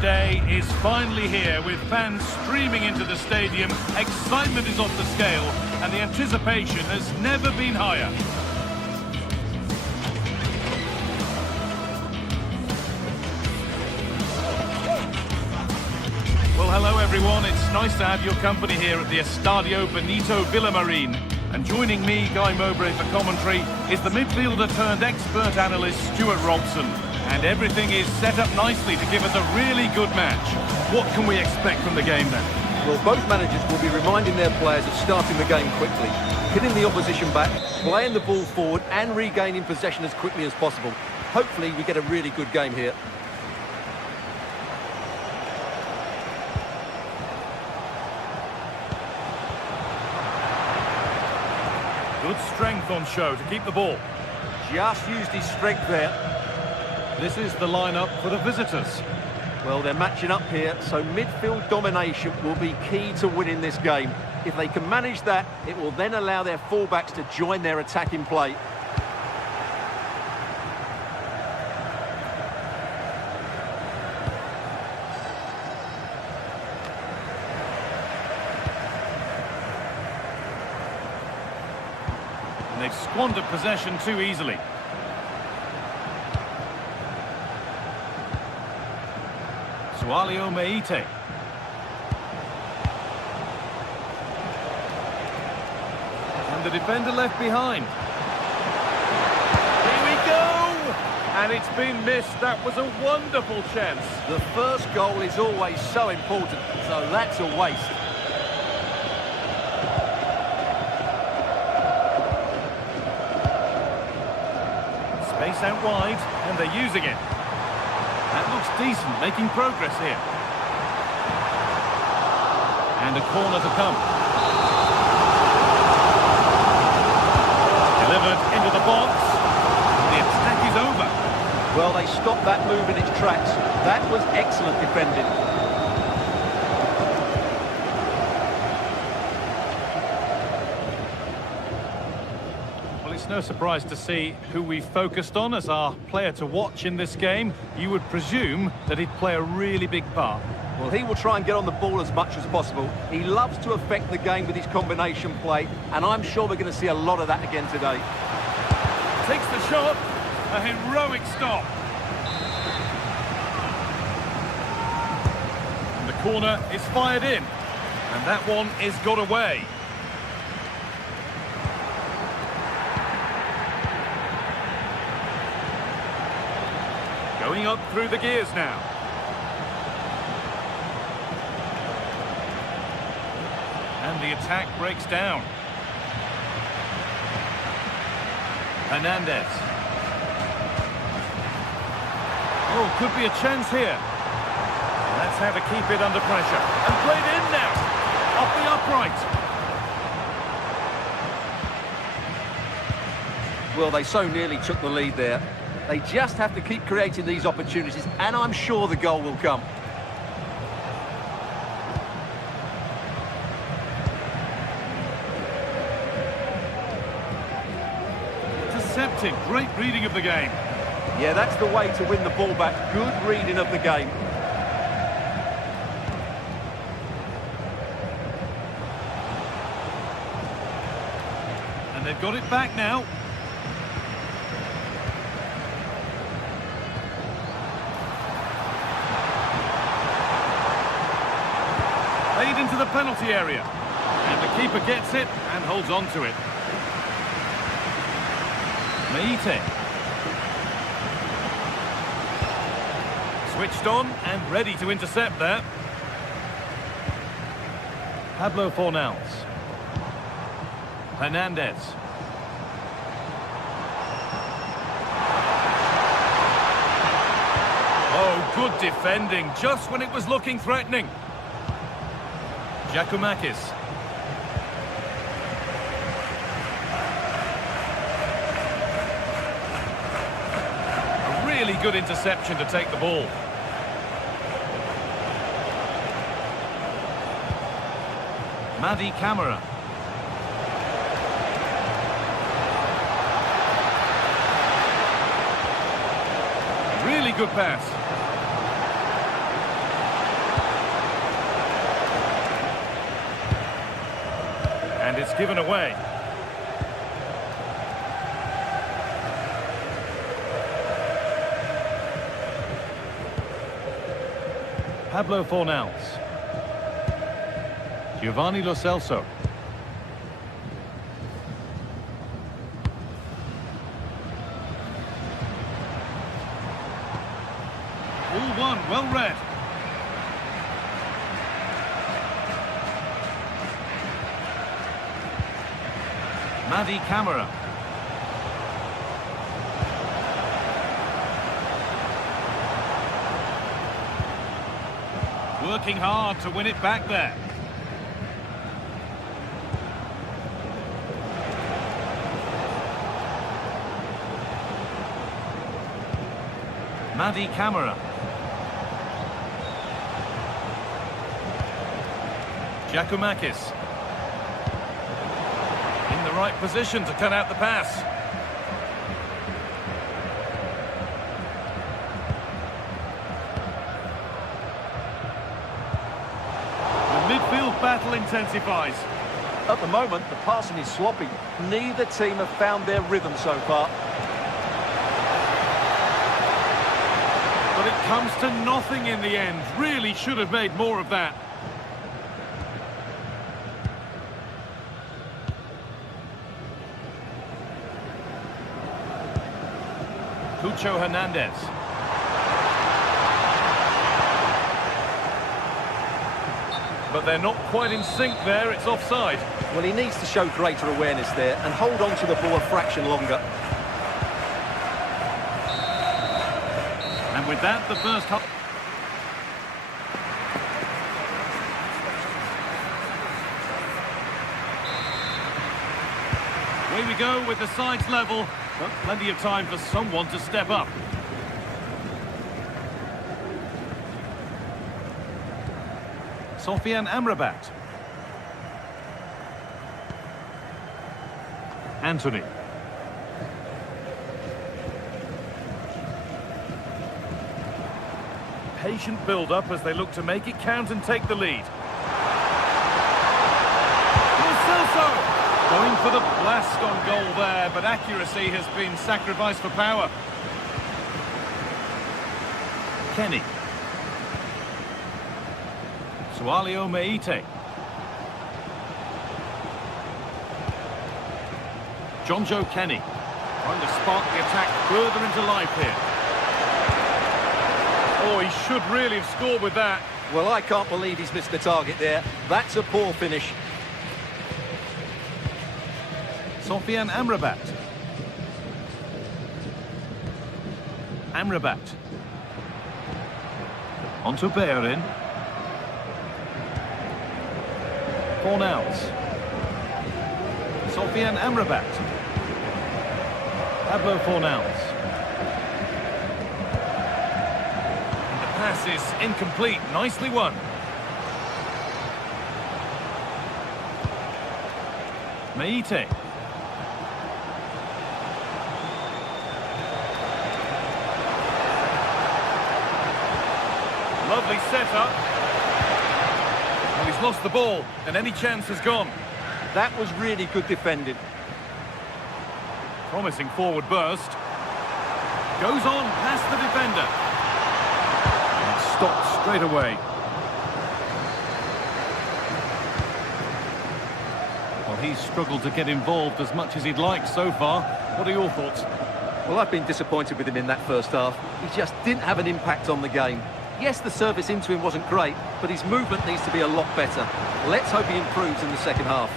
day is finally here with fans streaming into the stadium. Excitement is off the scale and the anticipation has never been higher. Well, hello everyone. It's nice to have your company here at the Estadio Benito Villamarín. And joining me, Guy Mowbray, for commentary is the midfielder turned expert analyst Stuart Robson. And everything is set up nicely to give us a really good match. What can we expect from the game then? Well, both managers will be reminding their players of starting the game quickly, hitting the opposition back, playing the ball forward and regaining possession as quickly as possible. Hopefully we get a really good game here. Good strength on show to keep the ball. Just used his strength there. This is the lineup for the visitors. Well, they're matching up here, so midfield domination will be key to winning this game. If they can manage that, it will then allow their fullbacks to join their attacking play. And they've squandered possession too easily. Sualio Meite. And the defender left behind. Here we go! And it's been missed. That was a wonderful chance. The first goal is always so important, so that's a waste. Space out wide, and they're using it. That looks decent, making progress here. And a corner to come. Delivered into the box. The attack is over. Well, they stopped that move in its tracks. That was excellent defending. It's no surprise to see who we focused on as our player to watch in this game. You would presume that he'd play a really big part. Well, he will try and get on the ball as much as possible. He loves to affect the game with his combination play, and I'm sure we're going to see a lot of that again today. Takes the shot, a heroic stop. And the corner is fired in, and that one is got away. Going up through the gears now. And the attack breaks down. Hernandez. Oh, could be a chance here. That's how to keep it under pressure. And played in now. Off the upright. Well, they so nearly took the lead there. They just have to keep creating these opportunities, and I'm sure the goal will come. Intercepted, great reading of the game. Yeah, that's the way to win the ball back. Good reading of the game. And they've got it back now. Played into the penalty area. And the keeper gets it and holds on to it. Meite. Switched on and ready to intercept there. Pablo Fornals. Hernandez. Oh, good defending, just when it was looking threatening. Giacomakis. A really good interception to take the ball. Madi Camara. Really good pass. And it's given away. Pablo Fornals. Giovanni Lo Celso. All one, well read. Madi Camara. Working hard to win it back there. Madi Camara. Giacomakis. In the right position to cut out the pass. The midfield battle intensifies. At the moment, the passing is sloppy. Neither team have found their rhythm so far. But it comes to nothing in the end. Really should have made more of that. Cucho Hernandez. But they're not quite in sync there, it's offside. Well, he needs to show greater awareness there and hold on to the ball a fraction longer. And with that, the first half... Away we go with the sides level, but plenty of time for someone to step up. Sofian Amrabat. Anthony. Patient build-up as they look to make it count and take the lead. Lo Celso! Going for the blast on goal there, but accuracy has been sacrificed for power. Kenny. Sualio Meite. John Joe Kenny. Trying to spark the attack further into life here. Oh, he should really have scored with that. Well, I can't believe he's missed the target there. That's a poor finish. Sofian Amrabat. Amrabat. Onto Bellerin. Fornals. Sofian Amrabat. Pablo Fornals. And the pass is incomplete. Nicely won. Meite. Lovely setup. Well, he's lost the ball, and any chance has gone. That was really good defending. Promising forward burst. Goes on past the defender. And stopped straight away. Well, he's struggled to get involved as much as he'd like so far. What are your thoughts? Well, I've been disappointed with him in that first half. He just didn't have an impact on the game. Yes, the service into him wasn't great, but his movement needs to be a lot better. Let's hope he improves in the second half.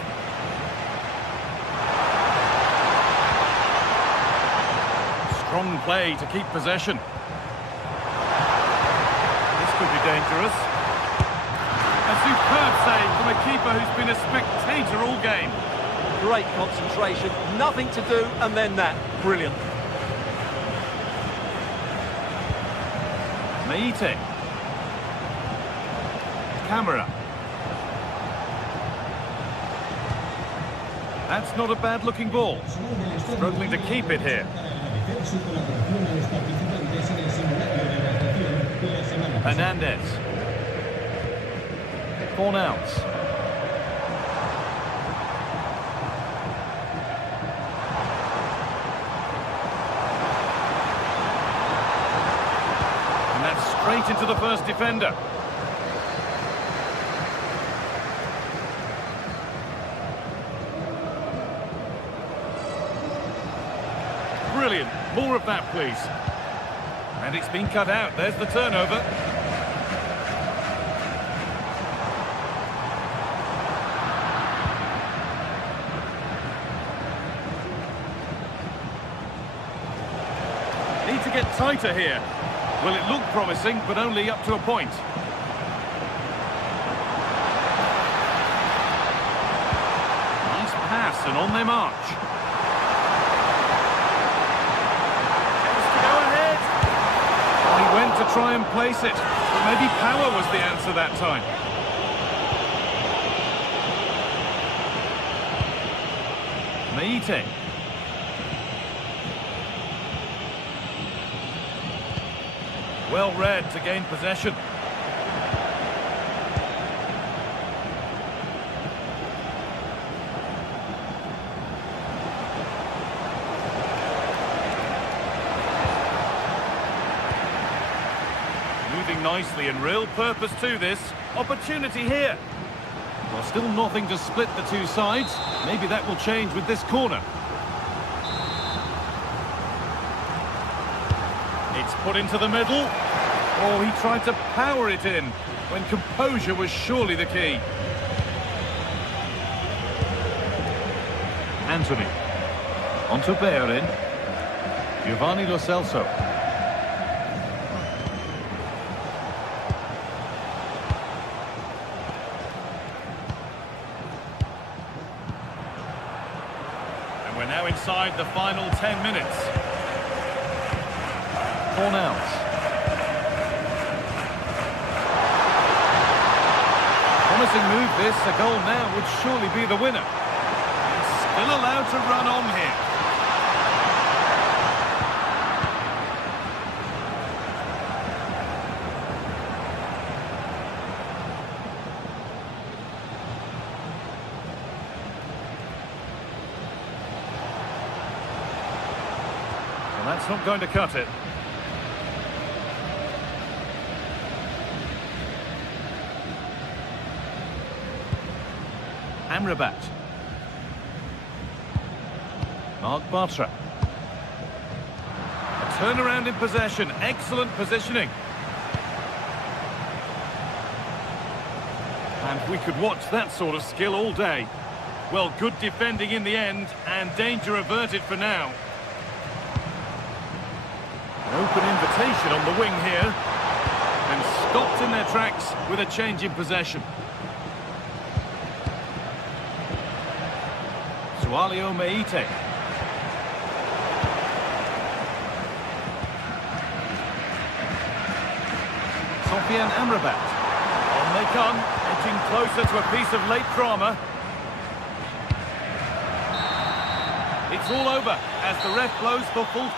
Strong play to keep possession. This could be dangerous. A superb save from a keeper who's been a spectator all game. Great concentration, nothing to do, and then that. Brilliant. Meite. Camara. That's not a bad-looking ball. Struggling to keep it here. Hernandez. Fornals. to the first defender. Brilliant. More of that, please. And it's been cut out. There's the turnover. Need to get tighter here. Well, it looked promising, but only up to a point. Nice pass, and on they march. He went to try and place it, but maybe power was the answer that time. Meite. Well read to gain possession. Moving nicely and real purpose to this. Opportunity here. Well, still nothing to split the two sides. Maybe that will change with this corner. It's put into the middle. Oh, he tried to power it in when composure was surely the key. Anthony. On to Bellerin. Giovanni Lo Celso. And we're now inside the final 10 minutes. Cornels. Promising move this, a goal now would surely be the winner. It's still allowed to run on here. Well, that's not going to cut it. Amrabat. Mark Bartra. A turnaround in possession. Excellent positioning. And we could watch that sort of skill all day. Well, good defending in the end, and danger averted for now. An open invitation on the wing here. And stopped in their tracks with a change in possession. Sualio Meite. Sofian Amrabat. On they come, edging closer to a piece of late drama. It's all over as the ref blows for full.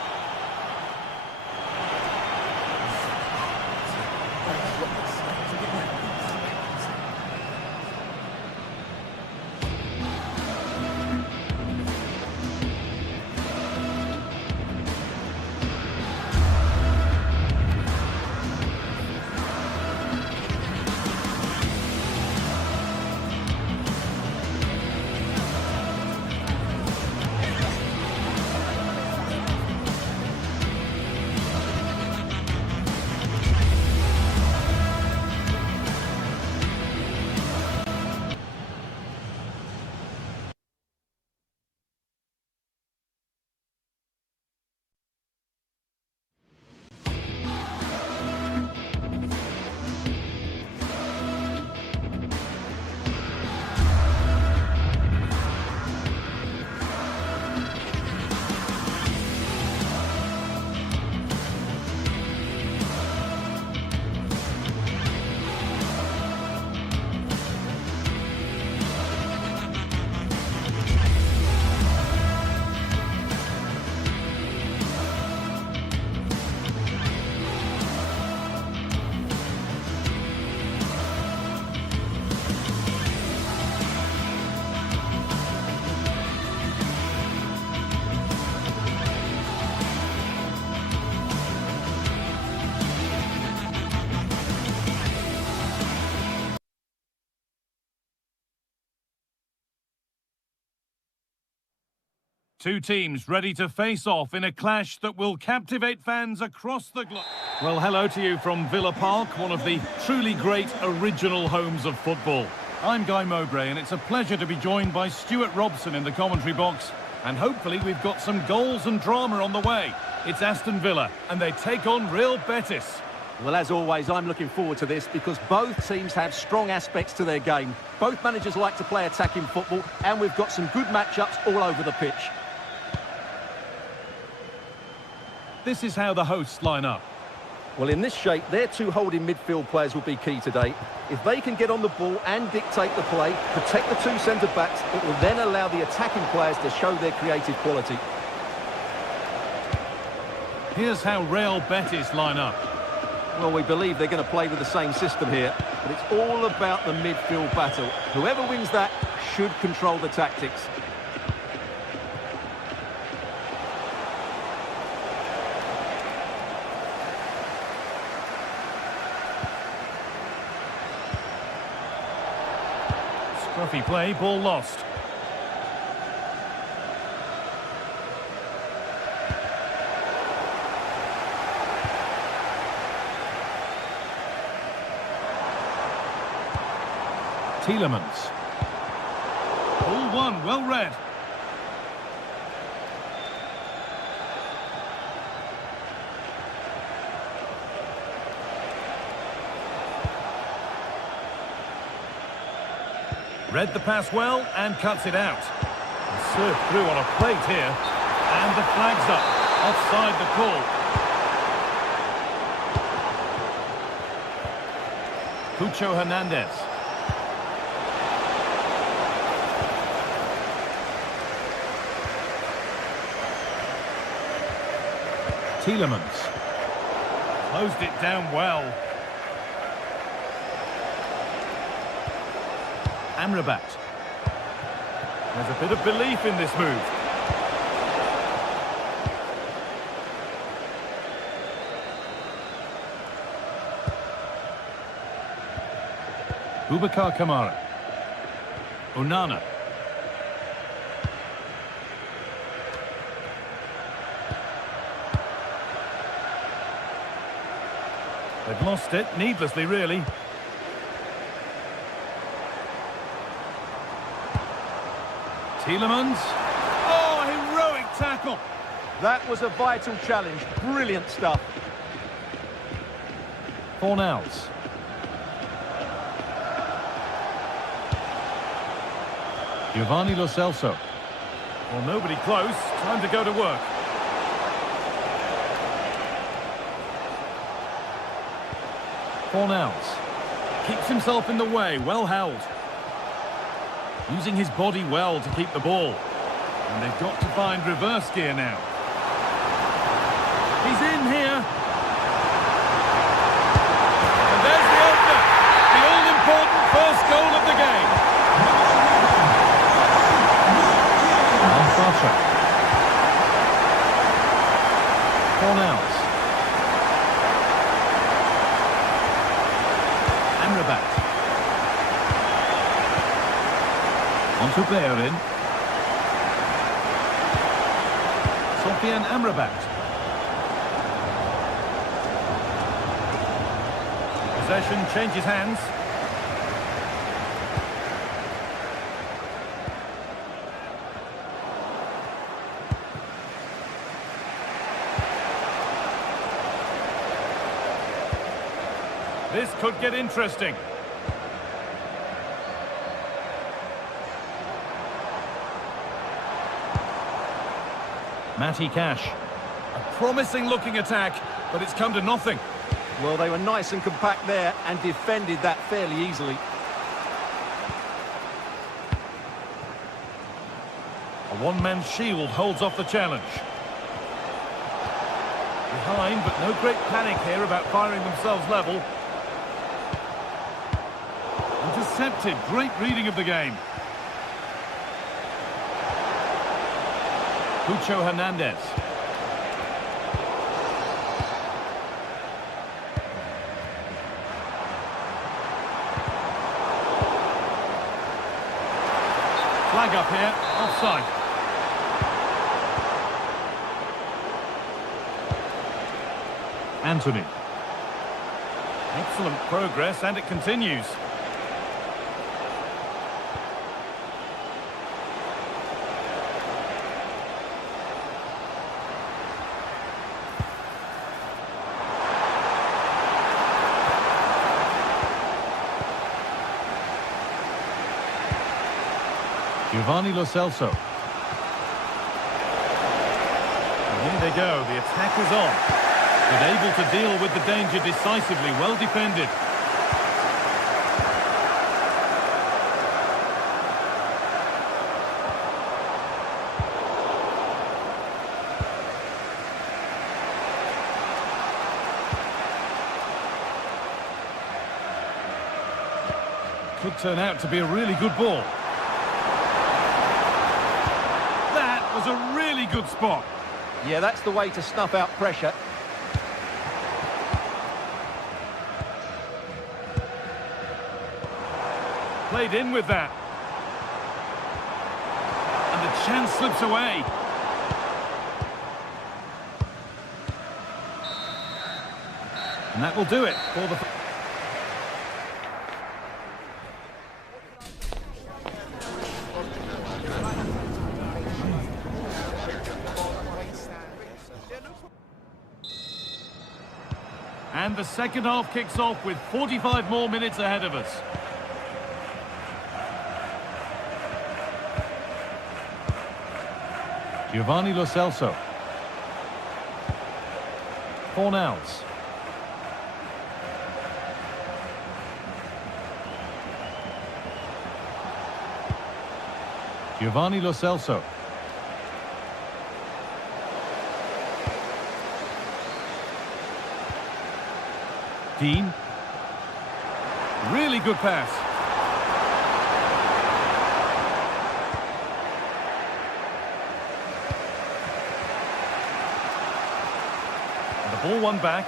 Two teams ready to face off in a clash that will captivate fans across the globe. Well, hello to you from Villa Park, one of the truly great original homes of football. I'm Guy Mowbray, and it's a pleasure to be joined by Stuart Robson in the commentary box. And hopefully we've got some goals and drama on the way. It's Aston Villa, and they take on Real Betis. Well, as always, I'm looking forward to this because both teams have strong aspects to their game. Both managers like to play attacking football, and we've got some good matchups all over the pitch. This is how the hosts line up. Well, in this shape, their two holding midfield players will be key today. If they can get on the ball and dictate the play, protect the two centre-backs, it will then allow the attacking players to show their creative quality. Here's how Real Betis line up. Well, we believe they're going to play with the same system here, but it's all about the midfield battle. Whoever wins that should control the tactics. Scruffy play, ball lost. Tielemans. Ball one, well read. Read the pass well and cuts it out. Served through on a plate here. And the flag's up. Offside the call. Cucho Hernandez. Tielemans. Closed it down well. Amrabat. There's a bit of belief in this move. Boubacar Kamara. Onana. They've lost it, needlessly really. Tielemans. Oh, heroic tackle. That was a vital challenge. Brilliant stuff. Fornals. Giovanni Lo Celso. Well, nobody close. Time to go to work. Fornals. Keeps himself in the way. Well held. Using his body well to keep the ball. And they've got to find reverse gear now. He's in here. And there's the opener. The all-important first goal of the game. Alfasha. Fornals. Amrabat. Onto Bellerin. Sofian Amrabat. Possession changes hands. This could get interesting. Matty Cash. A promising looking attack, but it's come to nothing. Well, they were nice and compact there and defended that fairly easily. A one-man shield holds off the challenge. Behind, but no great panic here about firing themselves level. Intercepted, great reading of the game. Cucho Hernandez. Flag up here, offside. Anthony. Excellent progress, and it continues. Giovanni Lo Celso. And here they go, the attack is on. But able to deal with the danger decisively, well defended. Could turn out to be a really good ball. That was a really good spot. Yeah, that's the way to snuff out pressure. Played in with that. And the chance slips away. And that will do it for the... And the second half kicks off with 45 more minutes ahead of us. Giovanni Lo Celso. Fornals. Giovanni Lo Celso. Dean. Really good pass. Ball one back.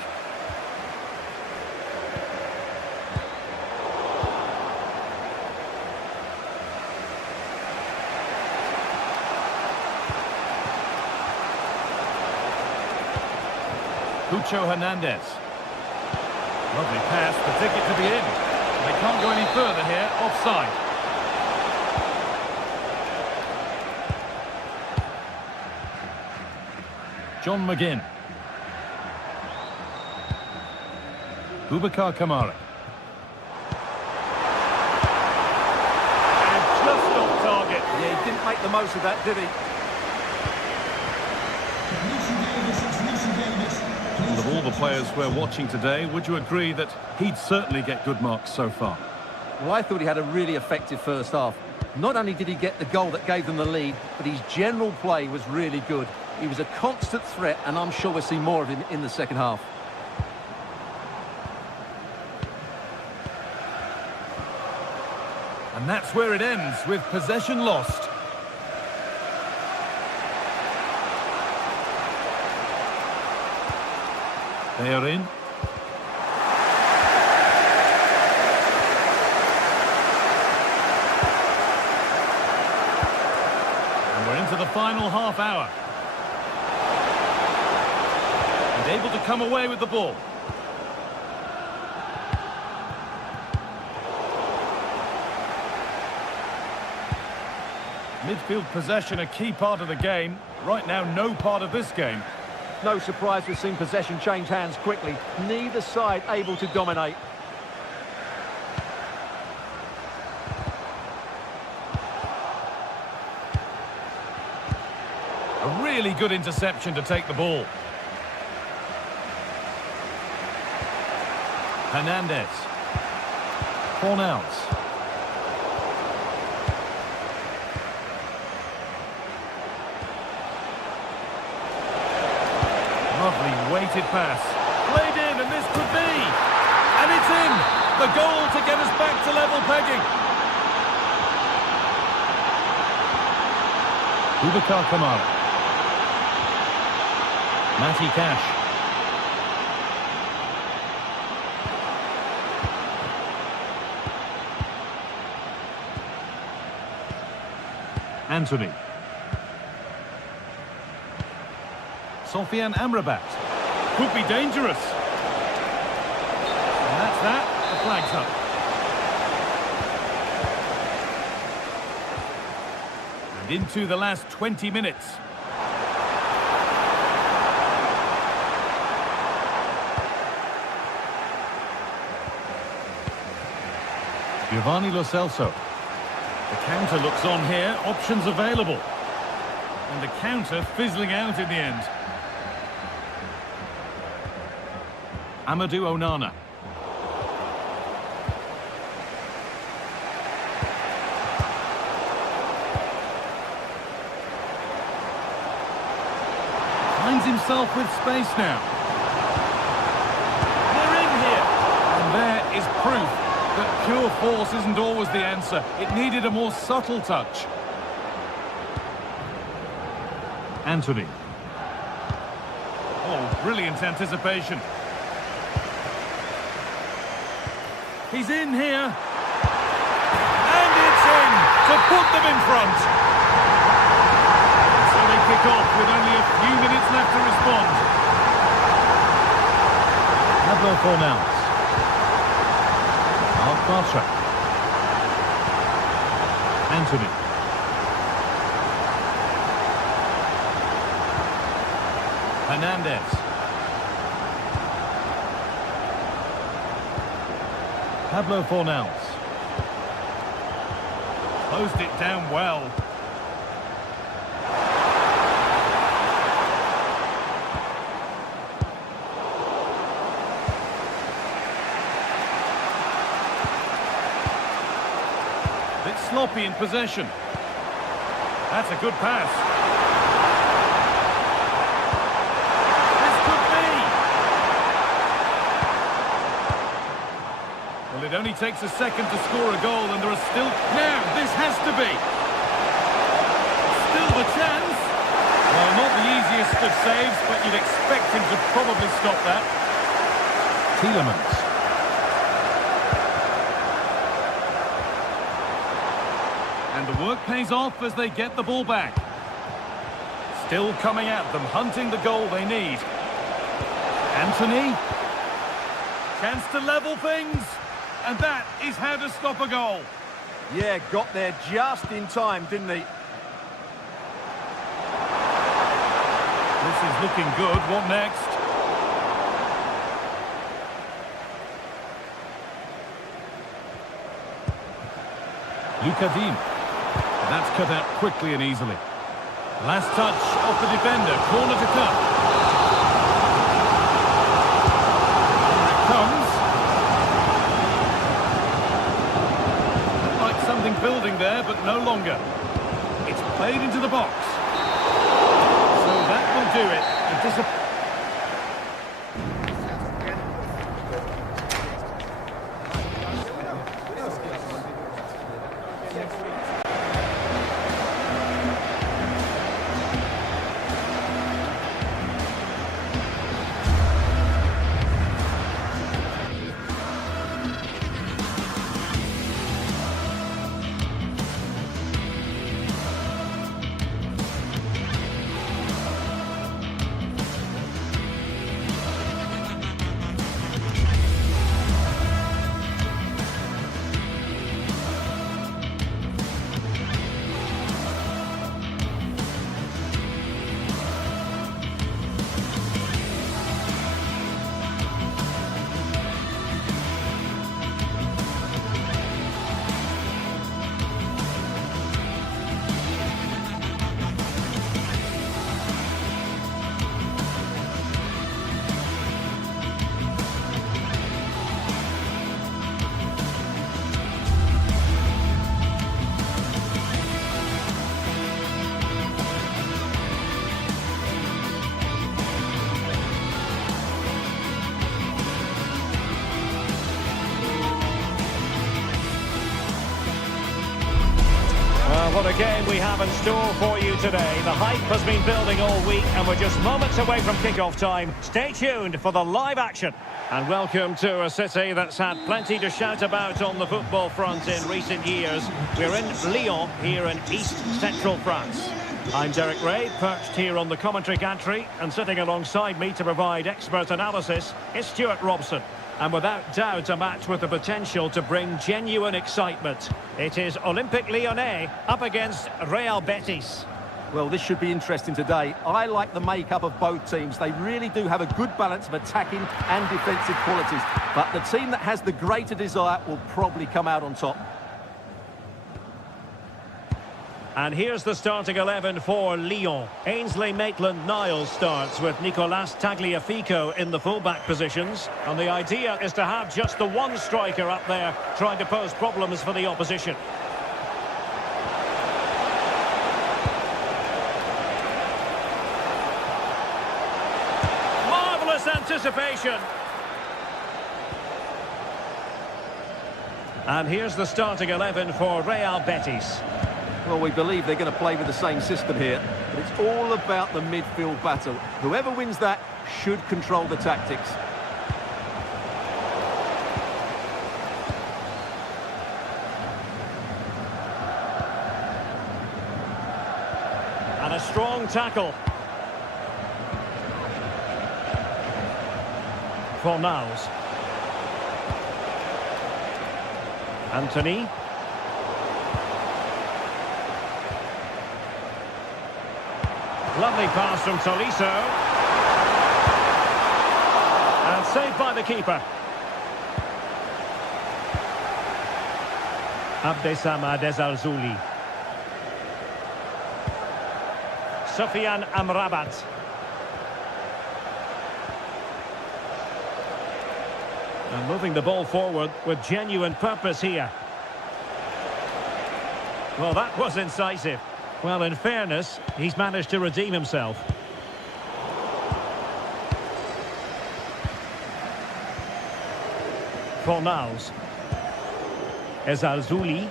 Cucho Hernandez. Lovely pass, the ticket to be in. They can't go any further here, offside. John McGinn. Boubacar Kamara. And just off target. Yeah, he didn't make the most of that, did he? Well, of all the players we're watching today, would you agree that he'd certainly get good marks so far? Well, I thought he had a really effective first half. Not only did he get the goal that gave them the lead, but his general play was really good. He was a constant threat, and I'm sure we'll see more of him in the second half. And that's where it ends, with possession lost. They are in. And we're into the final half hour. And able to come away with the ball. Midfield possession a key part of the game. Right now, no part of this game. No surprise we've seen possession change hands quickly. Neither side able to dominate. A really good interception to take the ball. Hernandez. Fornals. Lovely weighted pass. Played in, and this could be. And it's in. The goal to get us back to level pegging. Boubacar Kamara. Matty Cash. Anthony. Sofiane Amrabat. Could be dangerous. Gets that. The flag's up. And into the last 20 minutes. Giovanni Lo Celso. The counter looks on here. Options available. And the counter fizzling out in the end. Amadou Onana. Finds himself with space now. They're in here. And there is proof that pure force isn't always the answer. It needed a more subtle touch. Anthony. Oh, brilliant anticipation. He's in here. And it's in to put them in front. So they kick off with only a few minutes left to respond. Pablo Fornals. Bartra. Anthony. Hernandez. Pablo Fornals. Closed it down well. Bit sloppy in possession. That's a good pass. This could be. Well, it only takes a second to score a goal, and there are still... Now, this has to be. Still the chance. Well, not the easiest of saves, but you'd expect him to probably stop that. Tielemans. And the work pays off as they get the ball back. Still coming at them, hunting the goal they need. Anthony. Chance to level things. And that is how to stop a goal. Yeah, got there just in time, didn't he? This is looking good. What next? Lucadine. That's cut out quickly and easily. Last touch off the defender. Corner to come. Here it comes. Looked like something building there, but no longer. It's played into the box. So that will do it. What a game we have in store for you today. The hype has been building all week and we're just moments away from kick-off time. Stay tuned for the live action. And welcome to a city that's had plenty to shout about on the football front in recent years. We're in Lyon, here in east-central France. I'm Derek Ray, perched here on the commentary gantry, and sitting alongside me to provide expert analysis is Stuart Robson. And without doubt, a match with the potential to bring genuine excitement. It is Olympique Lyonnais up against Real Betis. Well, this should be interesting today. I like the makeup of both teams. They really do have a good balance of attacking and defensive qualities. But the team that has the greater desire will probably come out on top. And here's the starting 11 for Lyon. Ainsley Maitland-Niles starts with Nicolas Tagliafico in the fullback positions. And the idea is to have just the one striker up there trying to pose problems for the opposition. Marvellous anticipation. And here's the starting 11 for Real Betis. Well, we believe they're going to play with the same system here, but it's all about the midfield battle. Whoever wins that should control the tactics. And a strong tackle. Fornals. Anthony. Lovely pass from Tolisso. And saved by the keeper. Abdessamad Ezalzouli. Sofiane Amrabat. And moving the ball forward with genuine purpose here. Well, that was incisive. Well, in fairness, he's managed to redeem himself. Fornals. Ezalzouli.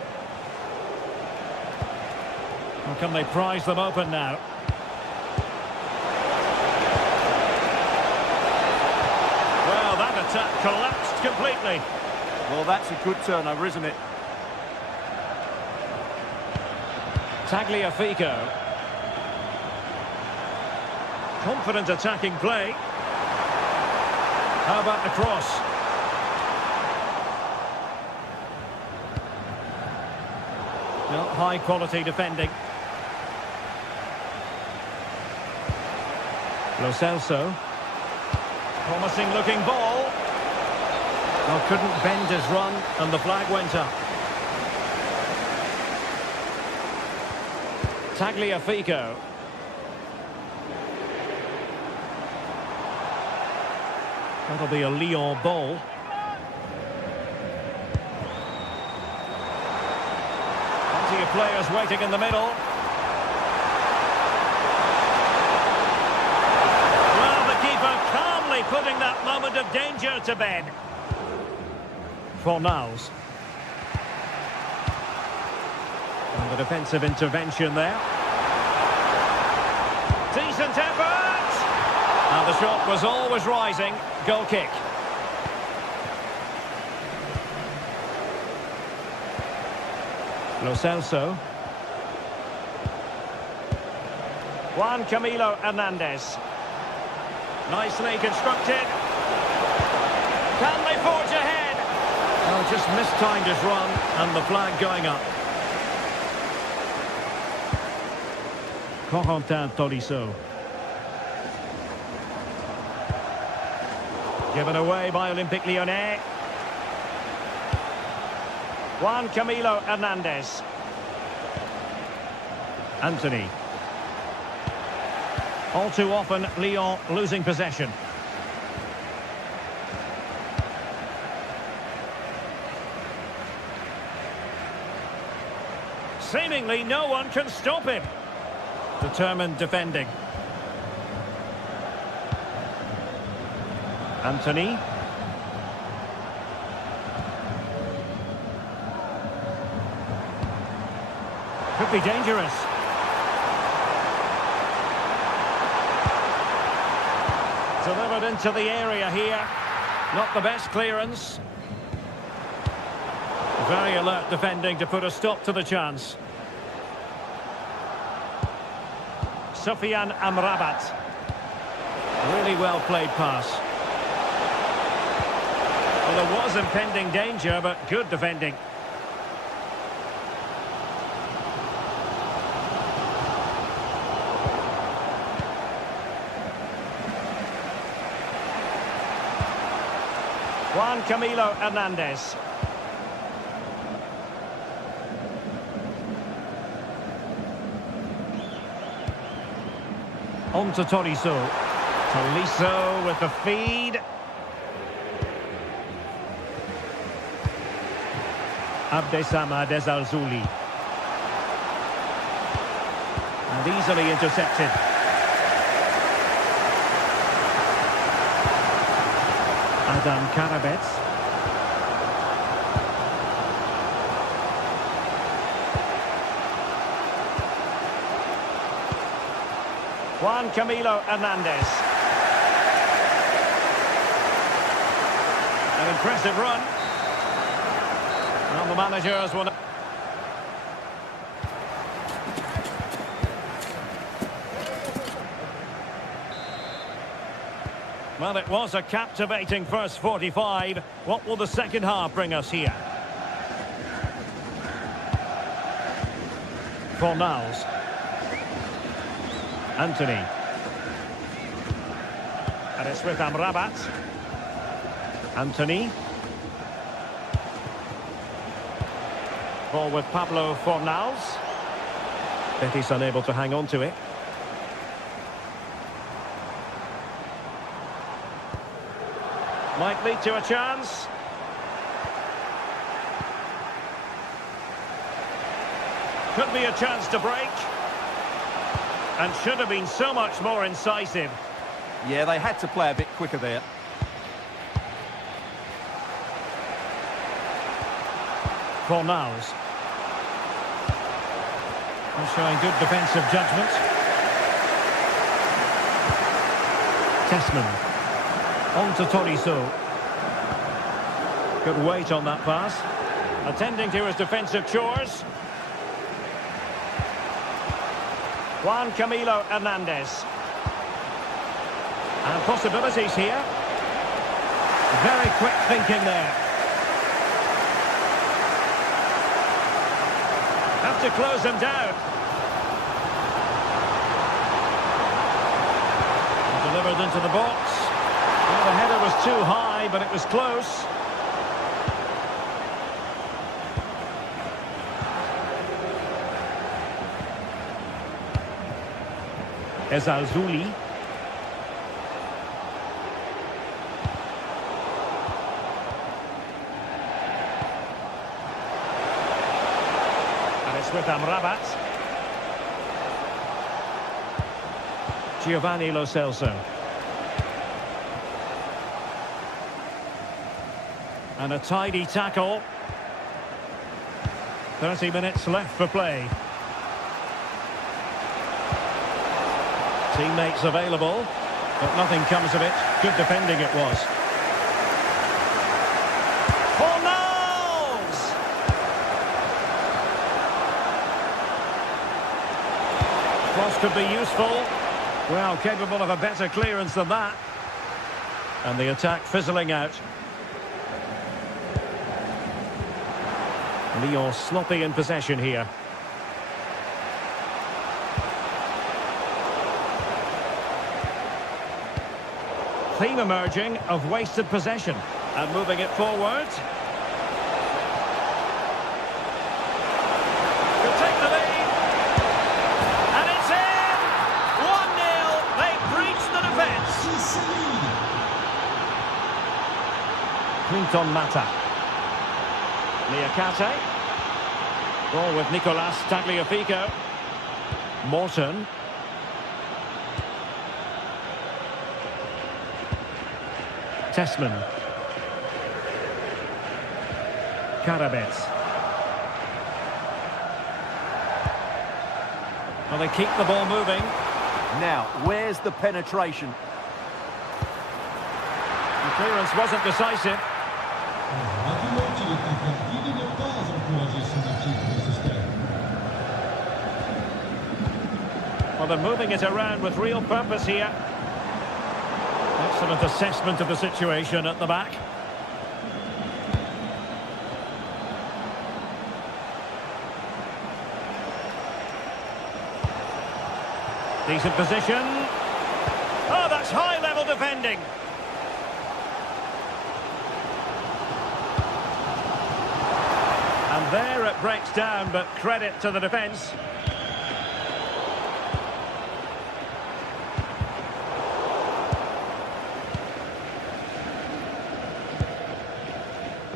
Well, can they prize them open now? Well, that attack collapsed completely. Well, that's a good turnover, isn't it? Tagliafico. Confident attacking play. How about the cross? Well, high quality defending. Lo Celso. Promising looking ball. Well, couldn't bend his run and the flag went up. Tagliafico. That'll be a Lyon ball. Plenty of players waiting in the middle. Well, the keeper calmly putting that moment of danger to bed. Fornals. And the defensive intervention there. Decent effort! And the shot was always rising. Goal kick. Lo Celso. Juan Camilo Hernandez. Nicely constructed. Can they forge ahead? Well, just mistimed his run and the flag going up. Corentin Tolisso. Given away by Olympique Lyonnais. Juan Camilo Hernandez. Anthony. All too often, Lyon losing possession. Seemingly no one can stop him. Determined defending. Anthony. Could be dangerous. Delivered into the area here. Not the best clearance. Very alert defending to put a stop to the chance. Sofiane Amrabat. Really well played pass. Well, there was impending danger, but good defending. Juan Camilo Hernandez. On to Tolisso. Tolisso with the feed. Abdessamad Al-Zouli. And easily intercepted. Adam Karabets. Juan Camilo Hernandez. An impressive run. And the managers will... Well, it was a captivating first 45. What will the second half bring us here? Fornals. Anthony. And it's with Amrabat. Anthony. Ball with Pablo Fornals. Betis unable to hang on to it. Might lead to a chance. Could be a chance to break. And should have been so much more incisive. Yeah, they had to play a bit quicker there. Fornals. And showing good defensive judgment. Tessman. On to Tolisso. Good weight on that pass. Attending to his defensive chores. Juan Camilo Hernandez. And possibilities here. Very quick thinking there. Have to close them down. Delivered into the box. Well, the header was too high, but it was close. Al-Zouli. And it's with Amrabat. Giovanni Lo Celso. And a tidy tackle. 30 minutes left for play. Teammates available, but nothing comes of it. Good defending it was. Fornals! Cross could be useful. Well, capable of a better clearance than that. And the attack fizzling out. Lyon sloppy in possession here. Theme emerging of wasted possession. And moving it forward. Could take the lead. And it's in! 1-0. They breached the defence. Clinton Mata. Niakate. Ball with Nicolas Tagliafico. Morton. Tessman. Karabets. Well, they keep the ball moving. Now, where's the penetration? The clearance wasn't decisive. Well, they're moving it around with real purpose here. Excellent assessment of the situation at the back. Decent position. Oh, that's high-level defending. And there it breaks down, but credit to the defence.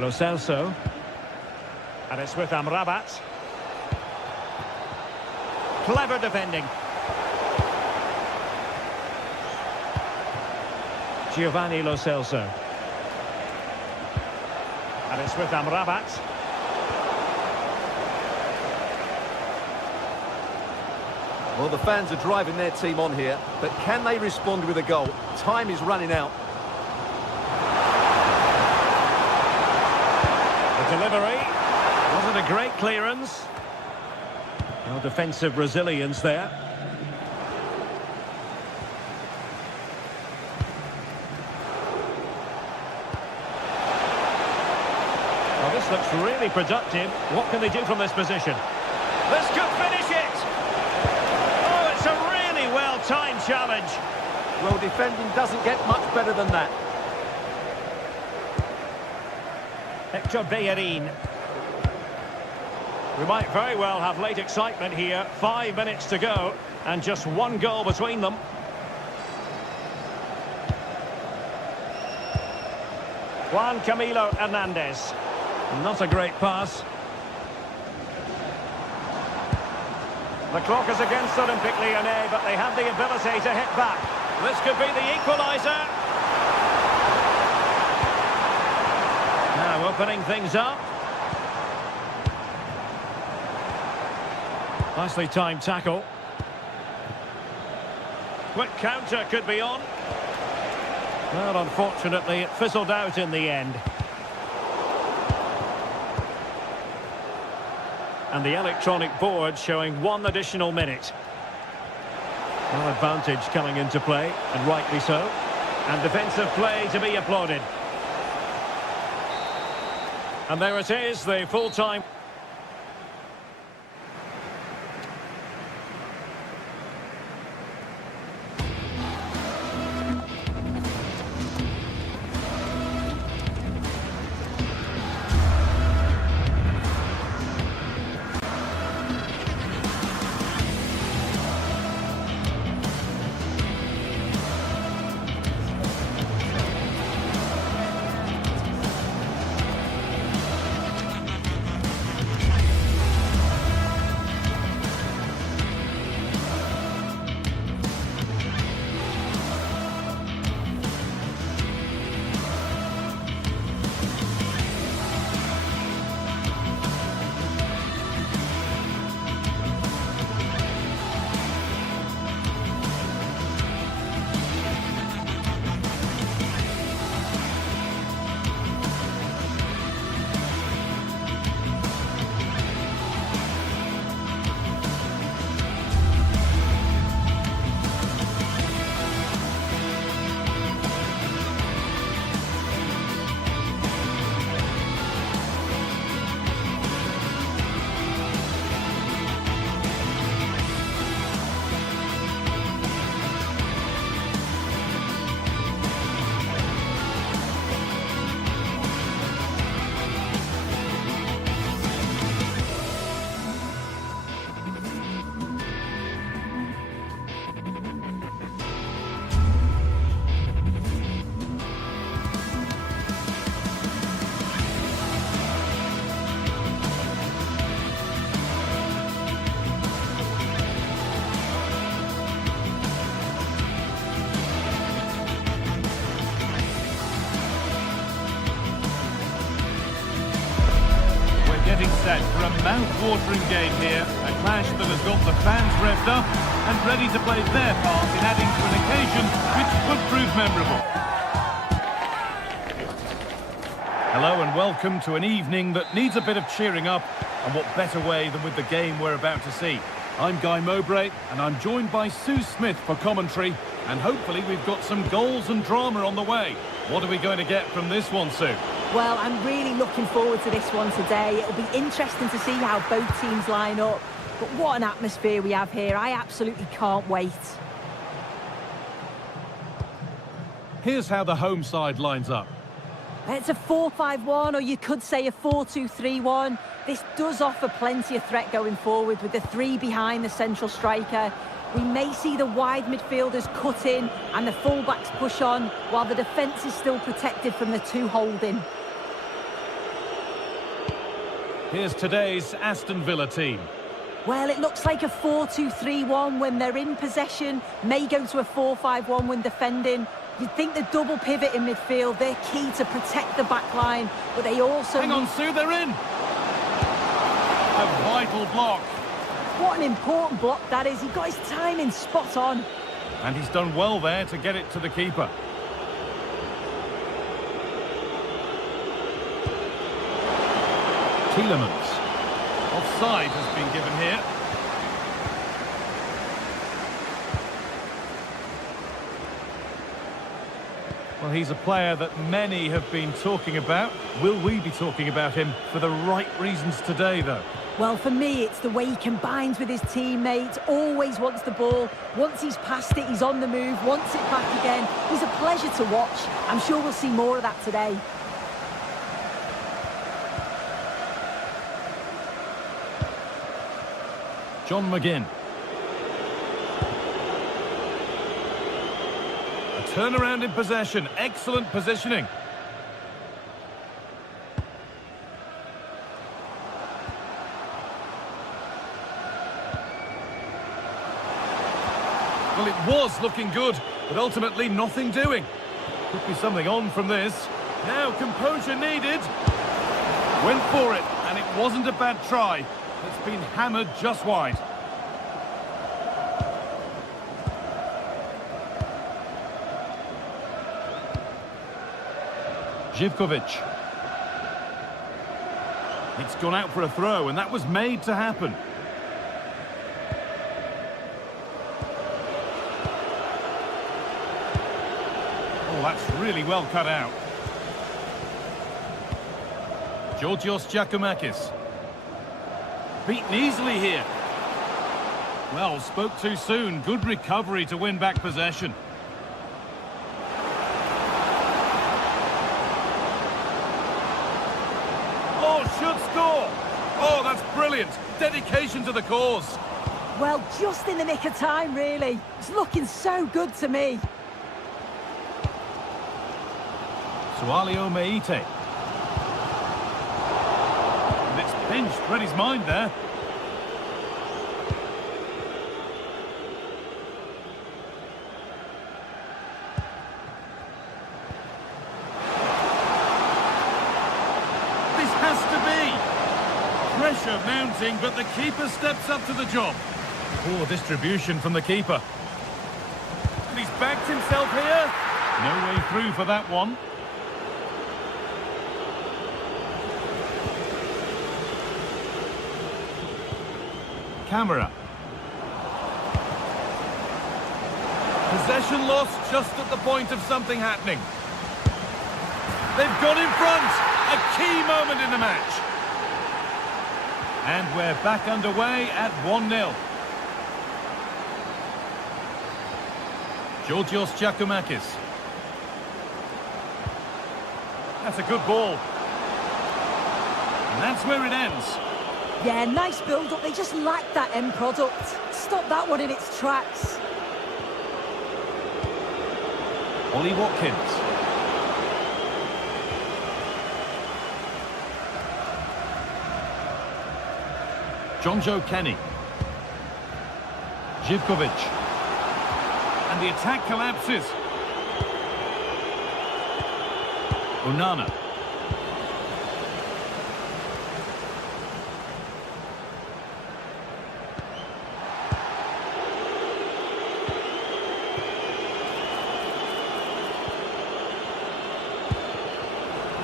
Lo Celso. And it's with Amrabat. Clever defending. Giovanni Lo Celso. And it's with Amrabat. Well, the fans are driving their team on here, but can they respond with a goal? Time is running out. The delivery. Wasn't a great clearance. No defensive resilience there. Well, this looks really productive. What can they do from this position? This could finish it! Oh, it's a really well-timed challenge. Well, defending doesn't get much better than that. Hector Bellerin. We might very well have late excitement here. 5 minutes to go, and just one goal between them. Juan Camilo Hernandez. Not a great pass. The clock is against Olympique Lyonnais, but they have the ability to hit back. This could be the equaliser. Now opening things up. Nicely timed tackle. Quick counter could be on. Well, unfortunately, it fizzled out in the end. And the electronic board showing 1 additional minute. No advantage coming into play, and rightly so. And defensive play to be applauded. And there it is, the full-time... Getting set for a mouth-watering game here, a clash that has got the fans revved up and ready to play their part in adding to an occasion which could prove memorable. Hello and welcome to an evening that needs a bit of cheering up, and what better way than with the game we're about to see. I'm Guy Mowbray and I'm joined by Sue Smith for commentary, and hopefully we've got some goals and drama on the way. What are we going to get from this one, Sue? Well, I'm really looking forward to this one today. It'll be interesting to see how both teams line up. But what an atmosphere we have here. I absolutely can't wait. Here's how the home side lines up. It's a 4-5-1, or you could say a 4-2-3-1. This does offer plenty of threat going forward with the three behind the central striker. We may see the wide midfielders cut in and the fullbacks push on, while the defence is still protected from the two holding. Here's today's Aston Villa team. Well, it looks like a 4-2-3-1 when they're in possession, may go to a 4-5-1 when defending. You'd think the double pivot in midfield, they're key to protect the back line, but they also... Hang on, Sue, they're in! A vital block. What an important block that is. He got his timing spot on. And he's done well there to get it to the keeper. Tielemans. Offside has been given here. Well, he's a player that many have been talking about. Will we be talking about him for the right reasons today, though? Well, for me, it's the way he combines with his teammates, always wants the ball. Once he's passed it, he's on the move, wants it back again. He's a pleasure to watch. I'm sure we'll see more of that today. John McGinn. A turnaround in possession. Excellent positioning. Well, it was looking good, but ultimately nothing doing. Could be something on from this. Now, composure needed. Went for it, and it wasn't a bad try. It's been hammered just wide. Živkovic. It's gone out for a throw, and that was made to happen. Oh, that's really well cut out. Georgios Giacomakis. Beaten easily here. Well, spoke too soon. Good recovery to win back possession. Oh, should score. Oh, that's brilliant. Dedication to the cause. Well, just in the nick of time, really. It's looking so good to me. Sualio Meite. And it's pinched. Read his mind there. This has to be. Pressure mounting, but the keeper steps up to the job. Poor distribution from the keeper. And he's backed himself here. No way through for that one. Camera. Possession lost just at the point of something happening. They've got in front. A key moment in the match. And we're back underway at 1-0. Georgios Giacomakis. That's a good ball. And that's where it ends. Yeah, nice build-up. They just lack that end product. Stop that one in its tracks. Ollie Watkins. Jonjo Kenny. Živkovic. And the attack collapses. Onana.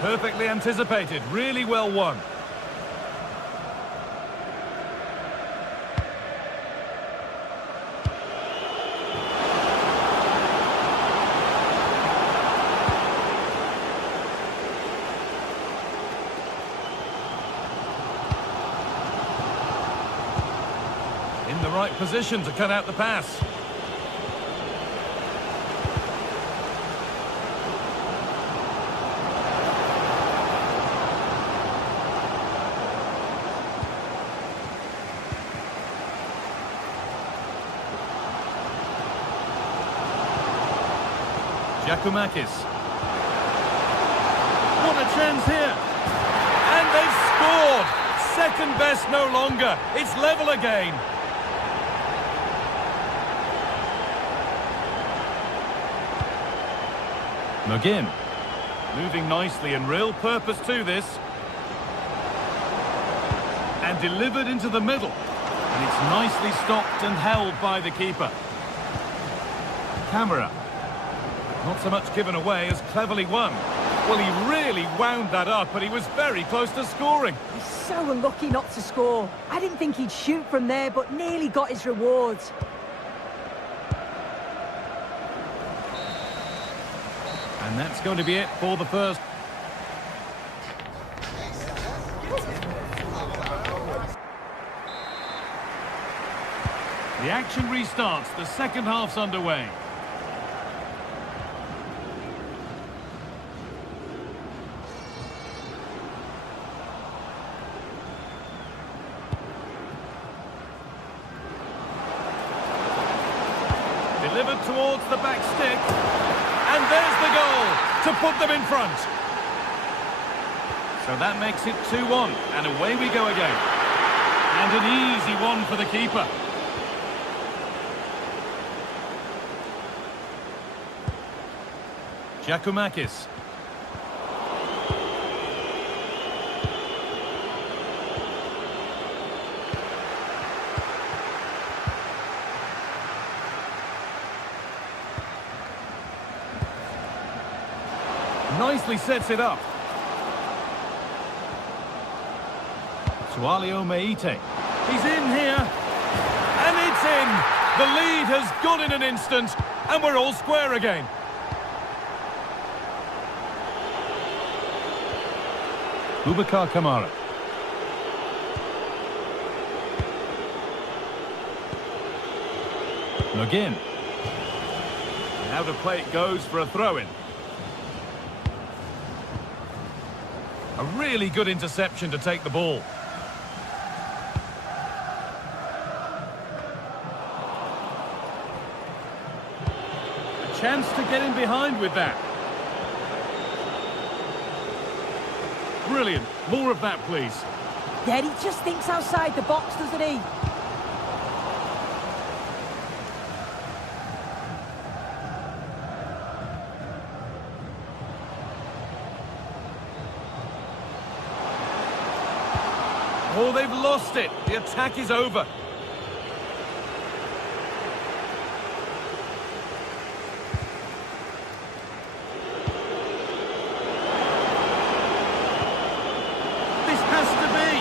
Perfectly anticipated, really well won. In the right position to cut out the pass. Giacomakis. What a chance here. And they've scored. Second best no longer. It's level again. McGinn. Moving nicely and real purpose to this. And delivered into the middle. And it's nicely stopped and held by the keeper. Camera. Not so much given away as cleverly won. Well, he really wound that up, but he was very close to scoring. He's so unlucky not to score. I didn't think he'd shoot from there, but nearly got his rewards. And that's going to be it for the first. The action restarts. The second half's underway. Delivered towards the back stick. And there's the goal to put them in front. So that makes it 2-1. And away we go again. And an easy one for the keeper. Giacomakis. Nicely sets it up. Sualio Meite. He's in here. And it's in. The lead has gone in an instant. And we're all square again. Boubacar Kamara. McGinn. And out of play it goes for a throw-in. A really good interception to take the ball. A chance to get in behind with that. Brilliant. More of that, please. Yeah, he just thinks outside the box, doesn't he? Oh, they've lost it. The attack is over. This has to be.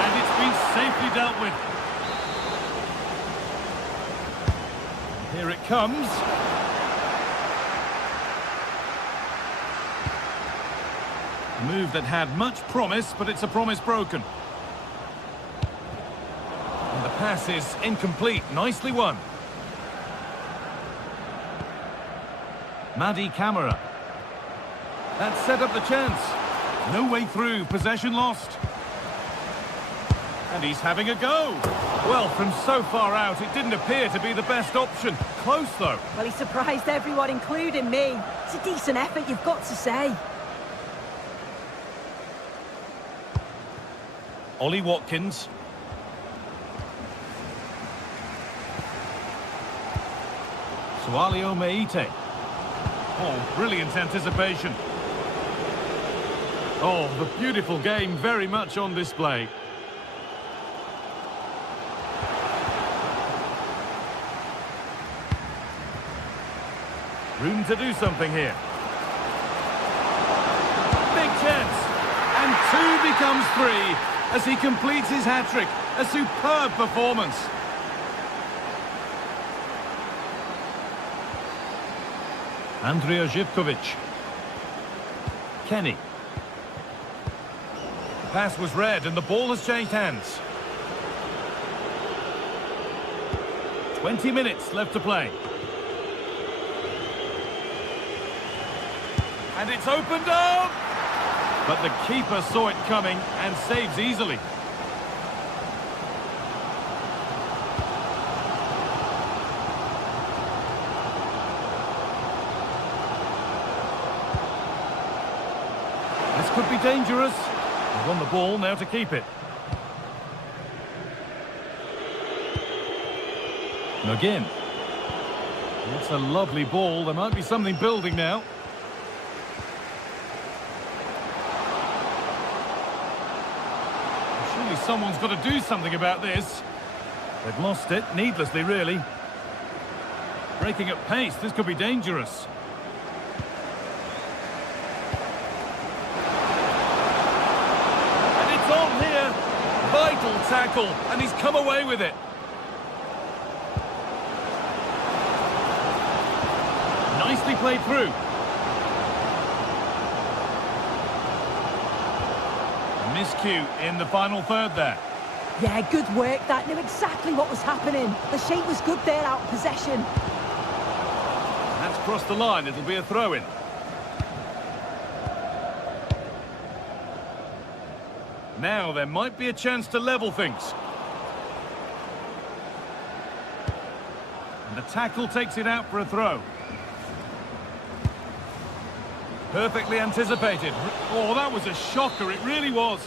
And it's been safely dealt with. Here it comes. A move that had much promise, but it's a promise broken. And the pass is incomplete. Nicely won. Madi Camara. That set up the chance. No way through. Possession lost. And he's having a go. Well, from so far out, it didn't appear to be the best option. Close, though. Well, he surprised everyone, including me. It's a decent effort, you've got to say. Ollie Watkins. Sualio Meite. Oh, brilliant anticipation. Oh, the beautiful game very much on display. Room to do something here. Big chance. And 2 becomes 3 as he completes his hat-trick. A superb performance. Andrija Živković. Kenny. The pass was read and the ball has changed hands. 20 minutes left to play. And it's opened up! But the keeper saw it coming and saves easily. This could be dangerous. He's on the ball now to keep it. And again. It's a lovely ball. There might be something building now. Surely someone's got to do something about this. They've lost it, needlessly really. Breaking at pace, this could be dangerous. And it's on here. Vital tackle, and he's come away with it. Nicely played through. Miscue in the final third there. Yeah, good work. That knew exactly what was happening. The shape was good there out of possession. That's crossed the line. It'll be a throw-in. Now there might be a chance to level things. And the tackle takes it out for a throw. Perfectly anticipated. Oh, that was a shocker. It really was.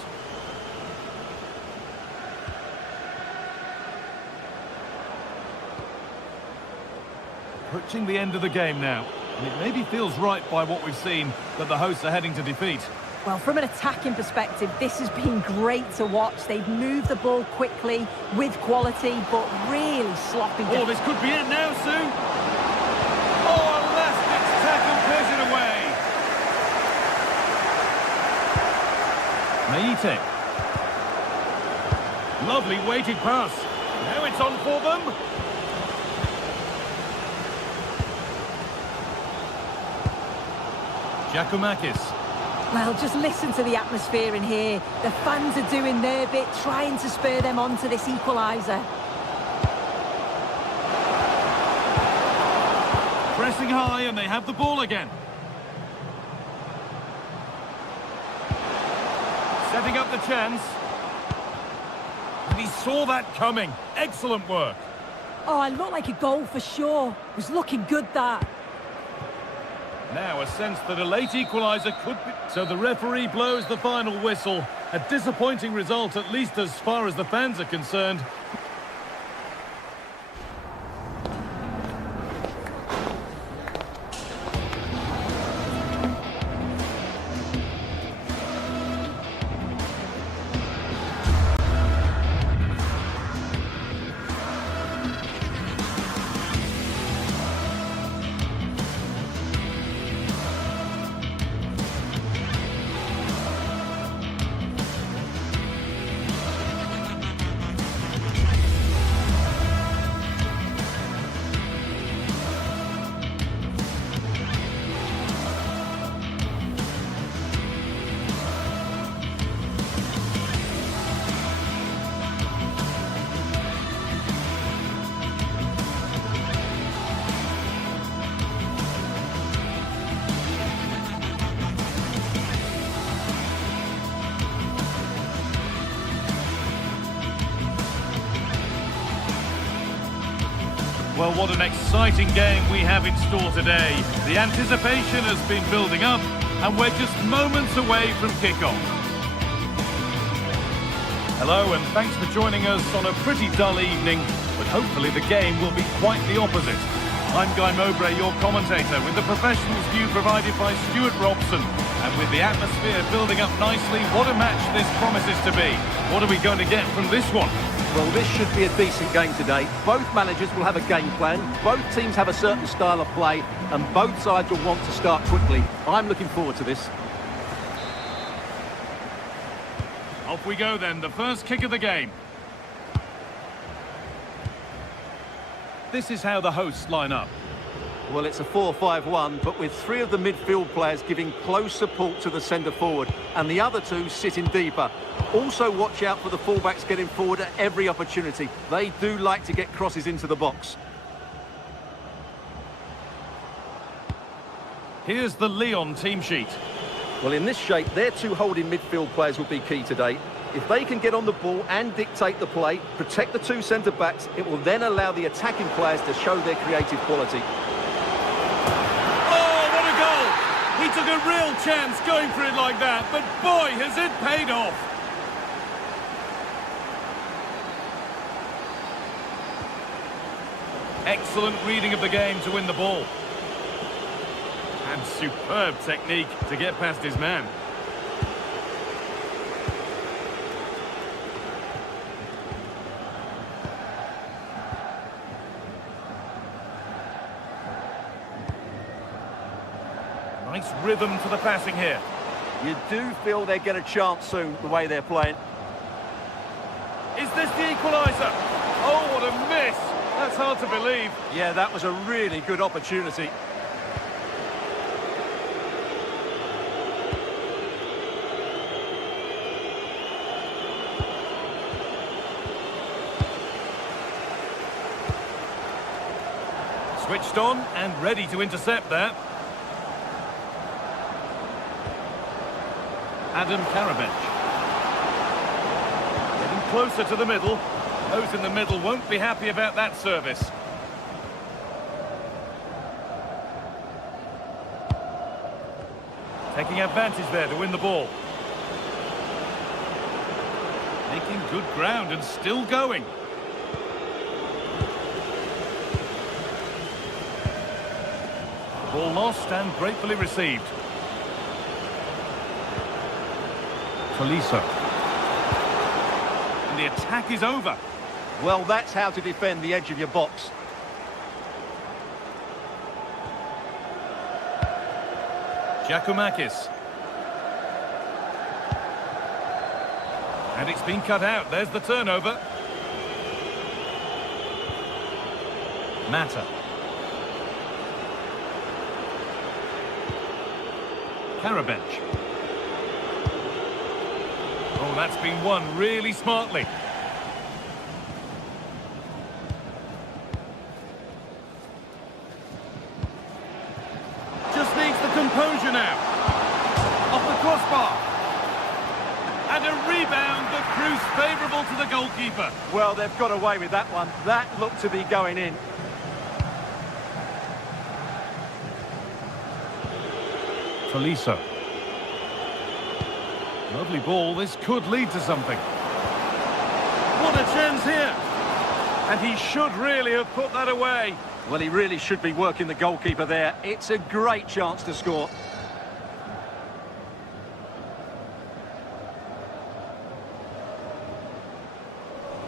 Approaching the end of the game now. And it maybe feels right by what we've seen that the hosts are heading to defeat. Well, from an attacking perspective, this has been great to watch. They've moved the ball quickly, with quality, but really sloppy. Oh, this could be it now, Sue. Oh, Elastic's tackle clears it away. Meite. Lovely weighted pass. Now it's on for them. Giacomakis. Well, just listen to the atmosphere in here. The fans are doing their bit, trying to spur them on to this equaliser. Pressing high and they have the ball again. Setting up the chance. And he saw that coming. Excellent work. Oh, it looked like a goal for sure. It was looking good, that. Now a sense that a late equaliser could be... So the referee blows the final whistle. A disappointing result, at least as far as the fans are concerned. Well, what an exciting game we have in store today. The anticipation has been building up, and we're just moments away from kickoff. Hello, and thanks for joining us on a pretty dull evening, but hopefully the game will be quite the opposite. I'm Guy Mowbray, your commentator, with the professionals view provided by Stuart Robson. And with the atmosphere building up nicely, what a match this promises to be. What are we going to get from this one? Well, this should be a decent game today. Both managers will have a game plan, both teams have a certain style of play, and both sides will want to start quickly. I'm looking forward to this. Off we go then, the first kick of the game. This is how the hosts line up. Well, it's a 4-5-1, but with three of the midfield players giving close support to the centre forward, and the other two sitting deeper. Also watch out for the fullbacks getting forward at every opportunity. They do like to get crosses into the box. Here's the Lyon team sheet. Well, in this shape, their two holding midfield players will be key today. If they can get on the ball and dictate the play, protect the two centre-backs, it will then allow the attacking players to show their creative quality. Oh, what a goal! He took a real chance going for it like that, but boy, has it paid off! Excellent reading of the game to win the ball. And superb technique to get past his man. Nice rhythm to the passing here. You do feel they get a chance soon, the way they're playing. Is this the equaliser? Oh, what a miss! That's hard to believe. Yeah, that was a really good opportunity. Switched on and ready to intercept that. Adam Karabench. Getting closer to the middle. Those in the middle won't be happy about that service. Taking advantage there to win the ball. Making good ground and still going. Ball lost and gratefully received. Tolisso. And the attack is over. Well, that's how to defend the edge of your box. Giacomakis. And it's been cut out. There's the turnover. Mata. Karabench. Oh, that's been won really smartly. Just needs the composure now. Off the crossbar. And a rebound that proves favourable to the goalkeeper. Well, they've got away with that one. That looked to be going in. Tolisso. Lovely ball. This could lead to something. What a chance here. And he should really have put that away. Well, he really should be working the goalkeeper there. It's a great chance to score.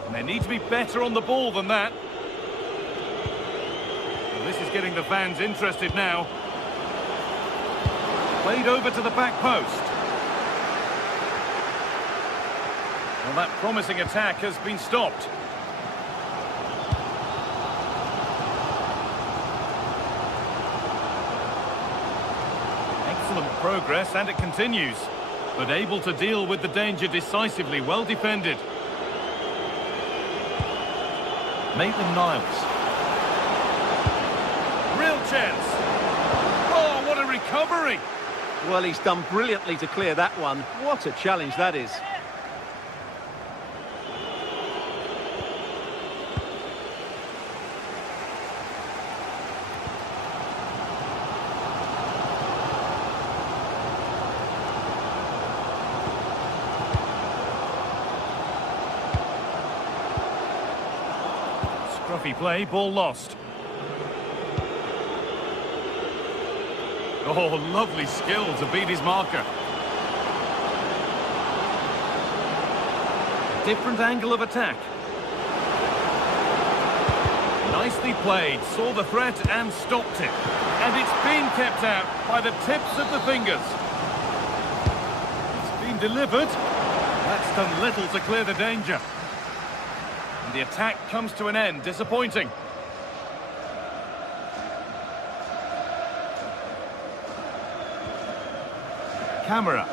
And they need to be better on the ball than that. Well, this is getting the fans interested now. Played over to the back post. Well, that promising attack has been stopped. Excellent progress, and it continues. But able to deal with the danger decisively, well defended. Maitland-Niles. Real chance. Oh, what a recovery. Well, he's done brilliantly to clear that one. What a challenge that is. Scruffy play, ball lost. Oh, lovely skill to beat his marker. Different angle of attack. Nicely played, saw the threat and stopped it. And it's been kept out by the tips of the fingers. It's been delivered. That's done little to clear the danger. And the attack comes to an end, disappointing. Camera.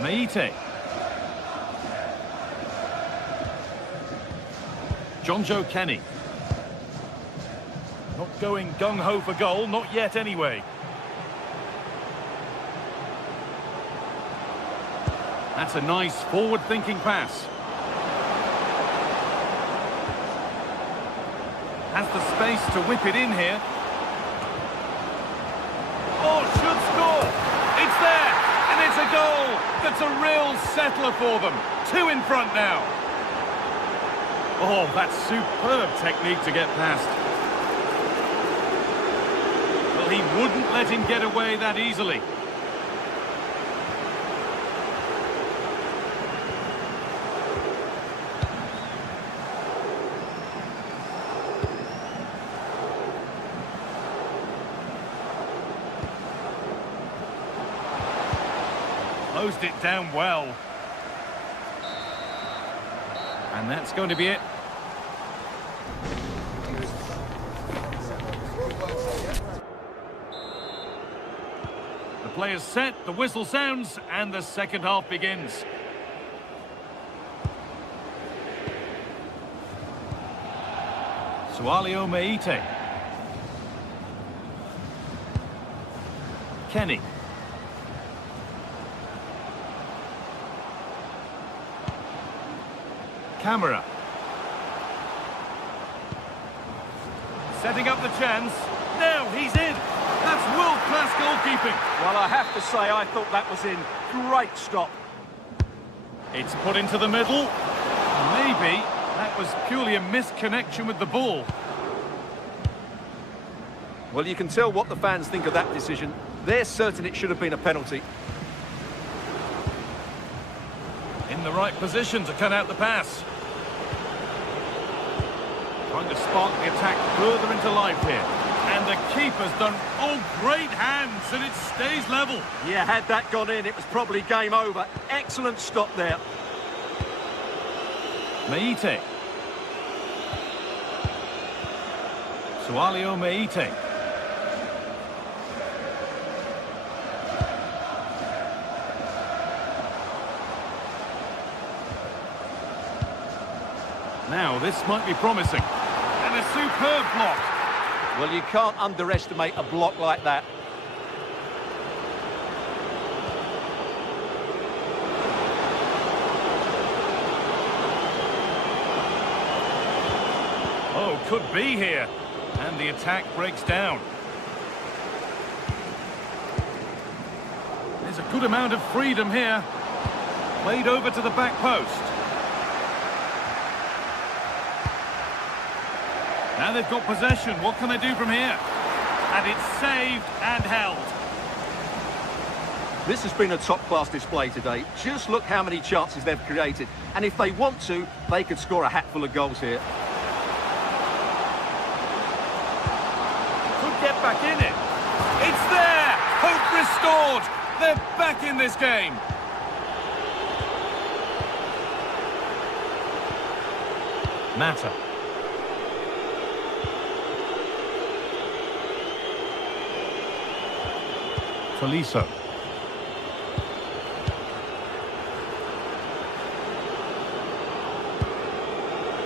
Meite. John Joe Kenny. Not going gung-ho for goal, not yet anyway. That's a nice forward-thinking pass. Has the space to whip it in here. Oh, should score! It's there! And it's a goal! That's a real settler for them. 2 in front now. Oh, that's superb technique to get past. Well, he wouldn't let him get away that easily. Closed it down well. And that's going to be it. The player's set, the whistle sounds, and the second half begins. Sualio Meite. Kenny. Camera. Setting up the chance. Now he's in. That's world-class goalkeeping. Well, I have to say, I thought that was in. Great stop. It's put into the middle. Maybe that was purely a misconnection with the ball. Well, you can tell what the fans think of that decision. They're certain it should have been a penalty. In the right position to cut out the pass. Trying to spark the attack further into life here. And the keeper's done, great hands, and it stays level. Yeah, had that gone in, it was probably game over. Excellent stop there. Meite. Sualio Meite. Now, this might be promising. And a superb block. Well, you can't underestimate a block like that. Oh, could be here. And the attack breaks down. There's a good amount of freedom here. Played over to the back post. Now they've got possession. What can they do from here? And it's saved and held. This has been a top-class display today. Just look how many chances they've created. And if they want to, they could score a hatful of goals here. Could get back in it. It's there! Hope restored! They're back in this game. Mata. Tolisso.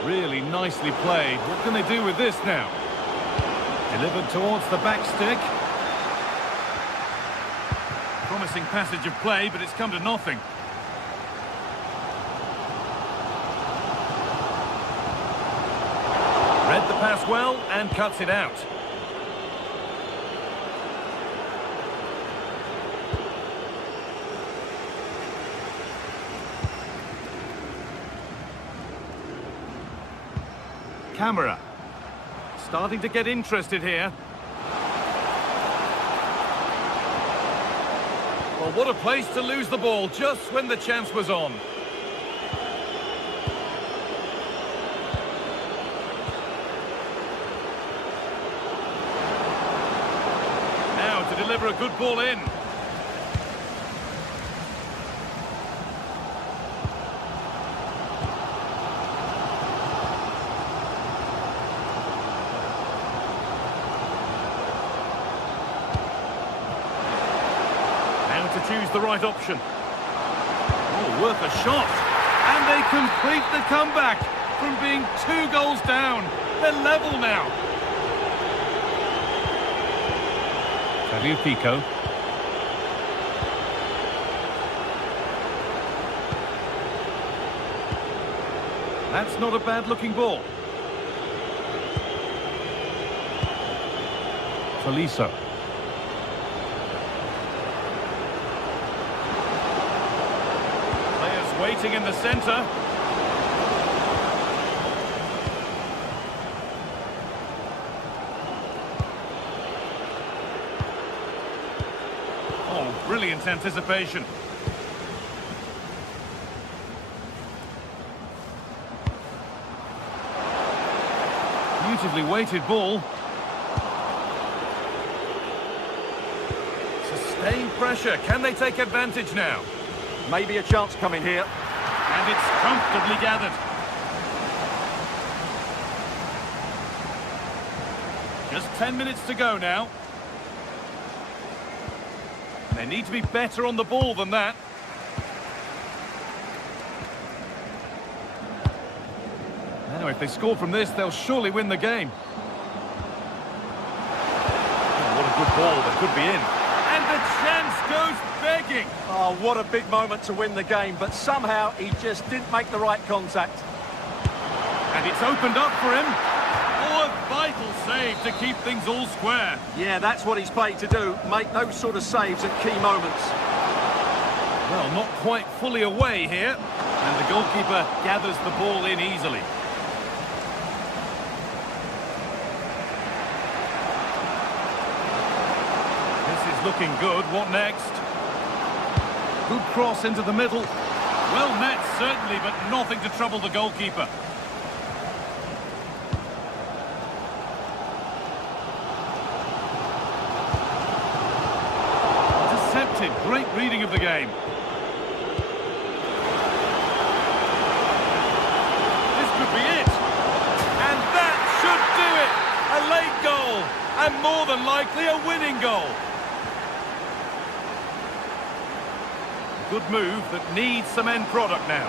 Really nicely played. What can they do with this now? Delivered towards the back stick. Promising passage of play, but it's come to nothing. Read the pass well and cuts it out. Camera. Starting to get interested here. Well, what a place to lose the ball just when the chance was on. Now to deliver a good ball in. To choose the right option. Oh, worth a shot. And they complete the comeback from being 2 goals down. They're level now. Pico. That's not a bad-looking ball. Tolisso. Players waiting in the centre. Oh, brilliant anticipation. Beautifully weighted ball. Sustained pressure. Can they take advantage now? Maybe a chance coming here. And it's comfortably gathered. Just 10 minutes to go now. They need to be better on the ball than that. Now, if they score from this, they'll surely win the game. Oh, what a good ball that could be in. And the chance goes begging. Oh, what a big moment to win the game, but somehow he just didn't make the right contact. And it's opened up for him. Oh, a vital save to keep things all square. Yeah, that's what he's paid to do, make those sort of saves at key moments. Well, not quite fully away here. And the goalkeeper gathers the ball in easily. Looking good. What next? Good cross into the middle. Well met, certainly, but nothing to trouble the goalkeeper. Intercepted. Great reading of the game. This could be it. And that should do it. A late goal. And more than likely a winning goal. Good move that needs some end product now.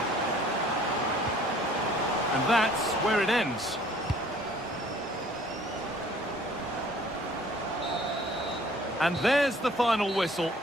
And that's where it ends. And there's the final whistle.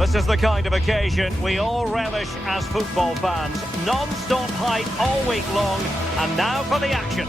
This is the kind of occasion we all relish as football fans. Non-stop hype all week long, and now for the action.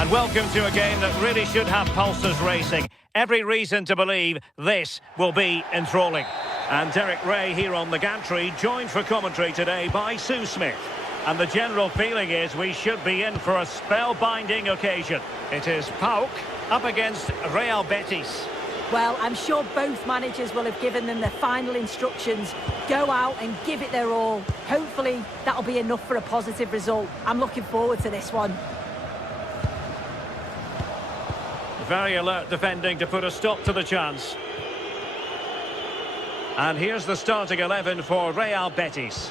And welcome to a game that really should have pulses racing. Every reason to believe this will be enthralling. And Derek Ray here on the gantry, joined for commentary today by Sue Smith. And the general feeling is we should be in for a spellbinding occasion. It is PAOK up against Real Betis. Well, I'm sure both managers will have given them their final instructions. Go out and give it their all. Hopefully, that'll be enough for a positive result. I'm looking forward to this one. Very alert defending to put a stop to the chance. And here's the starting 11 for Real Betis.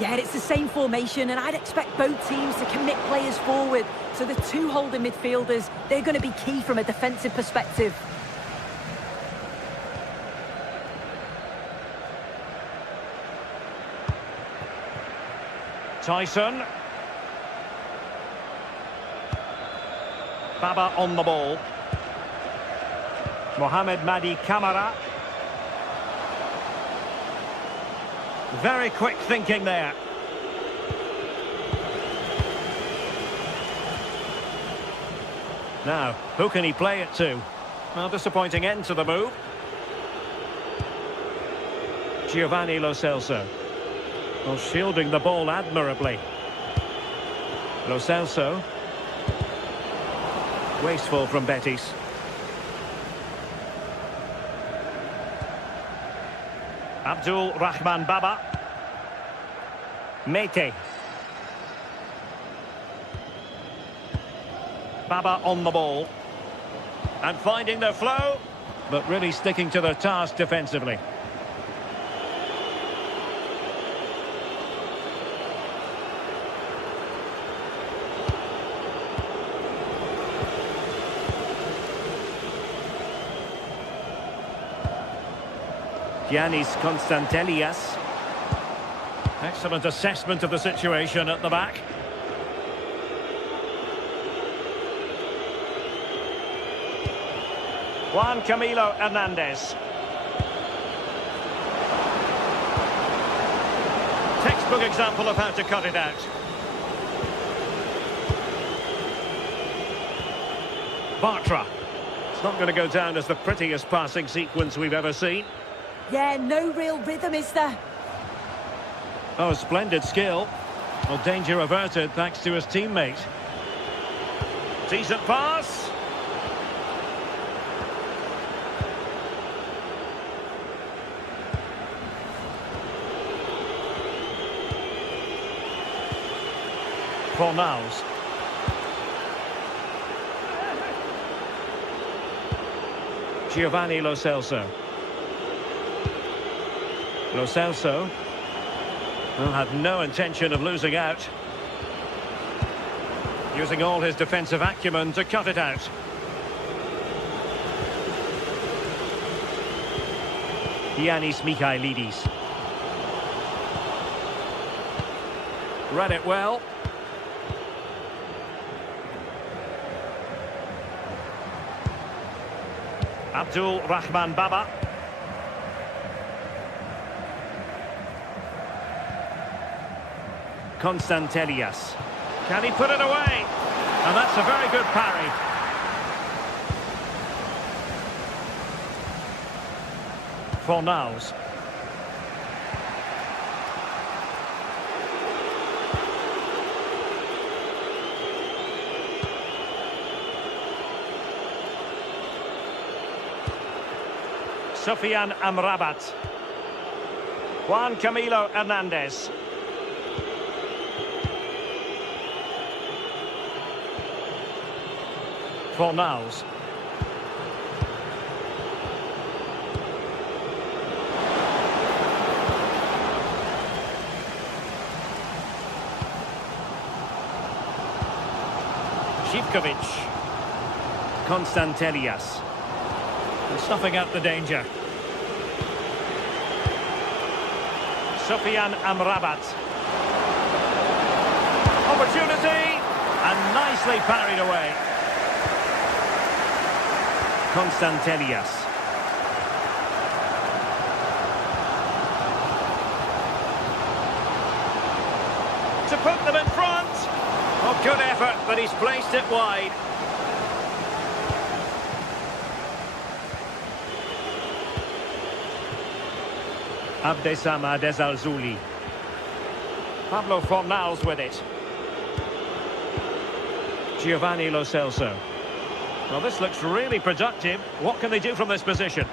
Yeah, it's the same formation, and I'd expect both teams to commit players forward. So the two holding midfielders, they're going to be key from a defensive perspective. Tyson. Baba on the ball. Mohamed Madi Camara. Very quick thinking there. Now, who can he play it to? Well, disappointing end to the move. Giovanni Lo Celso. Well, shielding the ball admirably. Lo Celso. Wasteful from Betis. Abdul Rahman Baba. Mete. Baba on the ball. And finding their flow, but really sticking to their task defensively. Giannis Constantelias. Excellent assessment of the situation at the back. Juan Camilo Hernandez. Textbook example of how to cut it out. Bartra. It's not going to go down as the prettiest passing sequence we've ever seen. Yeah, no real rhythm, is there? Oh, splendid skill. Well, danger averted thanks to his teammate. Decent pass. Fornals. Giovanni Lo Celso. Lo Celso had no intention of losing out. Using all his defensive acumen to cut it out. Giannis Michailidis. Read it well. Abdul Rahman Baba. Constantelias. Can he put it away? And that's a very good parry. Fornals. Sofian Amrabat. Juan Camilo Hernandez. Fornals. Zivkovic. Constantelias. Snuffing out the danger. Sofian Amrabat. Opportunity! And nicely parried away. Constantelias. To put them in front. Oh, good effort, but he's placed it wide. Abdessamad Ezalzouli. Pablo Fornals with it. Giovanni Lo Celso. Well, this looks really productive. What can they do from this position?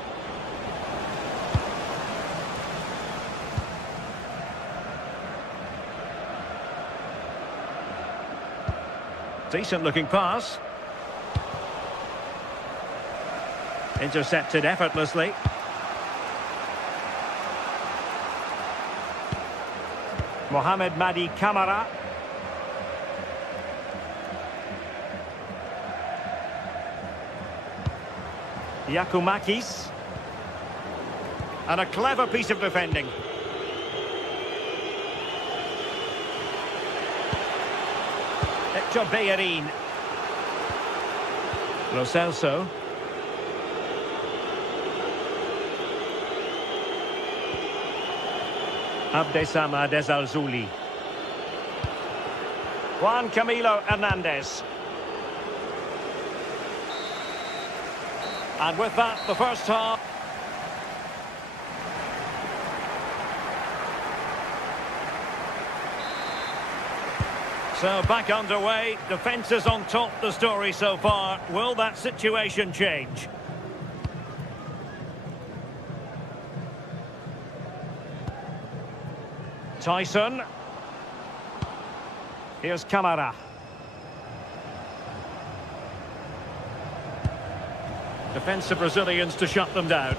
Decent looking pass. Intercepted effortlessly. Mohamed Madi Camara. Yakumakis. And a clever piece of defending. Bellerin. Lo Celso. Abdessamad Al-Zuli. Juan Camilo Hernandez. And with that, the first half. So back underway, defence is on top, the story so far. Will that situation change? Tyson. Here's Camara. Defensive Brazilians to shut them down.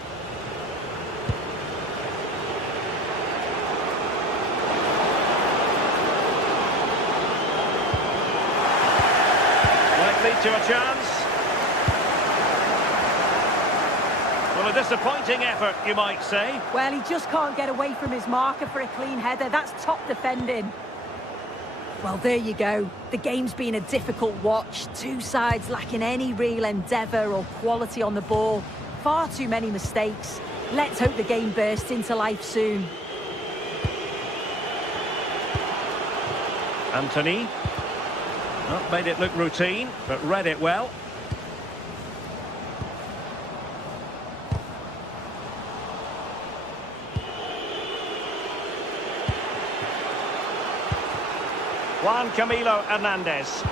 Likely to a chance. Well, a disappointing effort, you might say. Well, he just can't get away from his marker for a clean header. That's top defending. Well, there you go. The game's been a difficult watch. Two sides lacking any real endeavour or quality on the ball. Far too many mistakes. Let's hope the game bursts into life soon. Anthony. Not made it look routine, but read it well. Juan Camilo Hernandez.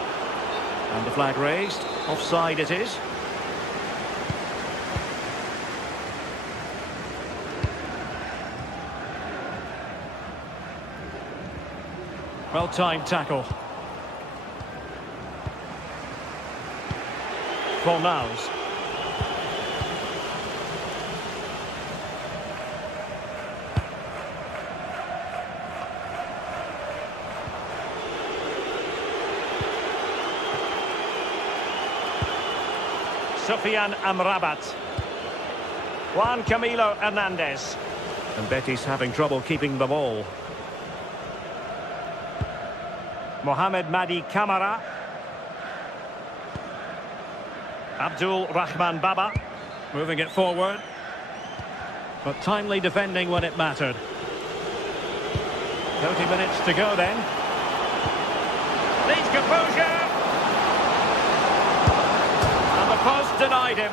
And the flag raised. Offside it is. Well-timed tackle. Fornals. Sofian Amrabat. Juan Camilo Hernandez. And Betis having trouble keeping the ball. Mohamed Madi Camara. Abdul Rahman Baba. Moving it forward. But timely defending when it mattered. 30 minutes to go then. Needs composure. Post denied him.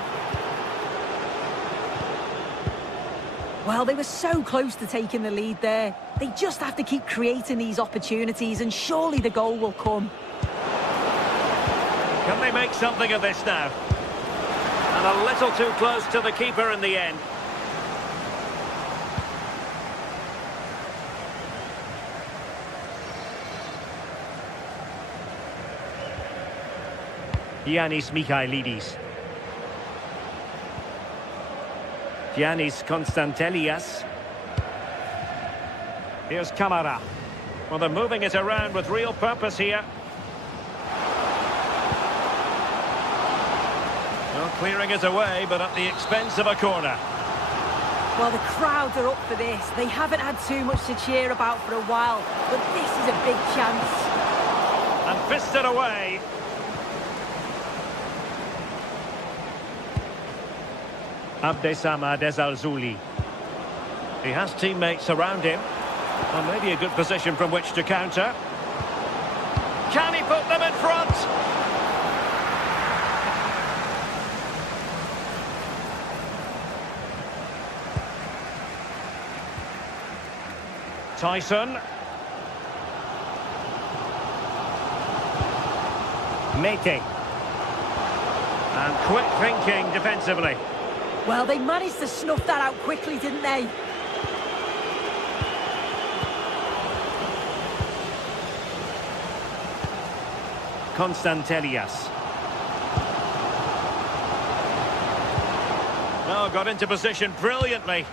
Well, they were so close to taking the lead there. They just have to keep creating these opportunities and surely the goal will come. Can they make something of this now? And a little too close to the keeper in the end. Giannis Michailidis. Giannis Konstantelias. Here's Camara. Well, they're moving it around with real purpose here. Well, clearing it away, but at the expense of a corner. Well, the crowd are up for this. They haven't had too much to cheer about for a while, but this is a big chance. And fisted away. Abdessamad Al-Zuli. He has teammates around him. Well, maybe a good position from which to counter. Can he put them in front? Tyson. Mete. And quick thinking defensively. Well, they managed to snuff that out quickly, didn't they? Konstantelias. Oh, got into position brilliantly.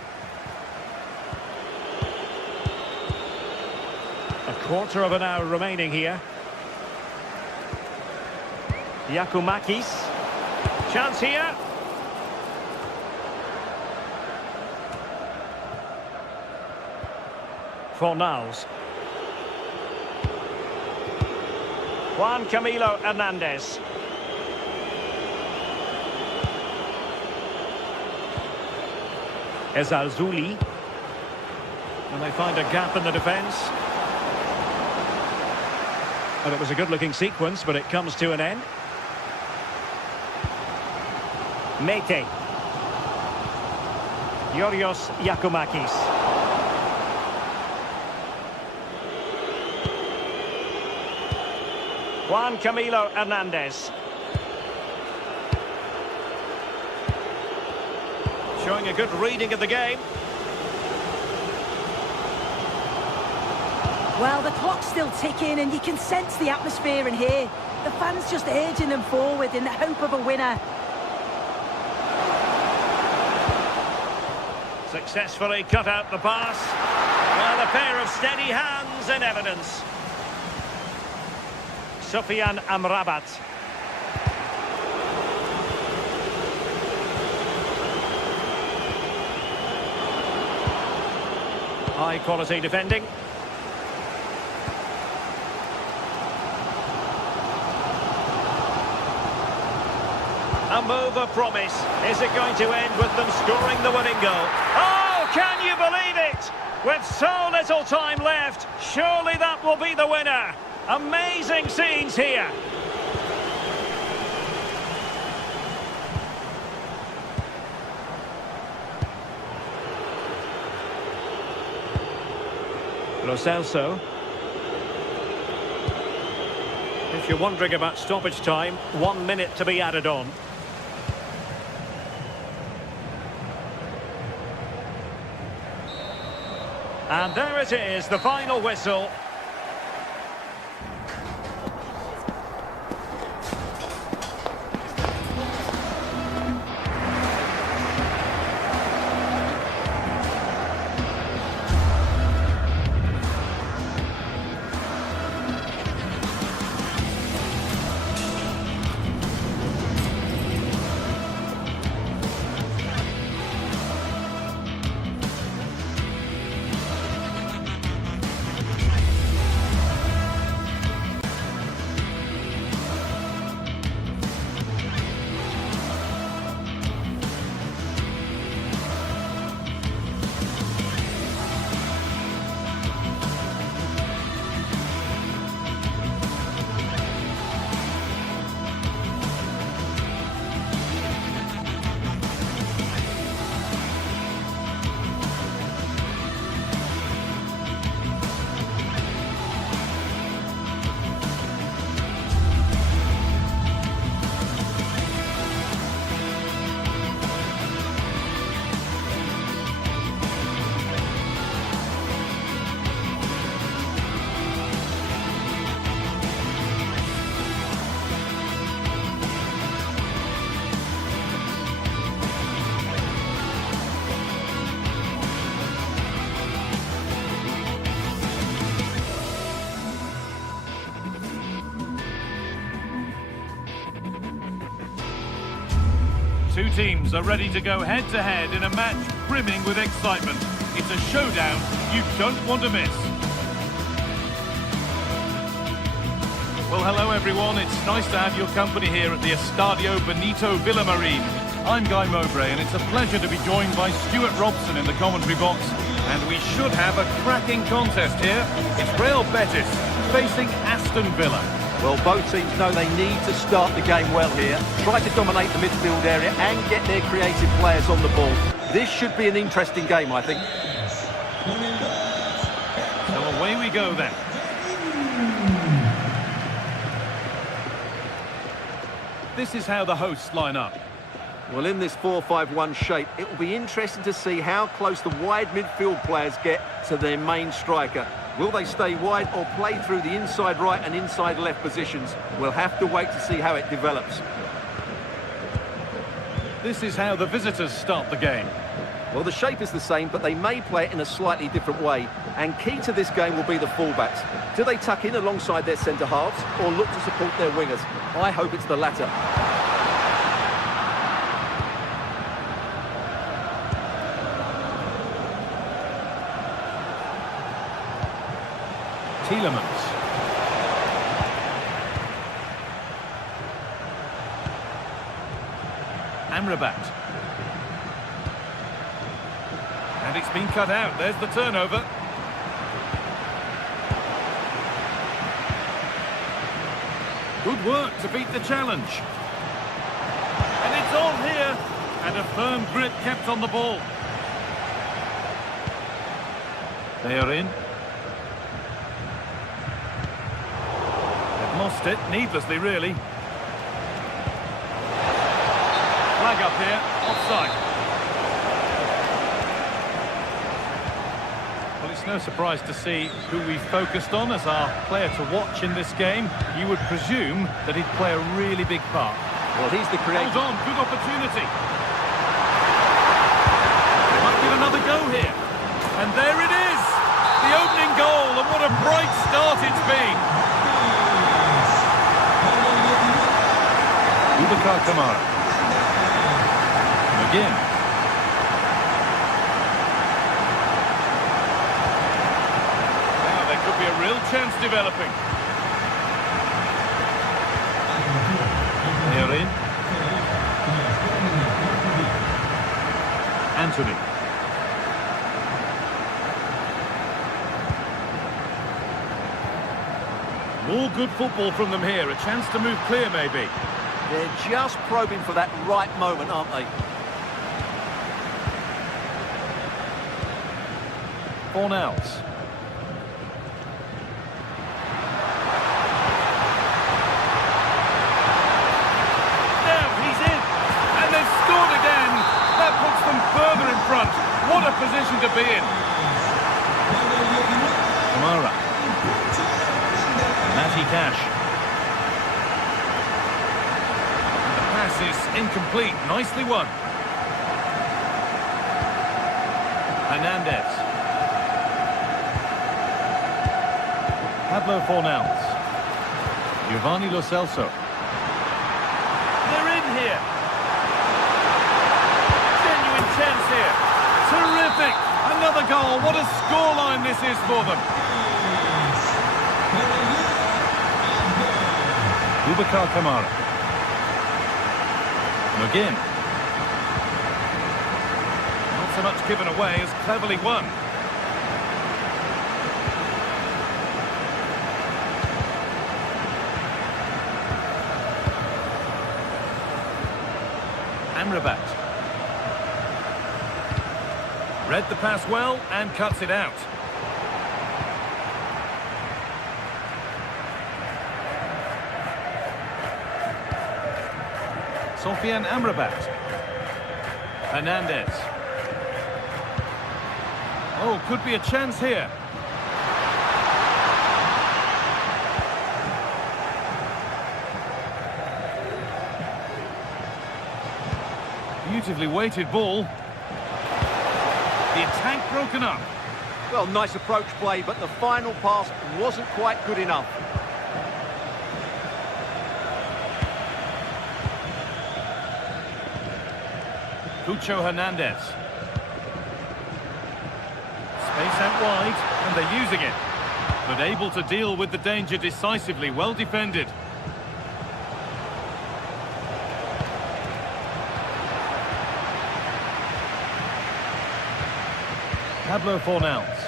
A quarter of an hour remaining here. Giacomakis. Chance here. Fornals. Juan Camilo Hernandez. Ezalzouli. And they find a gap in the defence. Well, it was a good-looking sequence, but it comes to an end. Mete. Yorios Giacomakis. Juan Camilo Hernandez. Showing a good reading of the game. Well, the clock's still ticking and you can sense the atmosphere in here. The fans just urging them forward in the hope of a winner. Successfully cut out the pass. Well, a pair of steady hands in evidence. Sofian Amrabat. High quality defending. A move of promise. Is it going to end with them scoring the winning goal? Oh, can you believe it? With so little time left, surely that will be the winner. Amazing scenes here. Lo Celso. If you're wondering about stoppage time, 1 minute to be added on. And there it is, the final whistle. Two teams are ready to go head-to-head in a match brimming with excitement. It's a showdown you don't want to miss. Well, hello everyone. It's nice to have your company here at the Estadio Benito Villamarin. I'm Guy Mowbray, and it's a pleasure to be joined by Stuart Robson in the commentary box. And we should have a cracking contest here. It's Real Betis facing Aston Villa. Well, both teams know they need to start the game well here. Try to dominate the midfield area and get their creative players on the ball. This should be an interesting game, I think. So away we go then. This is how the hosts line up. Well, in this 4-5-1 shape, it will be interesting to see how close the wide midfield players get to their main striker. Will they stay wide or play through the inside right and inside left positions? We'll have to wait to see how it develops. This is how the visitors start the game. Well, the shape is the same, but they may play it in a slightly different way. And key to this game will be the fullbacks. Do they tuck in alongside their centre-halves or look to support their wingers? I hope it's the latter. Tielemans. Amrabat. And it's been cut out. There's the turnover. Good work to beat the challenge. And it's on here. And a firm grip kept on the ball. They are in. They've lost it, needlessly really. Flag up here, offside. Well, it's no surprise to see who we focused on as our player to watch in this game. You would presume that he'd play a really big part. Well, he's the creator. Hold on, good opportunity. They might give another go here. And there it is! The opening goal, and what a bright start it's been. Boubacar Kamara. Again. Now there could be a real chance developing. They are in. Anthony. More good football from them here. A chance to move clear, maybe. They're just probing for that right moment, aren't they? Fornals. Now he's in. And they've scored again. That puts them further in front. What a position to be in. Kamara. Matty Cash. And the pass is incomplete. Nicely won. Hernandez. Pablo Fornals. Giovanni Lo Celso. They're in here. Genuine chance here. Terrific. Another goal. What a scoreline this is for them. Boubacar Kamara. McGinn. Not so much given away as cleverly won. Amrabat. Read the pass well and cuts it out. Sofiane Amrabat. Hernandez. Oh, could be a chance here. Beautifully weighted ball. The attack broken up. Well, nice approach play, but the final pass wasn't quite good enough. Cucho Hernandez. Space out wide, and they're using it. But able to deal with the danger decisively, well defended. Pablo Fornals.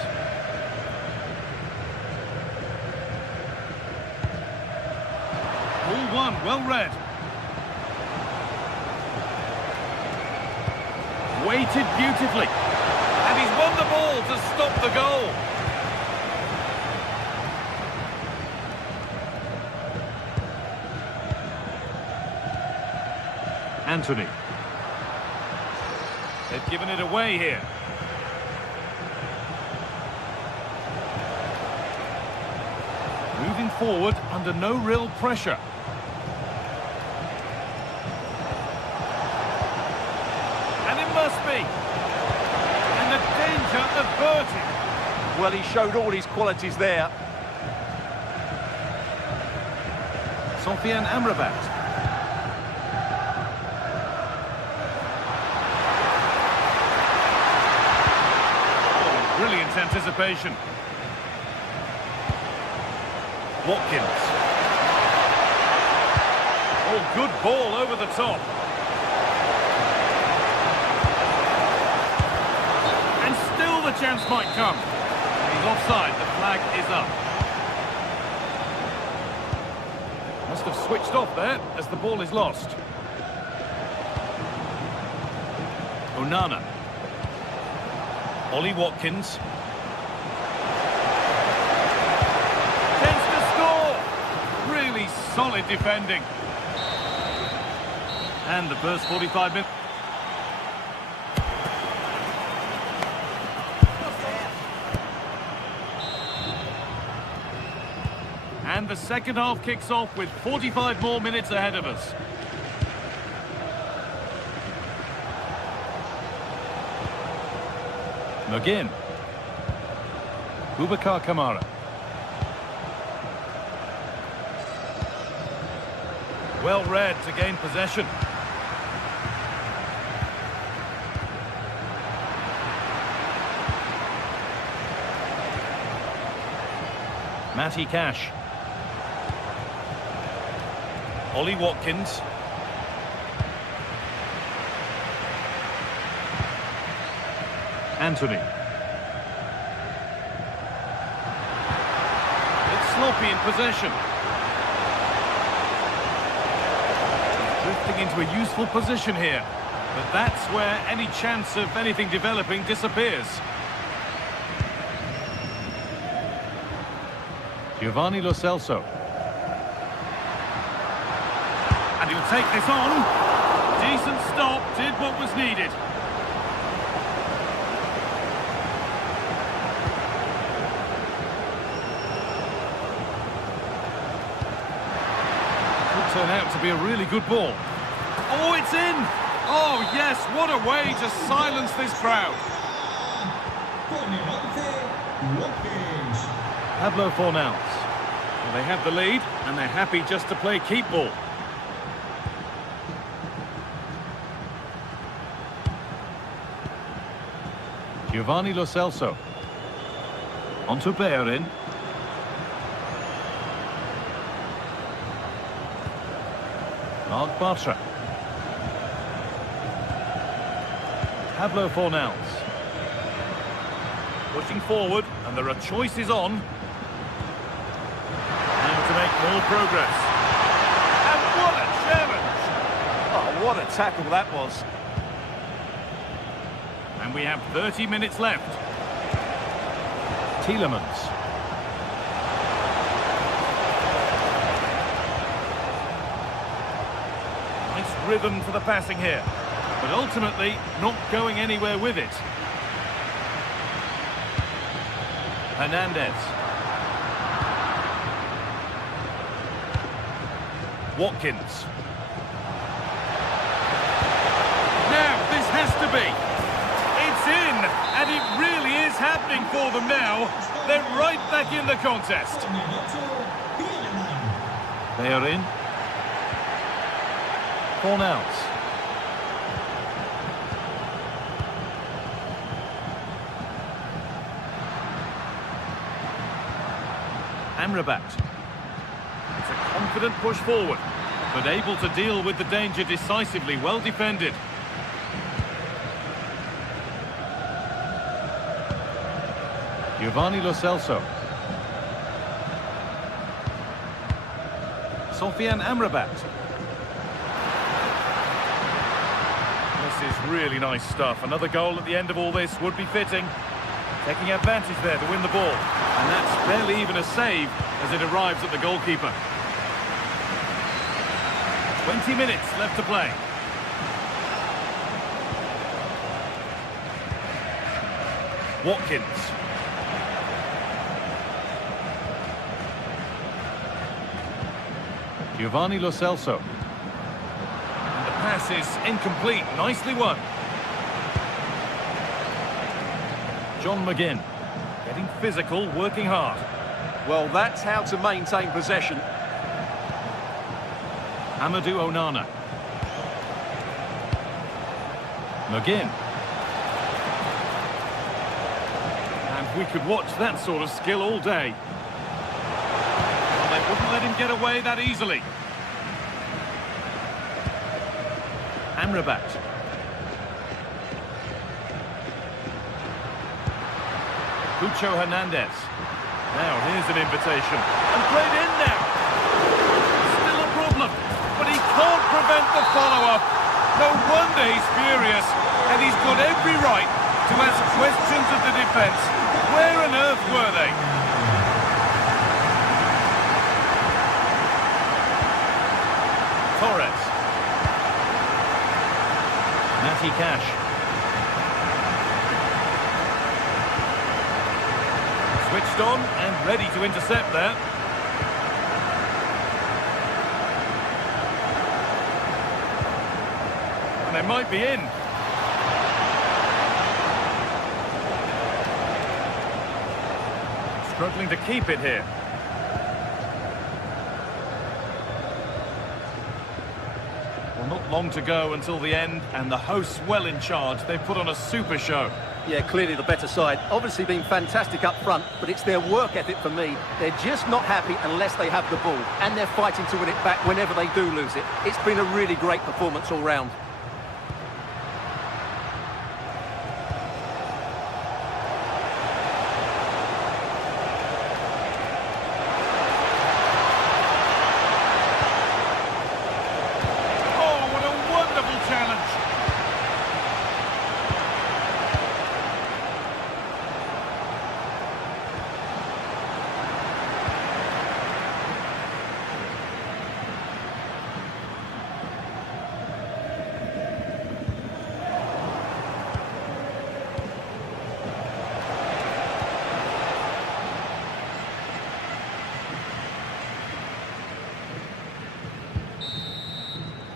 All one, well read. Weighted beautifully. And he's won the ball to stop the goal. Anthony. They've given it away here. Moving forward under no real pressure. spurting. Well, he showed all his qualities there. Sofian Amrabat. Oh, brilliant anticipation. Watkins. Oh, good ball over the top. And still the chance might come. He's offside, the flag is up. Must have switched off there as the ball is lost. Onana. Ollie Watkins. Chance to score! Really solid defending. And the first 45 minutes. And the second half kicks off with 45 more minutes ahead of us. McGinn. Boubacar Kamara. Well read to gain possession. Matty Cash. Ollie Watkins. Anthony. It's sloppy in possession. Drifting into a useful position here. But that's where any chance of anything developing disappears. Giovanni Lo Celso. And he'll take this on. Decent stop, did what was needed. Could turn out to be a really good ball. Oh, it's in! Oh, yes, what a way to silence this crowd. Pablo Fornals. Well, they have the lead, and they're happy just to play keep ball. Giovanni Lo Celso. Onto Bellerin. Marc Bartra. Pablo Fornals. Pushing forward, and there are choices on. Now to make more progress. And what a challenge! Oh, what a tackle that was. And we have 30 minutes left. Tielemans. Nice rhythm to the passing here. But ultimately, not going anywhere with it. Hernandez. Watkins. Now, this has to be. It's in, and it really is happening for them now. They're right back in the contest. They are in. Fornals. Amrabat. It's a confident push forward, but able to deal with the danger decisively. Well defended. Giovanni Lo Celso. Sofian Amrabat. This is really nice stuff. Another goal at the end of all this would be fitting. Taking advantage there to win the ball. And that's barely even a save as it arrives at the goalkeeper. 20 minutes left to play. Watkins. Giovanni Lo Celso. And the pass is incomplete. Nicely won. John McGinn. Getting physical, working hard. Well, that's how to maintain possession. Amadou Onana. McGinn. And we could watch that sort of skill all day. Well, they wouldn't let him get away that easily. Amrabat. Cucho Hernandez. Now, here's an invitation. And played in now. Still a problem, but he can't prevent the follow-up. No wonder he's furious, and he's got every right to ask questions of the defence. Where on earth were they? Torres. Matty Cash. Switched on and ready to intercept there. And they might be in. Struggling to keep it here. Well, not long to go until the end, and the hosts well in charge. They've put on a super show. Yeah, clearly the better side. Obviously been fantastic up front, but it's their work ethic for me. They're just not happy unless they have the ball, and they're fighting to win it back whenever they do lose it. It's been a really great performance all round. Oh, what a wonderful challenge.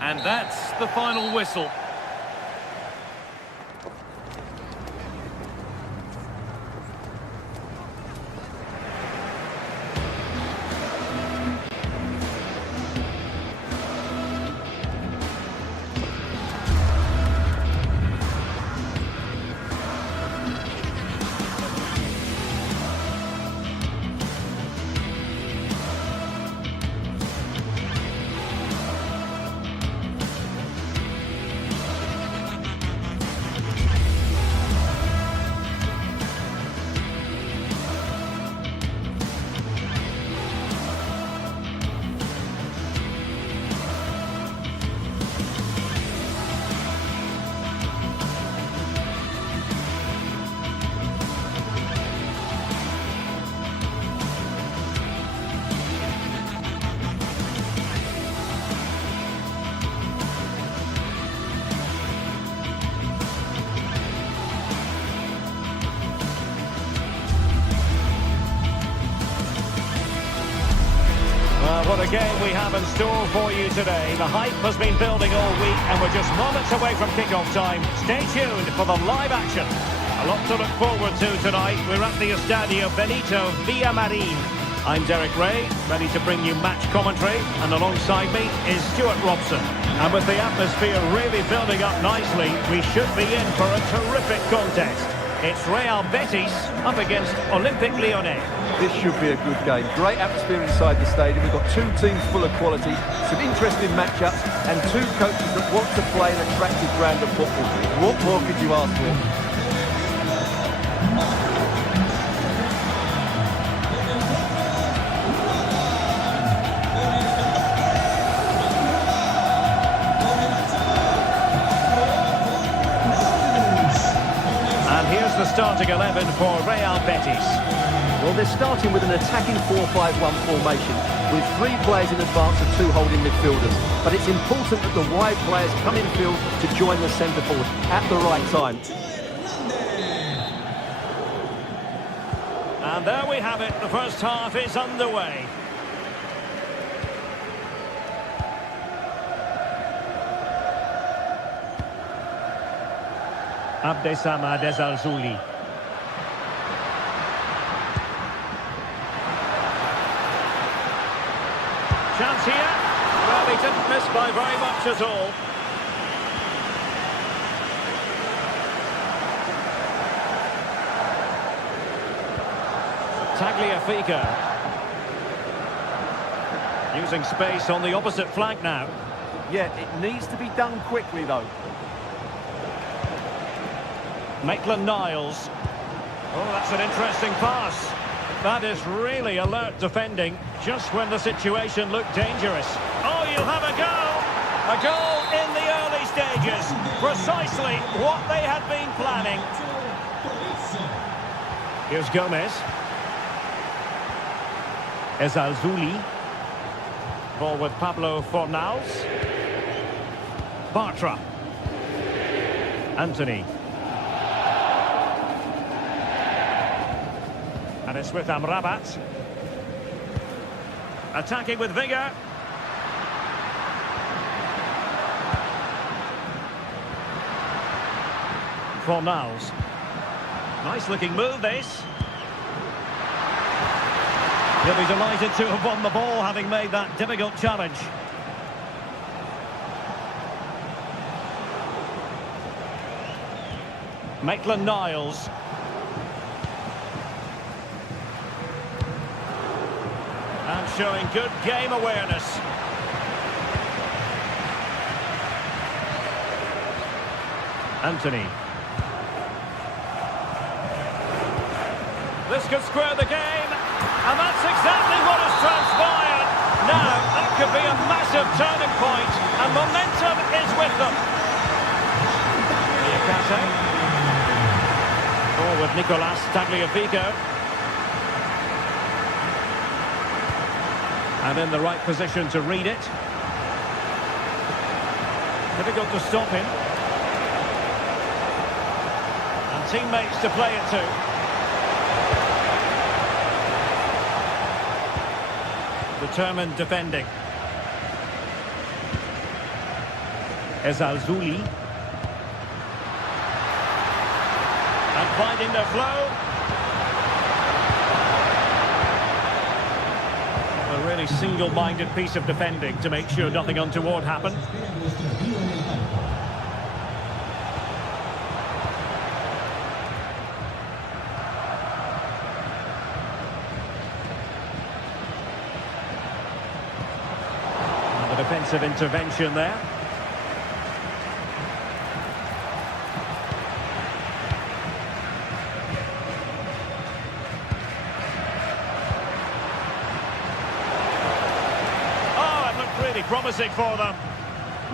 And that's the final whistle. What a game we have in store for you today. The hype has been building all week and we're just moments away from kick-off time. Stay tuned for the live action. A lot to look forward to tonight. We're at the Estadio Benito Villamarin. I'm Derek Ray, ready to bring you match commentary, and alongside me is Stuart Robson. And with the atmosphere really building up nicely, we should be in for a terrific contest. It's Real Betis up against Olympique Lyonnais. This should be a good game. Great atmosphere inside the stadium. We've got two teams full of quality, some interesting matchups, and two coaches that want to play an attractive brand of football. What more could you ask for? The starting 11 for Real Betis. Well, they're starting with an attacking 4-5-1 formation with three players in advance of two holding midfielders. But it's important that the wide players come in field to join the centre forward at the right time. And there we have it. The first half is underway. Abdessamad Ezzalzouli. Chance here. Well, he didn't miss by very much at all. Tagliafico. Using space on the opposite flank now. Yeah, it needs to be done quickly, though. Maitland-Niles. Oh, that's an interesting pass. That is really alert defending, just when the situation looked dangerous. Oh, you'll have a goal! A goal in the early stages. Precisely what they had been planning. Here's Gomez. Ezalzouli. Ball with Pablo Fornals. Bartra. Anthony. And it's with Amrabat. Attacking with vigour. Fornals. Nice looking move, this. He'll be delighted to have won the ball, having made that difficult challenge. Maitland-Niles. And showing good game awareness. Anthony. This could square the game, and that's exactly what has transpired. Now, that could be a massive turning point, and momentum is with them. Niakate. Ball with Nicolas Tagliafico. And in the right position to read it. Difficult to stop him. And teammates to play it to. Determined defending. Ezalzouli. And finding the flow. A really single-minded piece of defending to make sure nothing untoward happened. And the defensive intervention there. Really promising for them.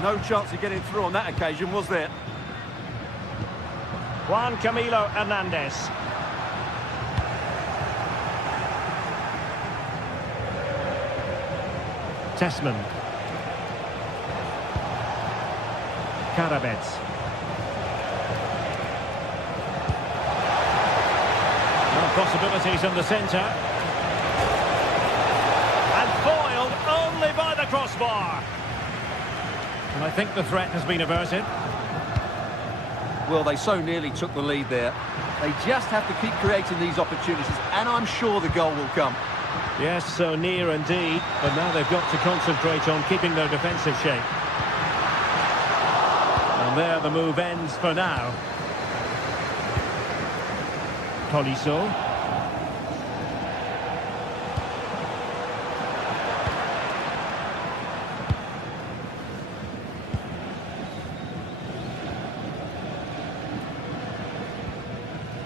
No chance of getting through on that occasion, was there? Juan Camilo Hernandez. Tessman. Karabets. No possibilities in the centre. Only by the crossbar. And I think the threat has been averted. Well, they so nearly took the lead there. They just have to keep creating these opportunities, and I'm sure the goal will come. Yes, so near indeed. But now they've got to concentrate on keeping their defensive shape. And there the move ends for now. Tolisso.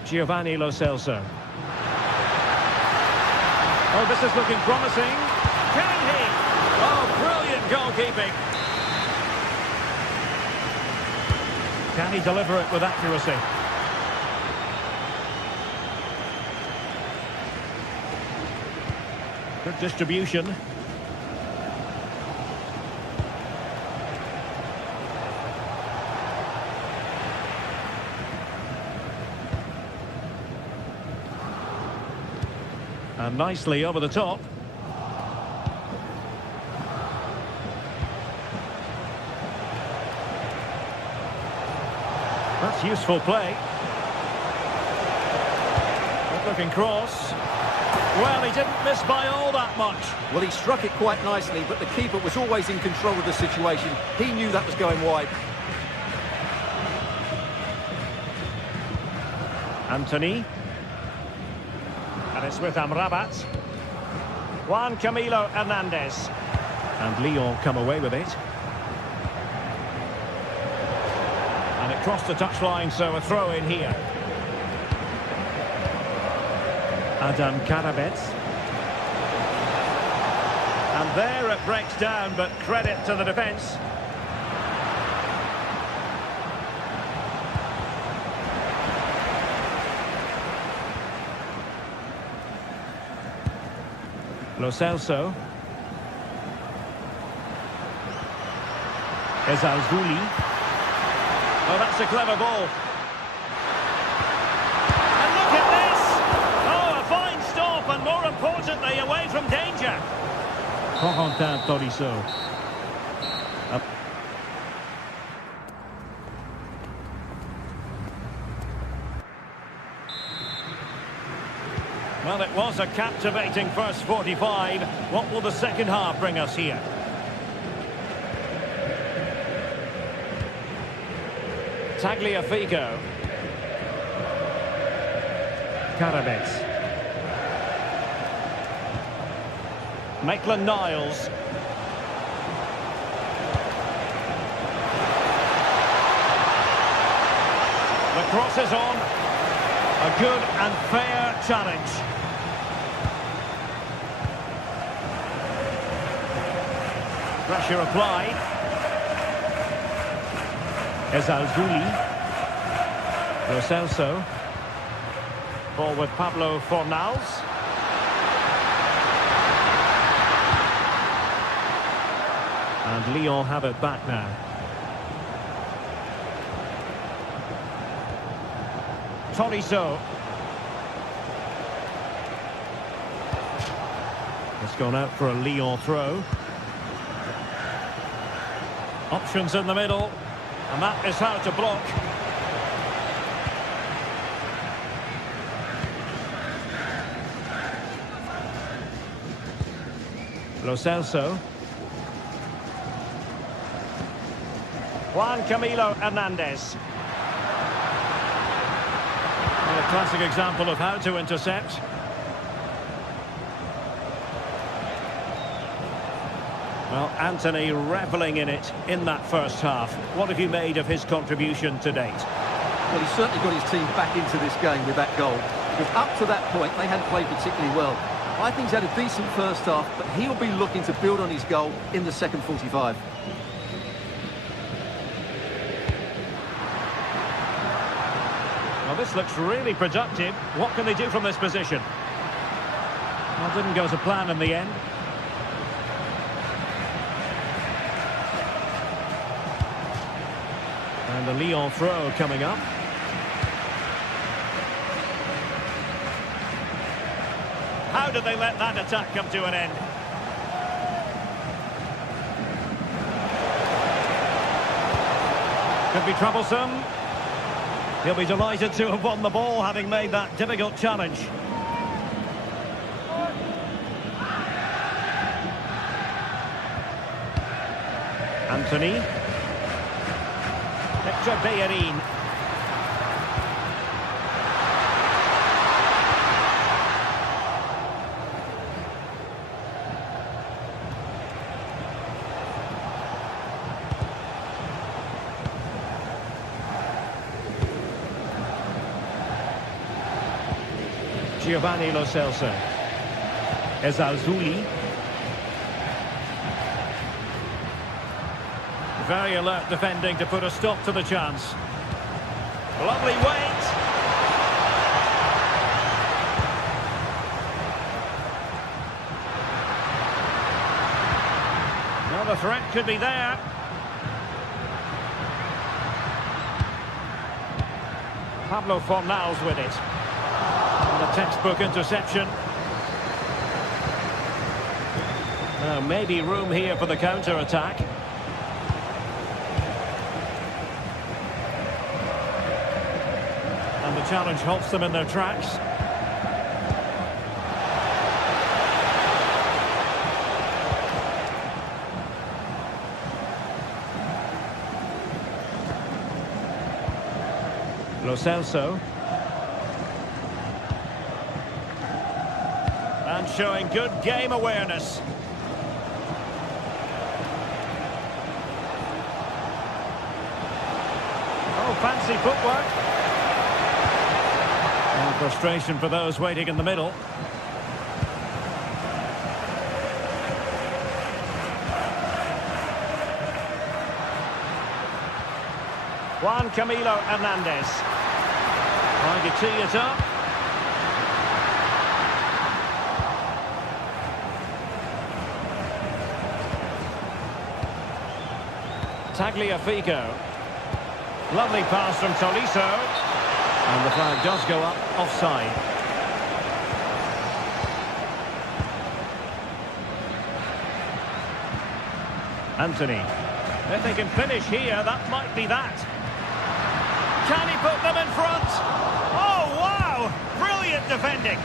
Giovanni Lo Celso. Oh, this is looking promising. Can he? Oh, brilliant goalkeeping. Can he deliver it with accuracy? Good distribution. And nicely over the top. That's useful play. Good looking cross. Well, he didn't miss by all that much. Well, he struck it quite nicely, but the keeper was always in control of the situation. He knew that was going wide. Anthony. And it's with Amrabat. Juan Camilo Hernandez. And Lyon come away with it. And it crossed the touchline, so a throw in here. Adam Karabets. And there it breaks down, but credit to the defence. Lo Celso. Ezalzouli. Oh, that's a clever ball. And look at this! Oh, a fine stop, and more importantly, away from danger. Corentin Tolisso. Well, it was a captivating first 45. What will the second half bring us here? Tagliafico. Karabets. Maitland-Niles. The cross is on. A good and fair challenge. Pressure applied. Ezalzouli. Lo Celso. Ball with Pablo Fornals. And Lyon have it back now. Tolisso. It's gone out for a Lyon throw. Options in the middle, and that is how to block. Lo Celso. Juan Camilo Hernandez. And a classic example of how to intercept. Well, Anthony revelling in it in that first half. What have you made of his contribution to date? Well, he's certainly got his team back into this game with that goal. Because up to that point, they hadn't played particularly well. I think he's had a decent first half, but he'll be looking to build on his goal in the second 45. Well, this looks really productive. What can they do from this position? Well, didn't go to plan in the end. And the Lyon throw coming up. How did they let that attack come to an end? Could be troublesome. He'll be delighted to have won the ball, having made that difficult challenge. Anthony. Hector Bellerin. Giovanni Lo Celso. Ezalzouli. Very alert defending to put a stop to the chance. Lovely weight. Well, the threat could be there. Pablo Fornals with it. And a textbook interception. Now, maybe room here for the counter-attack. And the challenge halts them in their tracks. Lo Celso. And showing good game awareness. Oh, fancy footwork. And frustration for those waiting in the middle. Juan Camilo Hernandez. Trying to tee it up. Tagliafico. Lovely pass from Tolisso. And the flag does go up offside. Anthony. If they can finish here, that might be that. Can he put them in front? Oh, wow! Brilliant defending.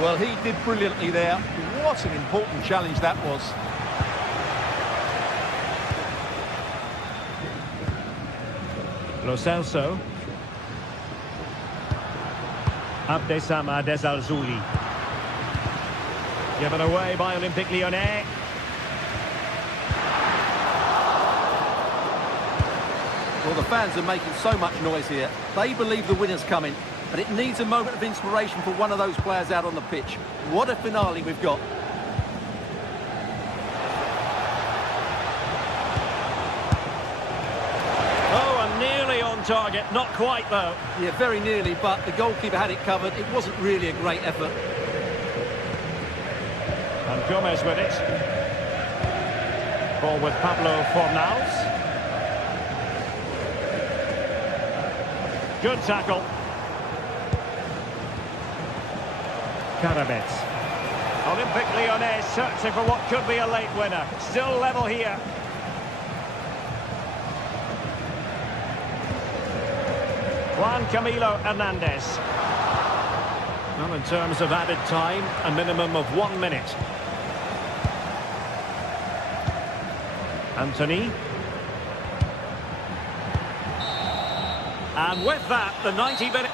Well, he did brilliantly there. What an important challenge that was. Lo Celso. Abdesama Desalzuli. Given away by Olympique Lyonnais. Well, the fans are making so much noise here. They believe the winner's coming, but it needs a moment of inspiration for one of those players out on the pitch. What a finale we've got. Oh, and nearly on target. Not quite, though. Yeah, very nearly, but the goalkeeper had it covered. It wasn't really a great effort. And Gomez with it. Ball with Pablo Fornals. Good tackle. Karabets. Olympique Lyonnais searching for what could be a late winner. Still level here. Juan Camilo Hernandez. Well, in terms of added time, a minimum of 1 minute. Anthony. And with that, the 90-minute...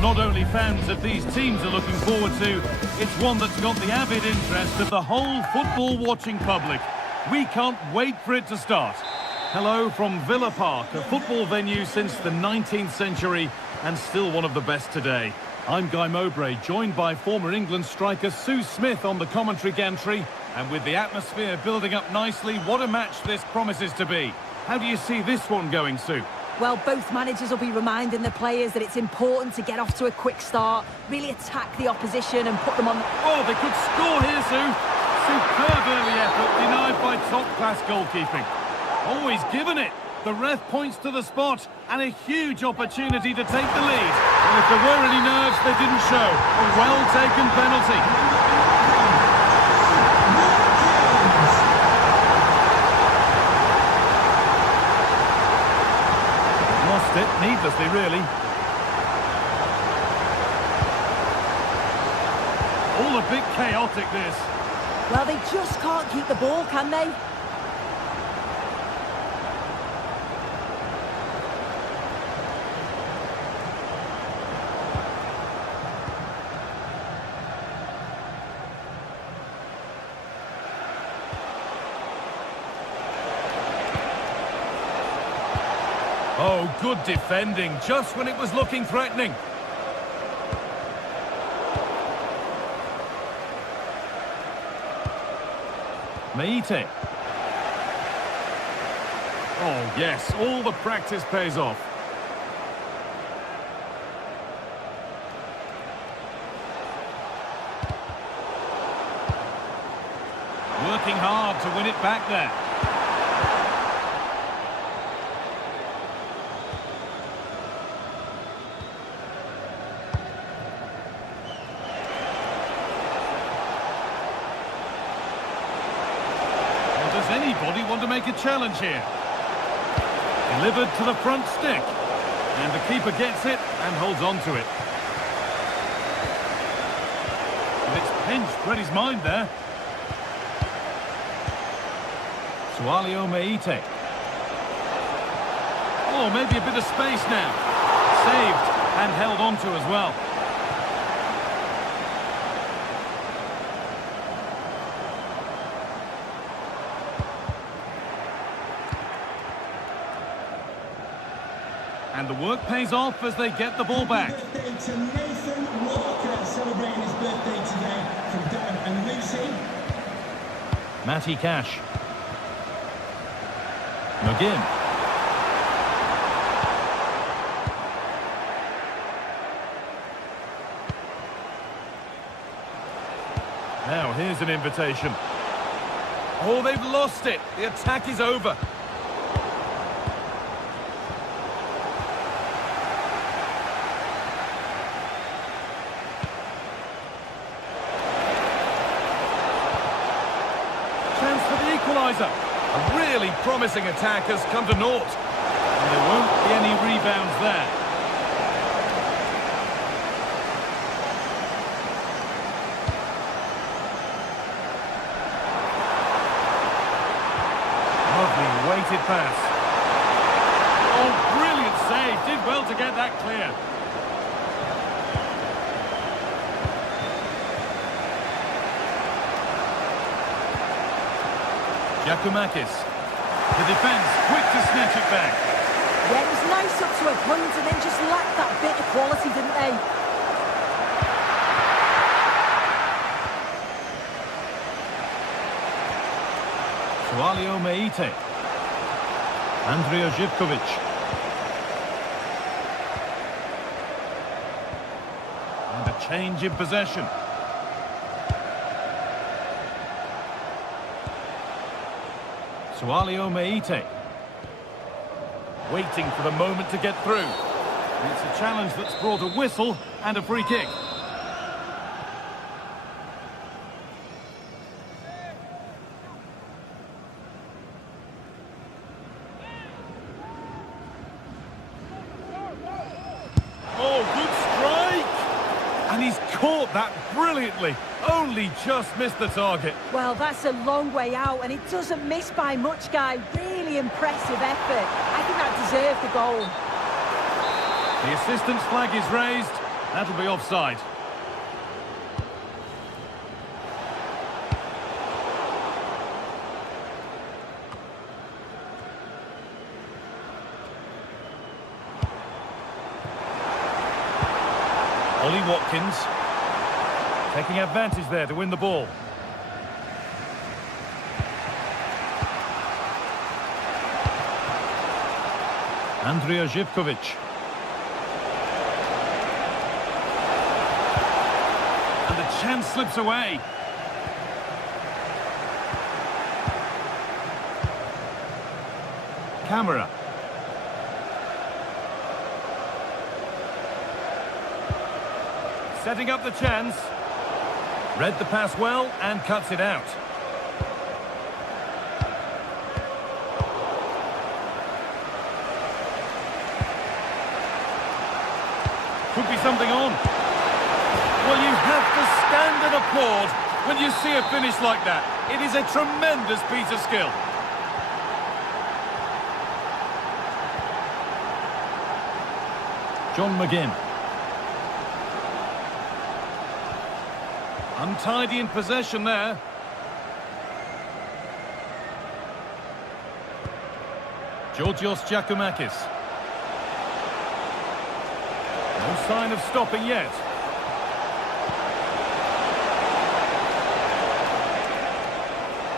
Not only fans of these teams are looking forward to, it's one that's got the avid interest of the whole football watching public. We can't wait for it to start. Hello from Villa Park, a football venue since the 19th century and still one of the best today. I'm Guy Mowbray, joined by former England striker Sue Smith on the commentary gantry. And with the atmosphere building up nicely, what a match this promises to be. How do you see this one going, Sue? Well, both managers will be reminding the players that it's important to get off to a quick start, really attack the opposition and put them on... Oh, they could score here, Sue. Superb early effort, denied by top-class goalkeeping. Always given it. The ref points to the spot, and a huge opportunity to take the lead. And if there were any nerves, they didn't show. A well-taken penalty. Lost it, needlessly, really. All a bit chaotic, this. Well, they just can't keep the ball, can they? Oh, good defending, just when it was looking threatening. Meite. Oh, yes, all the practice pays off. Working hard to win it back there. Does anybody want to make a challenge here? Delivered to the front stick. And the keeper gets it and holds on to it. But it's pinched, read his mind there. Sualio Meite. Oh, maybe a bit of space now. Saved and held on to as well. And the work pays off as they get the ball back. Happy birthday to Nathan Walker, celebrating his birthday today from Dad and Lucy. Matty Cash. McGinn. Now here's an invitation. Oh, they've lost it. The attack is over. Chance for the equaliser. A really promising attack has come to naught. And there won't be any rebounds there. Lovely weighted pass. Oh, brilliant save. Did well to get that clear. Giacomakis. The defence, quick to snatch it back. Yeah, it was nice up to a point and then just lacked that bit of quality, didn't they? Sualio Meite. Andrea Živković. And a change in possession. Sualio Meite. Waiting for the moment to get through. It's a challenge that's brought a whistle and a free kick. Oh, good strike! And he's caught that brilliantly. Only just missed the target. Well, that's a long way out, and it doesn't miss by much, Guy. Really impressive effort. I think that deserved the goal. The assistant's flag is raised. That'll be offside. Ollie Watkins. Taking advantage there to win the ball. Andrea Živković. And the chance slips away. Camera. setting up the chance. Read the pass well and cuts it out. Could be something on. Well, you have to stand and applaud when you see a finish like that. It is a tremendous piece of skill. John McGinn. Untidy in possession there. Georgios Giacomakis. No sign of stopping yet.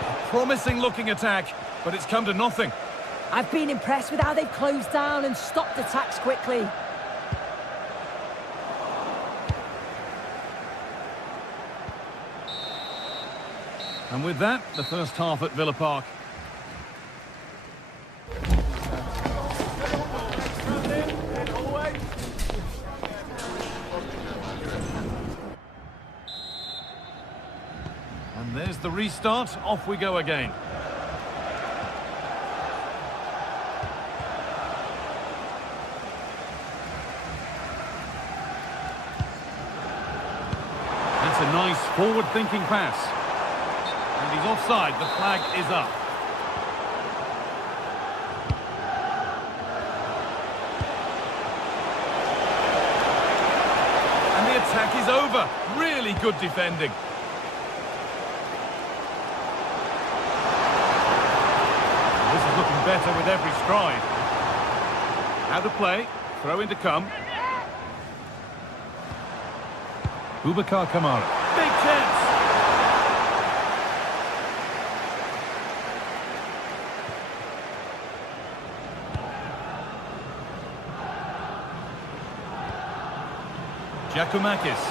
A promising looking attack, but it's come to nothing. I've been impressed with how they've closed down and stopped attacks quickly. And with that, the first half at Villa Park. And there's the restart. Off we go again. That's a nice forward-thinking pass. And he's offside. The flag is up. And the attack is over. Really good defending. This is looking better with every stride. Out of play. Throw in to come. Boubacar Kamara. Big chance. Giacomakis.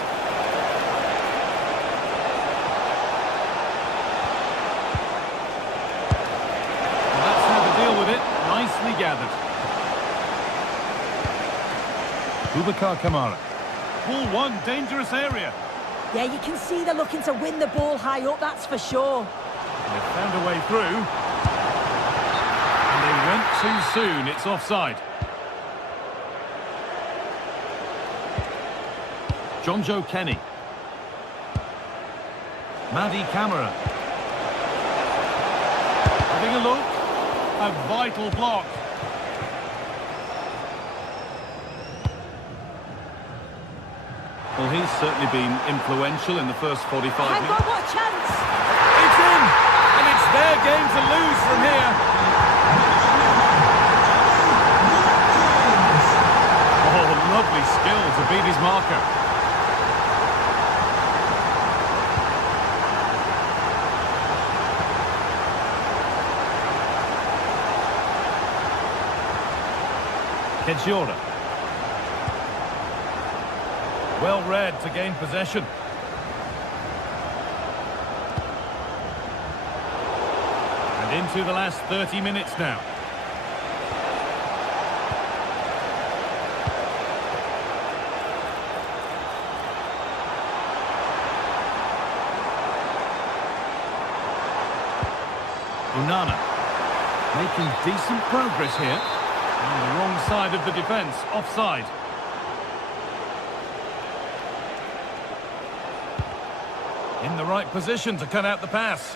And that's how to deal with it. Nicely gathered. Boubacar Kamara. Ball one, dangerous area. Yeah, you can see they're looking to win the ball high up, that's for sure. And they've found a way through. And they went too soon. It's offside. John Joe Kenny. Madi Camara. Having a look. A vital block. Well, he's certainly been influential in the first 45 Hang minutes. on, what a chance! It's in! And it's their game to lose from here. Oh, lovely skill to beat his marker. Kejiora. Well read to gain possession. And into the last 30 minutes now. Unana making decent progress here. On the wrong side of the defence, offside. In the right position to cut out the pass.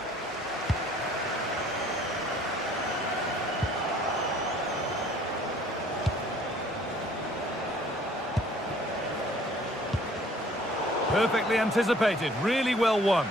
Perfectly anticipated, really well won.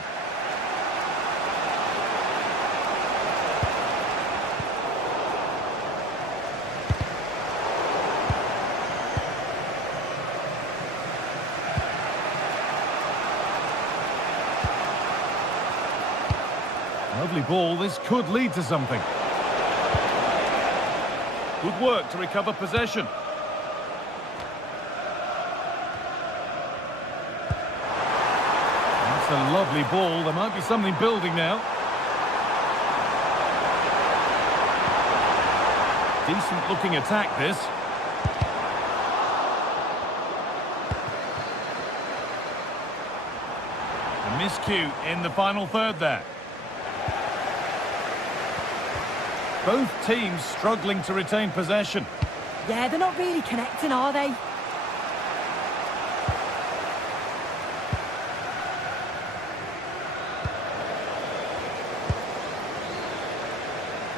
Lovely ball, this could lead to something. Good work to recover possession. That's a lovely ball, there might be something building now. Decent looking attack this. miscue in the final third there. Both teams struggling to retain possession. Yeah, they're not really connecting, are they?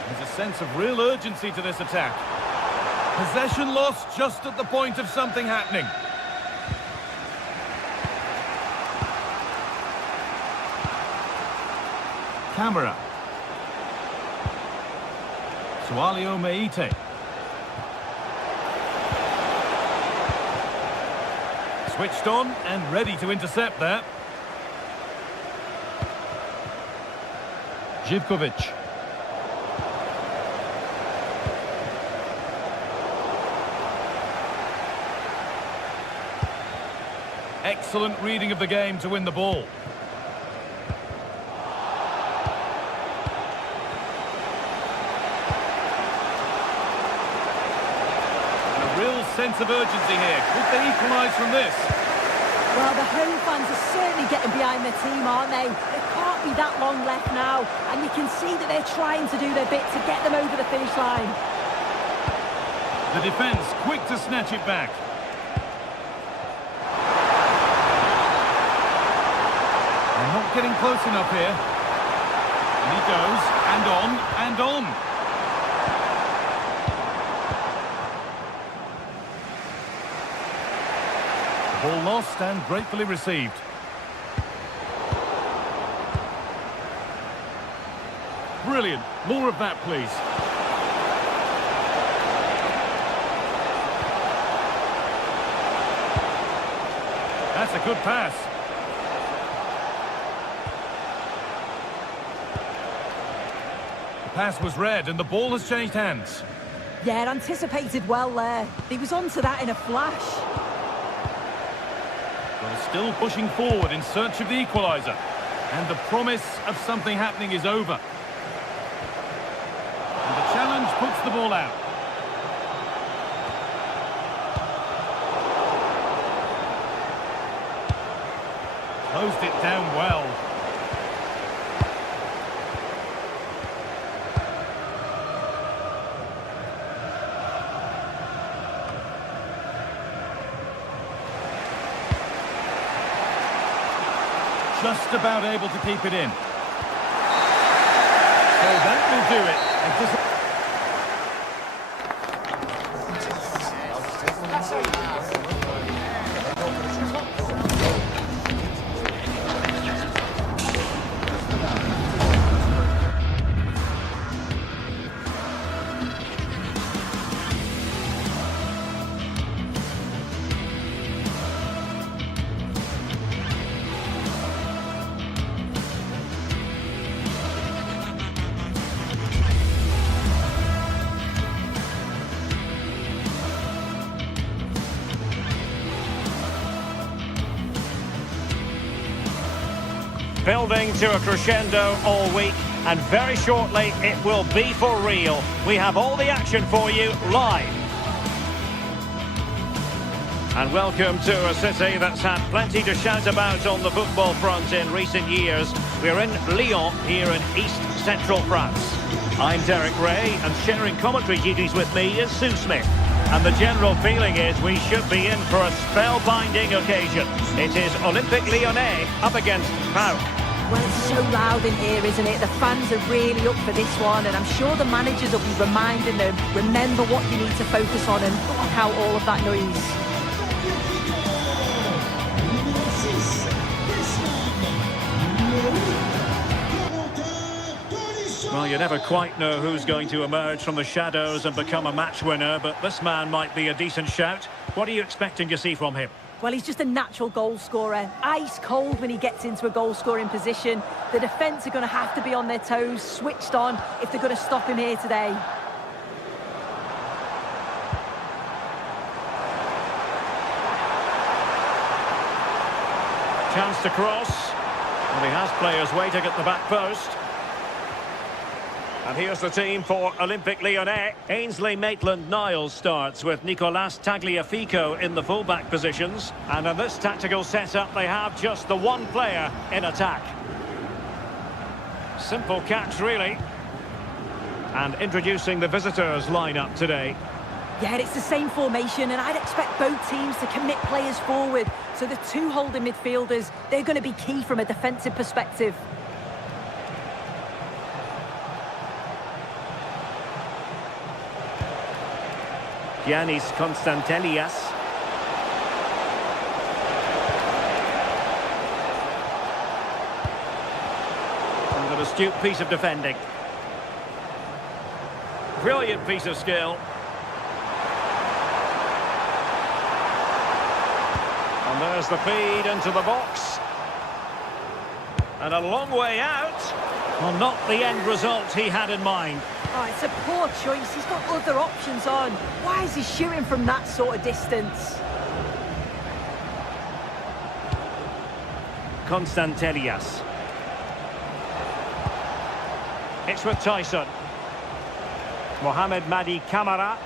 There's a sense of real urgency to this attack. Possession lost just at the point of something happening. Camera. Sualio Meite. Switched on and ready to intercept there. Živković. Excellent reading of the game to win the ball. And a real sense of urgency here. Could they equalise from this? Well, the home fans are certainly getting behind their team, aren't they? There can't be that long left now, and you can see that they're trying to do their bit to get them over the finish line. The defence quick to snatch it back. They're not getting close enough here. And he goes, and on, and on. Ball lost and gratefully received. Brilliant. More of that, please. That's a good pass. The pass was read and the ball has changed hands. Yeah, anticipated well there. He was onto that in a flash. Well, still pushing forward in search of the equaliser. And the promise of something happening is over. And the challenge puts the ball out. Closed it down well. Just about able to keep it in. So that will do it. Building to a crescendo all week, and very shortly it will be for real. We have all the action for you live. And welcome to a city that's had plenty to shout about on the football front in recent years. We're in Lyon, here in East Central France. I'm Derek Ray, and sharing commentary duties with me is Sue Smith. And the general feeling is we should be in for a spellbinding occasion. It is Olympique Lyonnais up against Paris. Well, it's so loud in here, isn't it? The fans are really up for this one, and I'm sure the managers will be reminding them, remember what you need to focus on and block out all of that noise. Well, you never quite know who's going to emerge from the shadows and become a match winner, but this man might be a decent shout. What are you expecting to see from him? Well, he's just a natural goal scorer. Ice cold when he gets into a goal-scoring position. The defence are going to have to be on their toes, switched on, if they're going to stop him here today. Chance to cross. And he has players waiting at the back post. And here's the team for Olympique Lyonnais. Ainsley Maitland-Niles starts with Nicolas Tagliafico in the full-back positions. And in this tactical setup, they have just the one player in attack. Simple catch, really. And introducing the visitors' lineup today. Yeah, it's the same formation, and I'd expect both teams to commit players forward. So the two holding midfielders, they're going to be key from a defensive perspective. Giannis Constantelias. And an astute piece of defending. Brilliant piece of skill. And there's the feed into the box. And a long way out. Well, not the end result he had in mind. Oh, it's a poor choice. He's got other options on. Why is he shooting from that sort of distance? Constantelias. It's with Tyson. Mohamed Madi Camara.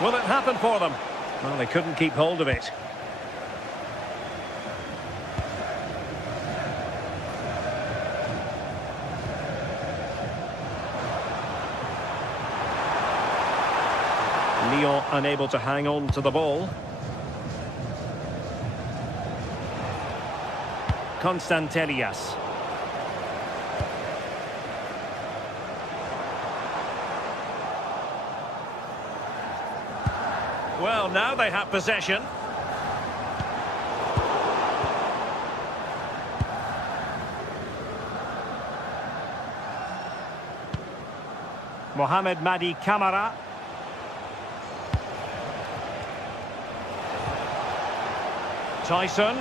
Will it happen for them? Well, they couldn't keep hold of it. Lyon unable to hang on to the ball. Constantelias. Well, now they have possession. Mohamed Madi Camara. Tyson.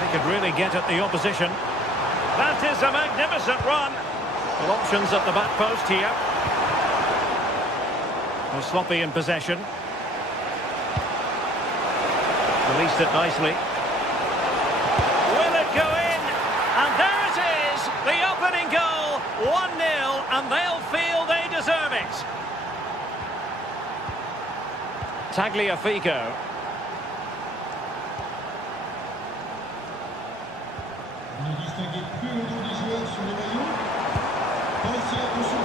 They could really get at the opposition. That is a magnificent run. Well, options at the back post here. Well, sloppy in possession. Released it nicely. Will it go in? And there it is! The opening goal! 1-0, and they'll feel they deserve it. Tagliafico.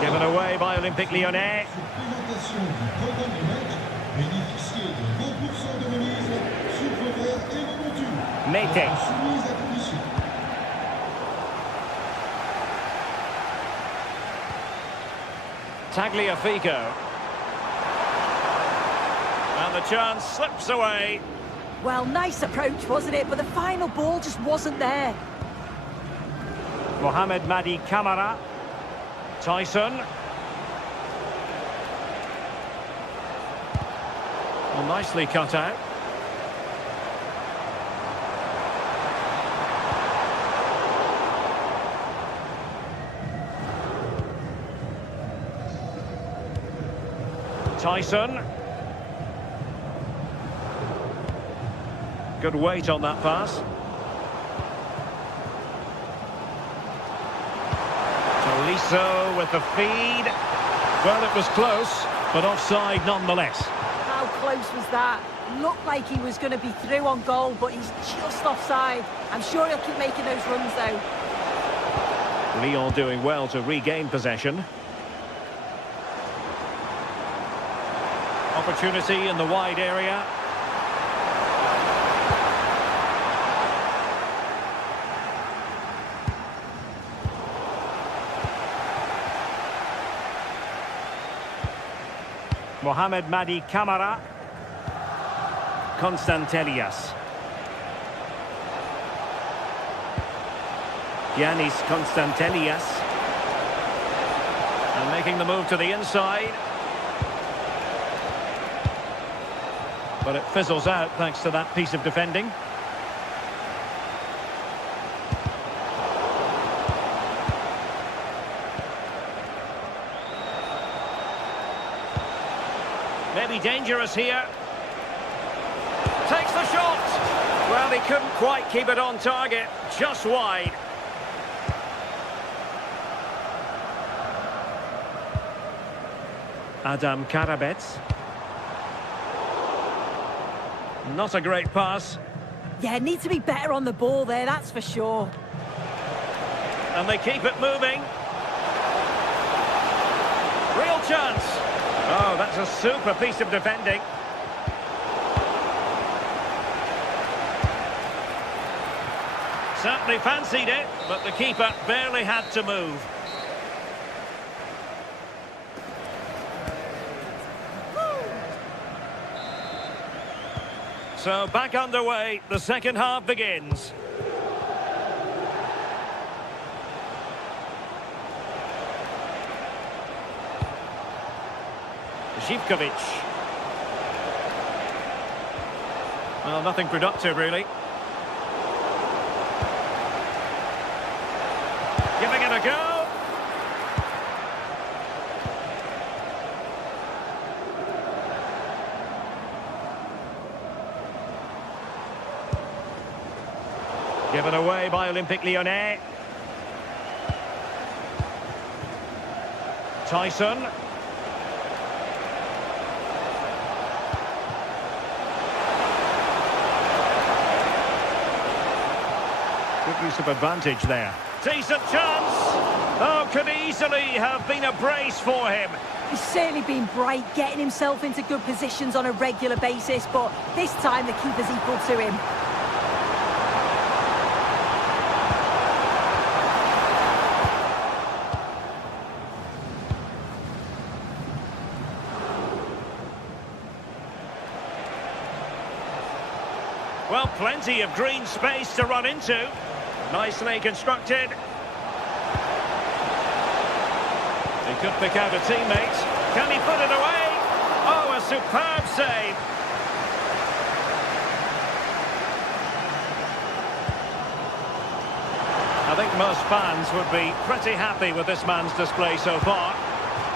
Given away by Olympique Lyonnais. Mete. Tagliafico. And the chance slips away. Well, nice approach, wasn't it? But the final ball just wasn't there. Mohamed Madi Camara. Tyson. Well, nicely cut out. Tyson. Good weight on that pass. Tolisso with the feed. Well, it was close, but offside nonetheless. How close was that? Looked like he was going to be through on goal, but he's just offside. I'm sure he'll keep making those runs, though. Lyon doing well to regain possession. Opportunity in the wide area. Mohamed Madi Camara. Constantelias. Giannis Constantelias. And making the move to the inside. But it fizzles out thanks to that piece of defending. be dangerous here. Takes the shot. Well, he couldn't quite keep it on target. Just wide. Adam Karabets. Not a great pass. Yeah, need to be better on the ball there, that's for sure. And they keep it moving. Real chance. Oh, that's a super piece of defending. Certainly fancied it, but the keeper barely had to move. So back underway, the second half begins. Zivkovic. Well, nothing productive, really. Giving it a go. Given away by Olympique Lyonnais. Tyson. Good use of advantage there. Decent chance. Oh, could easily have been a brace for him. He's certainly been bright, getting himself into good positions on a regular basis, but this time the keeper's equal to him. Well, plenty of green space to run into. Nicely constructed. He could pick out a teammate. Can he put it away? Oh, a superb save. I think most fans would be pretty happy with this man's display so far.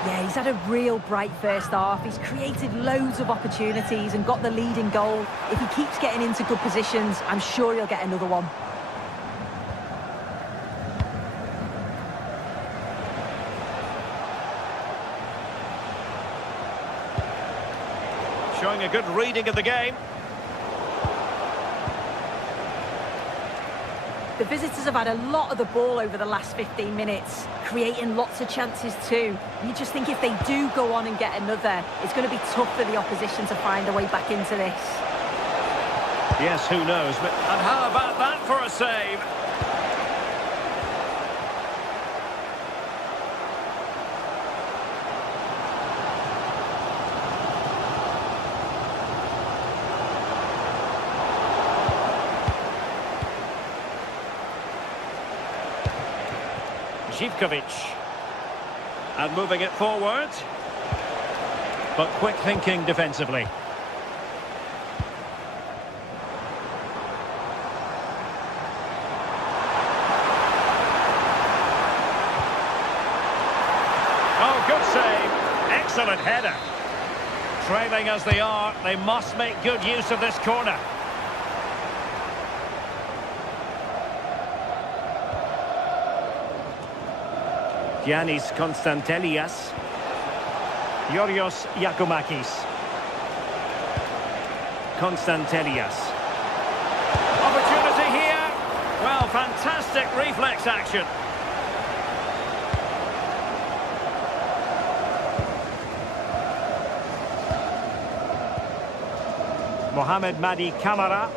Yeah, he's had a real bright first half. He's created loads of opportunities and got the leading goal. If he keeps getting into good positions, I'm sure he'll get another one. Showing a good reading of the game. The visitors have had a lot of the ball over the last 15 minutes, creating lots of chances too. You just think if they do go on and get another, it's going to be tough for the opposition to find a way back into this. Yes, who knows? But and how about that for a save? Zivkovic. And moving it forward. But quick thinking defensively. Oh, good save. Excellent header. Trailing as they are, they must make good use of this corner. Giannis Konstantelias. Yorios Yakumakis. Konstantelias. Opportunity here. Well, fantastic reflex action. Mohamed Madi Camara.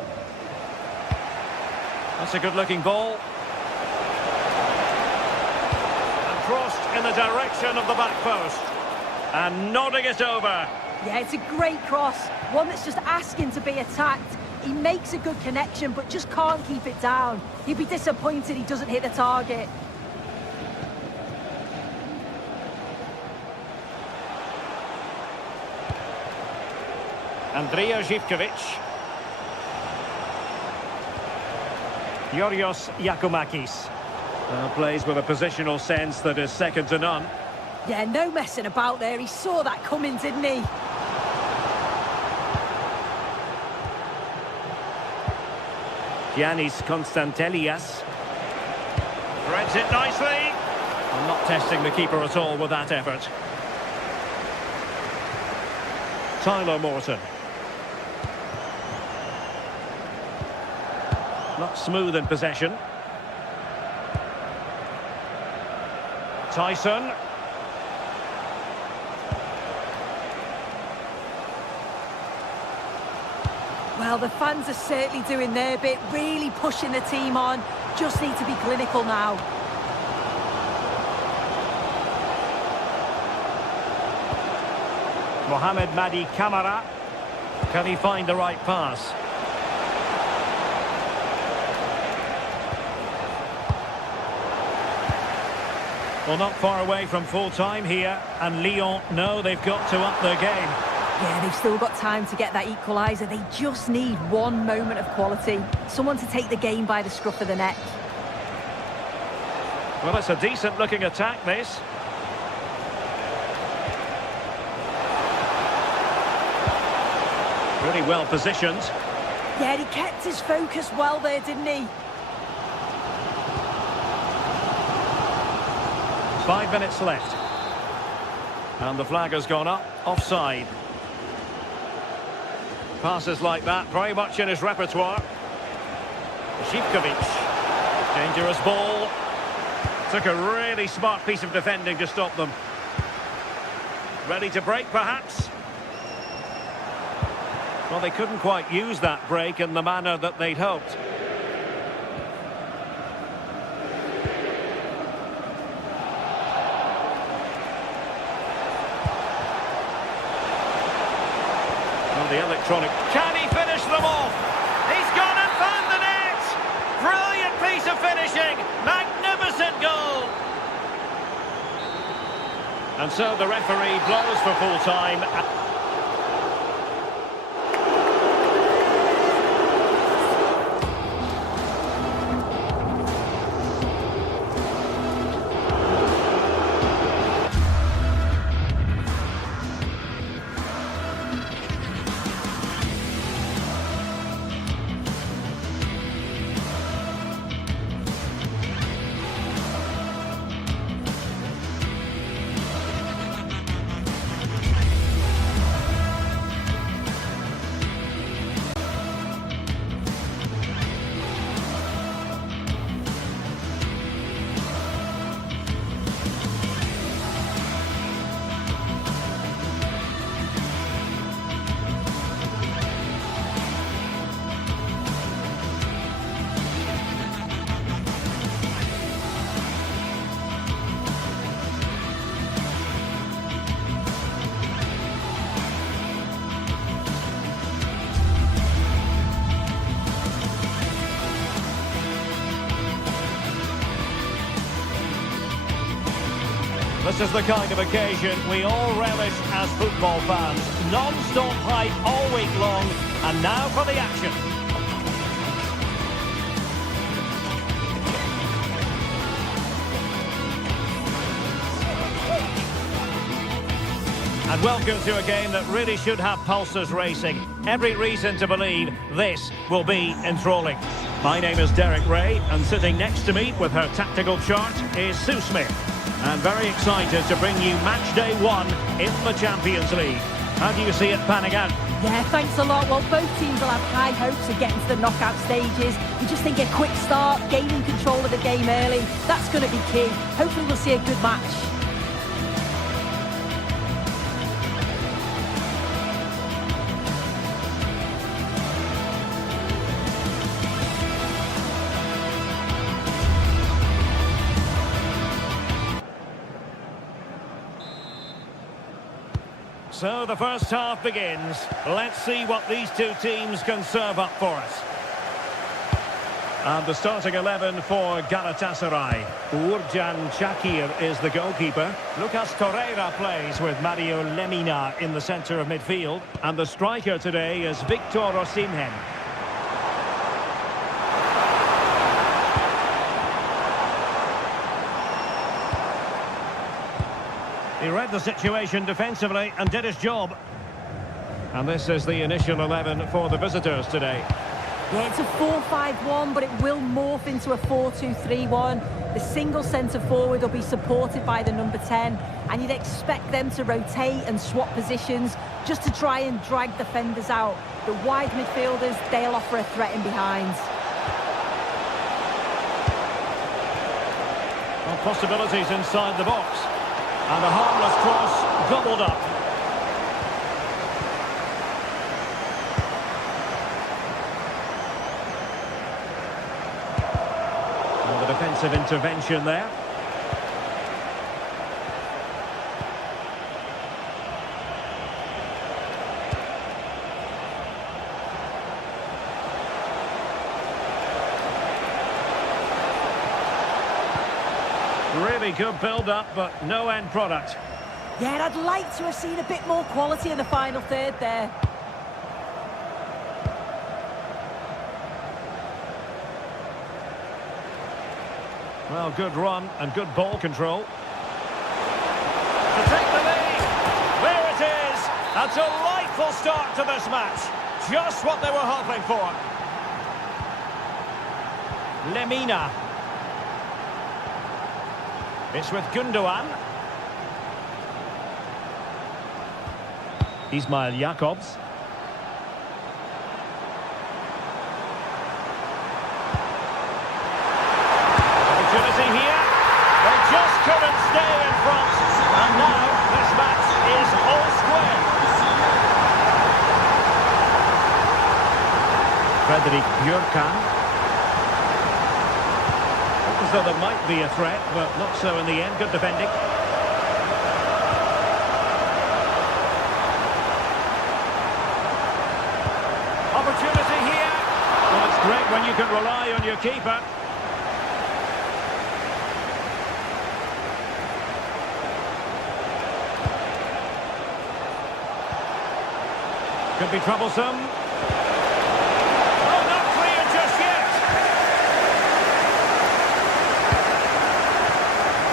That's a good-looking ball. Crossed in the direction of the back post. And nodding it over. Yeah, it's a great cross. One that's just asking to be attacked. He makes a good connection, but just can't keep it down. He'd be disappointed he doesn't hit the target. Andrea Zivkovic. Yorios Yakumakis. Plays with a positional sense that is second to none. Yeah, no messing about there. He saw that coming, didn't he? Giannis Constantelias. Threads it nicely. I'm not testing the keeper at all with that effort. Tyler Morton. Not smooth in possession. Tyson. Well, the fans are certainly doing their bit, really pushing the team on. Just need to be clinical now. Mohamed Madi Camara. Can he find the right pass? Well, not far away from full time here, and Lyon know they've got to up their game. Yeah, they've still got time to get that equaliser. They just need one moment of quality. Someone to take the game by the scruff of the neck. Well, it's a decent-looking attack, this. Really well positioned. Yeah, he kept his focus well there, didn't he? 5 minutes left. And the flag has gone up, offside. Passes like that, very much in his repertoire. Zivkovic. Dangerous ball. Took a really smart piece of defending to stop them. Ready to break, perhaps? Well, they couldn't quite use that break in the manner that they'd hoped. The electronic. Can he finish them off? He's gone and found the net! Brilliant piece of finishing! Magnificent goal! And so the referee blows for full time. This is the kind of occasion we all relish as football fans. Non-stop hype all week long, and now for the action. And welcome to a game that really should have pulses racing. Every reason to believe this will be enthralling. My name is Derek Ray, and sitting next to me with her tactical chart is Sue Smith. And very excited to bring you match day 1 in the Champions League. How do you see it panning out? Yeah, thanks a lot. Well, both teams will have high hopes of getting to the knockout stages. We just think a quick start, gaining control of the game early, that's going to be key. Hopefully we'll see a good match. So the first half begins. Let's see what these two teams can serve up for us. And the starting 11 for Galatasaray. Uğurcan Çakır is the goalkeeper. Lucas Torreira plays with Mario Lemina in the centre of midfield. And the striker today is Victor Osimhen. He read the situation defensively and did his job. And this is the initial 11 for the visitors today. Yeah, it's a 4-5-1, but it will morph into a 4-2-3-1. The single centre forward will be supported by the number 10, and you'd expect them to rotate and swap positions just to try and drag defenders out. The wide midfielders, they'll offer a threat in behind. Well, possibilities inside the box. And a harmless cross gobbled up. And the defensive intervention there. Really good build-up, but no end product. Yeah, I'd like to have seen a bit more quality in the final third there. Well, good run and good ball control. To take the lead. There it is. A delightful start to this match. Just what they were hoping for. Lemina. It's with Gundogan. Ismail Jakobs. Opportunity here. They just couldn't stay in front. And now this match is all square. Frederick Björkan. As though there might be a threat, but not so in the end. Good defending. Opportunity here. Well, it's great when you can rely on your keeper. Could be troublesome. Oh, not clear just yet.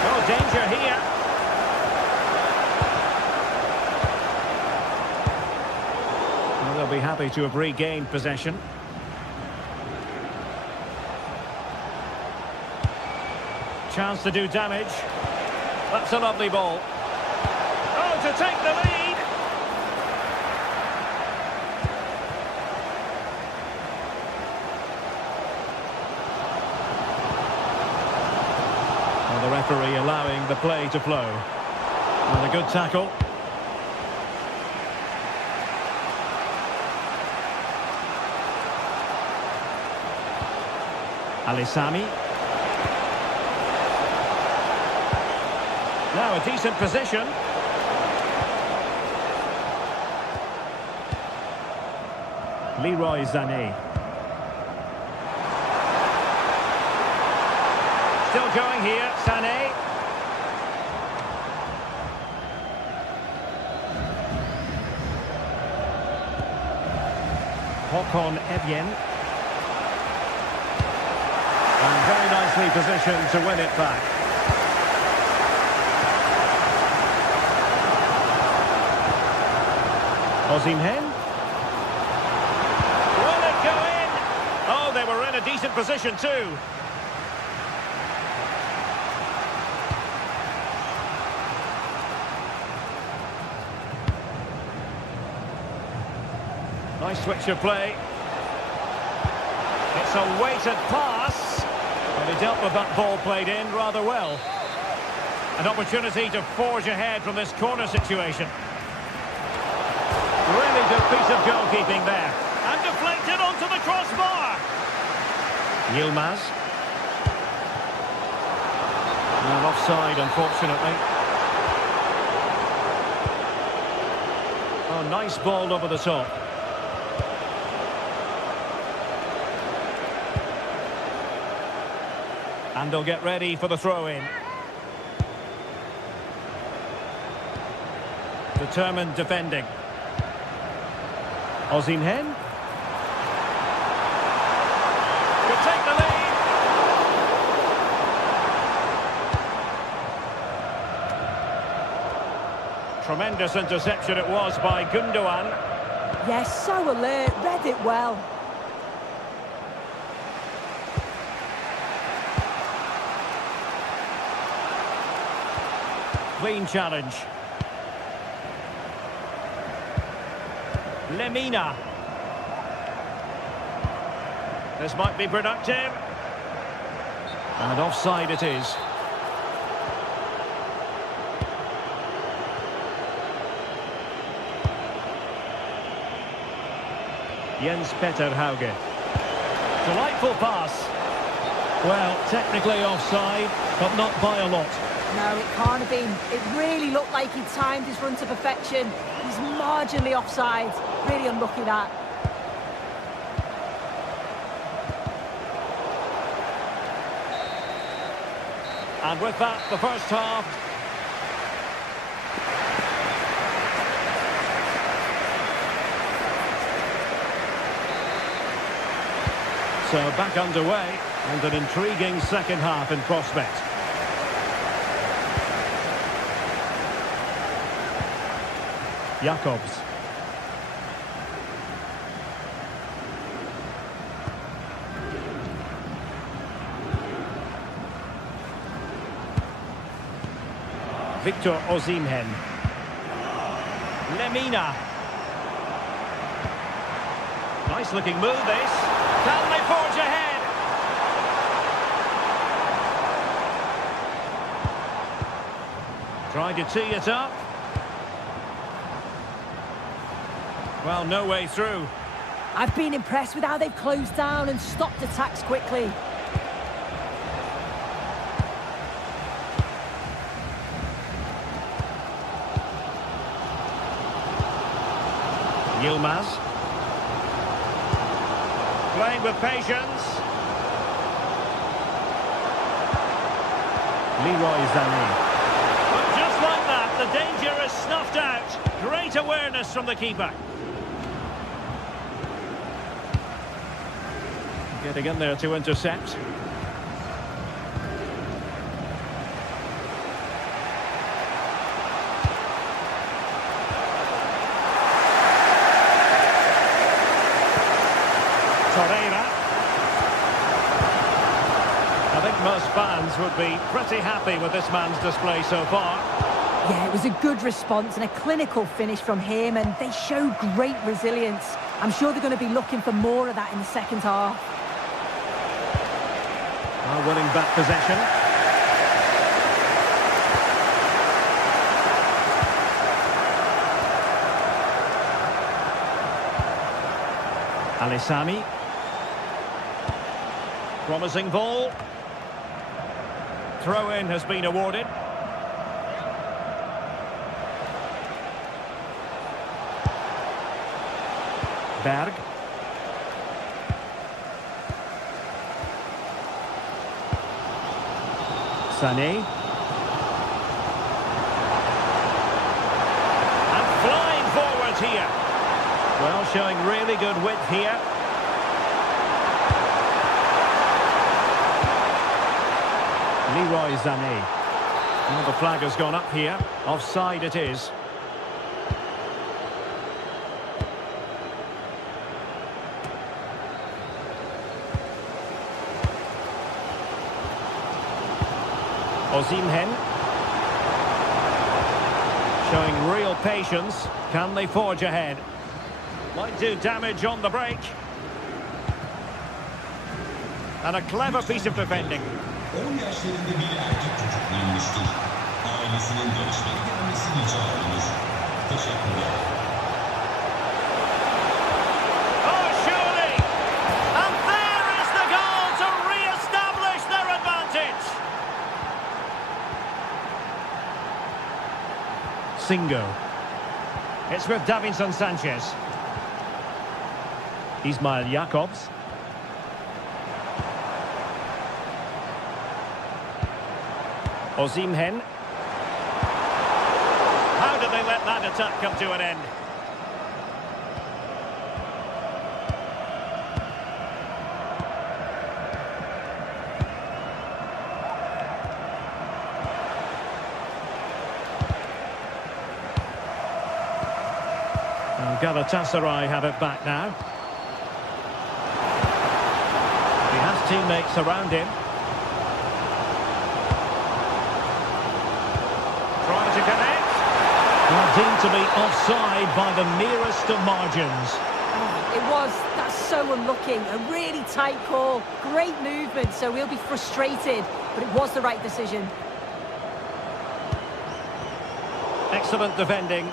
Oh, danger here. Well, they'll be happy to have regained possession. Chance to do damage. That's a lovely ball. Oh, to take the lead. The referee allowing the play to flow. And a good tackle. Alisami. Now a decent position. Leroy Sané. Still going here, Sané. Håkon Evjen. And very nicely positioned to win it back. Osimhen. Will it go in? Oh, they were in a decent position too. Nice switch of play. It's a weighted pass. And he dealt with that ball played in rather well. An opportunity to forge ahead from this corner situation. Really good piece of goalkeeping there. And deflected onto the crossbar. Yilmaz. And offside, unfortunately. Oh, nice ball over the top. And they'll get ready for the throw-in. Determined defending. Osimhen. Could take the lead. Tremendous interception it was by Gundogan. Yes, so alert, read it well. clean challenge. Lemina. This might be productive. And offside it is. Jens Peter Hauge. Delightful pass. Well, technically offside, but not by a lot. No, it can't have been. It really looked like he timed his run to perfection. He's marginally offside. Really unlucky that. And with that, the first half. So back underway, and an intriguing second half in prospect. Jakobs. Victor Osimhen. Lemina. Nice looking move this. Can they forge ahead? Trying to tee it up. Well, no way through. I've been impressed with how they've closed down and stopped attacks quickly. Yilmaz. Playing with patience. Leroy Sané. But just like that, the danger is snuffed out. Great awareness from the keeper. Getting in there to intercept. Torreira. I think most fans would be pretty happy with this man's display so far. Yeah, it was a good response and a clinical finish from him, and they show great resilience. I'm sure they're going to be looking for more of that in the second half. Well, winning back possession. Alisami. Promising ball. Throw-in has been awarded. Berg. Sané. And flying forwards here. Well, showing really good width here. Leroy Sané. Well, the flag has gone up here. Offside it is. Osimhen. Showing real patience. Can they forge ahead? Might do damage on the break. And a clever piece of defending. 10 yaşlarında bir erkek çocuk bulunmuştur. Ailesinin görüşmeye gelmesi rica edilir. Teşekkürler. Oh, surely! And there is the goal to re-establish their advantage! Singo. It's with Davinson Sanchez. Ismail Jakobs. Osimhen. How did they let that attack come to an end? And Galatasaray have it back now. He has teammates around him. Trying to deemed to be offside by the merest of margins. It was. That's so unlucky. A really tight call. Great movement, so we'll be frustrated. But it was the right decision. Excellent defending.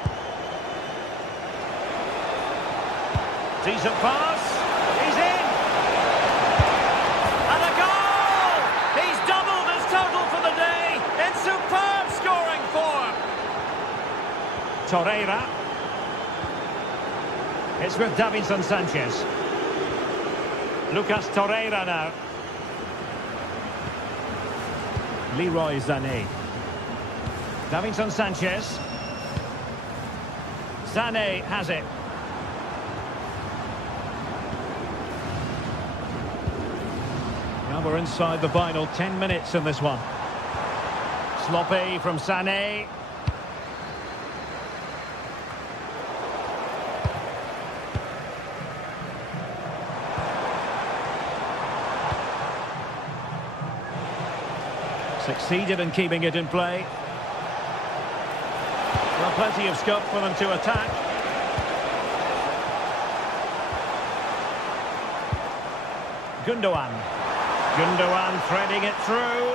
Decent pass. He's in. And a goal! He's doubled his total for the day in superb scoring form. Torreira. It's with Davinson Sanchez. Lucas Torreira now. Leroy Sané. Davinson Sanchez. Sané has it. Now we're inside the final 10 minutes in this one. Sloppy from Sané. Succeeded in keeping it in play. Well, plenty of scope for them to attack. Gundogan. Gundogan threading it through.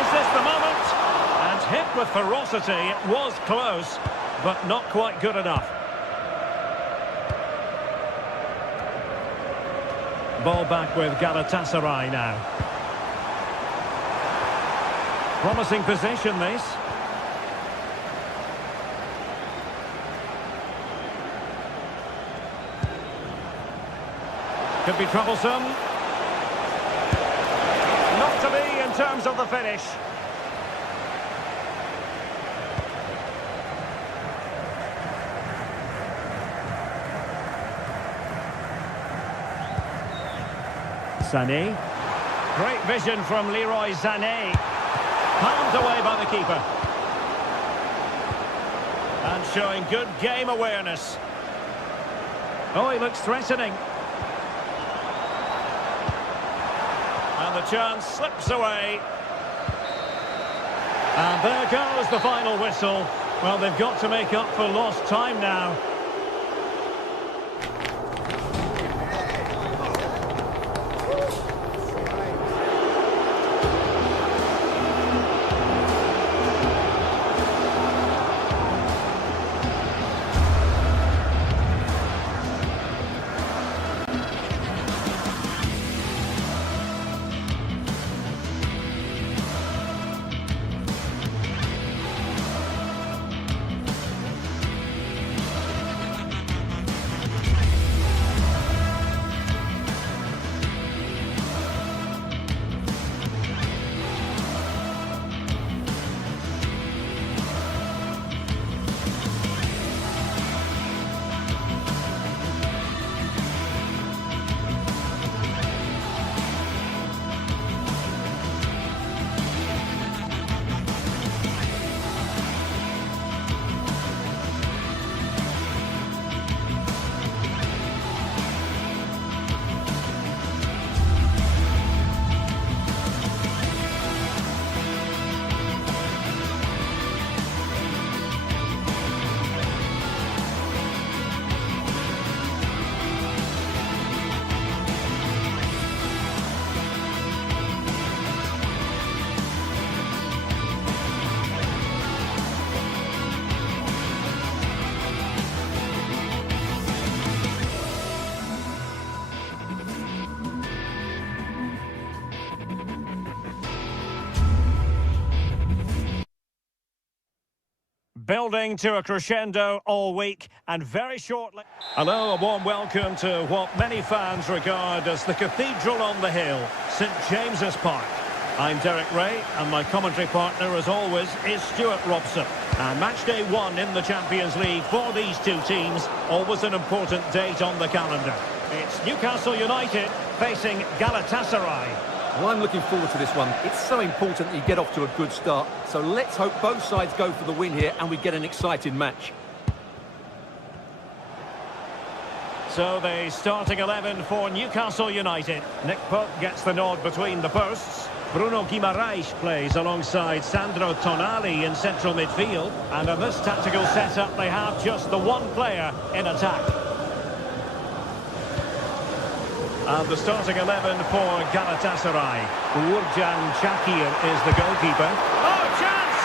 Is this the moment? And hit with ferocity. It was close, but not quite good enough. Ball back with Galatasaray now. Promising position, this. Could be troublesome. Not to be in terms of the finish. Sané. Great vision from Leroy Sané. Palmed away by the keeper. And showing good game awareness. Oh, he looks threatening. And the chance slips away. And there goes the final whistle. Well, they've got to make up for lost time now. Building to a crescendo all week, and very shortly... Hello, a warm welcome to what many fans regard as the cathedral on the hill, St James's Park. I'm Derek Ray, and my commentary partner, as always, is Stuart Robson. And match day 1 in the Champions League for these two teams, always an important date on the calendar. It's Newcastle United facing Galatasaray. Well, I'm looking forward to this one. It's so important that you get off to a good start. So let's hope both sides go for the win here and we get an exciting match. So the starting 11 for Newcastle United. Nick Pope gets the nod between the posts. Bruno Guimaraes plays alongside Sandro Tonali in central midfield. And in this tactical setup, they have just the one player in attack. And the starting 11 for Galatasaray. Uğurcan Çakır is the goalkeeper. Oh, chance!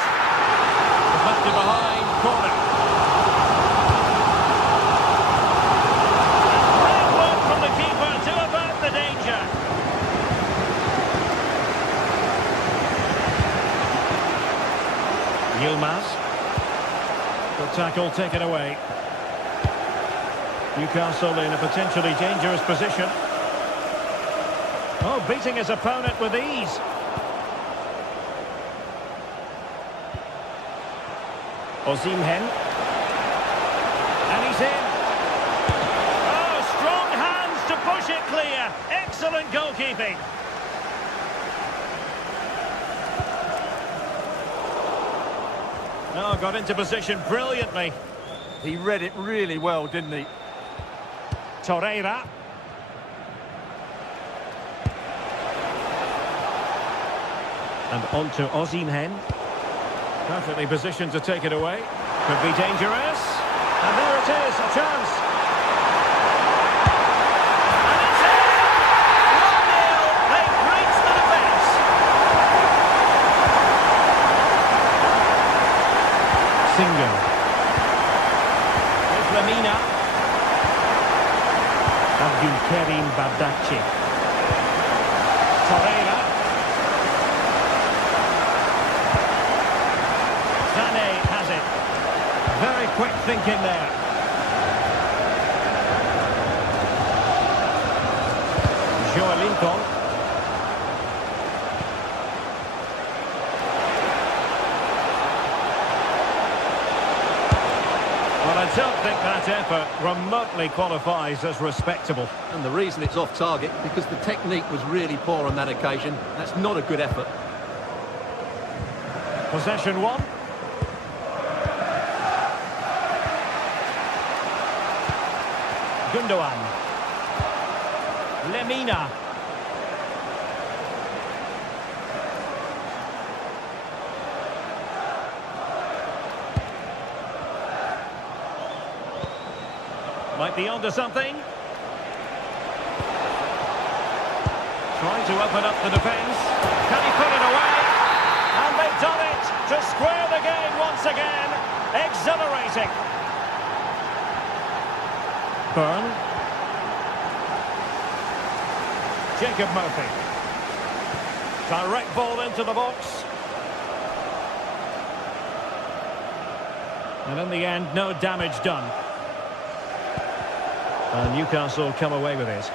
Left it behind, corner. Great work from the keeper to avert the danger. Yilmaz. The tackle taken away. Newcastle in a potentially dangerous position. Oh, beating his opponent with ease. Osimhen. And he's in. Oh, strong hands to push it clear. Excellent goalkeeping. Oh, got into position brilliantly. He read it really well, didn't he? Torreira. And on to Osimhen. Perfectly positioned to take it away. Could be dangerous. And there it is, a chance. And it's in! 1-0. They breach the defence. Singo. Here's Lamina. Abdulkarim Bardakci. Torreira. Very quick thinking there. Joelinton. Well, I don't think that effort remotely qualifies as respectable. And the reason it's off target, because the technique was really poor on that occasion. That's not a good effort. Possession one. Gundogan. Lemina. Might be onto something. Trying to open up the defence. Can he put it away? And they've done it to square the game once again. Exhilarating. Byrne. Jacob Murphy. Direct ball into the box. And in the end, no damage done. And Newcastle come away with it.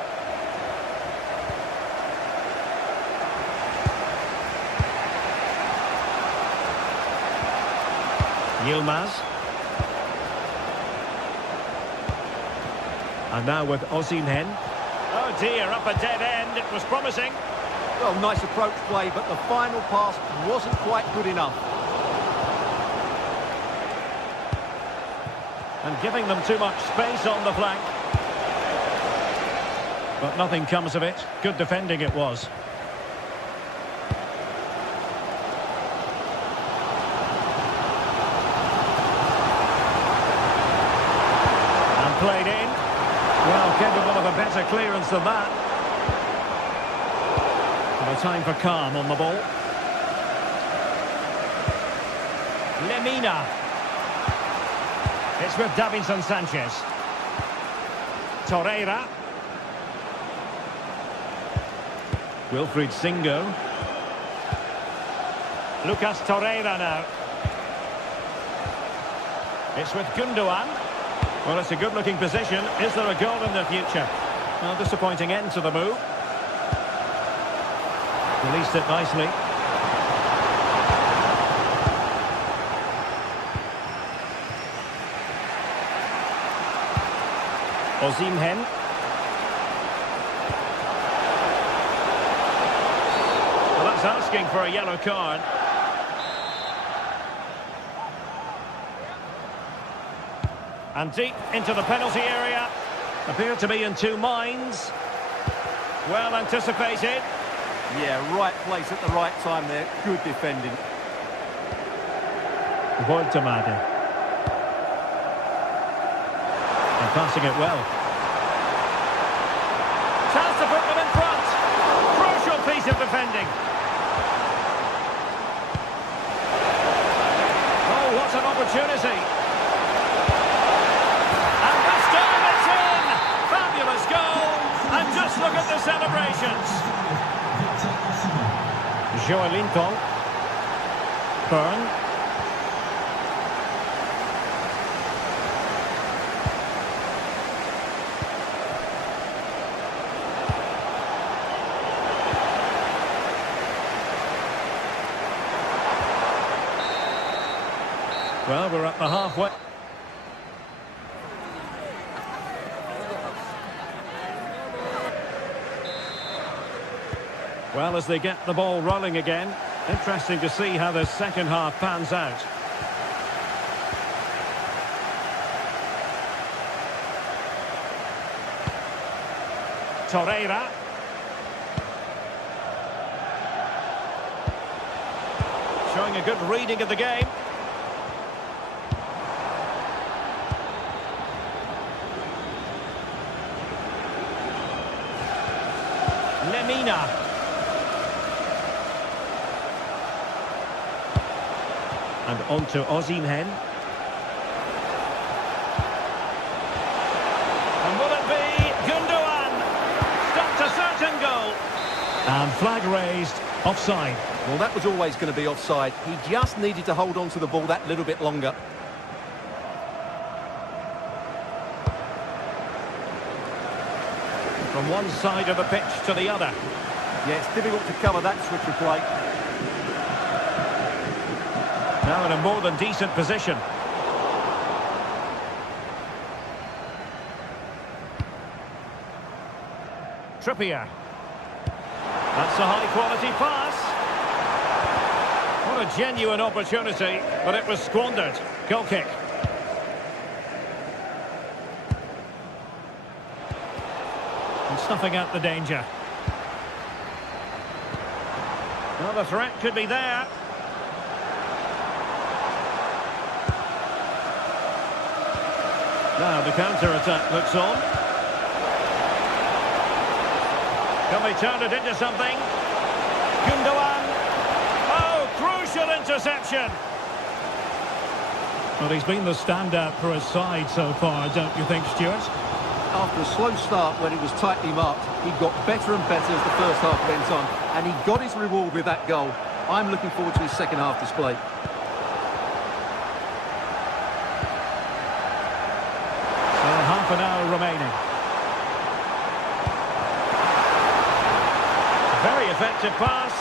Yilmaz. And now with Osimhen. Oh dear, up a dead end. It was promising. Well, nice approach play, but the final pass wasn't quite good enough. And giving them too much space on the flank. But nothing comes of it. Good defending it was. And played in. Well, capable of a better clearance than that. And a time for calm on the ball. Lemina. It's with Davinson Sanchez. Torreira. Wilfried Singo. Lucas Torreira now. It's with Gundogan. Well, it's a good-looking position. Is there a goal in the future? Well, disappointing end to the move. Released it nicely. Osimhen. Well, that's asking for a yellow card. And deep into the penalty area. Appear to be in two minds. Well anticipated. Yeah, right place at the right time there. Good defending. Voltemade. And passing it well. Chance to put them in front. Crucial piece of defending. Oh, what an opportunity. And this time it's in. Fabulous goal. And just look at the celebrations. Joelinton. Byrne. Well, we're at the halfway. Well, as they get the ball rolling again, interesting to see how the second half pans out. Torreira. Showing a good reading of the game. Lemina. And on to Osimhen. And will it be Gundogan? Stopped a certain goal. And flag raised, offside. Well, that was always going to be offside. He just needed to hold on to the ball that little bit longer. From one side of the pitch to the other. Yeah, it's difficult to cover that switch of play. Now in a more than decent position. Trippier. That's a high-quality pass. What a genuine opportunity, but it was squandered. Goal kick. And snuffing out the danger. Well, the threat could be there. Now the counter-attack looks on. Can they turn it into something? Gundogan. Oh, crucial interception. Well, he's been the standout for his side so far, don't you think, Stuart? After a slow start when he was tightly marked, he got better and better as the first half went on, and he got his reward with that goal. I'm looking forward to his second half display. So half an hour remaining. Very effective pass.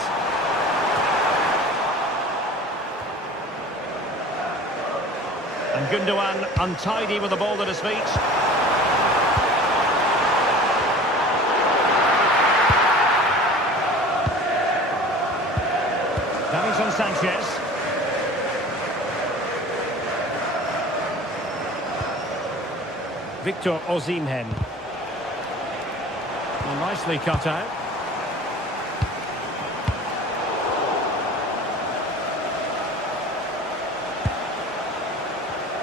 And Gundogan untidy with the ball at his feet. Davinson Sanchez. Victor Osimhen. Well, nicely cut out.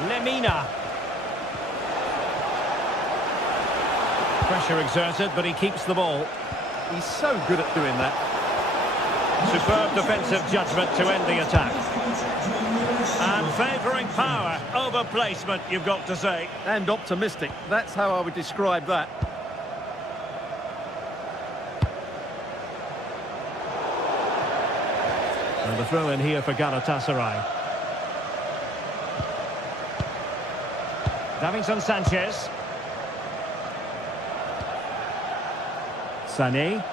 Lemina. Pressure exerted, but he keeps the ball. He's so good at doing that. Superb defensive judgment to end the attack. And favouring power over placement, you've got to say. And optimistic. That's how I would describe that. And the throw in here for Galatasaray. Davinson Sanchez. Sané.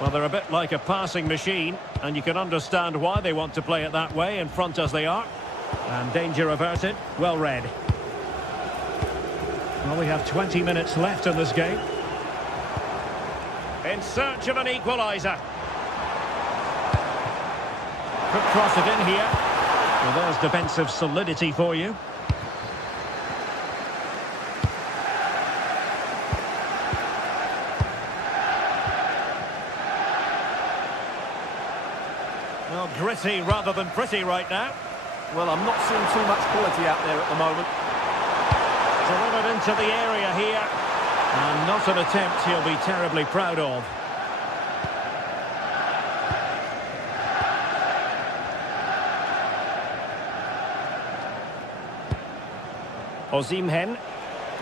Well, they're a bit like a passing machine, and you can understand why they want to play it that way, in front as they are. And danger averted, well read. Well, we have 20 minutes left in this game. In search of an equaliser. Could cross it in here. Well, there's defensive solidity for you. Well, gritty rather than pretty right now. Well, I'm not seeing too much quality out there at the moment. Delivered into the area here. And not an attempt he'll be terribly proud of. Osimhen.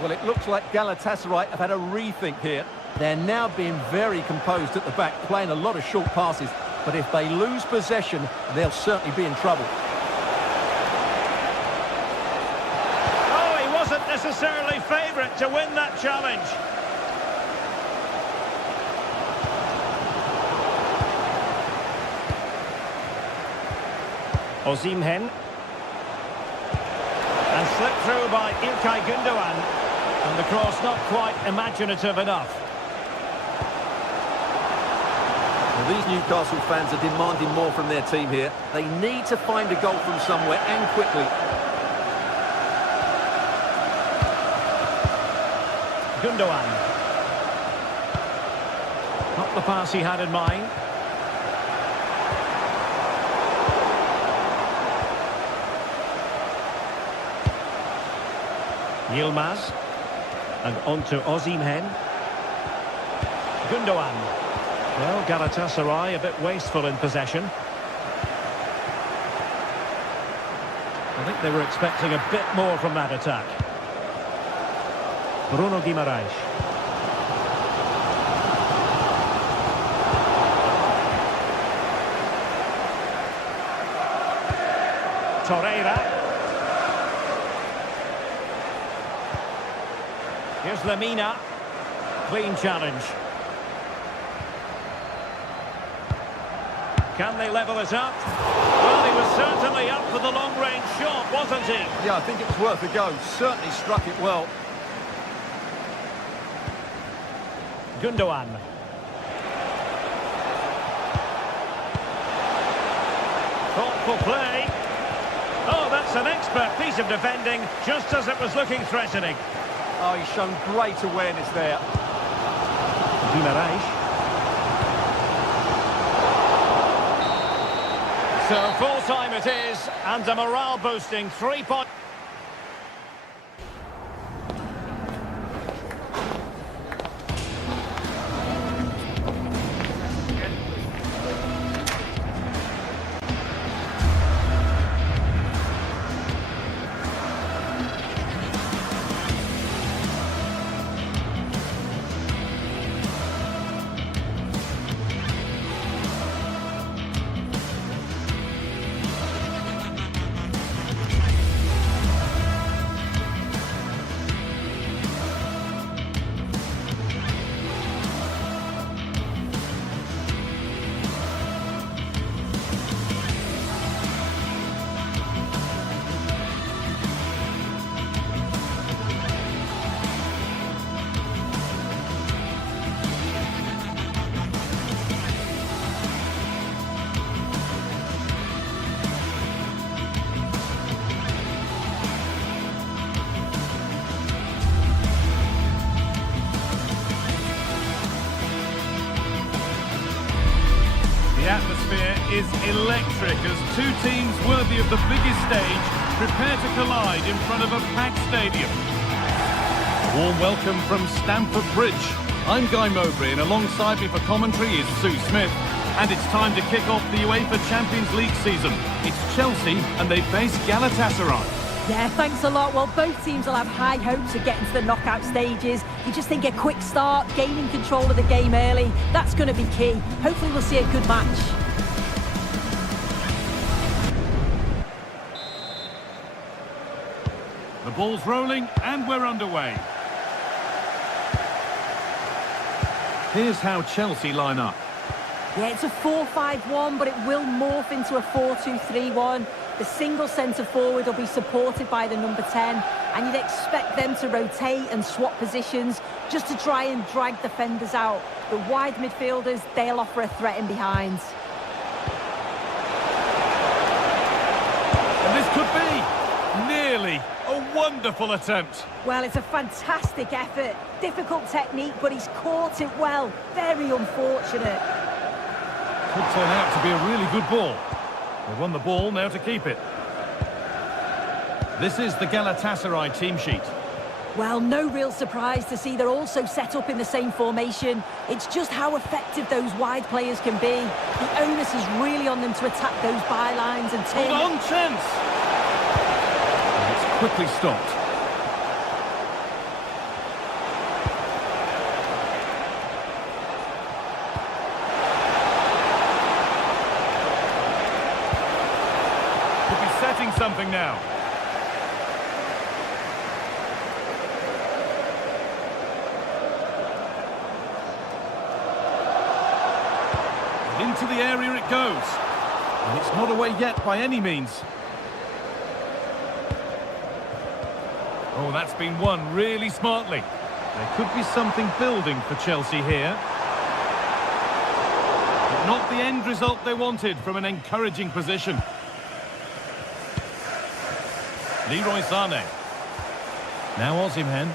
Well, it looks like Galatasaray have had a rethink here. They're now being very composed at the back, playing a lot of short passes. But if they lose possession, they'll certainly be in trouble. Oh, he wasn't necessarily favourite to win that challenge. Osimhen. And slipped through by İlkay Gündoğan. And the cross not quite imaginative enough. Well, these Newcastle fans are demanding more from their team here. They need to find a goal from somewhere and quickly. Gündoğan. Not the pass he had in mind. Yilmaz. And on to Osimhen. Gündoğan. Well, Galatasaray a bit wasteful in possession. I think they were expecting a bit more from that attack. Bruno Guimaraes. Torreira. Here's Lamina. Clean challenge. Can they level it up? Well, he was certainly up for the long-range shot, wasn't he? Yeah, I think it was worth a go. Certainly struck it well. Gündoğan. Thoughtful play. Oh, that's an expert piece of defending, just as it was looking threatening. Oh, he's shown great awareness there. Guimaraes. So full-time it is, and a morale-boosting 3-point... The atmosphere is electric as two teams worthy of the biggest stage prepare to collide in front of a packed stadium. A warm welcome from Stamford Bridge. I'm Guy Mowbray and alongside me for commentary is Sue Smith. And it's time to kick off the UEFA Champions League season. It's Chelsea and they face Galatasaray. Yeah, thanks a lot. Well, both teams will have high hopes of getting to the knockout stages. You just think a quick start, gaining control of the game early, that's going to be key. Hopefully we'll see a good match. The ball's rolling and we're underway. Here's how Chelsea line up. Yeah, it's a 4-5-1, but it will morph into a 4-2-3-1. The single centre-forward will be supported by the number 10, and you'd expect them to rotate and swap positions just to try and drag defenders out. The wide midfielders, they'll offer a threat in behind. And this could be nearly a wonderful attempt. Well, it's a fantastic effort. Difficult technique, but he's caught it well. Very unfortunate. Could turn out to be a really good ball. They won the ball, now to keep it. This is the Galatasaray team sheet. Well, no real surprise to see they're also set up in the same formation. It's just how effective those wide players can be. The onus is really on them to attack those bylines and turn... Hold on, chance! And it's quickly stopped. Could be setting something now. Into the area it goes. And it's not away yet by any means. Oh, that's been won really smartly. There could be something building for Chelsea here. But not the end result they wanted from an encouraging position. Leroy Sané. Now Osimhen.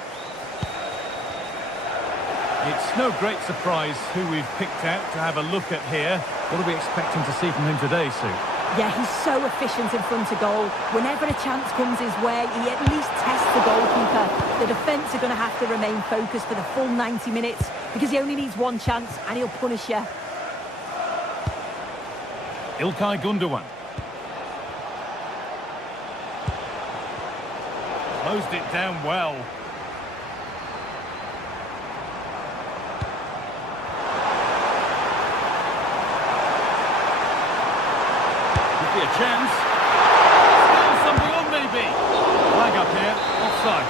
It's no great surprise who we've picked out to have a look at here. What are we expecting to see from him today, Sue? Yeah, he's so efficient in front of goal. Whenever a chance comes his way, he at least tests the goalkeeper. The defence are going to have to remain focused for the full 90 minutes because he only needs one chance and he'll punish you. Ilkay Gundogan. Closed it down well. A chance. Still something on, maybe. Flag up here. Offside.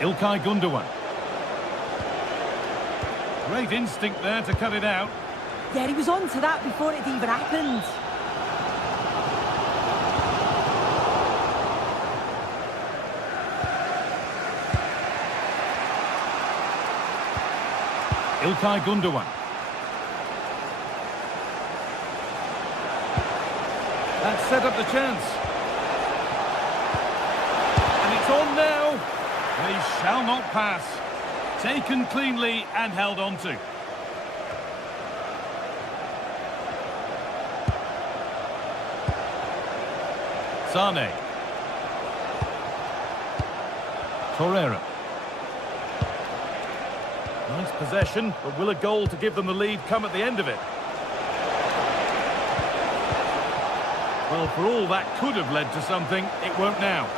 Ilkay Gundogan. Great instinct there to cut it out. Yeah, he was on to that before it even happened. Ilkay Gundogan. That set up the chance. And it's on now. They shall not pass. Taken cleanly and held on to. Sané. Torreira. Nice possession, but will a goal to give them the lead come at the end of it? Well, for all that could have led to something, it won't now.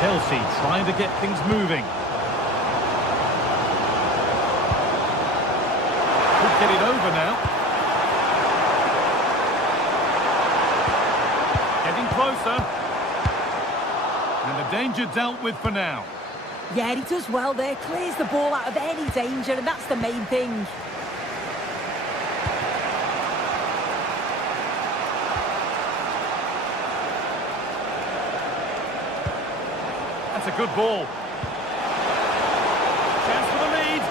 Chelsea trying to get things moving. Could get it over now. Getting closer. And the danger dealt with for now. Yeah, he does well there. Clears the ball out of any danger, and that's the main thing. That's a good ball. Chance for the lead.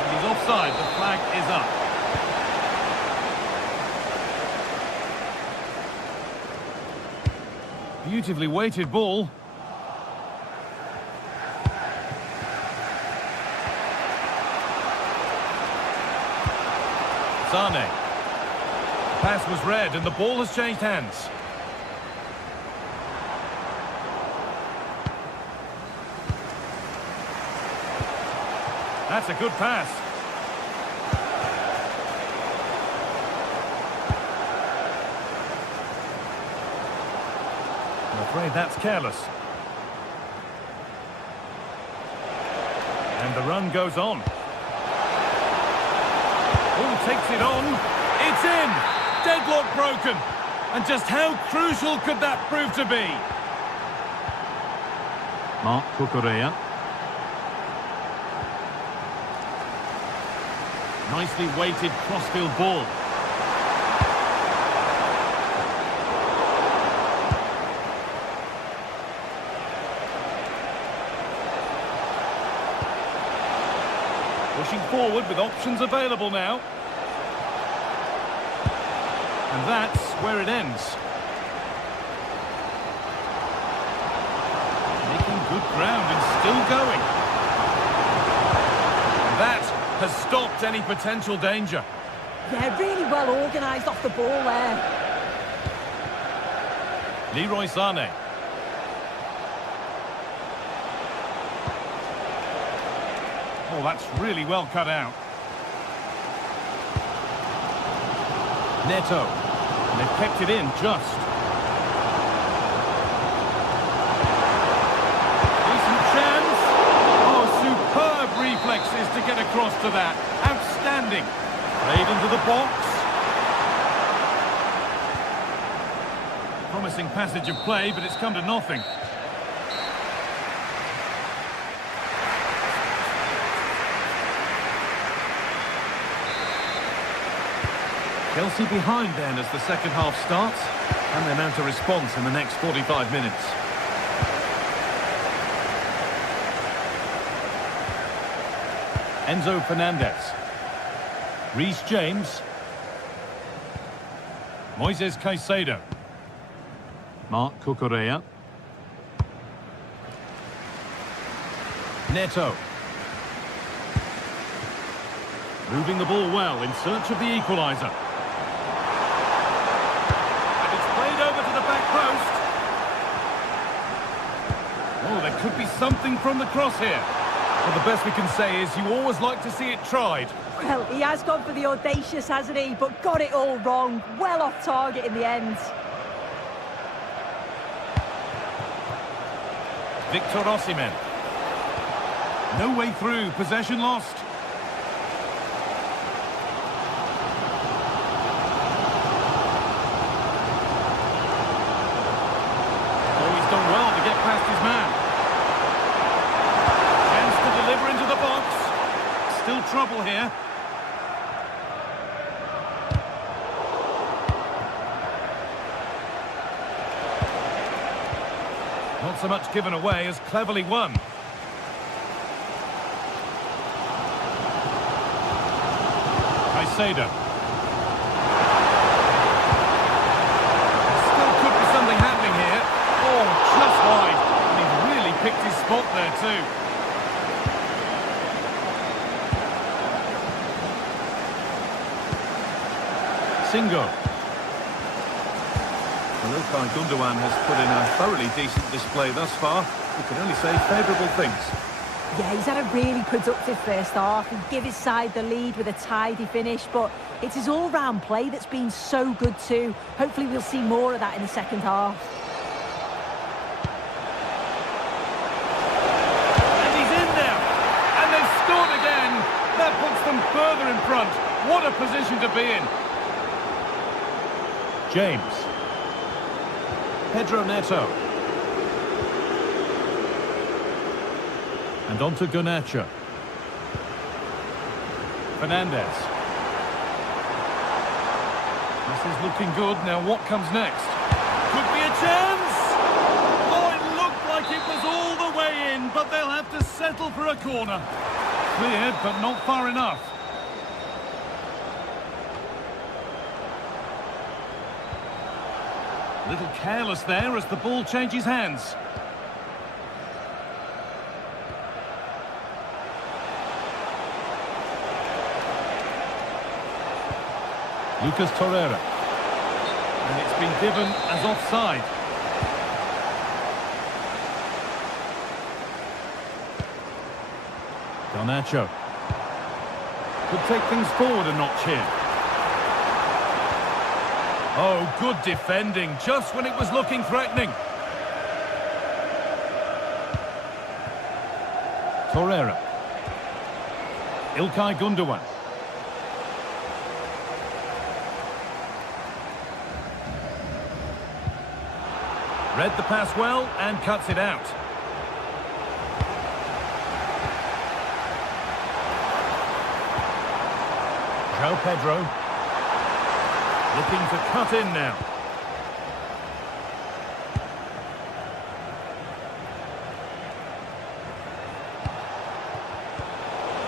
And he's offside. The flag is up. Beautifully weighted ball. Sané. Pass was read and the ball has changed hands. That's a good pass. I'm afraid that's careless. And the run goes on. Oh, takes it on. It's in. Deadlock broken. And just how crucial could that prove to be? Marc Cucurella. Nicely weighted crossfield ball. Pushing forward with options available now. And that's where it ends. ground and still going. That has stopped any potential danger. Yeah, really well organised off the ball there. Leroy Sané. Oh, that's really well cut out. Neto. And they've kept it in just. Decent chance. Oh, superb reflexes to get across to that. Outstanding. Played into the box. Promising passage of play, but it's come to nothing. Chelsea behind then as the second half starts, and they mount a response in the next 45 minutes. Enzo Fernandez. Reece James. Moises Caicedo. Marc Cucurella. Neto. Moving the ball well in search of the equaliser. And it's played over to the back post. Oh, there could be something from the cross here. Well, the best we can say is you always like to see it tried. Well, he has gone for the audacious, hasn't he? But got it all wrong. Well off target in the end. Victor Osimhen. No way through, possession lost. Oh, he's done well to get past his man. Chance to deliver into the box. Still trouble here. Not so much given away as cleverly won. Caicedo. Still could be something happening here. Oh, just wide. And he's really picked his spot there too. Singo. Ilkay Gundogan has put in a thoroughly decent display thus far. We can only say favourable things. Yeah, he's had a really productive first half. He gave his side the lead with a tidy finish, but it's his all-round play that's been so good too. Hopefully we'll see more of that in the second half. And he's in there! And they've scored again! That puts them further in front. What a position to be in! James. Pedro Neto. And on to Garnacho. Fernandez. This is looking good. Now what comes next? Could be a chance! Oh, it looked like it was all the way in, but they'll have to settle for a corner. Cleared, but not far enough. A little careless there as the ball changes hands. Lucas Torreira. And it's been given as offside. Garnacho. Could take things forward a notch here. Oh, good defending, just when it was looking threatening. Torreira. Ilkay Gundogan. Read the pass well and cuts it out. João Pedro. Looking to cut in now.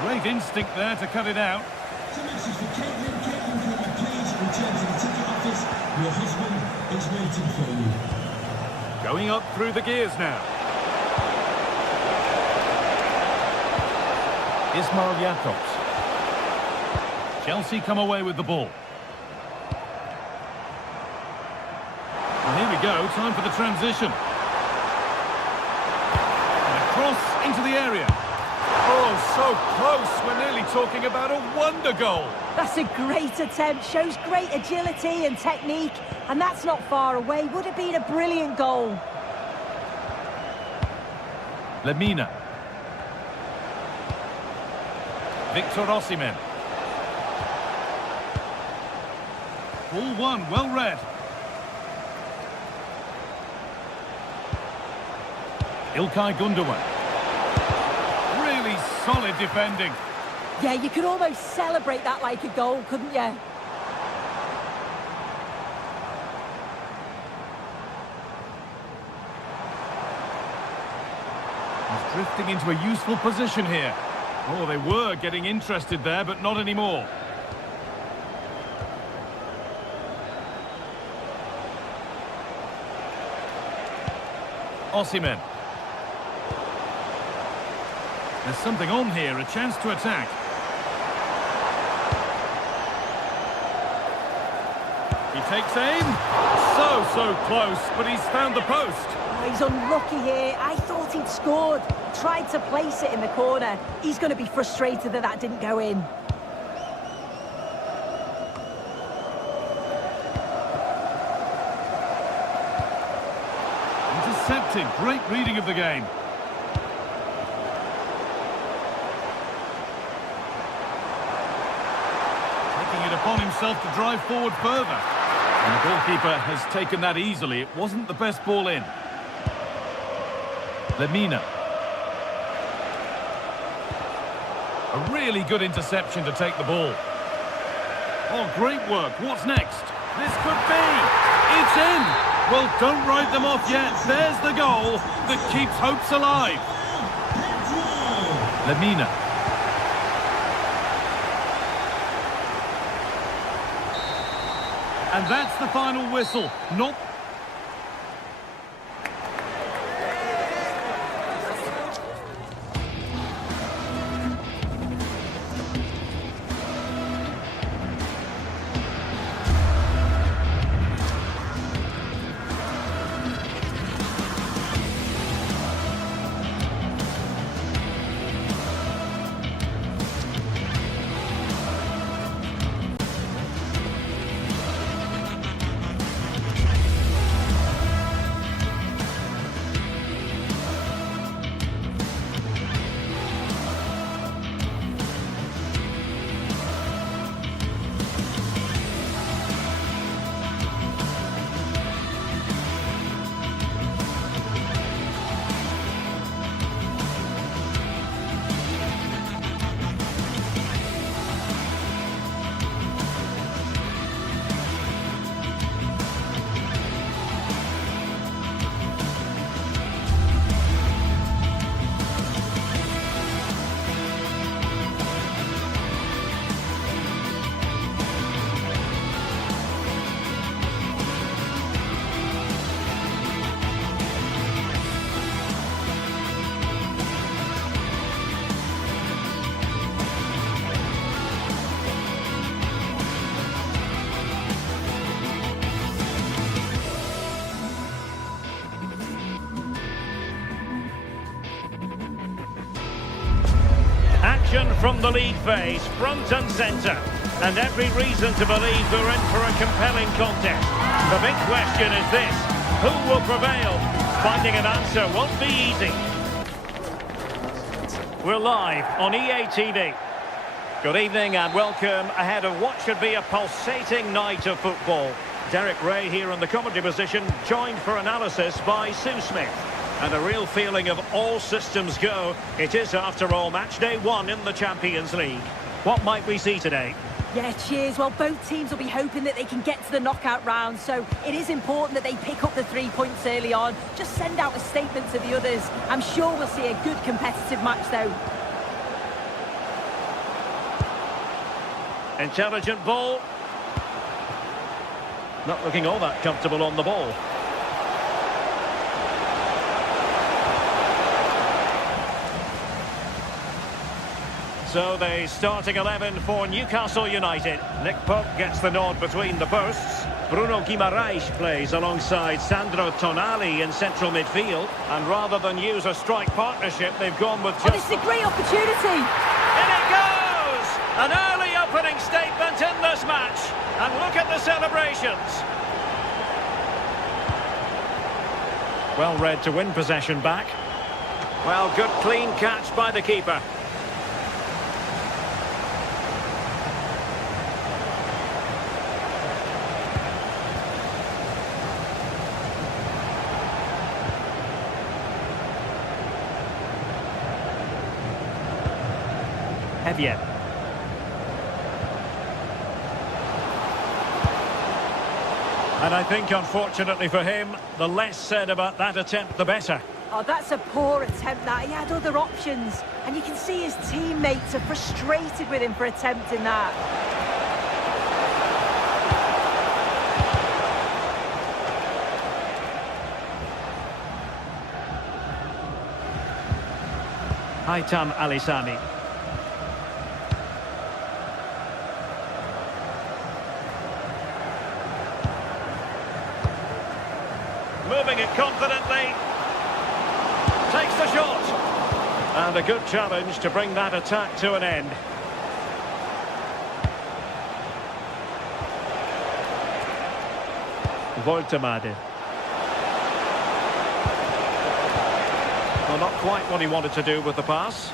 Great instinct there to cut it out. It's a message for Caitlin. Caitlin, can you please return to the ticket office? Your husband is waiting for you. Going up through the gears now. Ismail Jakobs. Chelsea come away with the ball. And here we go, time for the transition. And a cross into the area. Oh, so close. We're nearly talking about a wonder goal. That's a great attempt, shows great agility and technique, and that's not far away. Would have been a brilliant goal. Lemina. Victor Osimhen. Ball one, well read. İlkay Gundogan. Really solid defending. Yeah, you could almost celebrate that like a goal, couldn't you? He's drifting into a useful position here. Oh, they were getting interested there, but not anymore. Osimhen. There's something on here, a chance to attack. He takes aim. So close, but he's found the post. Oh, he's unlucky here. I thought he'd scored. Tried to place it in the corner. He's going to be frustrated that that didn't go in. Intercepted. Great reading of the game. Taking it upon himself to drive forward further. And the goalkeeper has taken that easily. It wasn't the best ball in. Lemina. A really good interception to take the ball. Oh, great work. What's next? This could be. It's in. Well, don't write them off yet. There's the goal that keeps hopes alive. Lemina. And that's the final whistle. Not... Action from the league phase, front and centre. And every reason to believe we're in for a compelling contest. The big question is this: who will prevail? Finding an answer won't be easy. We're live on EA TV. Good evening and welcome ahead of what should be a pulsating night of football. Derek Ray here in the commentary position, joined for analysis by Sue Smith. And a real feeling of all systems go. It is, after all, match day one in the Champions League. What might we see today? Yeah, cheers. Well, both teams will be hoping that they can get to the knockout round, so it is important that they pick up the 3 points early on. Just send out a statement to the others. I'm sure we'll see a good competitive match, though. Intelligent ball. Not looking all that comfortable on the ball. So the starting 11 for Newcastle United. Nick Pope gets the nod between the posts. Bruno Guimaraes plays alongside Sandro Tonali in central midfield. And rather than use a strike partnership, they've gone with just... Oh, this is a great opportunity! In it goes! An early opening statement in this match. And look at the celebrations. Well read to win possession back. Well, good clean catch by the keeper. Javier. And I think, unfortunately for him, the less said about that attempt, the better. Oh, that's a poor attempt, that. He had other options. And you can see his teammates are frustrated with him for attempting that. Haitham Alisami. Moving it confidently. Takes the shot. And a good challenge to bring that attack to an end. Voltemade. Well, not quite what he wanted to do with the pass.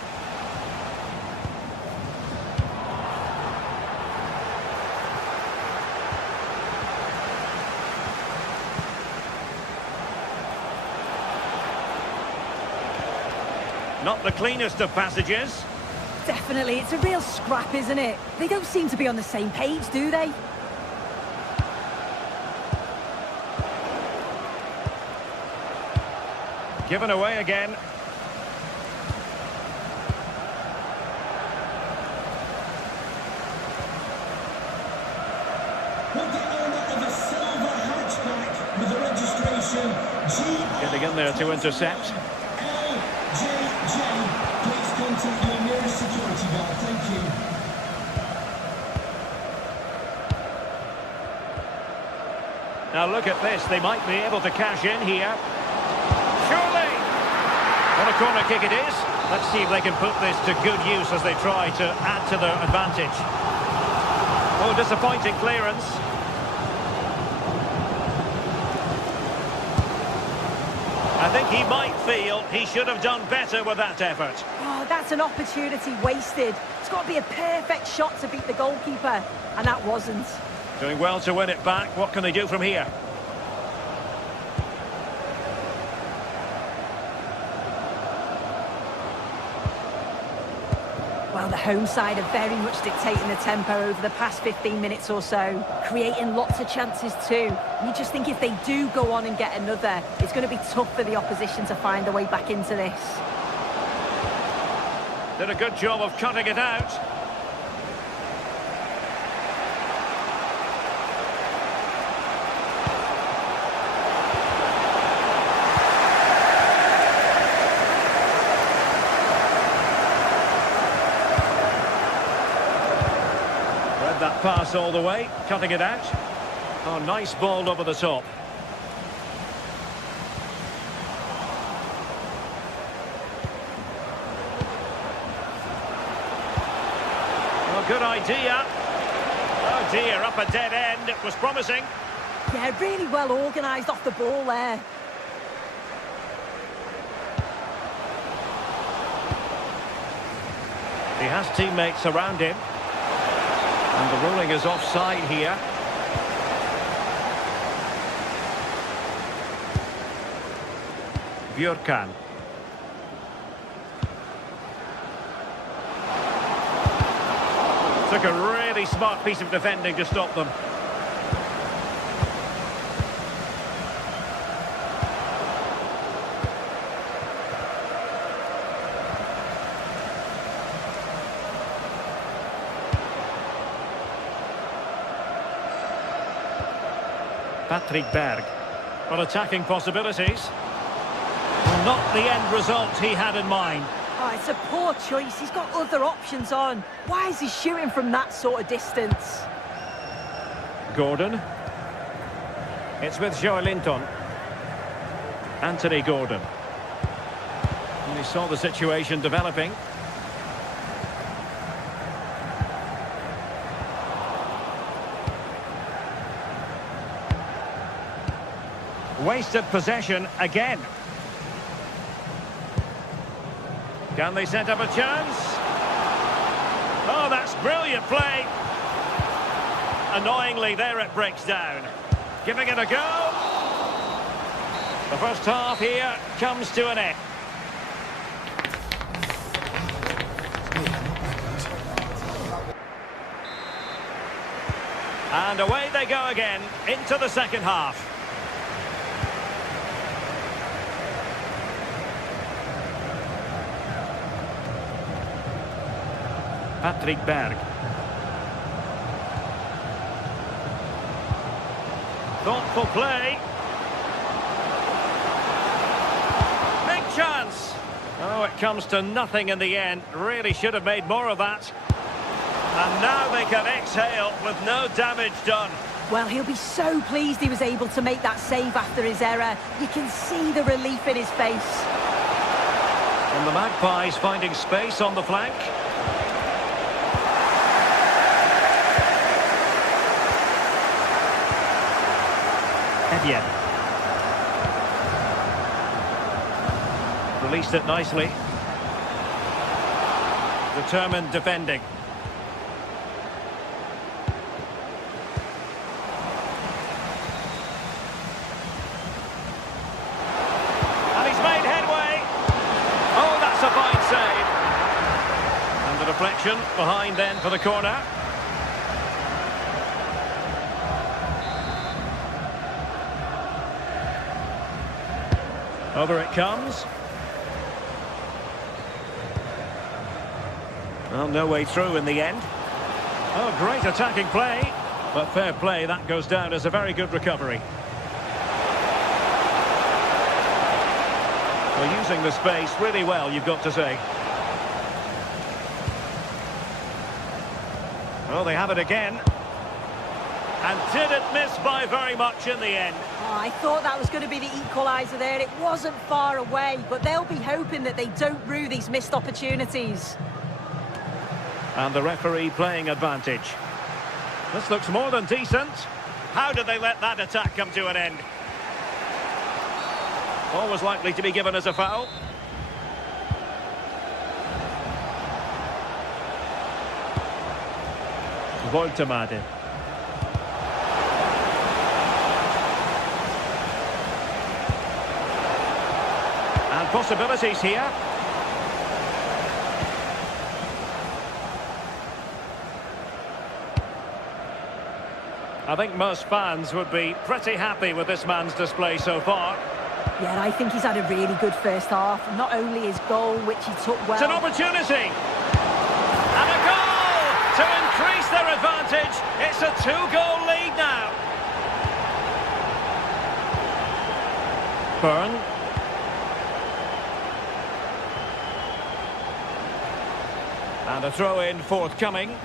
Not the cleanest of passages. Definitely, it's a real scrap, isn't it? They don't seem to be on the same page, do they? Given away again. With the owner of a silver hatchback with the registration G... Getting in there to intercept. LJJ. Please contact your nearest security guard. Thank you. Now look at this. They might be able to cash in here. Surely! What a corner kick it is. Let's see if they can put this to good use as they try to add to their advantage. Oh, disappointing clearance. I think he might feel he should have done better with that effort. Oh, that's an opportunity wasted. It's got to be a perfect shot to beat the goalkeeper, and that wasn't. Doing well to win it back. What can they do from here? Well, the home side are very much dictating the tempo over the past 15 minutes or so, creating lots of chances too. And you just think if they do go on and get another, it's going to be tough for the opposition to find their way back into this. Did a good job of cutting it out. That pass all the way, cutting it out. Oh, nice ball over the top. Well, good idea. Oh dear, up a dead end. It was promising. Yeah, really well organised off the ball there. He has teammates around him. And the ruling is offside here. Björkan. Took a really smart piece of defending to stop them. Patrick Berg. Well, attacking possibilities. Well, not the end result he had in mind. Oh, it's a poor choice. He's got other options on. Why is he shooting from that sort of distance? Gordon. It's with Joe Linton. Anthony Gordon. And he saw the situation developing. Wasted possession again. Can they set up a chance? Oh, that's brilliant play. Annoyingly, there it breaks down. Giving it a go. The first half here comes to an end. And away they go again into the second half. Patrick Berg. Thoughtful play. Big chance. Oh, it comes to nothing in the end. Really should have made more of that. And now they can exhale with no damage done. Well, he'll be so pleased he was able to make that save after his error. You can see the relief in his face. And the Magpies finding space on the flank. Evian. Released it nicely. Determined defending. And he's made headway. Oh, that's a fine save. And the deflection behind then for the corner. Over it comes. Well, no way through in the end. Oh, great attacking play. But fair play, that goes down as a very good recovery. Well, using the space really well, you've got to say. Oh, they have it again. And didn't miss by very much in the end. Oh, I thought that was going to be the equaliser there. It wasn't far away, but they'll be hoping that they don't rue these missed opportunities. And the referee playing advantage. This looks more than decent. How did they let that attack come to an end? Always likely to be given as a foul. Voltemade. And possibilities here. I think most fans would be pretty happy with this man's display so far. Yeah, I think he's had a really good first half. Not only his goal, which he took well. It's an opportunity. And a goal to increase their advantage. It's a 2-goal lead now. Byrne. And a throw-in forthcoming.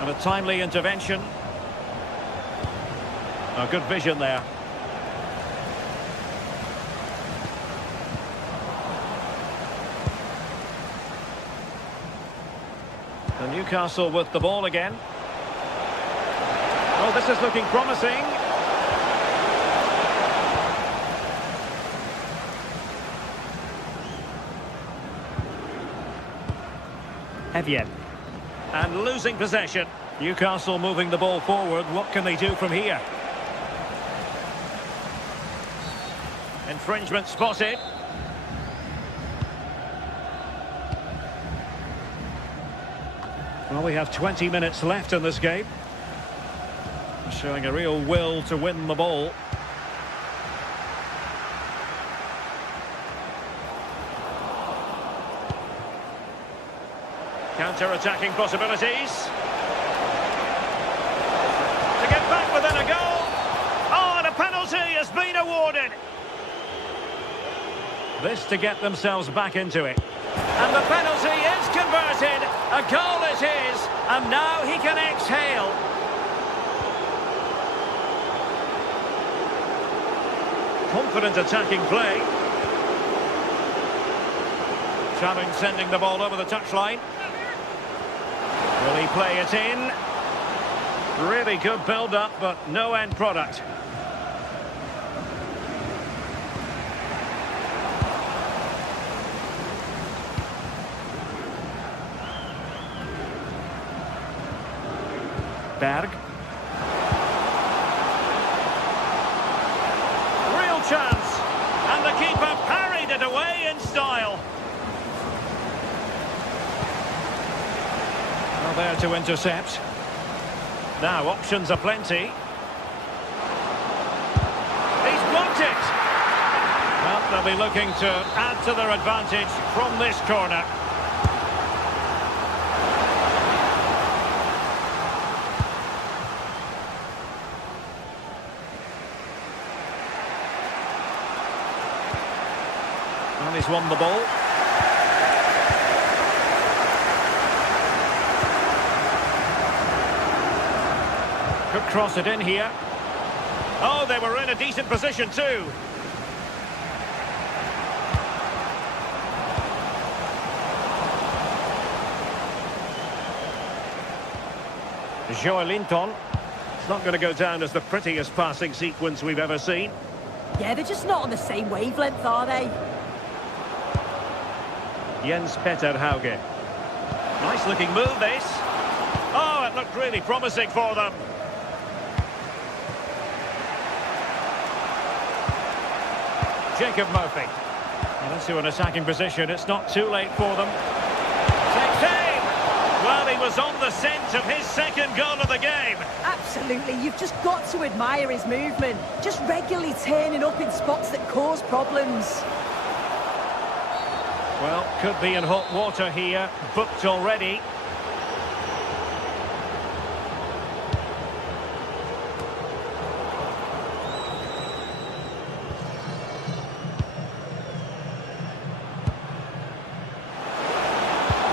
And a timely intervention. A good vision there. And Newcastle with the ball again. Oh, this is looking promising. Evian. And losing possession. Newcastle moving the ball forward. What can they do from here? Infringement spotted. Well, we have 20 minutes left in this game. Showing a real will to win the ball. Counter-attacking possibilities. has been awarded. This to get themselves back into it. And the penalty is converted. A goal it is. And now he can exhale. Confident attacking play. Challenge sending the ball over the touchline. Will he play it in? Really good build-up, but no end product. Berg. Real chance. And the keeper parried it away in style. Well, there to intercept. Now, options are plenty. He's blocked it. Well, they'll be looking to add to their advantage from this corner. And he's won the ball. Could cross it in here. Oh, they were in a decent position too. Joelinton. It's not going to go down as the prettiest passing sequence we've ever seen. Yeah, they're just not on the same wavelength, are they? Jens Petter Hauge. Nice looking move, this. Oh, it looked really promising for them. Jacob Murphy. Well, into an attacking position. It's not too late for them. Takes aim. Well, he was on the scent of his second goal of the game. Absolutely. You've just got to admire his movement. Just regularly turning up in spots that cause problems. Well, could be in hot water here. Booked already.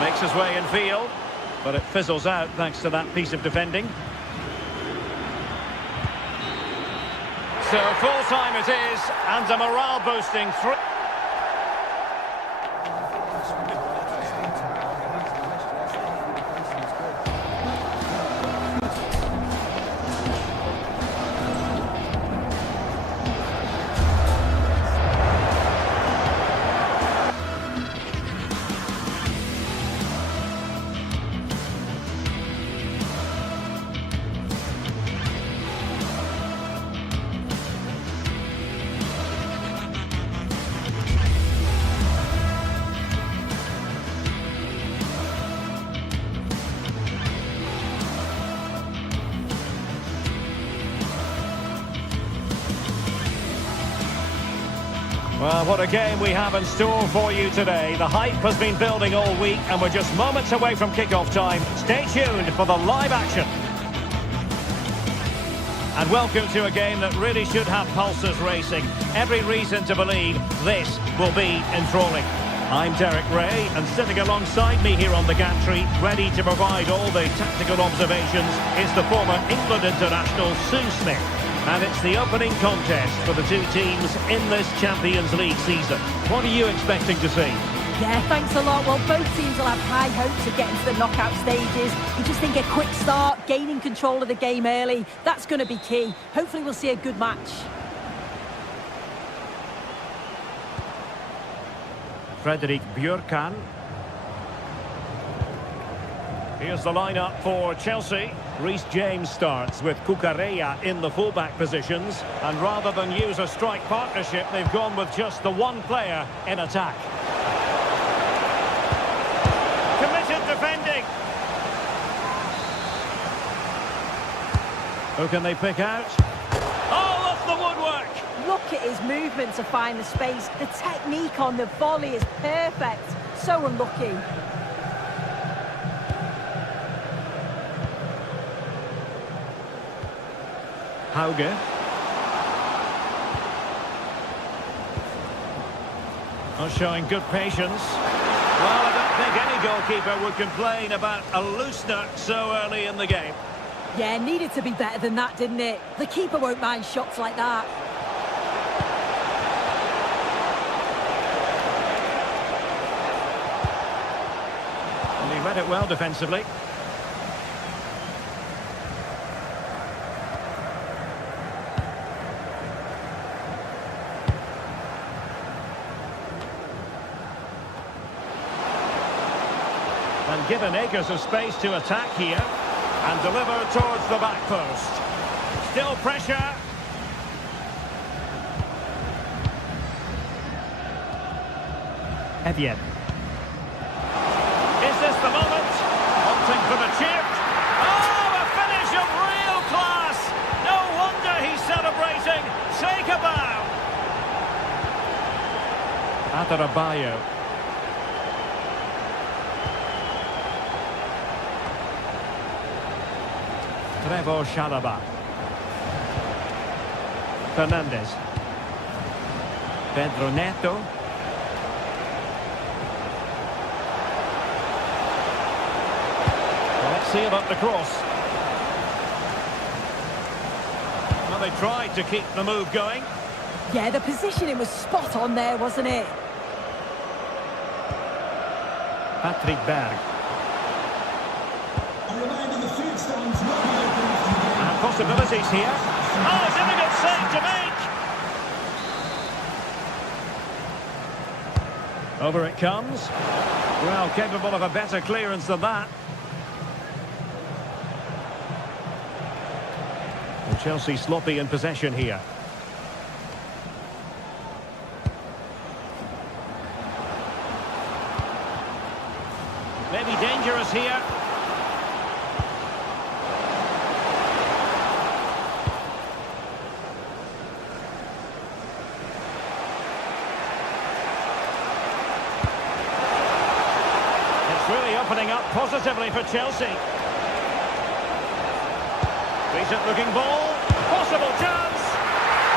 Makes his way in field, but it fizzles out thanks to that piece of defending. So full time it is, and a morale boosting through. Well, what a game we have in store for you today. The hype has been building all week and we're just moments away from kick-off time. Stay tuned for the live action. And welcome to a game that really should have pulses racing. Every reason to believe this will be enthralling. I'm Derek Ray, and sitting alongside me here on the gantry, ready to provide all the tactical observations, is the former England international Sue Smith. And it's the opening contest for the two teams in this Champions League season. What are you expecting to see? Yeah, thanks a lot. Well, both teams will have high hopes of getting to the knockout stages. You just think a quick start, gaining control of the game early, that's going to be key. Hopefully we'll see a good match. Frederik Bjørkan. Here's the lineup for Chelsea. Reece James starts with Cucurella in the fullback positions. And rather than use a strike partnership, they've gone with just the one player in attack. Committed defending. Who can they pick out? Oh, off the woodwork! Look at his movement to find the space. The technique on the volley is perfect. So unlucky. Hauge. Not showing good patience. Well, I don't think any goalkeeper would complain about a loosener so early in the game. Yeah, needed to be better than that, didn't it? The keeper won't mind shots like that. And he read it well defensively. And given acres of space to attack here and deliver towards the back post. Still pressure. Evian. Is this the moment? Wanting for the chip. Oh, a finish of real class. No wonder he's celebrating. Take a bow. Atarabayo. Trevor Chalaba. Fernandez. Pedro Neto. Well, let's see about the cross. Well, they tried to keep the move going. Yeah, the positioning was spot on there, wasn't it? Patrick Berg. A reminder the field stands will be open after the game. And possibilities here. Oh, difficult save to make. Over it comes. Well, capable of a better clearance than that. And Chelsea sloppy in possession here. Maybe dangerous here. It's really opening up positively for Chelsea. Decent looking ball. Possible chance.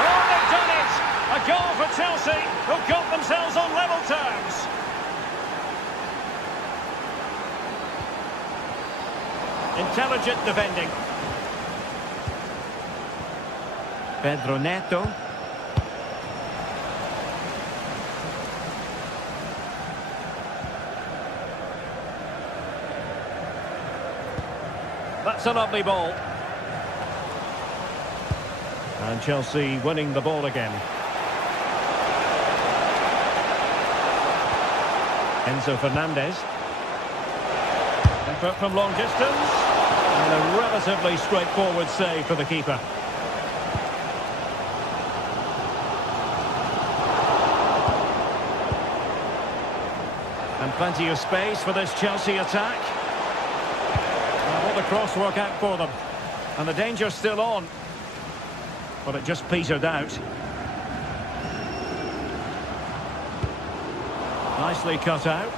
Oh, they've done it. A goal for Chelsea, who got themselves on level terms. Intelligent defending. Pedro Neto. That's a lovely ball. And Chelsea winning the ball again. Enzo Fernandez. Effort from long distance. And a relatively straightforward save for the keeper. And plenty of space for this Chelsea attack. And will the cross work out for them? And the danger's still on. But it just petered out. Nicely cut out.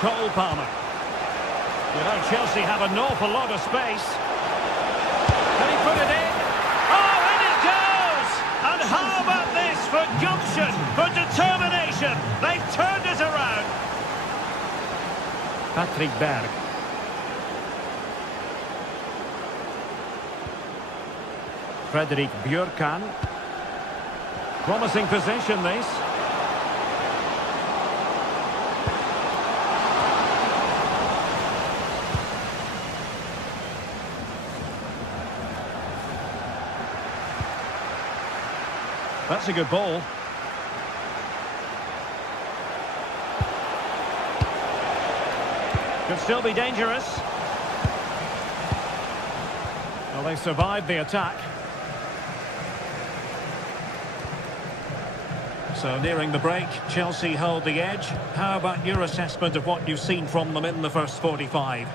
Cole Palmer. You know, Chelsea have an awful lot of space. Can he put it in? Oh, in it goes! And how about this for gumption, for determination? They've turned it around. Patrick Berg. Frederick Björkan. Promising possession, this. That's a good ball. Could still be dangerous. Well, they survived the attack. So nearing the break, Chelsea hold the edge. How about your assessment of what you've seen from them in the first 45?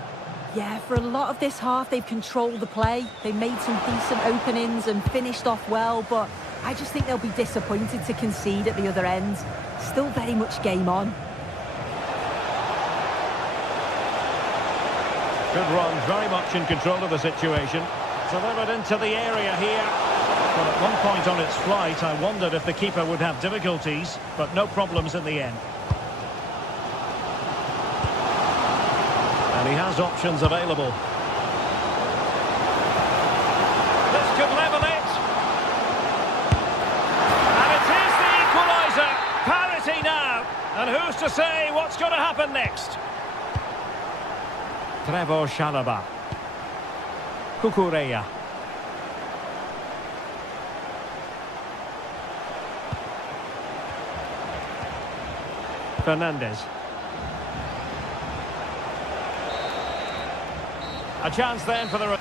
Yeah, for a lot of this half, they've controlled the play. They made some decent openings and finished off well, but I just think they'll be disappointed to concede at the other end. Still very much game on. Good run, very much in control of the situation. Delivered into the area here. Well, at one point on its flight, I wondered if the keeper would have difficulties, but no problems in the end. And he has options available. This could level it. And it is the equaliser. Parity now. And who's to say what's going to happen next? Trevor Chalobah. Cucurella. Fernandez. A chance then for the...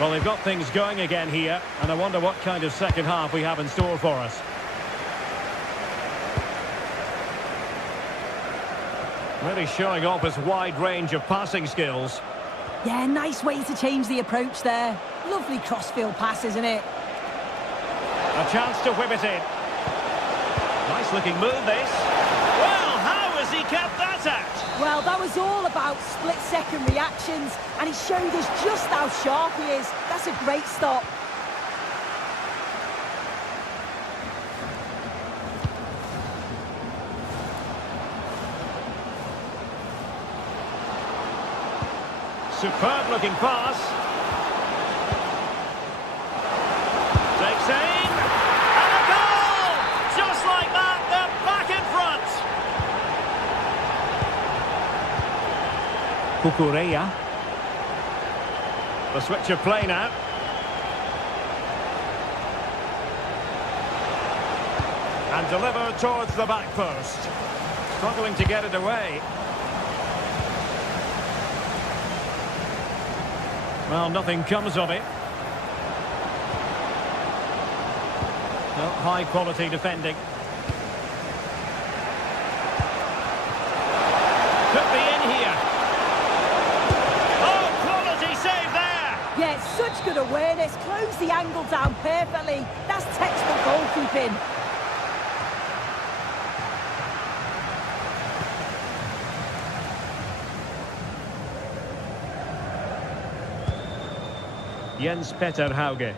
Well, they've got things going again here, and I wonder what kind of second half we have in store for us. Really showing off his wide range of passing skills. Yeah, nice way to change the approach there. Lovely crossfield pass, isn't it? A chance to whip it in. Nice looking move, this. Well, how has he kept that out? Well, that was all about split-second reactions, and he showed us just how sharp he is. That's a great stop. Superb looking pass. Takes aim. And a goal! Just like that, they're back in front. Cucurella. The switch of play now. And delivered towards the back post. Struggling to get it away. Well, nothing comes of it. Well, high quality defending. Could be in here. Oh, quality save there! Yeah, such good awareness. Closed the angle down perfectly. That's textbook goalkeeping. Jens-Peter Hauge.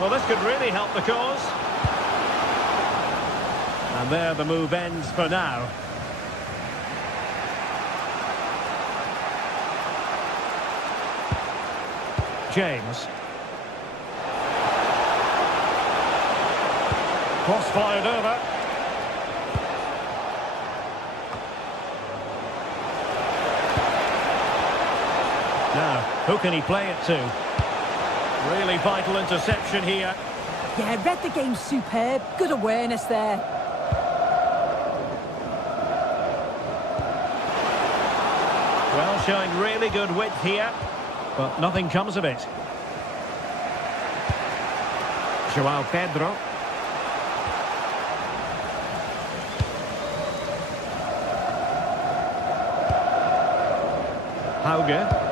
Well, this could really help the cause. And there the move ends for now. James. Cross fired over. Now, who can he play it to? Really vital interception here. Yeah, read the game superb. Good awareness there. Well, showing really good width here, but nothing comes of it. João Pedro. Hauge.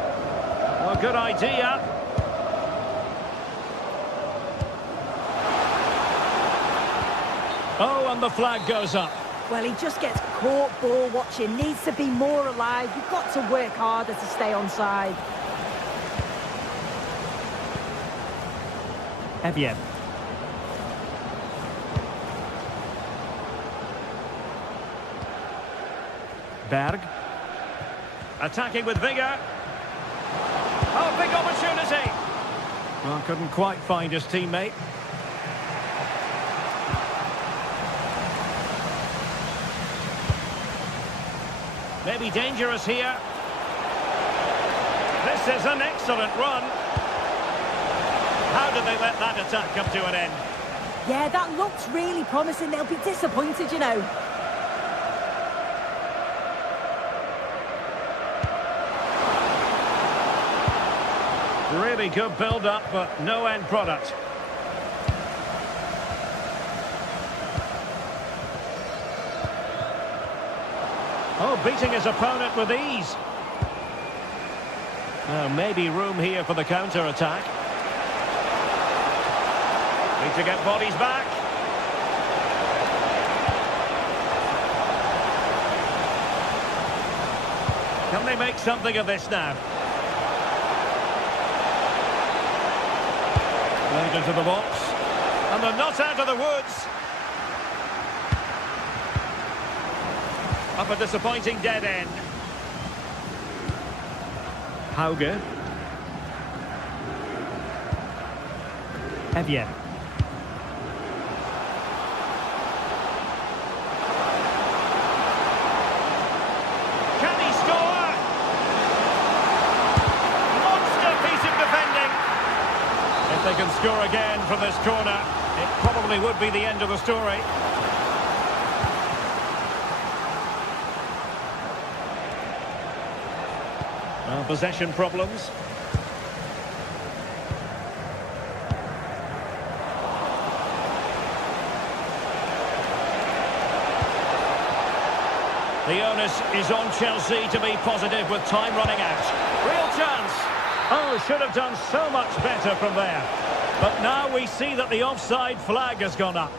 Well, good idea. Oh, and the flag goes up. Well, he just gets caught ball watching. Needs to be more alive. You've got to work harder to stay onside. Evian. Berg. Attacking with vigour. Oh, big opportunity. Well, couldn't quite find his teammate. Maybe dangerous here. This is an excellent run. How did they let that attack come to an end? Yeah, that looks really promising. They'll be disappointed, you know. Really good build-up, but no end product. Oh, beating his opponent with ease. Now, maybe room here for the counter-attack. Need to get bodies back. Can they make something of this now? Played into the box. And they're not out of the woods. Up a disappointing dead end. Hauge. Evian. Can he score? Monster piece of defending. If they can score again from this corner, it probably would be the end of the story. Well, possession problems. The onus is on Chelsea to be positive with time running out. Real chance. Oh, should have done so much better from there. But now we see that the offside flag has gone up.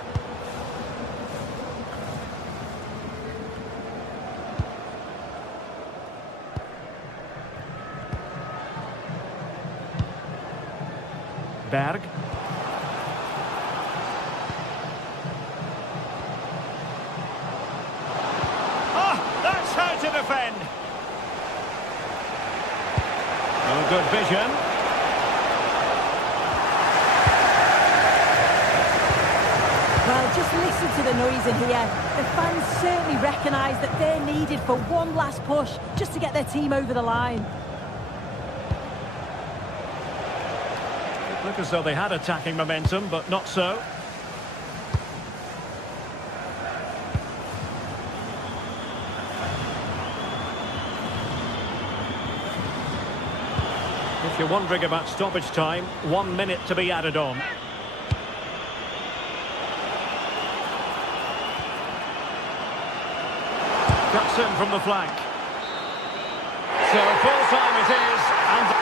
Berg. That's how to defend. Oh, good vision. Well, just listen to the noise in here. The fans certainly recognise that they're needed for one last push just to get their team over the line. It looked as though they had attacking momentum, but not so. If you're wondering about stoppage time, 1 minute to be added on. Cuts in from the flank. So full time it is, and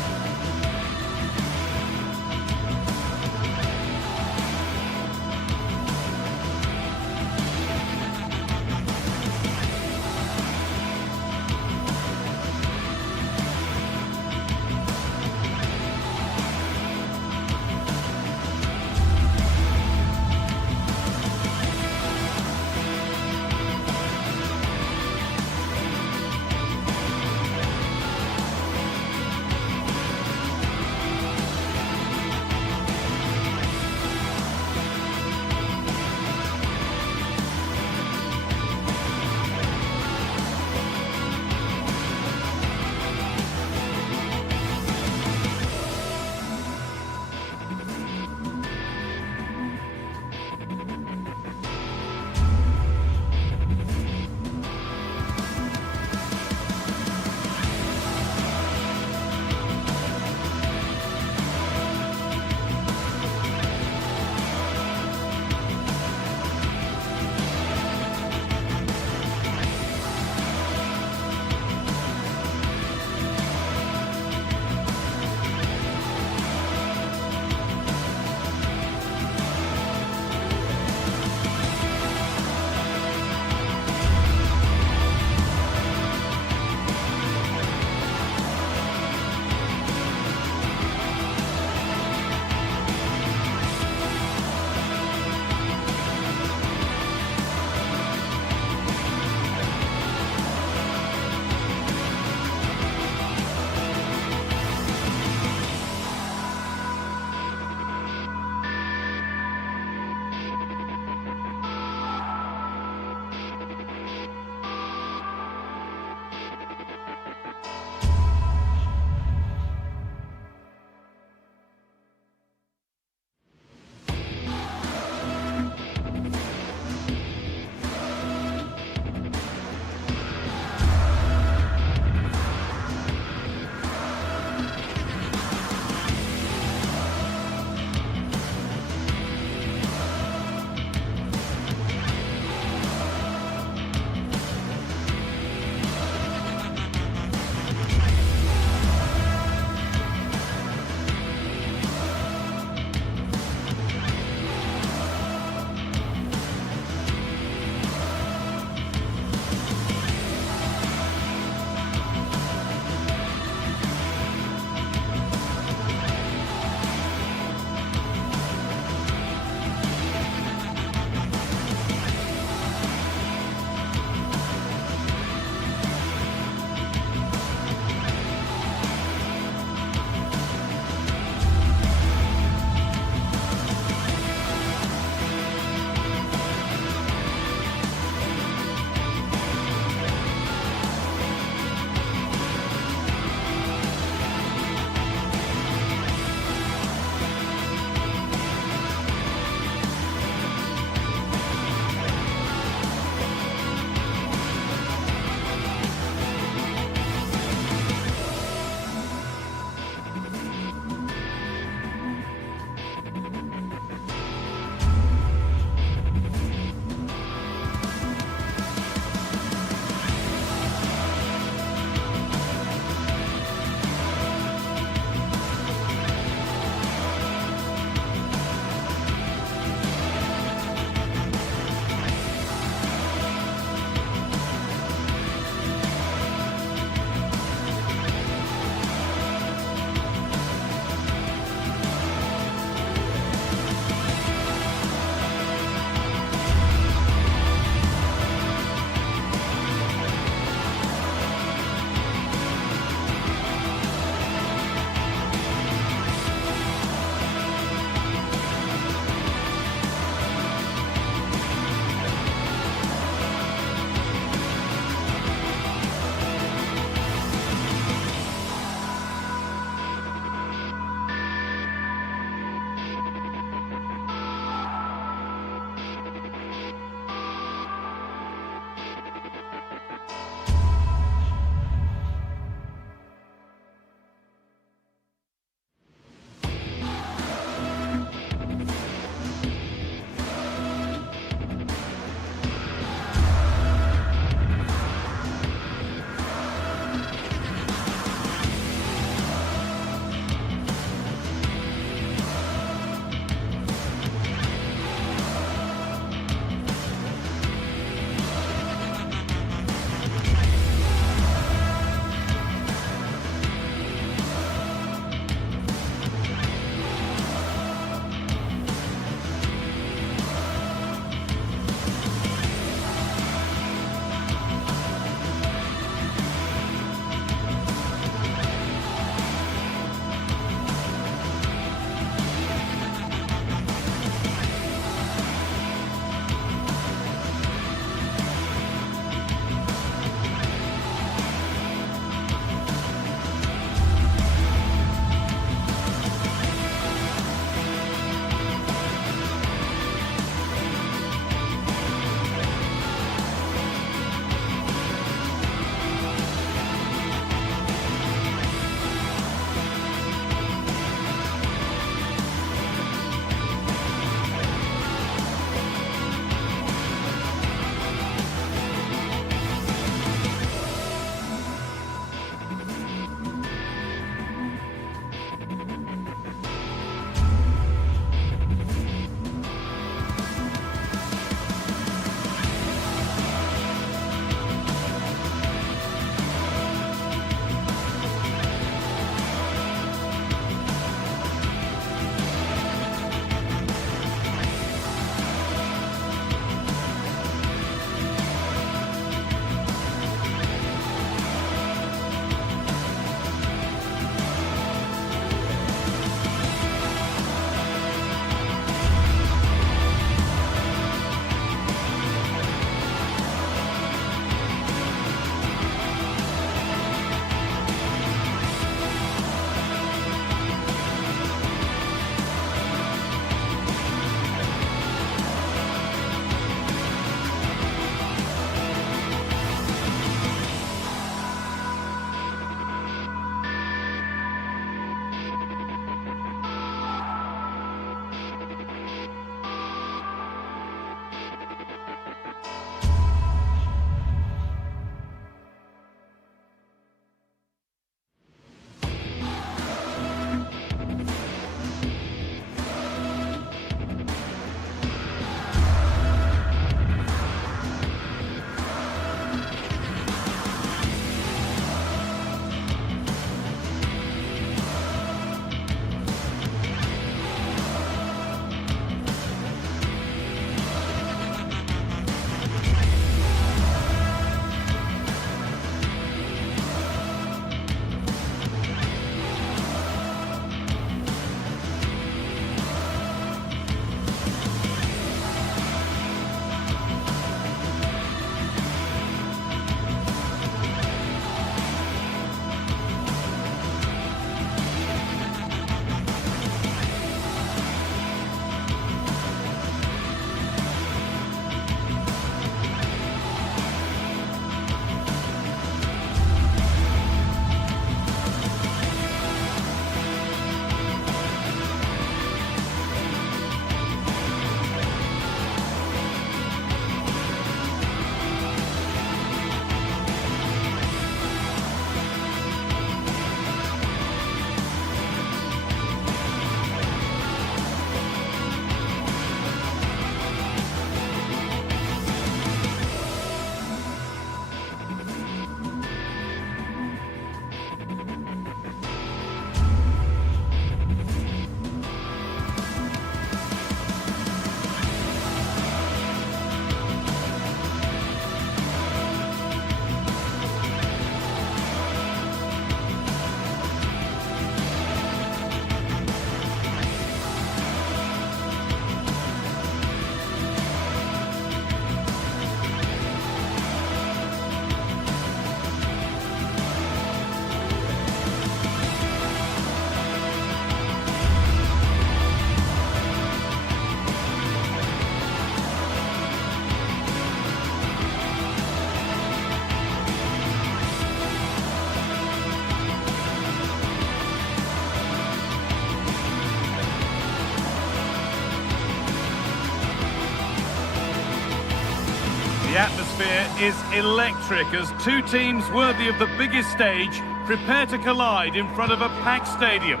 atmosphere is electric as two teams worthy of the biggest stage prepare to collide in front of a packed stadium.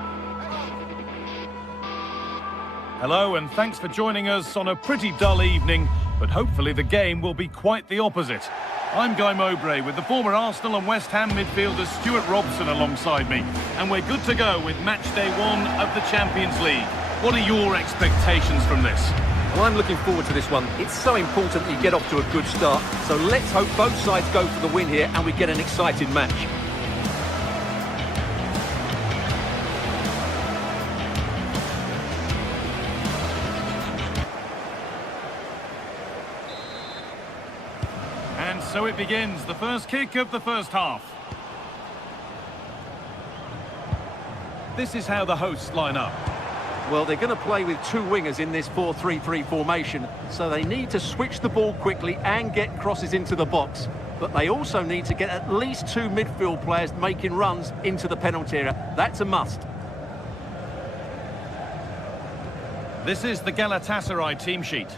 Hello and thanks for joining us on a pretty dull evening, but hopefully the game will be quite the opposite. I'm Guy Mowbray with the former Arsenal and West Ham midfielder Stuart Robson alongside me, and we're good to go with match day 1 of the Champions League. What are your expectations from this? Well, I'm looking forward to this one. It's so important that you get off to a good start, so let's hope both sides go for the win here and we get an exciting match. And so it begins, the first kick of the first half. This is how the hosts line up. Well, they're going to play with two wingers in this 4-3-3 formation, so they need to switch the ball quickly and get crosses into the box. But they also need to get at least two midfield players making runs into the penalty area. That's a must. This is the Galatasaray team sheet.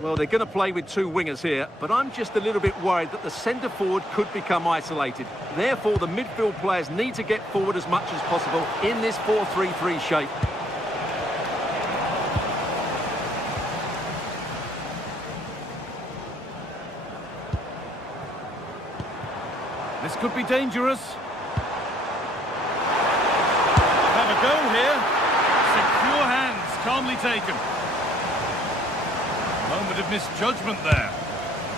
Well, they're going to play with two wingers here, but I'm just a little bit worried that the centre-forward could become isolated. Therefore, the midfield players need to get forward as much as possible in this 4-3-3 shape. This could be dangerous. Have a go here. Secure hands, calmly taken. Moment of misjudgment there.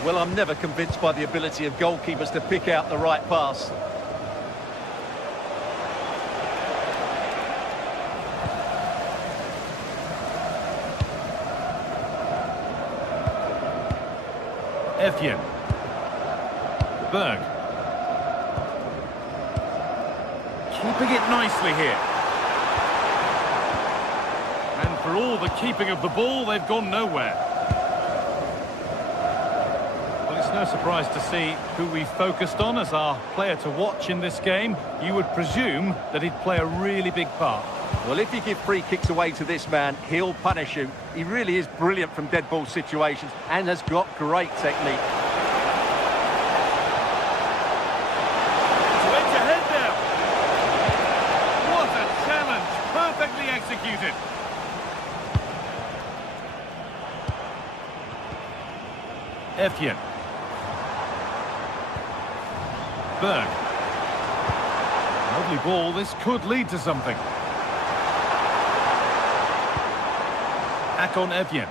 Well, I'm never convinced by the ability of goalkeepers to pick out the right pass. Etienne. Berg. Keeping it nicely here. And for all the keeping of the ball, they've gone nowhere. Well, it's no surprise to see who we focused on as our player to watch in this game. You would presume that he'd play a really big part. Well, if you give free kicks away to this man, he'll punish you. He really is brilliant from dead ball situations and has got great technique. To edge ahead now. What a challenge, perfectly executed. Etienne. Berg. Lovely ball, this could lead to something. Akon Etienne.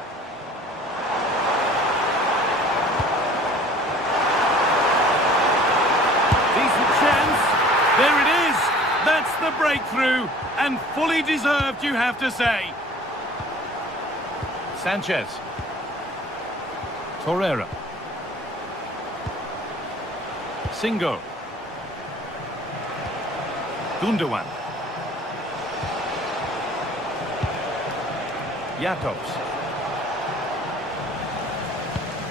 Decent chance. There it is. That's the breakthrough. And fully deserved, you have to say. Sanchez. Torreira. Singo. Gundogan. Jakobs.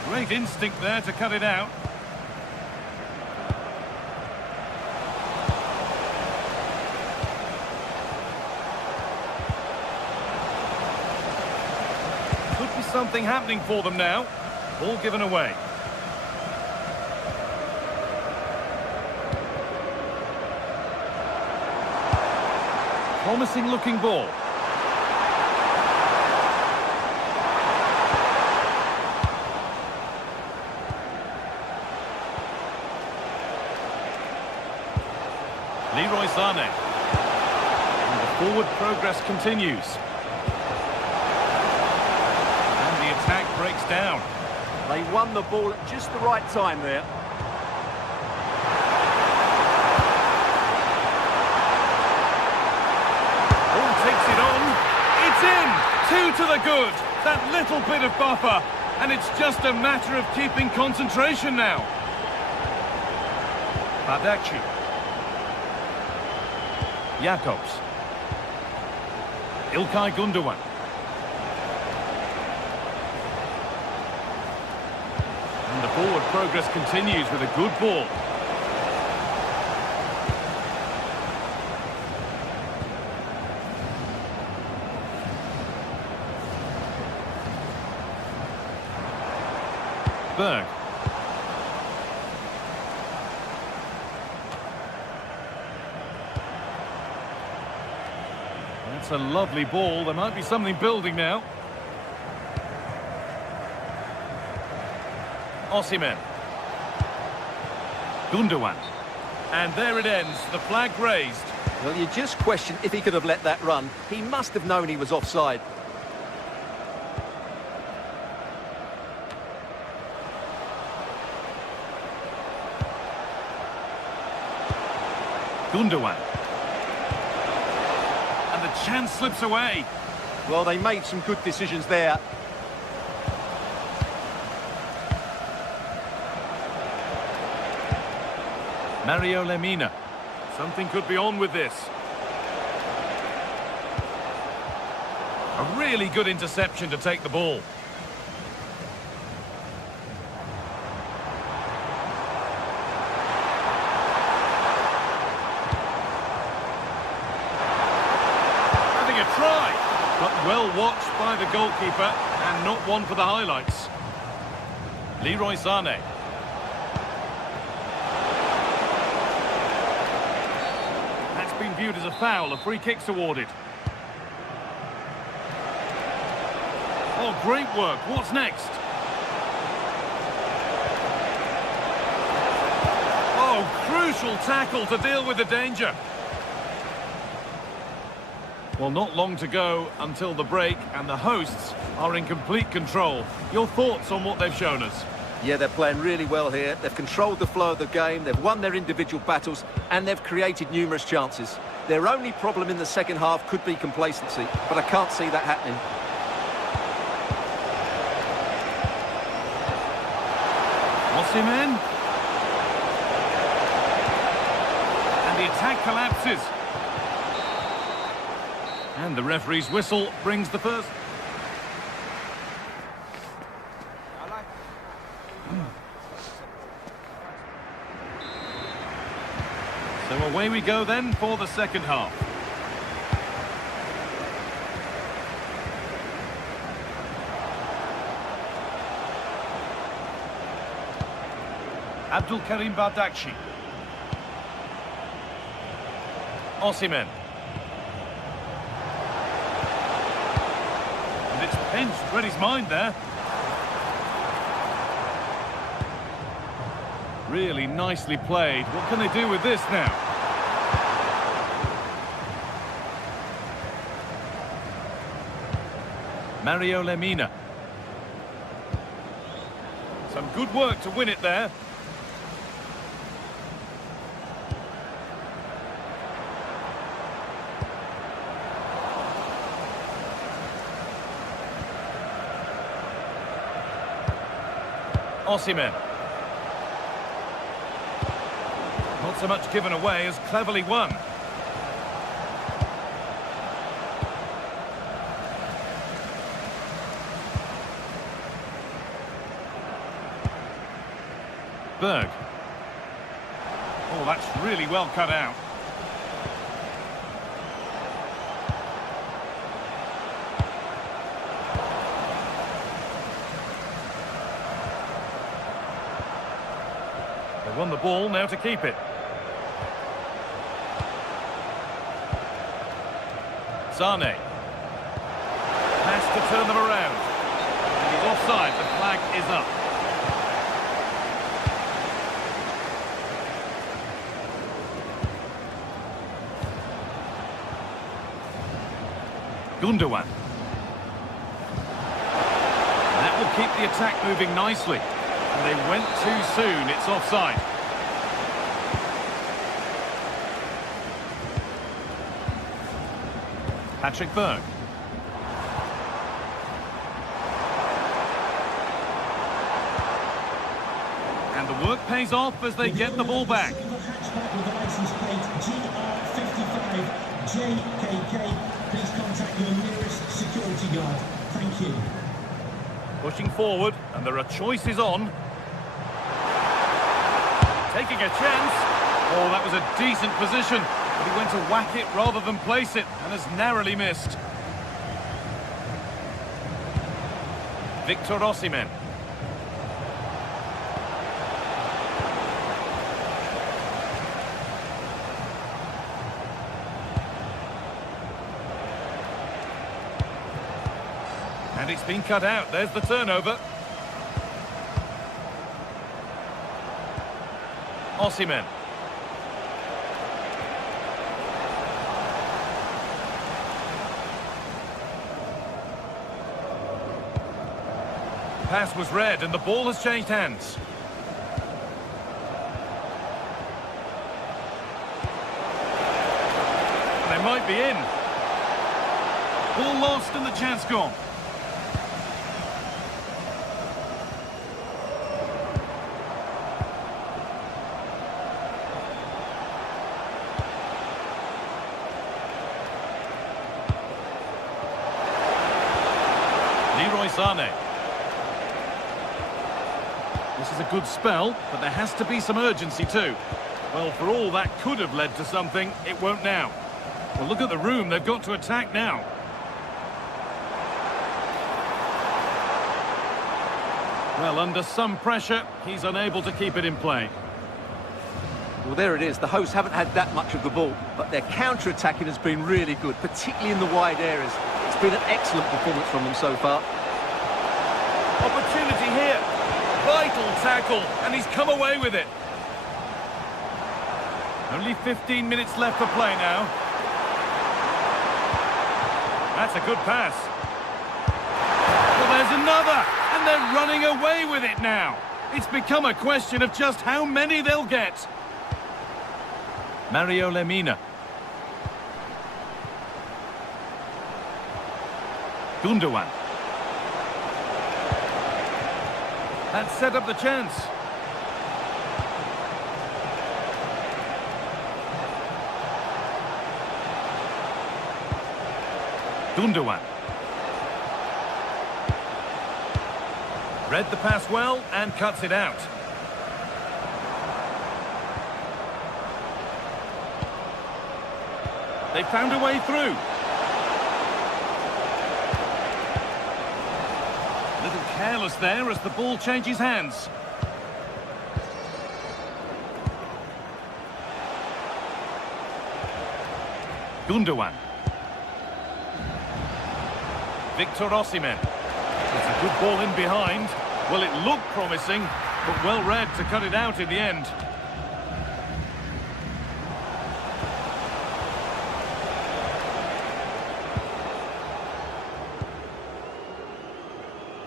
Great instinct there to cut it out. Could be something happening for them now. Ball given away. Promising looking ball. Leroy Sané. And the forward progress continues. And the attack breaks down. They won the ball at just the right time there. Ball takes it on. It's in! 2 to the good. That little bit of buffer. And it's just a matter of keeping concentration now. Badachi. Jakobs. İlkay Gundogan. And the forward progress continues with a good ball. Berg. That's a lovely ball. There might be something building now. Osimhen. Gundogan. And there it ends, the flag raised. Well, you just question if he could have let that run. He must have known he was offside. Gundogan. And the chance slips away. Well, they made some good decisions there. Mario Lemina. Something could be on with this. A really good interception to take the ball. Having a try, but well watched by the goalkeeper and not one for the highlights. Leroy Sané. Been viewed as a foul, a free kick's awarded. Oh, great work. What's next? Oh, crucial tackle to deal with the danger. Well, not long to go until the break, and the hosts are in complete control. Your thoughts on what they've shown us? Yeah, they're playing really well here. They've controlled the flow of the game, they've won their individual battles, and they've created numerous chances. Their only problem in the second half could be complacency, but I can't see that happening. Osimhen. And the attack collapses. And the referee's whistle brings the first. So away we go then for the second half. Abdul Karim Bardakci. Osimhen. And it's pinched, read his mind there. Really nicely played. What can they do with this now? Mario Lemina. Some good work to win it there. Osimhen. Not so much given away as cleverly won. Berg. Oh, that's really well cut out. They won the ball, now to keep it. Sané. Has to turn them around. And he's offside, the flag is up. Gundogan. That will keep the attack moving nicely. And they went too soon, it's offside. Patrick Berg. And the work pays off as they get the ball back. With the license plate GR55 JKK, please contact your nearest security guard. Thank you. Pushing forward, and there are choices on. Taking a chance. Oh, that was a decent position, but he went to whack it rather than place it, and has narrowly missed. Victor Osimhen. And it's been cut out. There's the turnover. Osimhen. Pass was read and the ball has changed hands. They might be in. Ball lost and the chance gone. Sane. This is a good spell, but there has to be some urgency too. Well, for all that could have led to something, it won't now. Well, look at the room. They've got to attack now. Well, under some pressure, he's unable to keep it in play. Well, there it is. The hosts haven't had that much of the ball, but their counter-attacking has been really good, particularly in the wide areas. It's been an excellent performance from them so far. Opportunity here. Vital tackle, and he's come away with it. Only 15 minutes left for play now. That's a good pass. Well, there's another, and they're running away with it now. It's become a question of just how many they'll get. Mario Lemina. Gundogan. That set up the chance. Gundogan. Read the pass well and cuts it out. They found a way through. Careless there as the ball changes hands. Gundogan. Victor Osimhen. It's a good ball in behind. Well, it looked promising, but well read to cut it out in the end.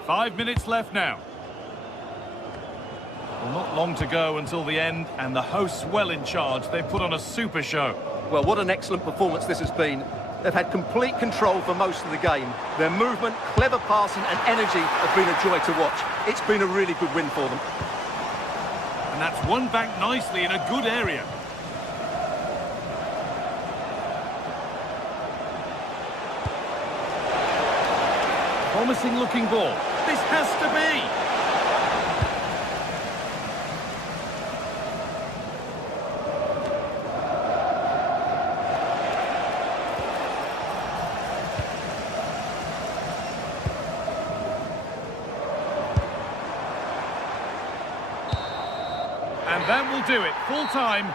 Five minutes left now. Well, not long to go until the end, and the hosts well in charge. They've put on a super show. Well, what an excellent performance this has been. They've had complete control for most of the game. Their movement, clever passing and energy have been a joy to watch. It's been a really good win for them. And that's won back nicely in a good area. Promising looking ball. This has to be. And that will do it. Full time.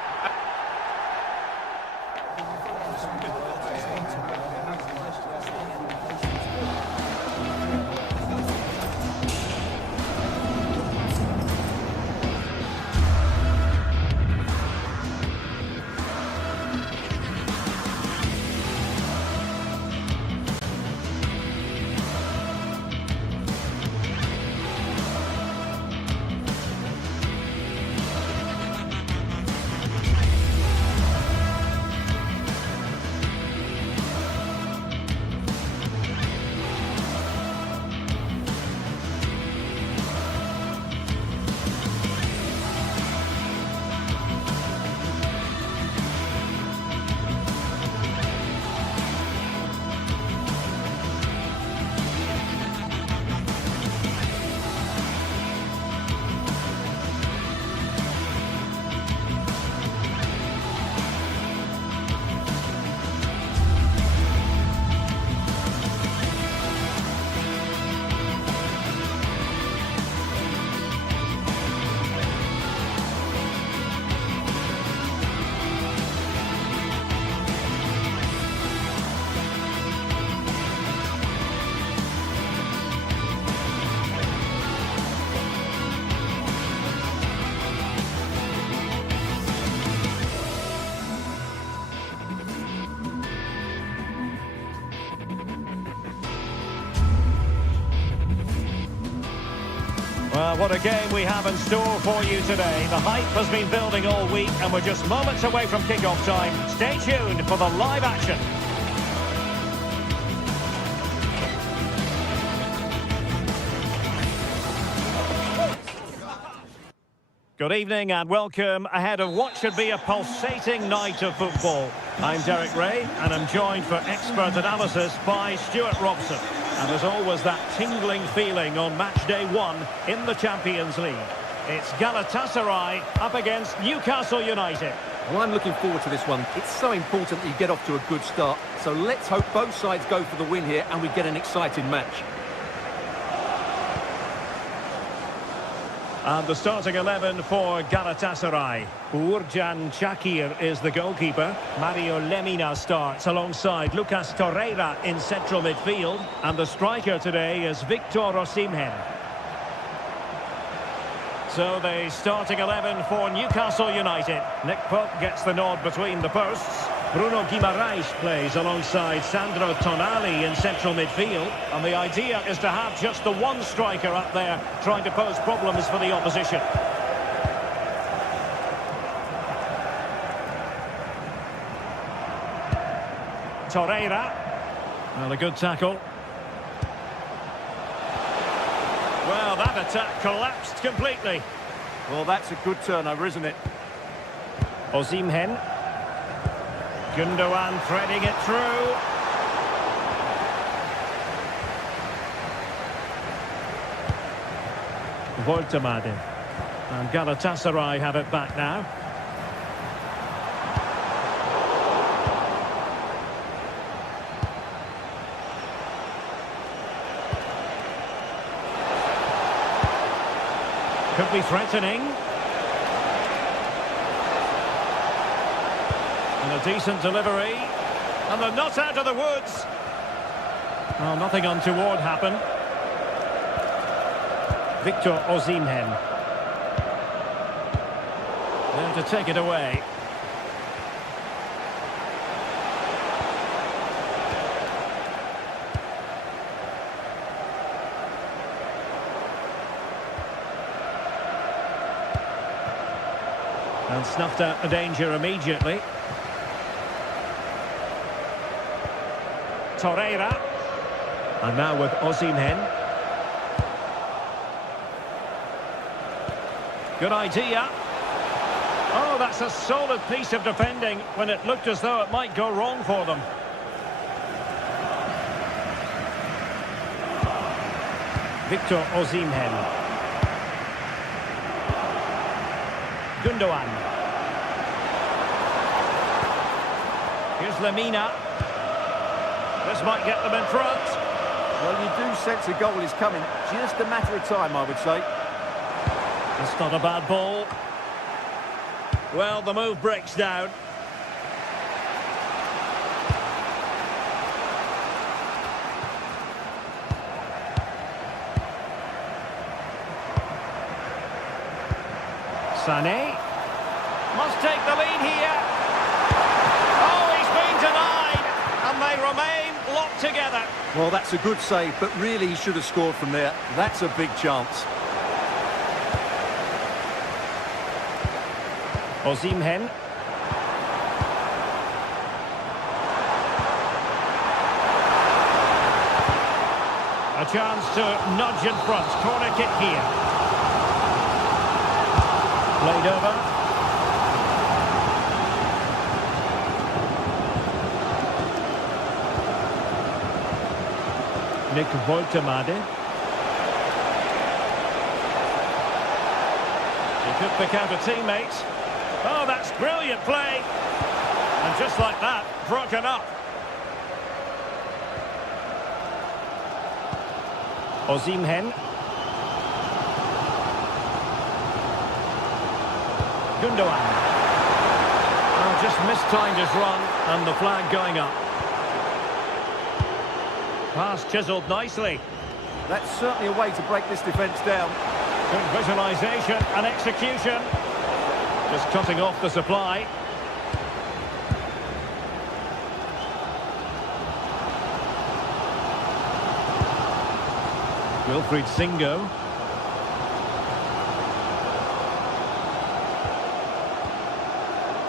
Well, what a game we have in store for you today. The hype has been building all week and we're just moments away from kick-off time. Stay tuned for the live action. Good evening and welcome ahead of what should be a pulsating night of football. I'm Derek Ray and I'm joined for expert analysis by Stuart Robson. And there's always that tingling feeling on match day 1 in the Champions League. It's Galatasaray up against Newcastle United. Well, I'm looking forward to this one. It's so important that you get off to a good start. So let's hope both sides go for the win here and we get an exciting match. And the starting 11 for Galatasaray. Uğurcan Çakır is the goalkeeper. Mario Lemina starts alongside Lucas Torreira in central midfield. And the striker today is Victor Osimhen. So the starting 11 for Newcastle United. Nick Pope gets the nod between the posts. Bruno Guimaraes plays alongside Sandro Tonali in central midfield. And the idea is to have just the one striker up there trying to pose problems for the opposition. Torreira. Well, a good tackle. Well, that attack collapsed completely. Well, that's a good turnover, isn't it? Osimhen. Gundogan threading it through. Voltemade. And Galatasaray have it back now. Could be threatening. And a decent delivery. And they're not out of the woods. Well, nothing untoward happened. Victor Osimhen. There to take it away. And snuffed out the danger immediately. Torreira. And now with Osimhen. Good idea. Oh, that's a solid piece of defending when it looked as though it might go wrong for them. Victor Osimhen. Gundogan. Here's Lemina. This might get them in front. Well, you do sense a goal is coming. Just a matter of time, I would say. It's not a bad ball. Well, the move breaks down. Sané must take the lead here. Oh, he's been denied, and they remain locked together. Well, that's a good save, but really he should have scored from there. That's a big chance. Osimhen. A chance to nudge in front. Corner kick here. Played over. Nick Voltemade. He could pick out a teammate. Oh, that's brilliant play. And just like that, broken up. Osimhen. Gundogan. Oh, just mistimed his run and the flag going up. Pass chiselled nicely. That's certainly a way to break this defence down. Good visualisation and execution. Just cutting off the supply. Wilfried Singo.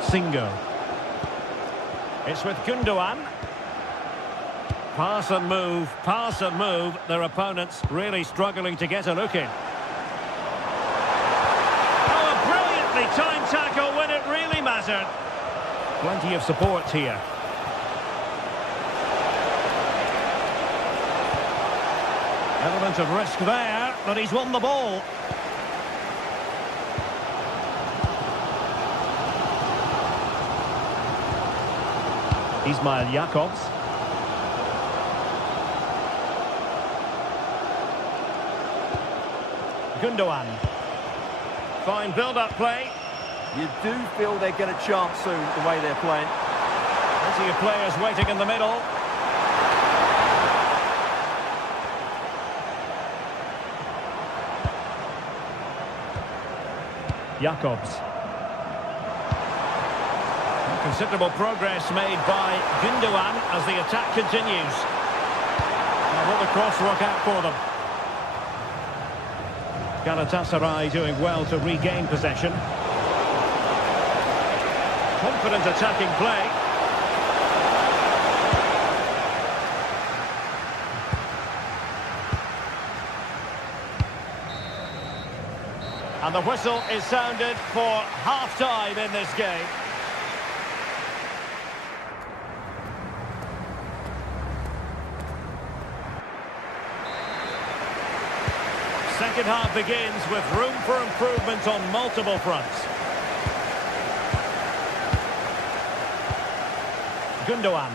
Singo. It's with Gundogan. Pass and move, pass and move. Their opponents really struggling to get a look in. Oh, a brilliantly timed tackle when it really mattered. Plenty of support here. Element of risk there, but he's won the ball. Ismail Jakobs. Gundogan. Fine build-up play. You do feel they'll get a chance soon, the way they're playing. Plenty of players waiting in the middle. Jakobs. Considerable progress made by Gundogan as the attack continues. Now will the cross work out for them? Galatasaray doing well to regain possession. Confident attacking play. And the whistle is sounded for half-time in this game. Second half begins with room for improvement on multiple fronts. Gundogan.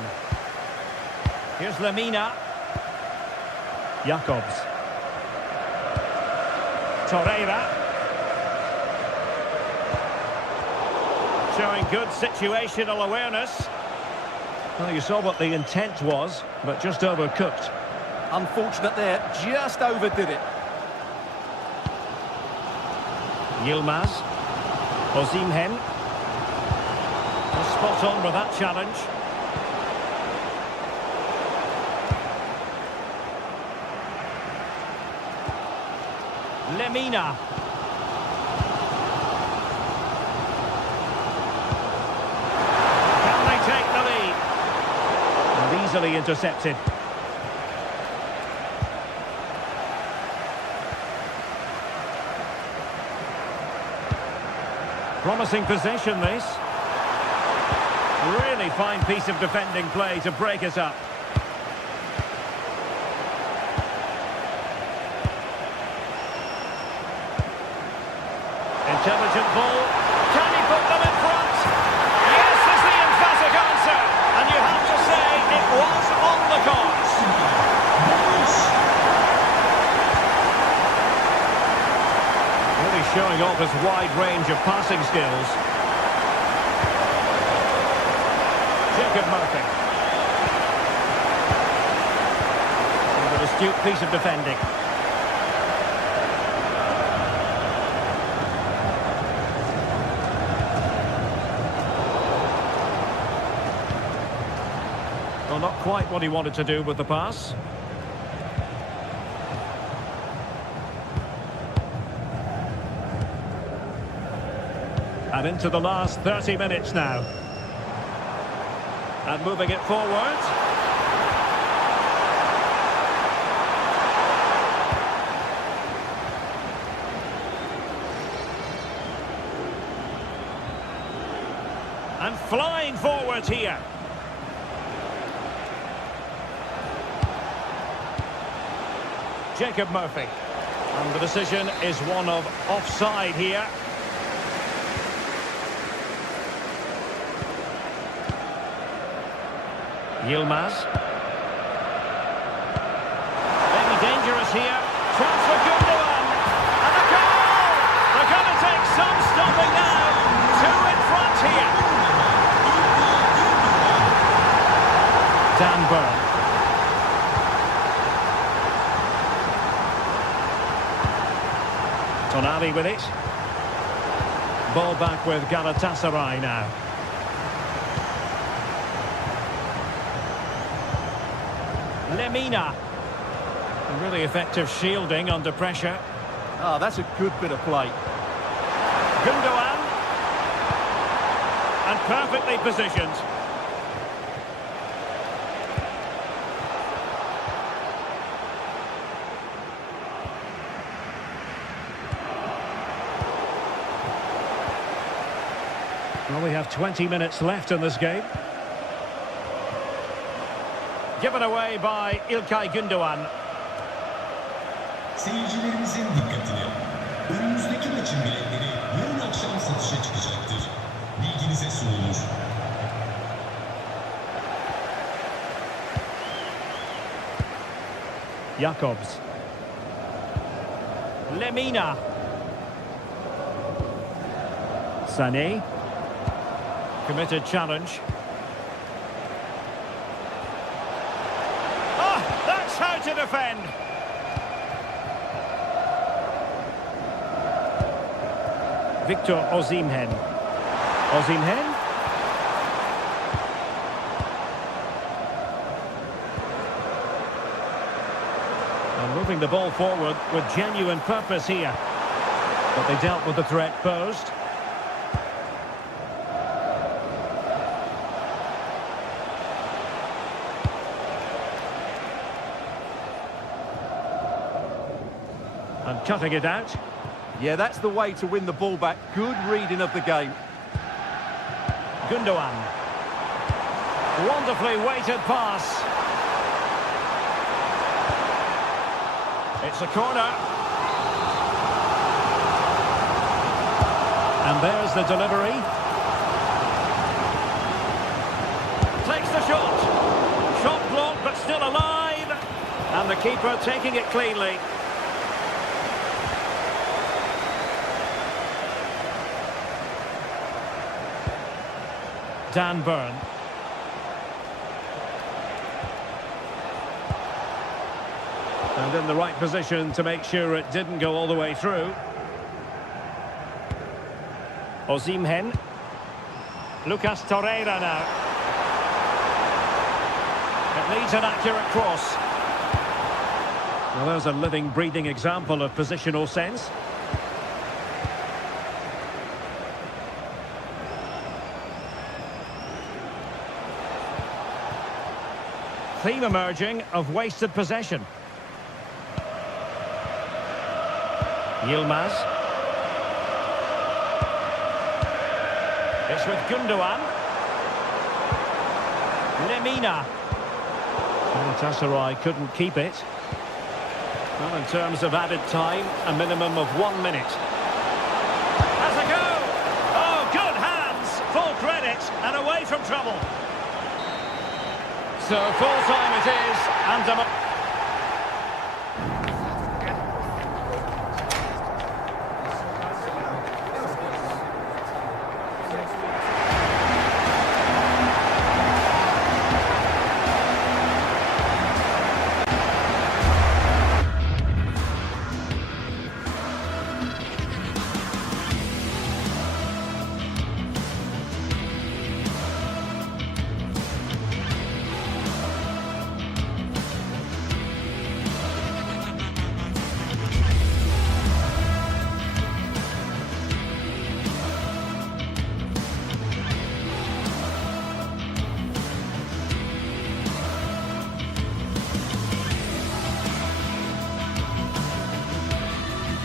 Here's Lemina. Jakobs. Torreira. Showing good situational awareness. Well, you saw what the intent was, but just overcooked. Unfortunate there, just overdid it. Yilmaz. Osimhen. Spot on with that challenge. Lemina. Can they take the lead? And easily intercepted. Promising possession, this. Really fine piece of defending play to break us up. Intelligent ball. Can he put them in front? Yes, is the emphatic answer. And you have to say it was on the cards. Really showing off his wide range of passing skills. Jacob Murphy. And an astute piece of defending. Well, not quite what he wanted to do with the pass. And into the last 30 minutes now. And moving it forward. And flying forward here. Jacob Murphy. And the decision is one of offside here. Yilmaz. Maybe dangerous here. Chance for Gundogan. And a goal! They're going to take some stopping now. Two in front here. Dan Burn. Tonali with it. Ball back with Galatasaray now. Lemina. Really effective shielding under pressure. Oh, that's a good bit of play. Gundogan. and perfectly positioned. Well, we have 20 minutes left in this game. Given away by İlkay Gündoğan. Seyircilerimizin dikkatini. Önümüzdeki maçın biletleri yarın akşam satışa çıkacaktır. Bilginize sunulur. Jakobs. Lemina. Sané. Committed challenge. Ah, that's how to defend. Victor Osimhen. Osimhen. And moving the ball forward with genuine purpose here. But they dealt with the threat posed. And cutting it out. Yeah, that's the way to win the ball back. Good reading of the game. Gündoğan. Wonderfully weighted pass. It's a corner. And there's the delivery. Takes the shot. Shot blocked, but still alive. And the keeper taking it cleanly. Dan Burn. And in the right position to make sure it didn't go all the way through. Osimhen. Lucas Torreira now. It needs an accurate cross. Well, there's a living, breathing example of positional sense. Theme emerging of wasted possession. Yilmaz. It's with Gündoğan. Lemina. Galatasaray couldn't keep it. Well, in terms of added time, a minimum of 1 minute. Has a go! Oh, good hands! Full credit, and away from trouble. So full time it is, and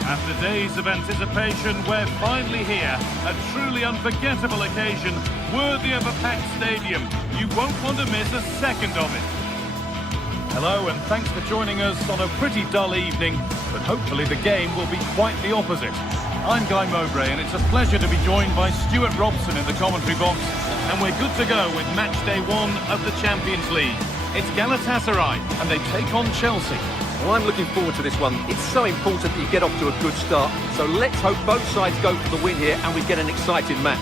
After days of anticipation, we're finally here. A truly unforgettable occasion, worthy of a packed stadium. You won't want to miss a second of it. Hello, and thanks for joining us on a pretty dull evening, but hopefully the game will be quite the opposite. I'm Guy Mowbray, and it's a pleasure to be joined by Stuart Robson in the commentary box, and we're good to go with match day 1 of the Champions League. It's Galatasaray, and they take on Chelsea. Well, I'm looking forward to this one. It's so important that you get off to a good start. So let's hope both sides go for the win here and we get an exciting match.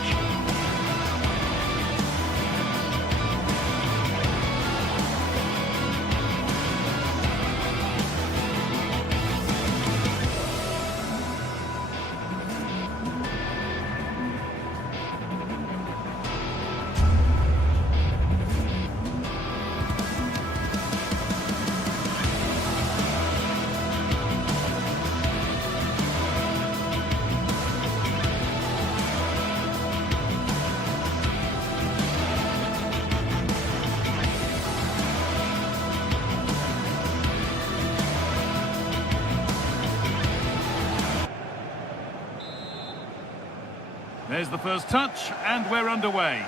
There's the first touch, and we're underway.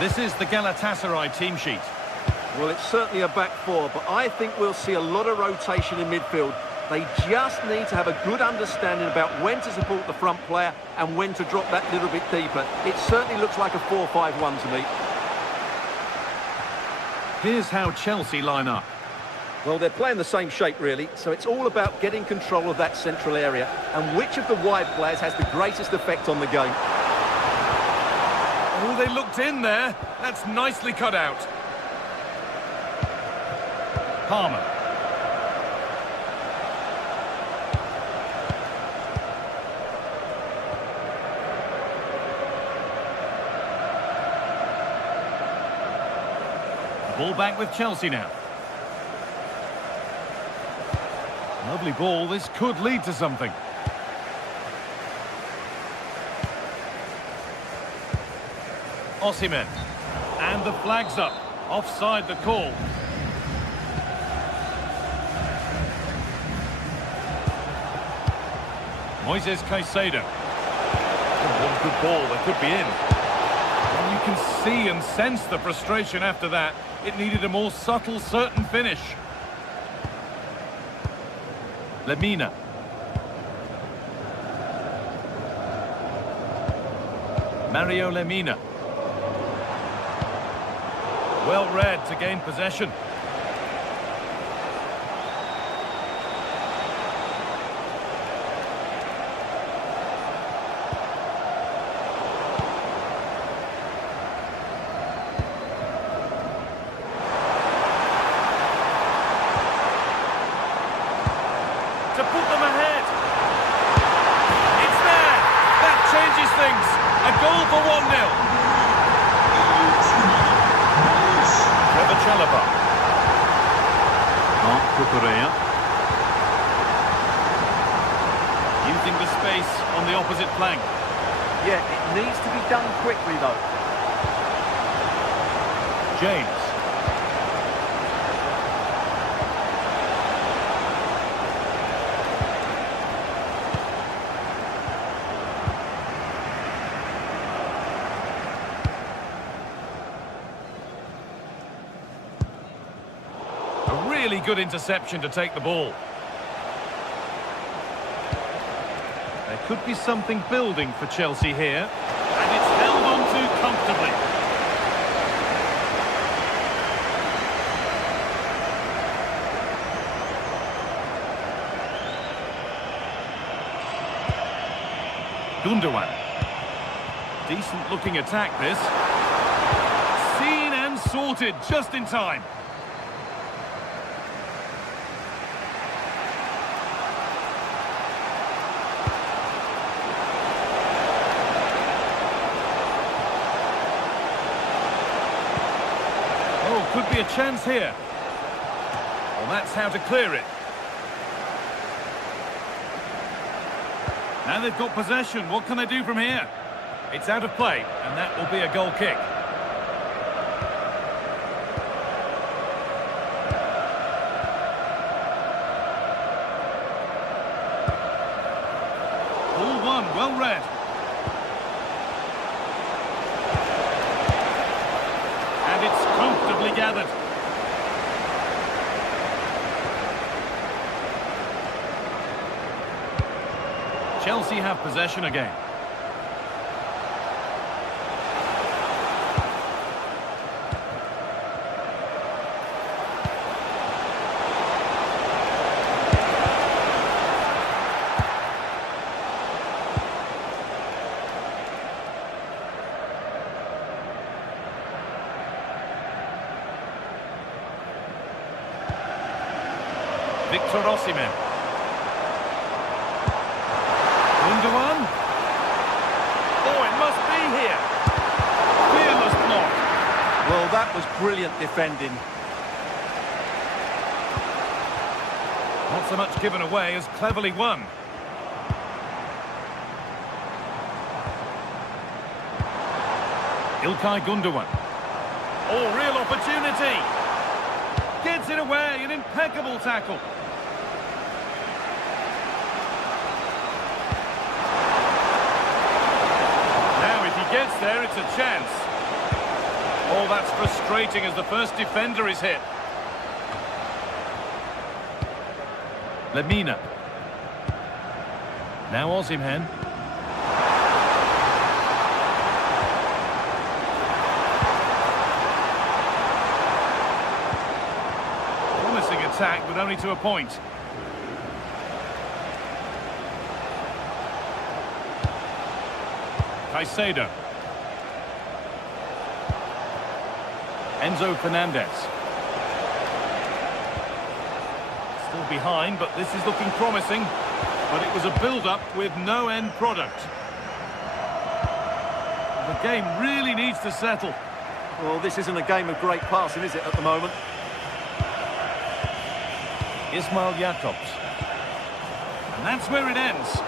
This is the Galatasaray team sheet. Well, it's certainly a back four, but I think we'll see a lot of rotation in midfield. They just need to have a good understanding about when to support the front player and when to drop that little bit deeper. It certainly looks like a 4-5-1 to me. Here's how Chelsea line up. Well, they're playing the same shape, really, so it's all about getting control of that central area and which of the wide players has the greatest effect on the game. Oh, they looked in there. That's nicely cut out. Palmer. Ball back with Chelsea now. Lovely ball. This could lead to something. Osimhen. And the flag's up. Offside the call. Moises Caicedo. Oh, what a good ball. They could be in. And you can see and sense the frustration after that. It needed a more subtle, certain finish. Lemina. Mario Lemina. Well read to gain possession. To put them ahead. It's there. That changes things. A goal for 1-0. Chalaba. Mark Cucurella. Using the space on the opposite flank. Yeah, it needs to be done quickly, though. James. Really good interception to take the ball. There could be something building for Chelsea here. And it's held on to comfortably. Gundogan. Decent looking attack this. Seen and sorted just in time. Could be a chance here. Well, that's how to clear it. Now they've got possession. What can they do from here? It's out of play, and that will be a goal kick. Ball one, well read. It's comfortably gathered. Chelsea have possession again. Victor Osimhen. Gundogan. Oh, it must be here. Fearless block. Well, that was brilliant defending. Not so much given away as cleverly won. İlkay Gundogan. Oh, real opportunity. Gets it away, an impeccable tackle. there, it's a chance. Oh, that's frustrating as the first defender is hit. Lemina. Now Osimhen. Promising attack, but only to a point. Caicedo. Enzo Fernandez. Still behind, but this is looking promising. But it was a build-up with no end product. The game really needs to settle. Well, this isn't a game of great passing, is it, at the moment? Ismail Jakobs. And that's where it ends.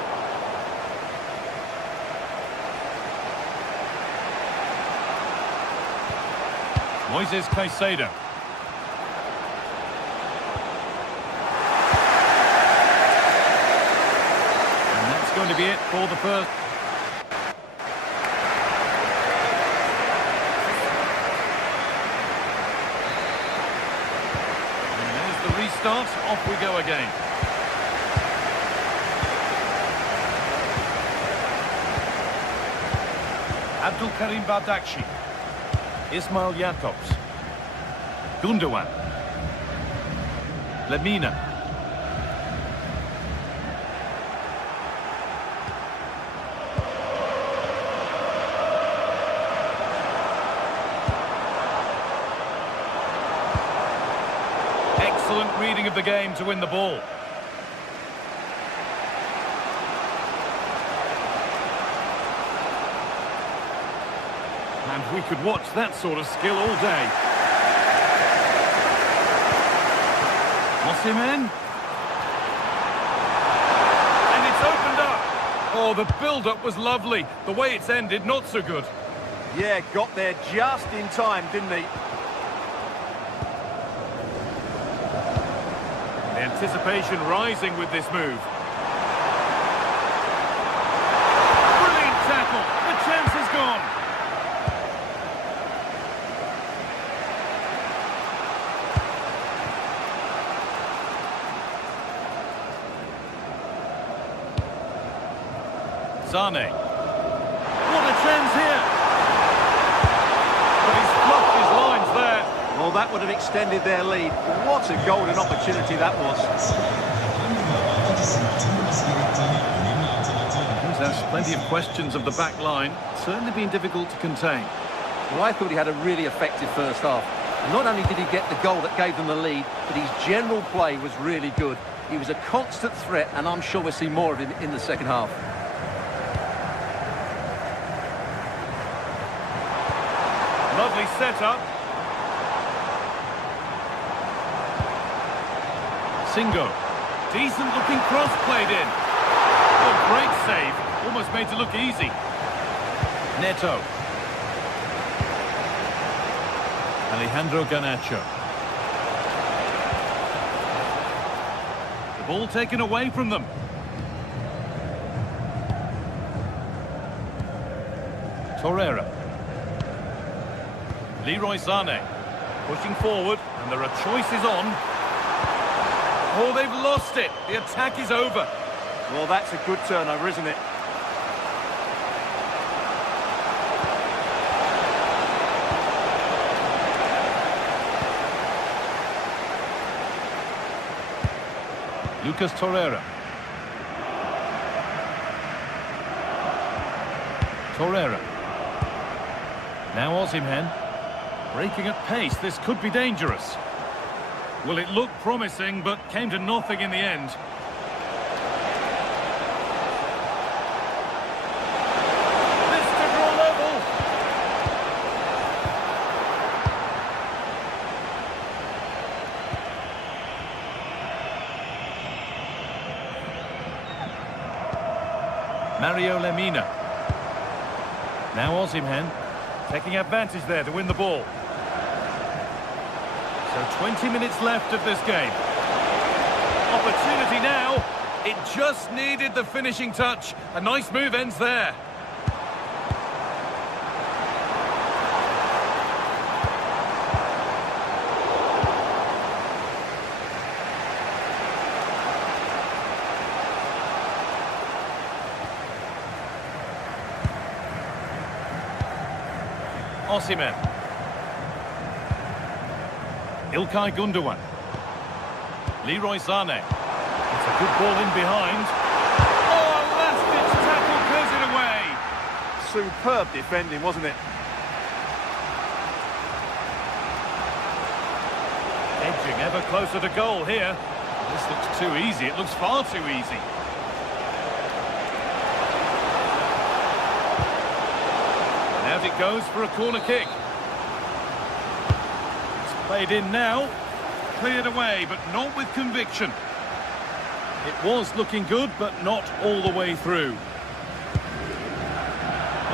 Moises Caicedo. And that's going to be it for the first. And there's the restart. Off we go again. Abdul Karim Bardakshi. Ismail Jakobs. Gundogan. Lemina. Excellent reading of the game to win the ball. And we could watch that sort of skill all day. Osimhen. And it's opened up. Oh, the build-up was lovely. The way it's ended, not so good. Yeah, got there just in time, didn't he? The anticipation rising with this move. Brilliant tackle. The chance is gone. Sane. What a chance here. But he's fluffed his lines there. Well, that would have extended their lead. What a golden opportunity that was. He's asked plenty of questions of the back line. Certainly been difficult to contain. Well, I thought he had a really effective first half. Not only did he get the goal that gave them the lead, but his general play was really good. He was a constant threat, and I'm sure we'll see more of him in the second half. Lovely setup. Singo. Decent looking cross played in. Oh, great save. Almost made to look easy. Neto. Alejandro Garnacho. The ball taken away from them. Torreira. Leroy Sane. Pushing forward, and there are choices on. Oh, they've lost it. The attack is over. Well, that's a good turnover, isn't it? Lucas Torreira. Torreira. Now Osimhen. Breaking at pace, this could be dangerous. Well, it looked promising, but came to nothing in the end. This to draw level. Mario Lemina. Now Osimhen. Taking advantage there to win the ball. So 20 minutes left of this game. Opportunity now. It just needed the finishing touch. A nice move ends there. Osimhen. İlkay Gundogan. Leroy Sané. It's a good ball in behind. Oh, a last-ditch tackle clears it away. Superb defending, wasn't it? Edging ever closer to goal here. This looks too easy. It looks far too easy. And out it goes for a corner kick. It's played in now. Cleared away, but not with conviction. It was looking good, but not all the way through.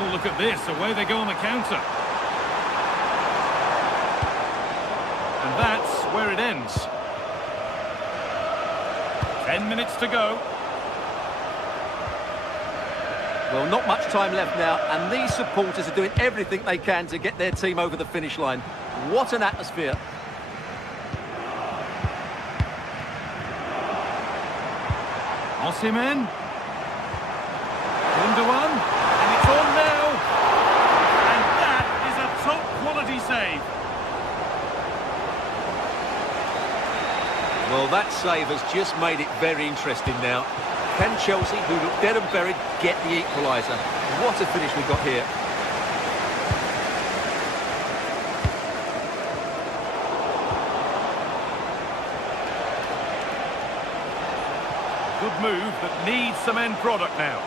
Oh, look at this. Away they go on the counter. And that's where it ends. 10 minutes to go. Well, not much time left now, and these supporters are doing everything they can to get their team over the finish line. What an atmosphere. Osimhen. Gundogan. And it's on now. And that is a top quality save. Well, that save has just made it very interesting now. Can Chelsea, who look dead and buried, get the equaliser? What a finish we've got here. Good move, but needs some end product now.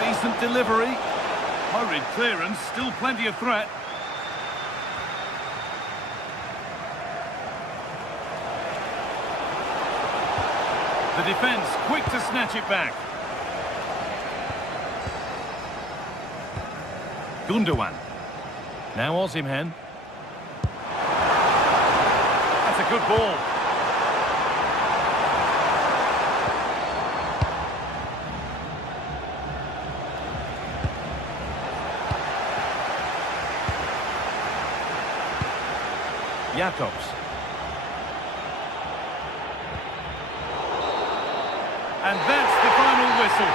Decent delivery. Hurried clearance, still plenty of threat. The defence quick to snatch it back. Gundogan. Now Osimhen. That's a good ball. Jacobs. And that's the final whistle.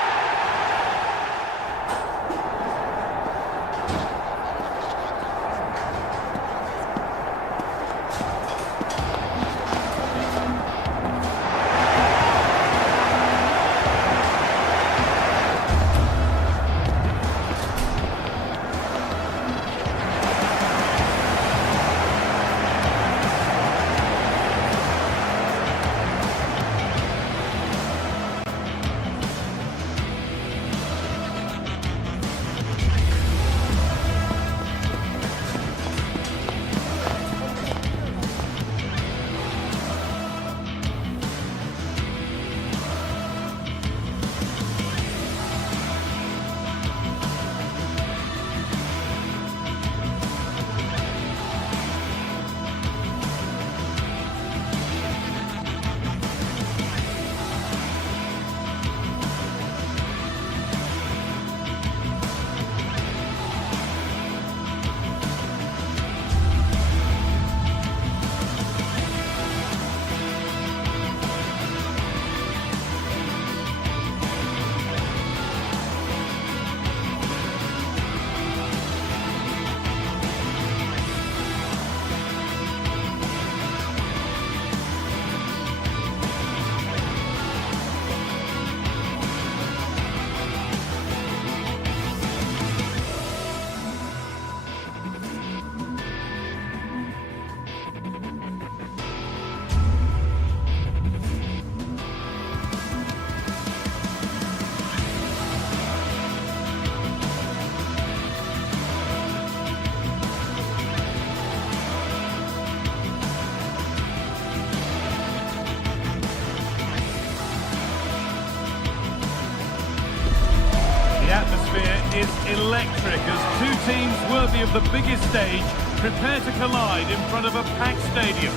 The atmosphere is electric as two teams worthy of the biggest stage prepare to collide in front of a packed stadium.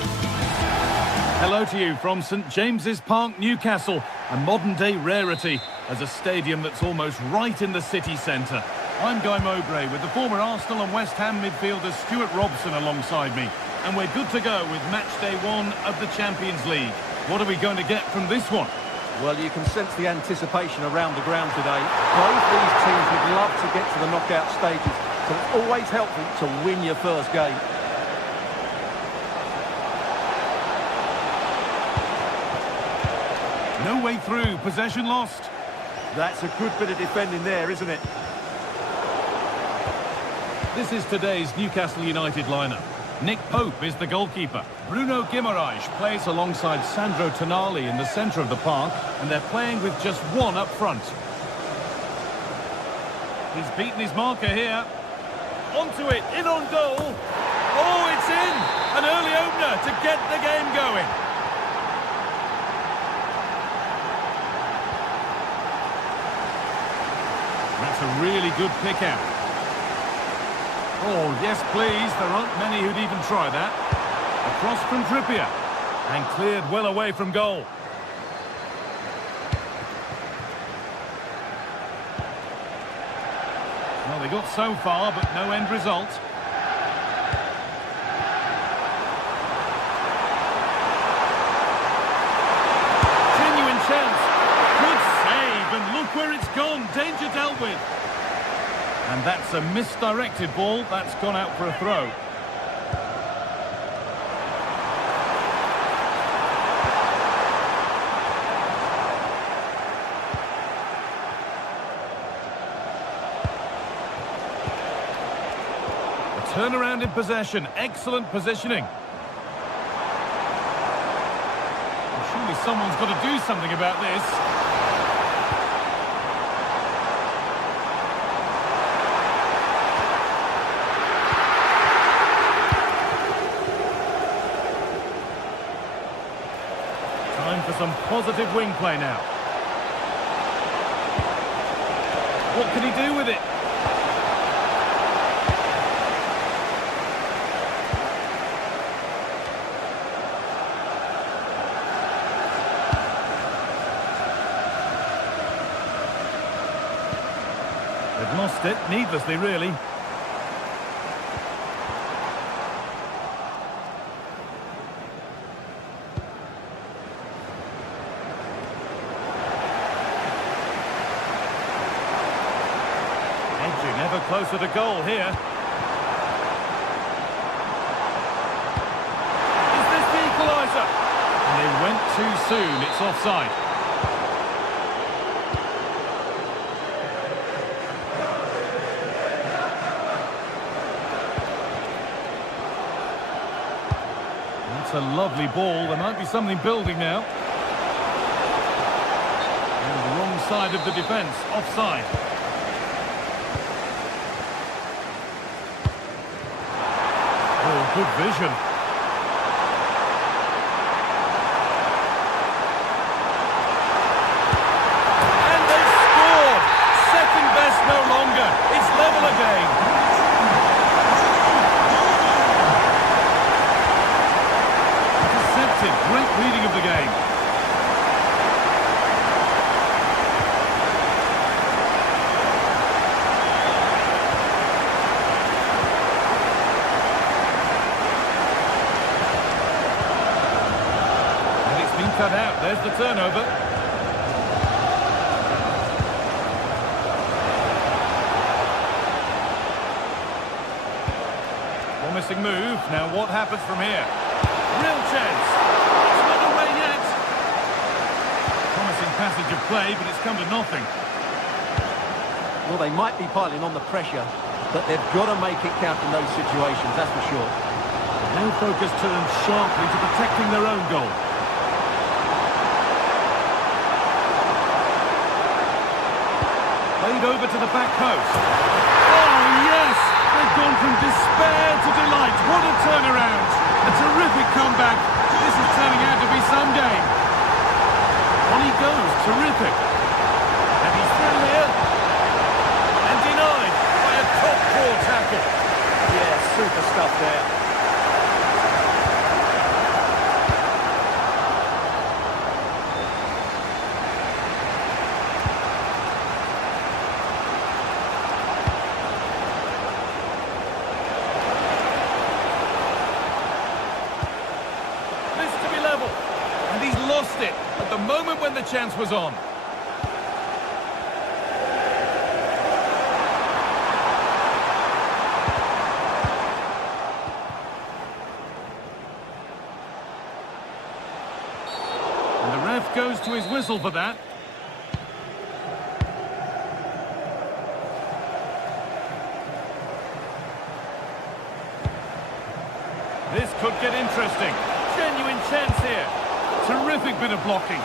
Hello to you from St James's Park, Newcastle, a modern-day rarity as a stadium that's almost right in the city centre. I'm Guy Mowbray with the former Arsenal and West Ham midfielder Stuart Robson alongside me, and we're good to go with match day one of the Champions League. What are we going to get from this one? Well, you can sense the anticipation around the ground today. Both these teams would love to get to the knockout stages, so it's always helpful to win your first game. No way through, possession lost. That's a good bit of defending there, isn't it? This is today's Newcastle United lineup. Nick Pope is the goalkeeper. Bruno Guimaraes plays alongside Sandro Tonali in the centre of the park, and they're playing with just one up front. He's beaten his marker here. Onto it, in on goal. Oh, it's in! An early opener to get the game going. That's a really good pick out. Oh, yes, please. There aren't many who'd even try that. Across from Trippier. And cleared well away from goal. Well, they got so far, but no end result. Genuine chance. Good save, and look where it's gone. Danger dealt with. And that's a misdirected ball. That's gone out for a throw. A turnaround in possession. Excellent positioning. Well, surely someone's got to do something about this. Time for some positive wing play now. What can he do with it? They've lost it, needlessly really. Ever closer to goal here. Is this the equaliser? And they went too soon. It's offside. That's a lovely ball. There might be something building now. And the wrong side of the defence. Offside. Oh, good vision. And they've scored! Second best no longer. It's level again. Intercepted. Great reading of the game. Cut out, there's the turnover. Promising move, now what happens from here? Real chance, it's not away yet. Promising passage of play, but it's come to nothing. Well, they might be piling on the pressure, but they've got to make it count in those situations, that's for sure. Now focus turns sharply to protecting their own goal. Played over to the back post. Oh, yes! They've gone from despair to delight. What a turnaround. A terrific comeback. This is turning out to be some game. On he goes. Terrific. And he's through here. And denied by a top-draw tackle. Yeah, super stuff there. And he's lost it at the moment when the chance was on. And the ref goes to his whistle for that. This could get interesting. Genuine chance here. Terrific bit of blocking.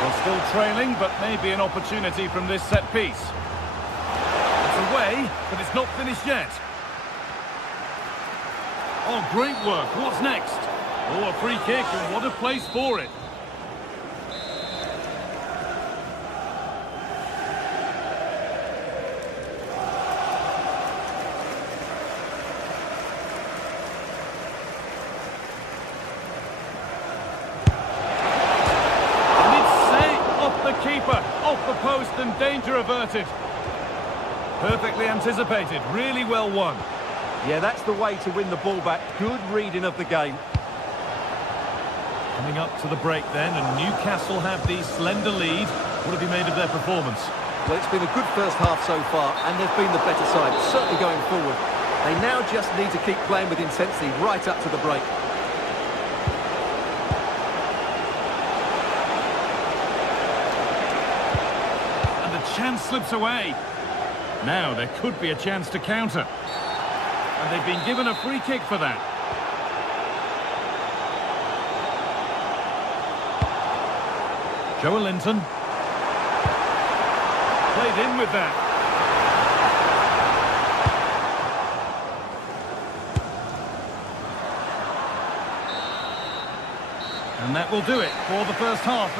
Well, still trailing, but maybe an opportunity from this set piece. It's away, but it's not finished yet. Oh, great work. What's next? Oh, a free kick, and what a place for it. Keeper off the post and danger averted. Perfectly anticipated, really well won. Yeah, that's the way to win the ball back. Good reading of the game. Coming up to the break then, and Newcastle have the slender lead. What have you made of their performance? Well, it's been a good first half so far, and they've been the better side, certainly going forward. They now just need to keep playing with intensity right up to the break. Chance slips away. Now there could be a chance to counter. And they've been given a free kick for that. Joelinton. Played in with that. And that will do it for the first half.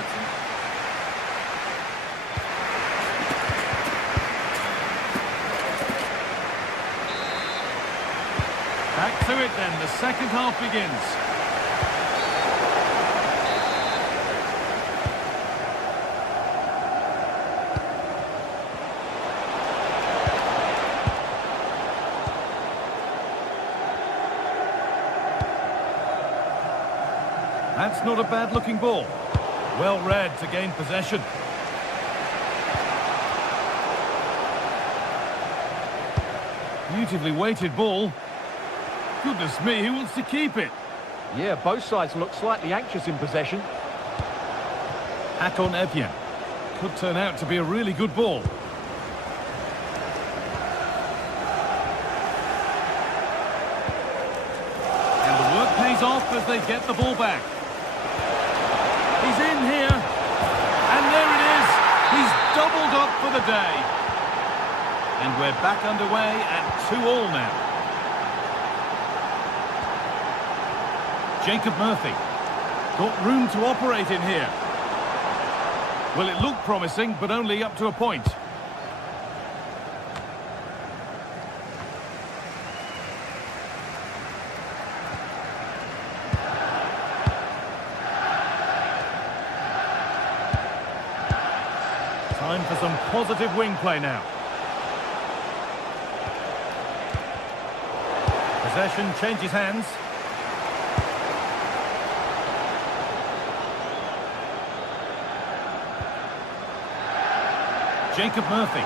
Back to it then, the second half begins. That's not a bad looking ball. Well read to gain possession. Beautifully weighted ball. Goodness me, who wants to keep it? Yeah, both sides look slightly anxious in possession. Akon Epian. Could turn out to be a really good ball. And the work pays off as they get the ball back. He's in here. And there it is. He's doubled up for the day. And we're back underway at 2-2 now. Jacob Murphy. Got room to operate in here. Well, it looked promising, but only up to a point. Time for some positive wing play now. Possession changes hands. Jacob Murphy.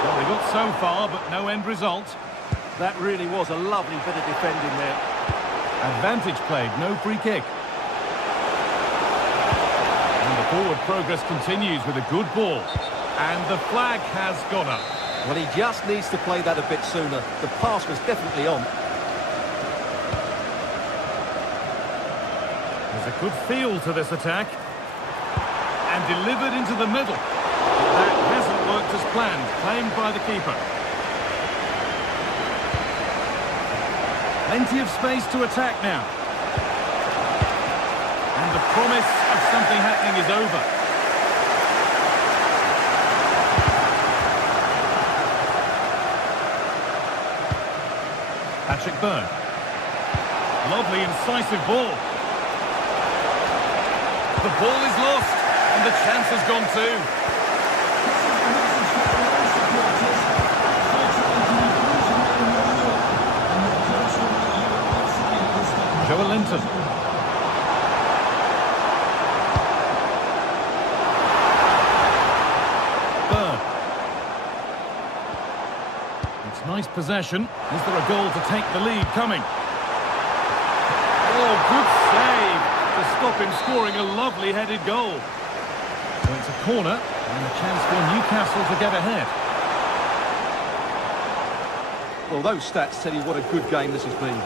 Well, they got so far, but no end result. That really was a lovely bit of defending there. Advantage played, no free kick. And the forward progress continues with a good ball. And the flag has gone up. Well, he just needs to play that a bit sooner. The pass was definitely on. There's a good feel to this attack. And delivered into the middle. But that hasn't worked as planned. Claimed by the keeper. Plenty of space to attack now. And the promise of something happening is over. Patrick Byrne. Lovely, incisive ball. The ball is lost, and the chance has gone too. Nice possession. Is there a goal to take the lead coming? Oh, good save to stop him scoring a lovely headed goal. So it's a corner and a chance for Newcastle to get ahead. Well, those stats tell you what a good game this has been.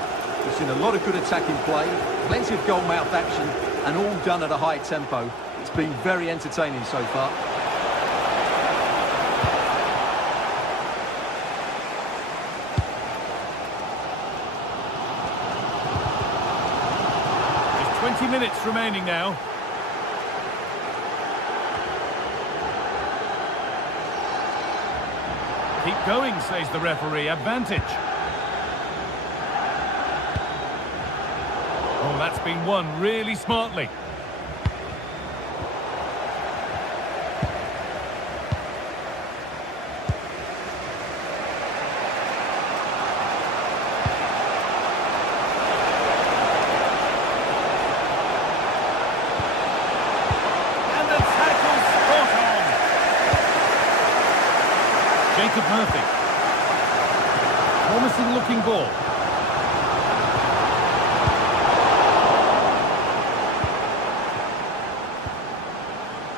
We've seen a lot of good attacking play, plenty of goal-mouth action, and all done at a high tempo. It's been very entertaining so far. Just 20 minutes remaining now. Keep going, says the referee. Advantage. Oh, that's been won really smartly. And the tackle spot on. Jacob Murphy. Promising looking ball.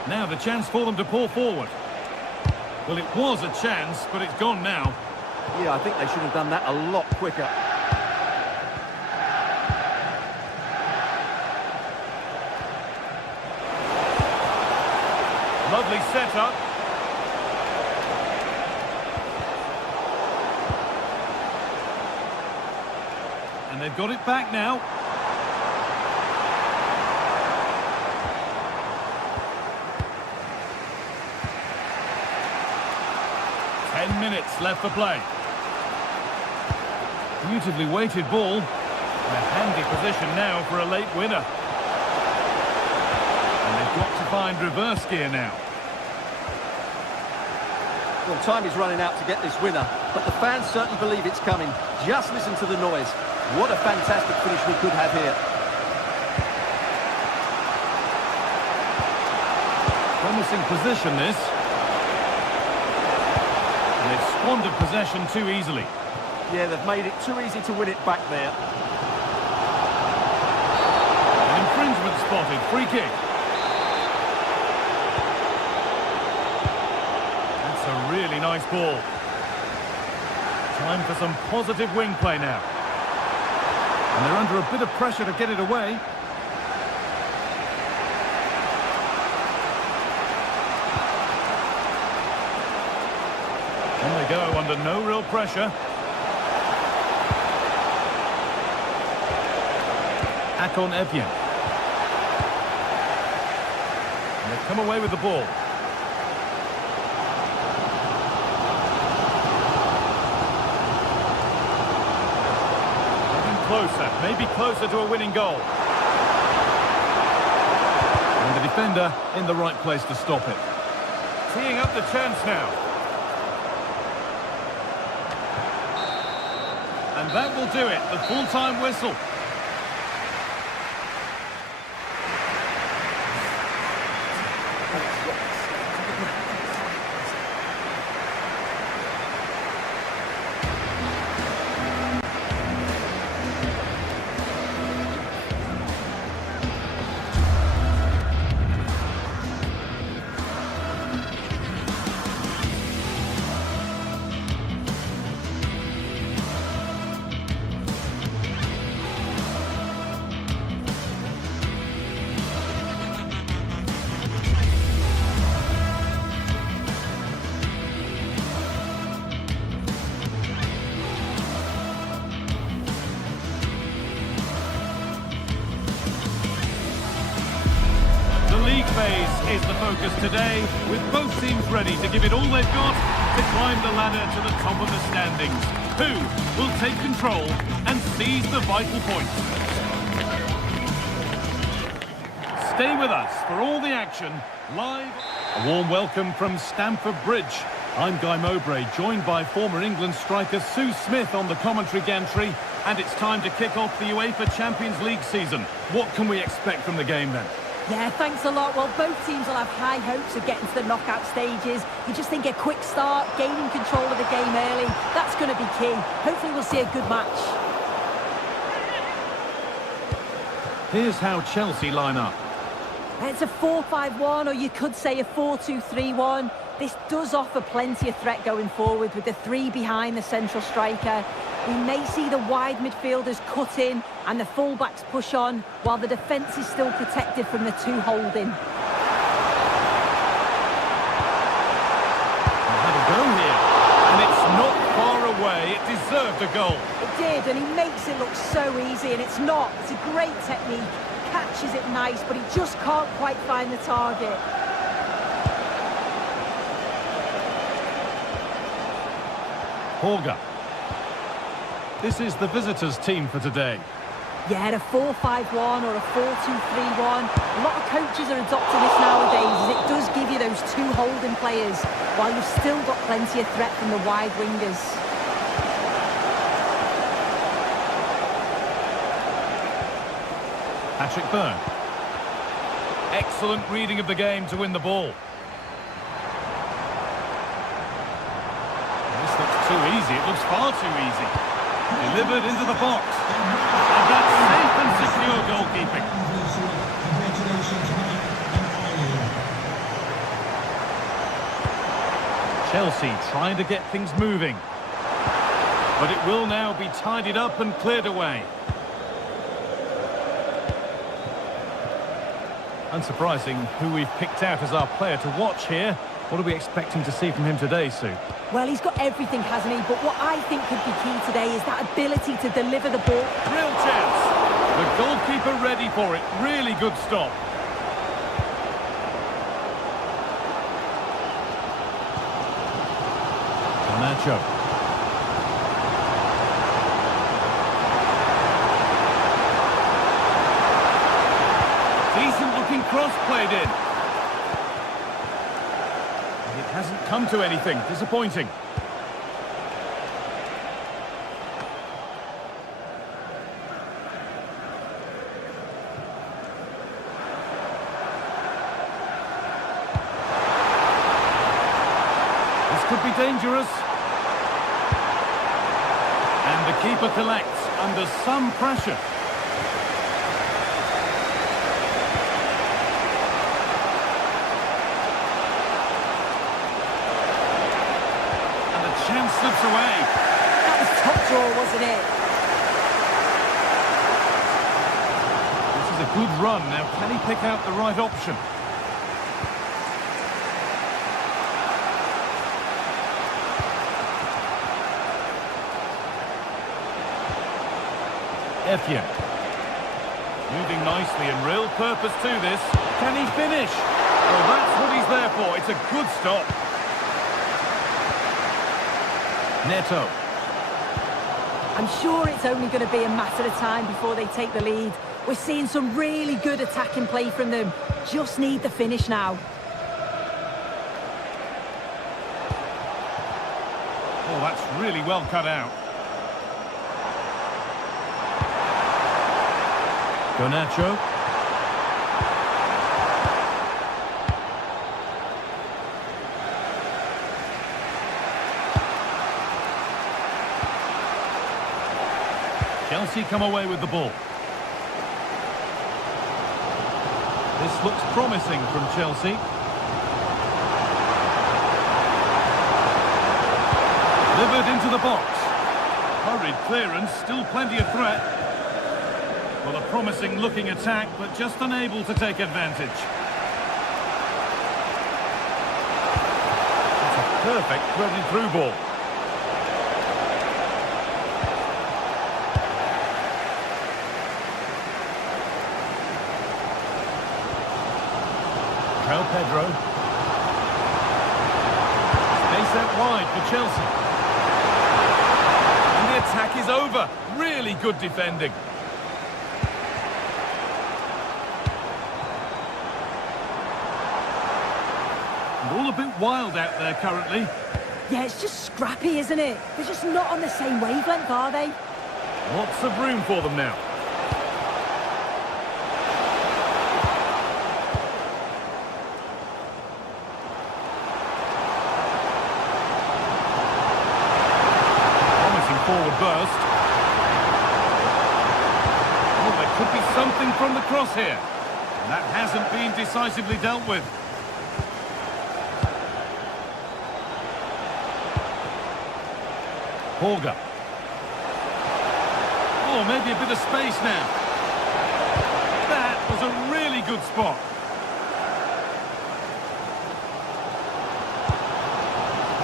Now the chance for them to pull forward. Well, it was a chance, but it's gone now. Yeah, I think they should have done that a lot quicker. Lovely setup. And they've got it back now. Minutes left for play. Beautifully weighted ball. A handy position now for a late winner. And they've got to find reverse gear now. Well, time is running out to get this winner, but the fans certainly believe it's coming. Just listen to the noise. What a fantastic finish we could have here. Promising position this. They've squandered possession too easily. Yeah, they've made it too easy to win it back there. An infringement spotted. Free kick. That's a really nice ball. Time for some positive wing play now. And they're under a bit of pressure to get it away. On they go, under no real pressure. Akon Evian. And they've come away with the ball. Getting closer, maybe closer to a winning goal. And the defender in the right place to stop it. Teeing up the chance now. And that will do it, the full-time whistle. Phase is the focus today, with both teams ready to give it all they've got to climb the ladder to the top of the standings. Who will take control and seize the vital points? Stay with us for all the action live. A warm welcome from Stamford Bridge. I'm Guy Mowbray, joined by former England striker Sue Smith on the commentary gantry, and it's time to kick off the UEFA Champions League season. What can we expect from the game then? Yeah, thanks a lot. Well, both teams will have high hopes of getting to the knockout stages. You just think a quick start, gaining control of the game early, that's going to be key. Hopefully we'll see a good match. Here's how Chelsea line up. It's a 4-5-1, or you could say a 4-2-3-1. This does offer plenty of threat going forward with the three behind the central striker. We may see the wide midfielders cut in and the fullbacks push on, while the defence is still protected from the two holding. Had a go here, and it's not far away. It deserved a goal. It did, and he makes it look so easy, and it's not. It's a great technique. Catches it nice, but he just can't quite find the target. Holger. This is the visitors' team for today. Yeah, a 4-5-1 or a 4-2-3-1. A lot of coaches are adopting this nowadays, as it does give you those two holding players, while you've still got plenty of threat from the wide wingers. Patrick Byrne. Excellent reading of the game to win the ball. This looks too easy. It looks far too easy. Delivered into the box. And that's safe and secure goalkeeping. Congratulations, mate, and Eileen. Chelsea trying to get things moving. But it will now be tidied up and cleared away. Unsurprising who we've picked out as our player to watch here. What are we expecting to see from him today, Sue? Well, he's got everything, hasn't he? But what I think could be key today is that ability to deliver the ball. Real chance. The goalkeeper ready for it. Really good stop. Nacho. Decent looking cross played in. It hasn't come to anything. Disappointing. This could be dangerous. And the keeper collects under some pressure. Chance slips away. That was top draw, wasn't it? This is a good run. Now, can he pick out the right option? Effian. Moving nicely and real purpose to this. Can he finish? Well, that's what he's there for. It's a good stop. Neto. I'm sure it's only going to be a matter of time before they take the lead. We're seeing some really good attacking play from them. Just need the finish now. Oh, that's really well cut out. Garnacho. Chelsea come away with the ball. This looks promising from Chelsea. Delivered into the box. Hurried clearance, still plenty of threat. Well, a promising looking attack, but just unable to take advantage. It's a perfect threaded through ball. Pedro. Space out wide for Chelsea. And the attack is over. Really good defending. And all a bit wild out there currently. Yeah, it's just scrappy, isn't it? They're just not on the same wavelength, are they? Lots of room for them now. Going from the cross here. And that hasn't been decisively dealt with. Horga. Oh, maybe a bit of space now. That was a really good spot.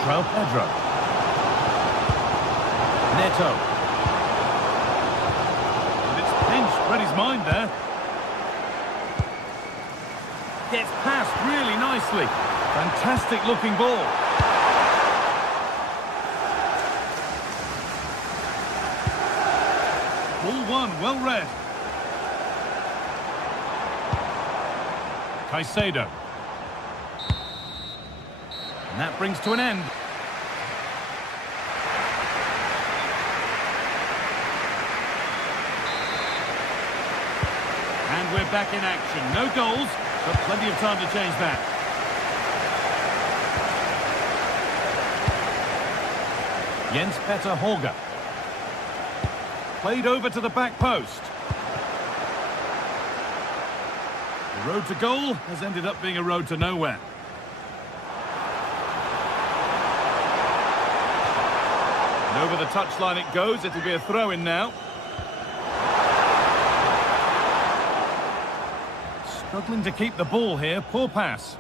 João Pedro. Neto. And it's pinched Freddie's mind there. Gets past really nicely. Fantastic looking ball. Ball one, well read. Caicedo. And that brings to an end. And we're back in action. No goals, but plenty of time to change that. Jens Petter Horga. Played over to the back post. The road to goal has ended up being a road to nowhere. And over the touchline it goes. It'll be a throw-in now. Struggling to keep the ball here. Poor pass.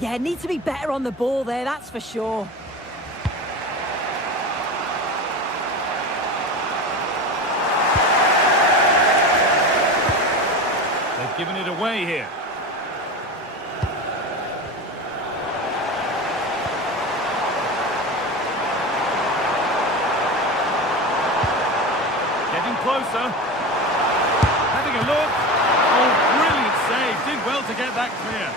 Yeah, need to be better on the ball there, that's for sure. They've given it away here. Getting closer. Having a look. Oh, brilliant save. Did well to get that clear.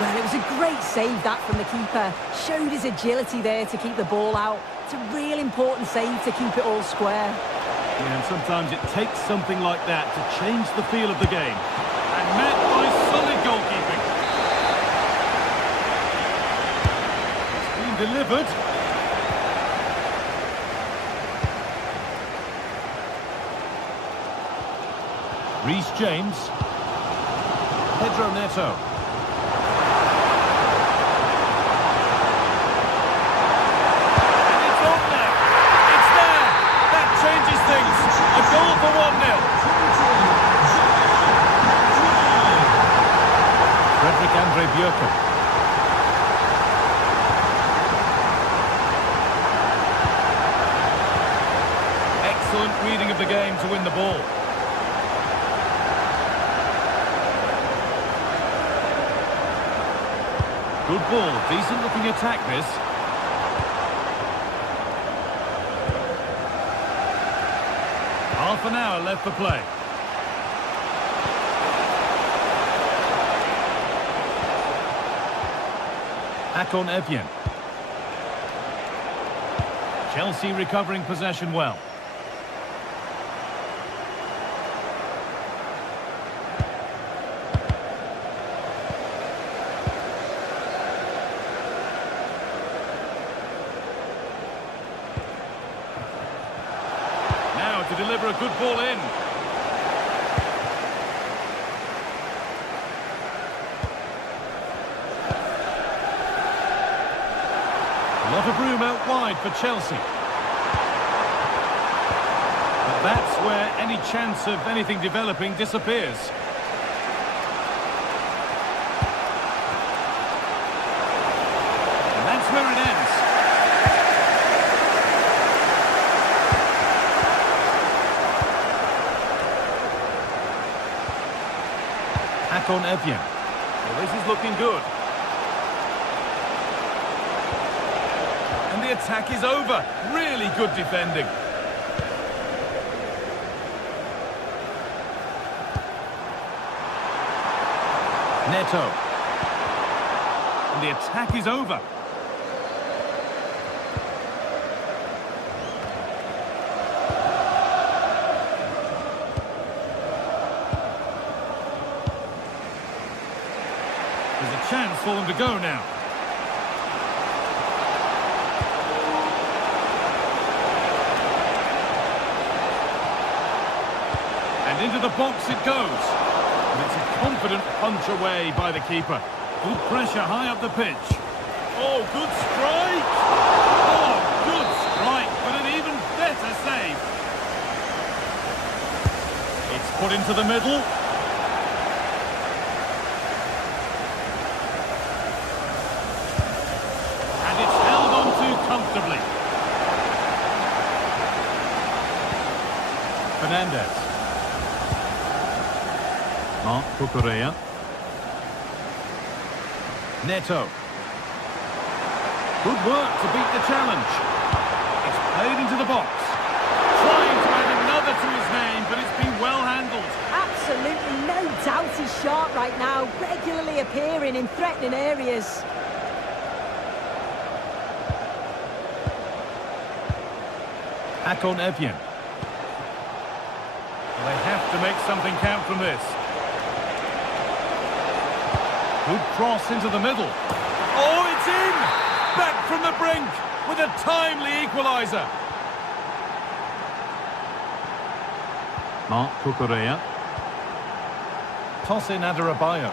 Well, it was a great save, that, from the keeper. Showed his agility there to keep the ball out. It's a real important save to keep it all square. Yeah, and sometimes it takes something like that to change the feel of the game. And met by solid goalkeeping. It's been delivered. Reece James. Pedro Neto. And it's on there. It's there. That changes things. A goal for 1-0. Frederick Andre Björken. Excellent reading of the game to win the ball. Good ball, decent looking attack this. Half an hour left for play. Akon Evjen. Chelsea recovering possession well. To deliver a good ball in. A lot of room out wide for Chelsea. But that's where any chance of anything developing disappears. And that's where it ends. Akon Evjen. Well, this is looking good. And the attack is over. Really good defending. Neto. And the attack is over. There's a chance for them to go now. into the box it goes. And it's a confident punch away by the keeper. Good pressure high up the pitch. Oh, good strike! Oh, good strike, but an even better save. It's put into the middle. And it's held on to comfortably. Fernandez. Mark Cucurella. Neto. Good work to beat the challenge. It's played into the box. Trying to add another to his name, but it's been well handled. Absolutely no doubt he's sharp right now, regularly appearing in threatening areas. Hakon Evjen. They have to make something count from this. Good cross into the middle. Oh, it's in! Back from the brink with a timely equaliser. Mark Cucurella. Tosin Adarabioyo.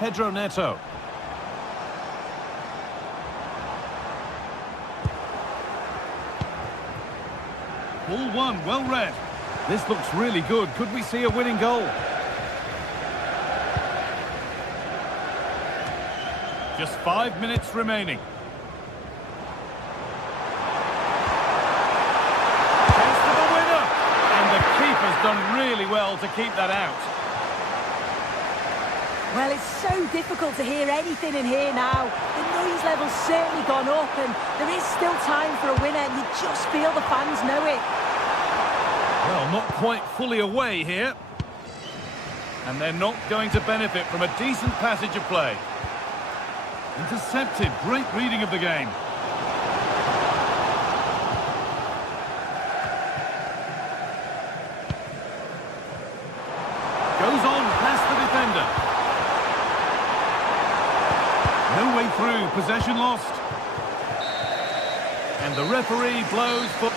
Pedro Neto. Ball one, well read. This looks really good. Could we see a winning goal? Just 5 minutes remaining. Chance for the winner! And the keeper's done really well to keep that out. Well, it's so difficult to hear anything in here now. The noise level's certainly gone up and there is still time for a winner and you just feel the fans know it. Well, not quite fully away here. And they're not going to benefit from a decent passage of play. Intercepted, great reading of the game. Goes on past the defender. No way through, possession lost. And the referee blows for...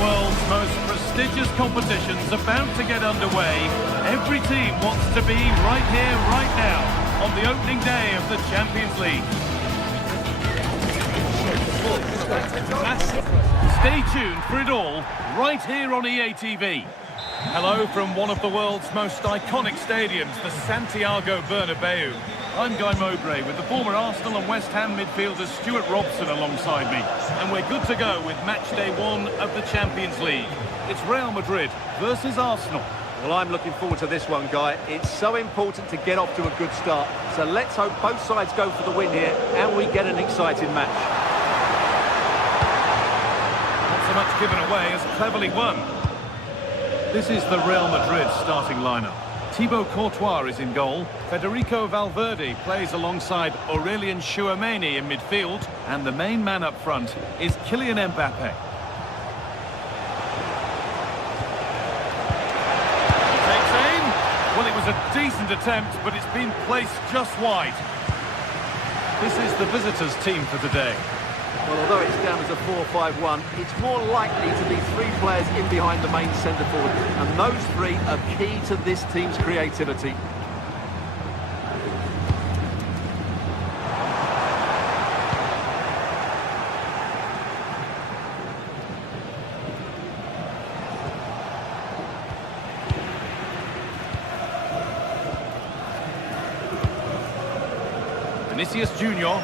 world's most prestigious competitions about to get underway. Every team wants to be right here, right now, on the opening day of the Champions League. Stay tuned for it all, right here on EA TV. Hello from one of the world's most iconic stadiums, the Santiago Bernabeu. I'm Guy Mowbray with the former Arsenal and West Ham midfielder Stuart Robson alongside me. And we're good to go with match day 1 of the Champions League. It's Real Madrid versus Arsenal. Well, I'm looking forward to this one, Guy. It's so important to get off to a good start. So let's hope both sides go for the win here and we get an exciting match. Not so much given away as cleverly won. This is the Real Madrid starting lineup. Thibaut Courtois is in goal. Federico Valverde plays alongside Aurelien Tchouameni in midfield. And the main man up front is Kylian Mbappe. Takes aim. Well, it was a decent attempt, but it's been placed just wide. This is the visitors' team for today. Well, although it's down as a 4-5-1, it's more likely to be three players in behind the main centre forward. And those three are key to this team's creativity. Vinicius Junior.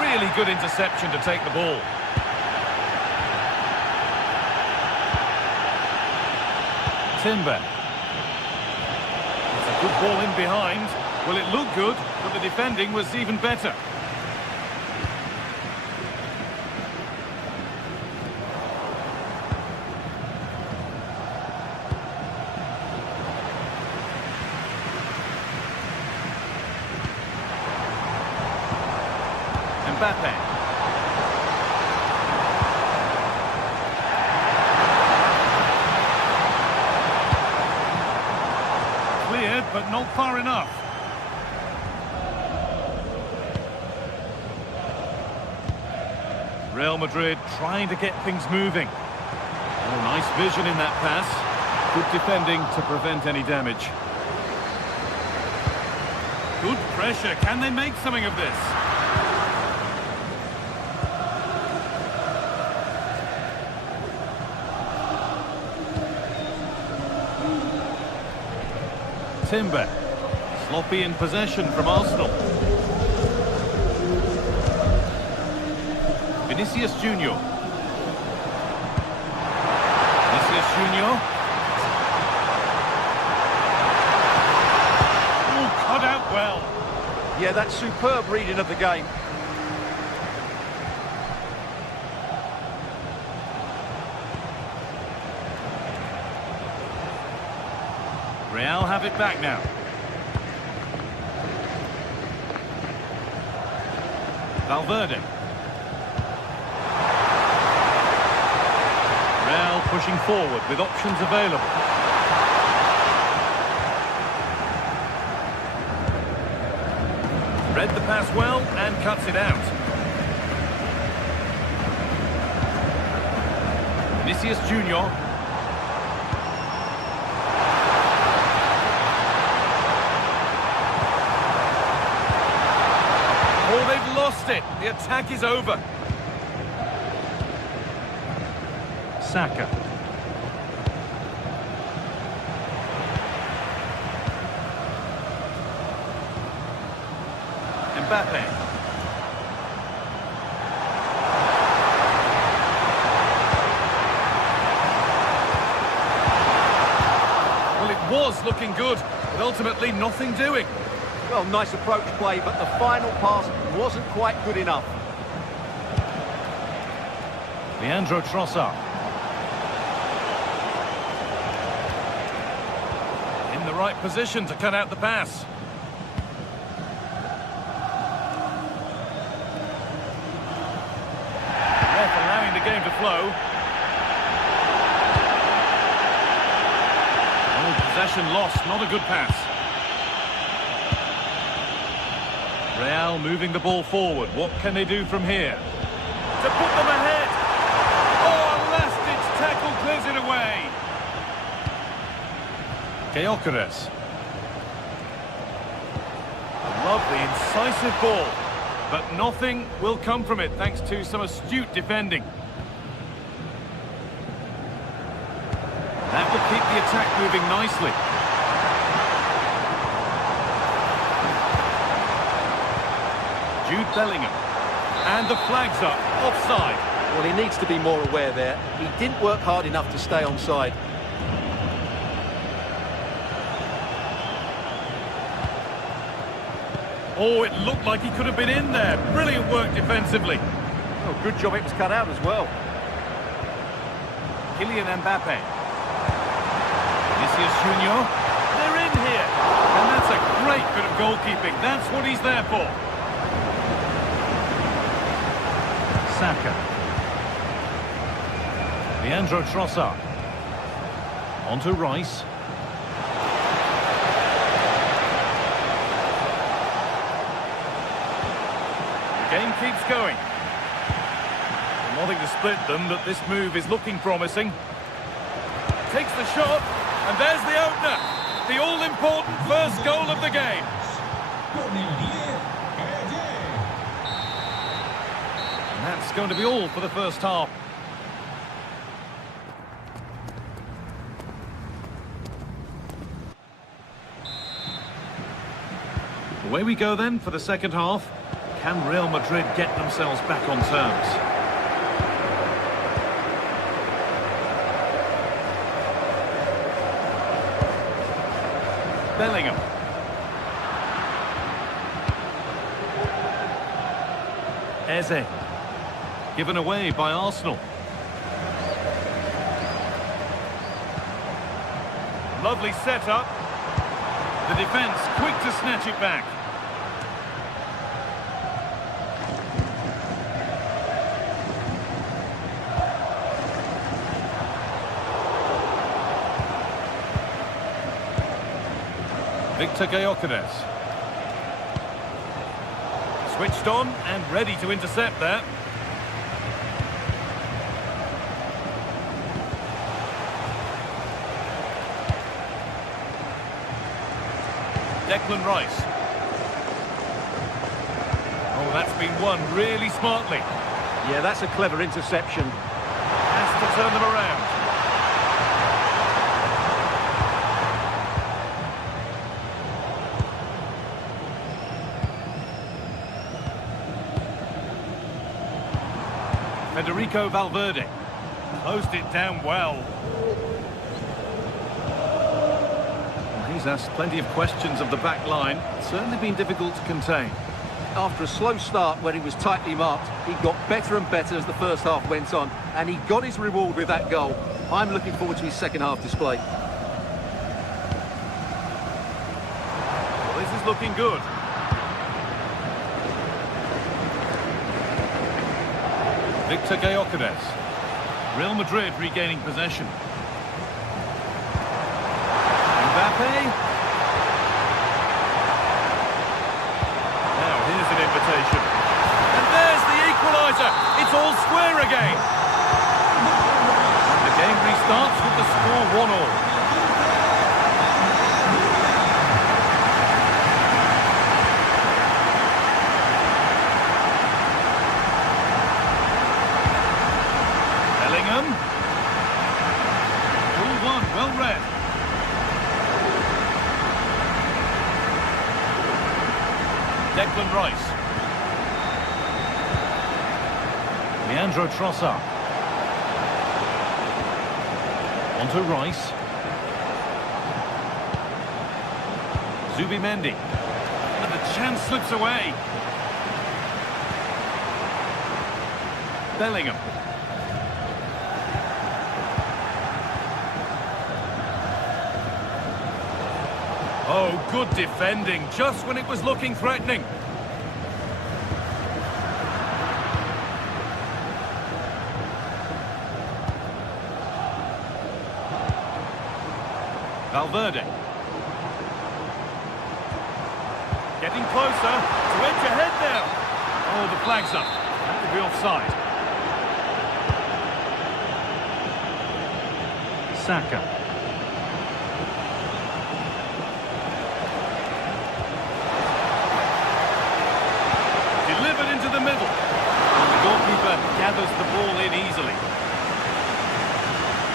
Really good interception to take the ball. Timber. It's a good ball in behind. Well, it looked good, but the defending was even better. Mbappe. Cleared, but not far enough. Real Madrid trying to get things moving. Oh, nice vision in that pass. Good defending to prevent any damage. Good pressure. Can they make something of this? Timber. Sloppy in possession from Arsenal. Vinicius Junior. Vinicius Junior. Oh, cut out well. Yeah, that's superb reading of the game. Real have it back now. Valverde. Real pushing forward with options available. Read the pass well and cuts it out. Vinicius Junior. Oh, they've lost it. The attack is over. Saka. Mbappe. Well, it was looking good, but ultimately nothing doing. Well, nice approach play, but the final pass wasn't quite good enough. Leandro Trossard. In the right position to cut out the pass. Ref allowing the game to flow. Oh, possession lost, not a good pass. Real moving the ball forward. What can they do from here? To put them ahead. Oh, a last-ditch tackle clears it away. Gyökeres. Lovely, incisive ball. But nothing will come from it thanks to some astute defending. That will keep the attack moving nicely. Jude Bellingham. And the flag's up. Offside. Well, he needs to be more aware there. He didn't work hard enough to stay onside. Oh, it looked like he could have been in there. Brilliant work defensively. Oh, good job it was cut out as well. Kylian Mbappe. Vinicius Junior. They're in here. And that's a great bit of goalkeeping. That's what he's there for. Saka. Leandro Trossard. On to Rice. The game keeps going. Nothing to split them, but this move is looking promising. Takes the shot, and there's the opener. The all-important first goal of the game. And that's going to be all for the first half. Away we go then for the second half. Can Real Madrid get themselves back on terms? Bellingham. Eze. Given away by Arsenal. Lovely setup. The defence quick to snatch it back. Victor Gyökeres. Switched on and ready to intercept there. Declan Rice. Oh, that's been won really smartly. Yeah, that's a clever interception. Has to turn them around. Federico Valverde closed it down well. He's asked plenty of questions of the back line. It's certainly been difficult to contain. After a slow start when he was tightly marked, he got better and better as the first half went on, and he got his reward with that goal. I'm looking forward to his second half display. Well, this is looking good. Victor Gyökeres. Real Madrid regaining possession. Mbappe. Now here's an invitation. And there's the equaliser. It's all square again. And the game restarts with the score 1-1. Well read. Declan Rice. Leandro Trossard. On to Rice. Zubimendi. And the chance slips away. Bellingham. Oh, good defending, just when it was looking threatening. Valverde. Getting closer to edge ahead now. Oh, the flag's up. That could be offside. Saka. Into the middle. And the goalkeeper gathers the ball in easily.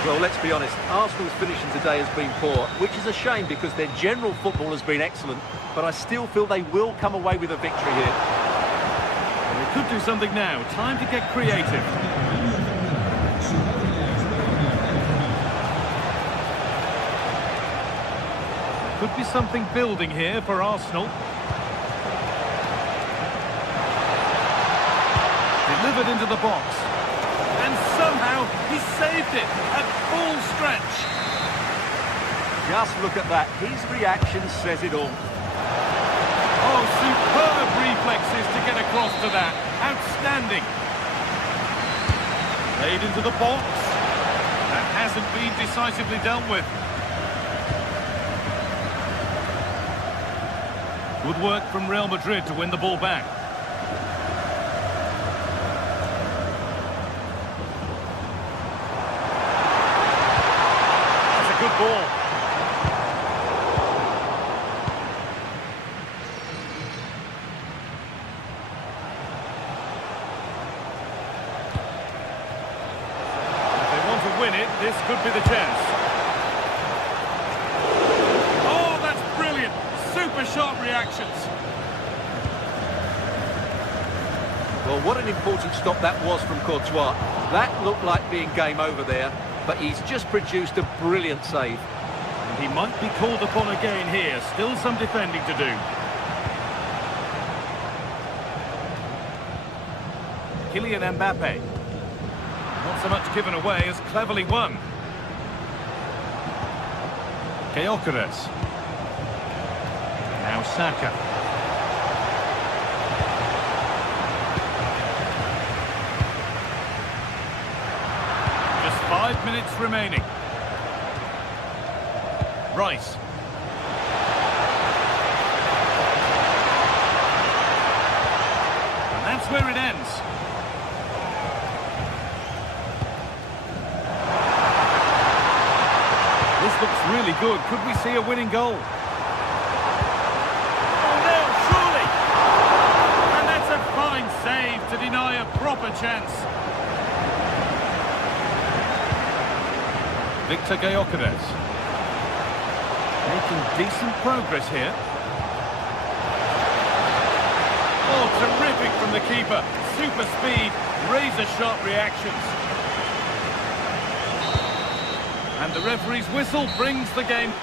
Well, let's be honest, Arsenal's finishing today has been poor, which is a shame because their general football has been excellent, but I still feel they will come away with a victory here. Well, they could do something now. Time to get creative. Could be something building here for Arsenal. Delivered into the box. and somehow he saved it at full stretch. Just look at that. His reaction says it all. Oh, superb reflexes to get across to that. Outstanding. Played into the box. That hasn't been decisively dealt with. Good work from Real Madrid to win the ball back. That's a good ball. Win it, this could be the chance. Oh, that's brilliant. Super sharp reactions. Well, what an important stop that was from Courtois. That looked like being game over there, but he's just produced a brilliant save. And he might be called upon again here. Still some defending to do. Kylian Mbappe. Not so much given away as cleverly won. Gyökeres. Now Saka. Just 5 minutes remaining. Rice. And that's where it ends. This looks really good. Could we see a winning goal? Oh, no, surely! And that's a fine save to deny a proper chance. Victor Gyökeres. Making decent progress here. Oh, terrific from the keeper. Super speed, razor-sharp reactions. And the referee's whistle brings the game.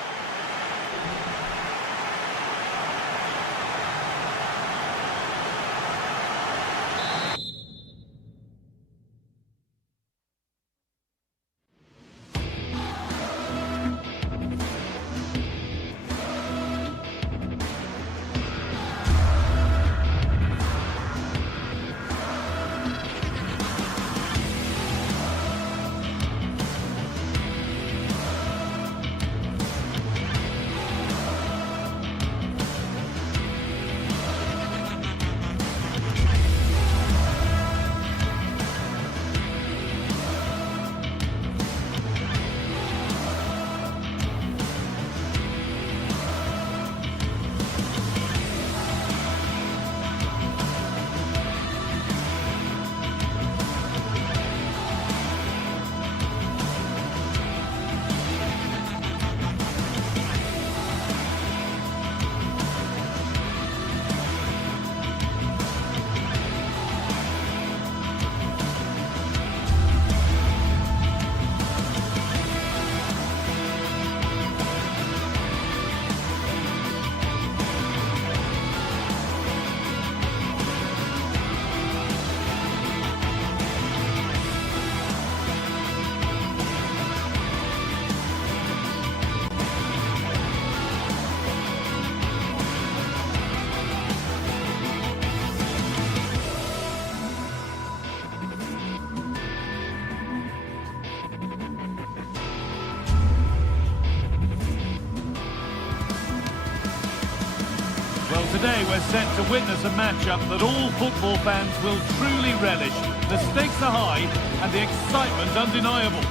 Well, today we're set to witness a matchup that all football fans will truly relish. The stakes are high and the excitement undeniable.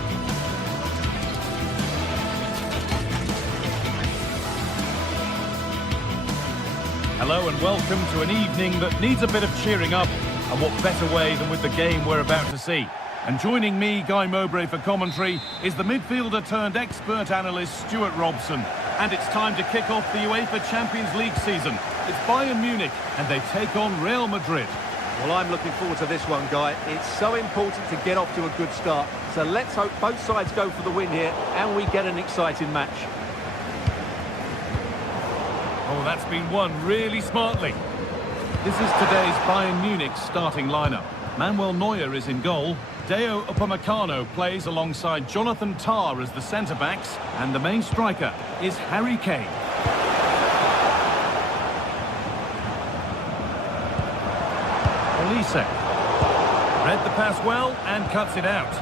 Hello and welcome to an evening that needs a bit of cheering up, and what better way than with the game we're about to see. And joining me, Guy Mowbray, for commentary is the midfielder turned expert analyst Stuart Robson. And it's time to kick off the UEFA Champions League season. It's Bayern Munich and they take on Real Madrid. Well, I'm looking forward to this one, Guy. It's so important to get off to a good start. So let's hope both sides go for the win here and we get an exciting match. Oh, that's been won really smartly. This is today's Bayern Munich starting lineup. Manuel Neuer is in goal. Deo Upamecano plays alongside Jonathan Tah as the centre-backs, and the main striker is Harry Kane. Olise. Read the pass well and cuts it out.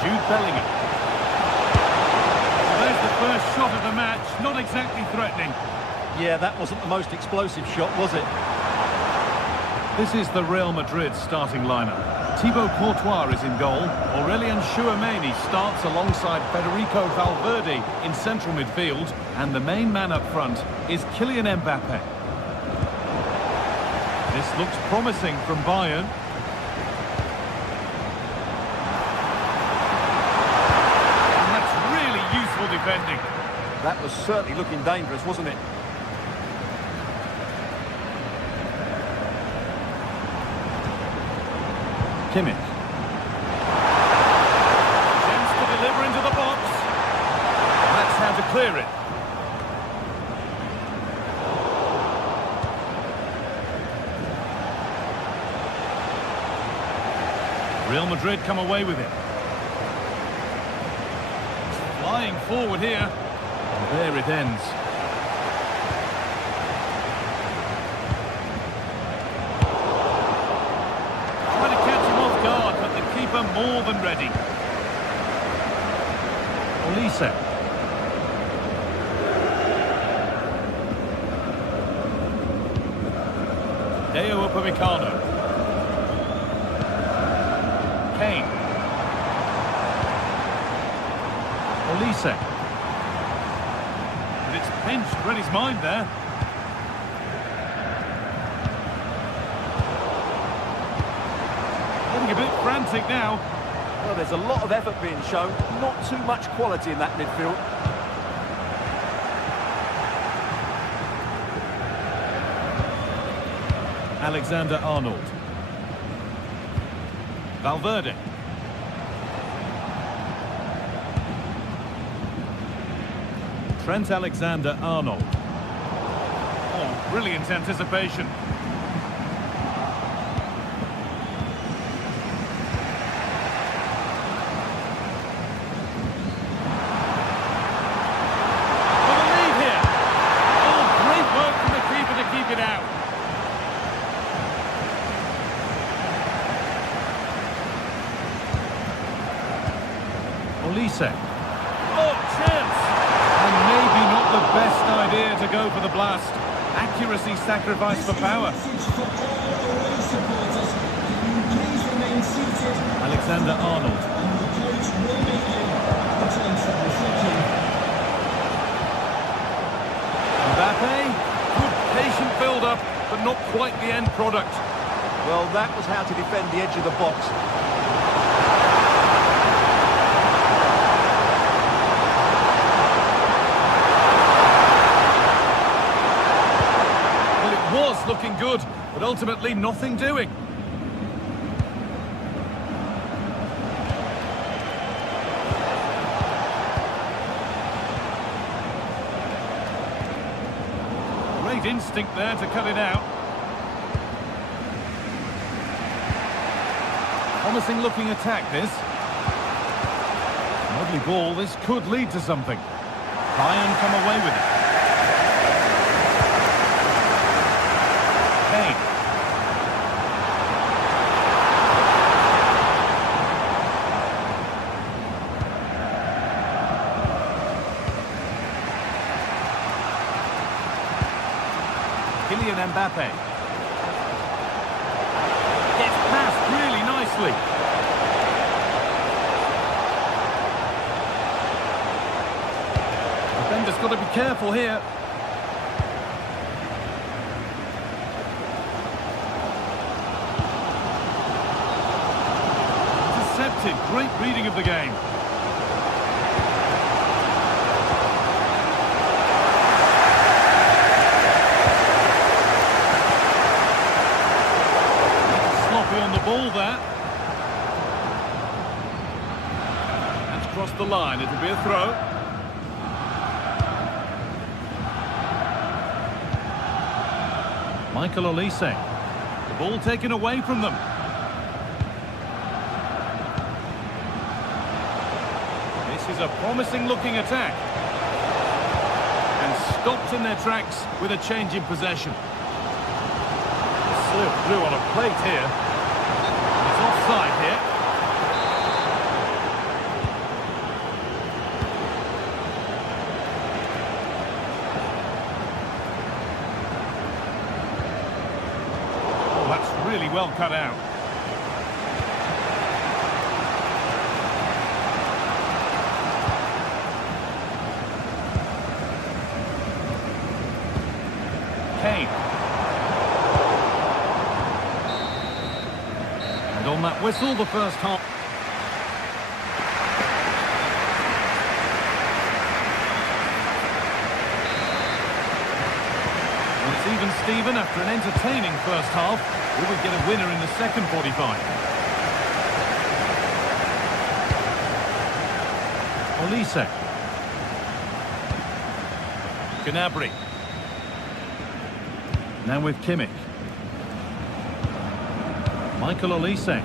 Jude Bellingham. There's the first shot of the match, not exactly threatening. Yeah, that wasn't the most explosive shot, was it? This is the Real Madrid starting lineup. Thibaut Courtois is in goal. Aurelien Tchouameni starts alongside Federico Valverde in central midfield. And the main man up front is Kylian Mbappe. This looks promising from Bayern. And that's really useful defending. That was certainly looking dangerous, wasn't it? Kimmich. Chance to deliver into the box. That's how to clear it. Real Madrid come away with it. Flying forward here. And there it ends. Trying to catch him off guard, but the keeper more than ready. Olise. Deo Upamecano. Kane. Olise. But it's pinched, read his mind there. Getting a bit frantic now. Well, there's a lot of effort being shown, not too much quality in that midfield. Alexander-Arnold. Valverde. Trent Alexander-Arnold. Oh, brilliant anticipation. For the lead here. Oh, great work from the keeper to keep it out. Olise. Oh, chance! And maybe not the best idea to go for the blast. Accuracy sacrificed for power. Alexander-Arnold. Mbappe. Good patient build-up, but not quite the end product. Well, that was how to defend the edge of the box. Was looking good, but ultimately nothing doing. Great instinct there to cut it out. Promising looking attack this. Lovely ball, this could lead to something. Bayern come away with it. Kane. Kylian Mbappe. Gets passed really nicely. Defender's got to be careful here. Great reading of the game. Sloppy on the ball there. That's crossed the line. It'll be a throw. Michael Olise. The ball taken away from them. is a promising-looking attack. And stopped in their tracks with a change in possession. Serve through on a plate here. It's offside here. Oh, that's really well cut out. Kane. And on that whistle, the first half. Well, it's even Steven after an entertaining first half. Will we get a winner in the second 45? Olise. Gnabry. Now with Kimmich. Michael Olise.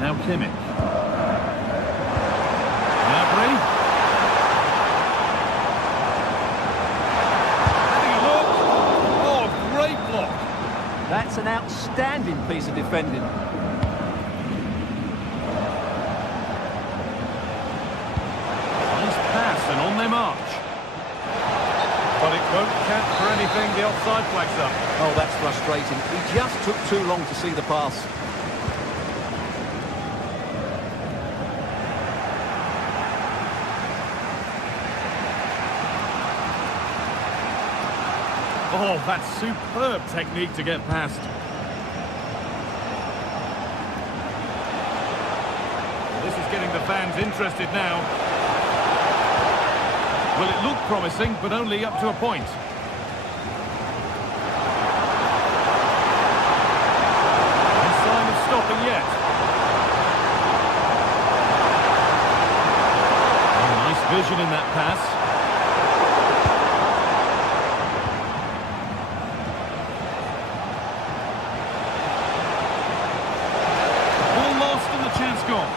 Now Kimmich. Gnabry. Having a look. Oh, great block. That's an outstanding piece of defending. Nice pass and on their march. But it won't count for anything, the offside flag's up. Oh, that's frustrating. He just took too long to see the pass. Oh, that's superb technique to get past. Well, this is getting the fans interested now. Well, it looked promising, but only up to a point. No sign of stopping yet. Oh, nice vision in that pass. Ball lost and the chance gone.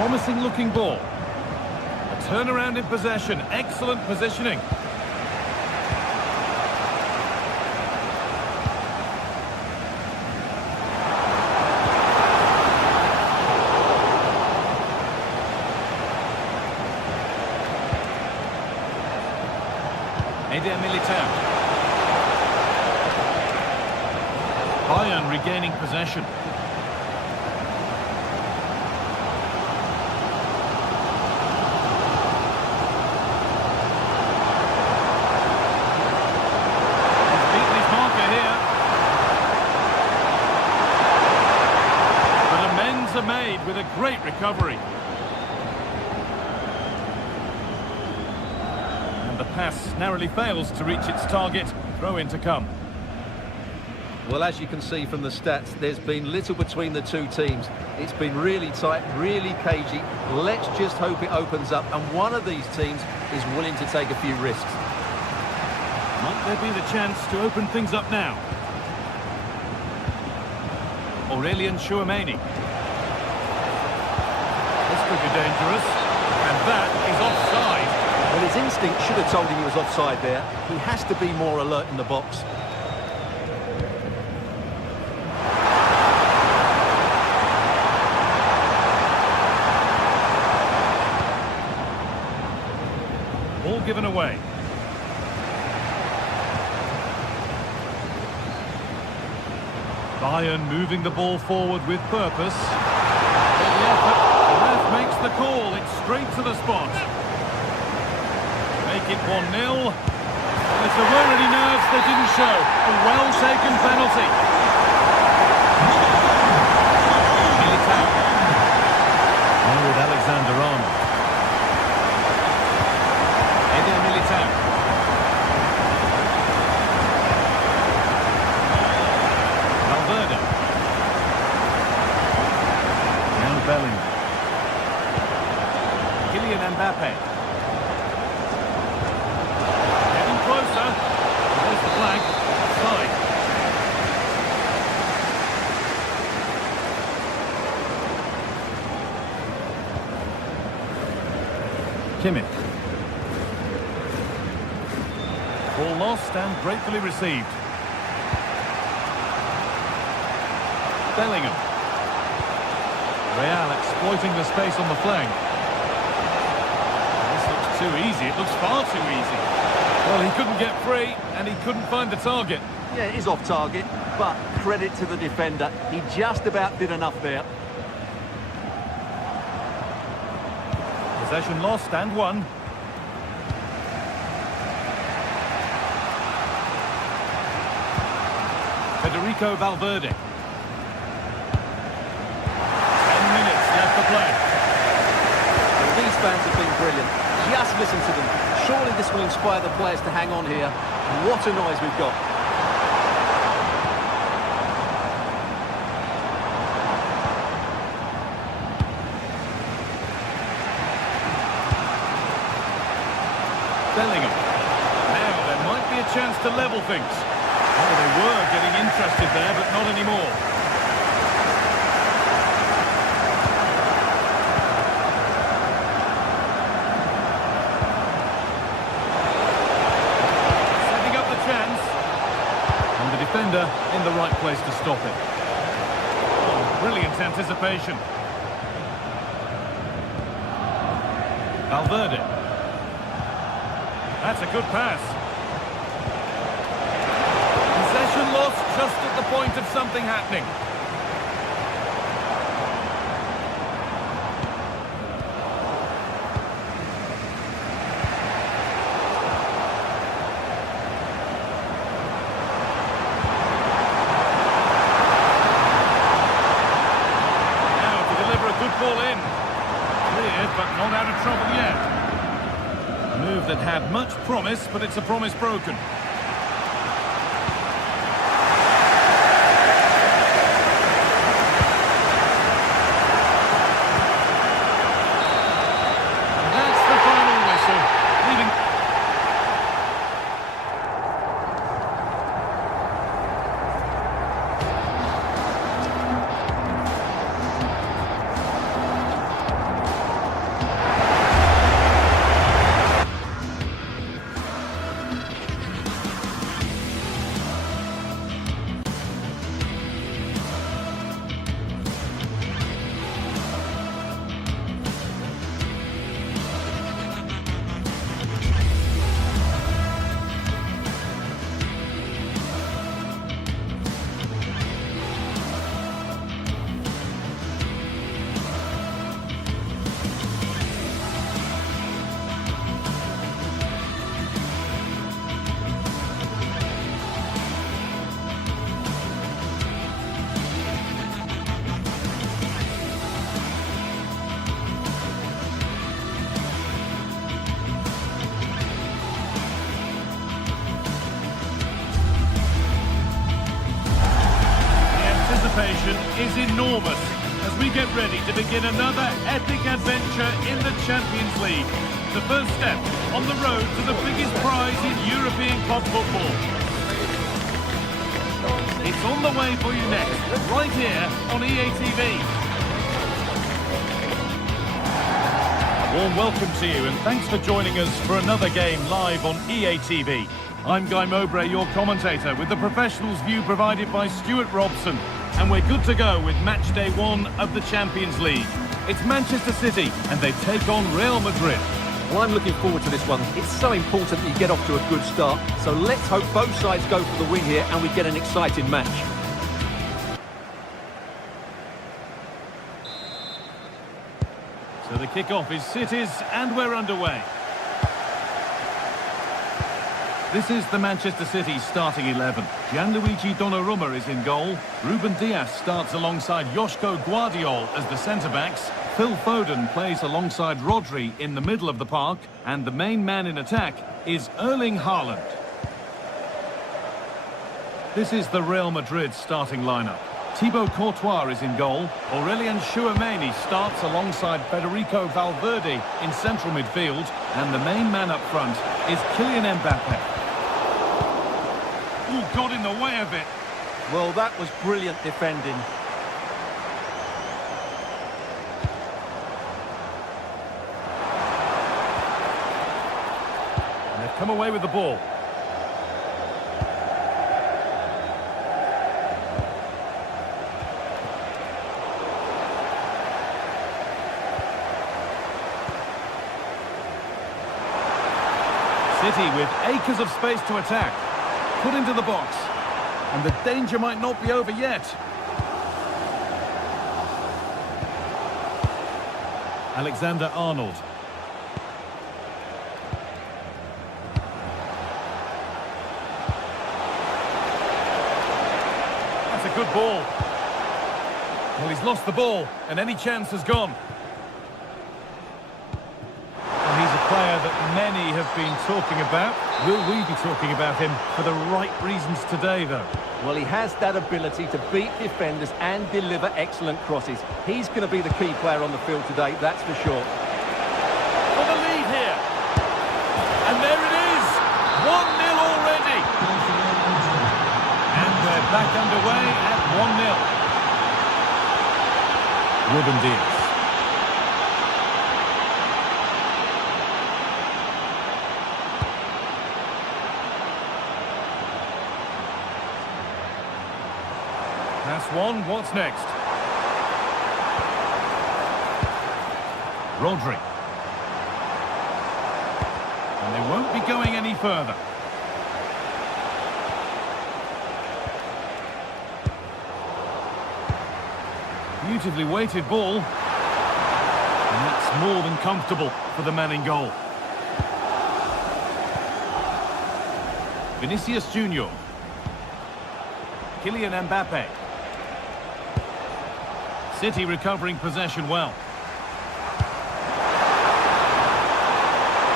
Promising looking ball. A turnaround in possession. Excellent positioning. Eder Militao. Bayern regaining possession. Are made with a great recovery. And the pass narrowly fails to reach its target. Throw in to come. Well, as you can see from the stats, there's been little between the two teams. It's been really tight, really cagey. Let's just hope it opens up and one of these teams is willing to take a few risks. Might there be the chance to open things up now? Aurelian Chouameni. This could be dangerous, and that is offside. Well, his instinct should have told him he was offside there. He has to be more alert in the box. Ball given away. Bayern moving the ball forward with purpose. The effort. The ref makes the call. It's straight to the spot. Make it 1-0. If there were any nerves, they didn't show. A well-taken penalty. Militao. Now with Alexander-Arnold. Eder Militao. Valverde. Now Bellingham. Kylian Mbappe. Kimmich. Ball lost and gratefully received. Bellingham. Real exploiting the space on the flank. This looks too easy. It looks far too easy. Well, he couldn't get free and he couldn't find the target. Yeah, it is off target, but credit to the defender. He just about did enough there. Possession lost and won. Federico Valverde. 10 minutes left to play. Well, these fans have been brilliant. Just listen to them. Surely this will inspire the players to hang on here. What a noise we've got. Bellingham. Now there might be a chance to level things. Oh, they were getting interested there, but not anymore. Setting up the chance. And the defender in the right place to stop it. Oh, brilliant anticipation. Valverde. That's a good pass. Possession lost just at the point of something happening. Now to deliver a good ball in. Cleared, but not out of trouble yet. Move that had much promise, but it's a promise broken. That's the final whistle, leaving... is enormous as we get ready to begin another epic adventure in the Champions League. The first step on the road to the biggest prize in European club football. It's on the way for you next, right here on EA TV. A warm welcome to you and thanks for joining us for another game live on EA TV. I'm Guy Mowbray, your commentator, with the professionals' view provided by Stuart Robson. And we're good to go with match day 1 of the Champions League. It's Manchester City and they take on Real Madrid. Well, I'm looking forward to this one. It's so important that you get off to a good start. So let's hope both sides go for the win here and we get an exciting match. So the kickoff is City's and we're underway. This is the Manchester City starting 11. Gianluigi Donnarumma is in goal. Ruben Dias starts alongside Joško Guardiol as the centre-backs. Phil Foden plays alongside Rodri in the middle of the park. And the main man in attack is Erling Haaland. This is the Real Madrid starting lineup. Thibaut Courtois is in goal. Aurelien Tchouameni starts alongside Federico Valverde in central midfield. And the main man up front is Kylian Mbappe. Ooh, got in the way of it. Well, that was brilliant defending. come away with the ball. City with acres of space to attack. Put into the box. And the danger might not be over yet. Alexander-Arnold. That's a good ball. Well, he's lost the ball, and any chance has gone. And he's a player that many have been talking about. Will we be talking about him for the right reasons today, though? Well, he has that ability to beat defenders and deliver excellent crosses. He's going to be the key player on the field today, that's for sure. For the lead here. And there it is. 1-0 already. And we're back underway at 1-0. Ruben Diaz. That's one. What's next? Rodri. And they won't be going any further. Beautifully weighted ball. And that's more than comfortable for the man in goal. Vinicius Junior. Kylian Mbappe. City recovering possession well.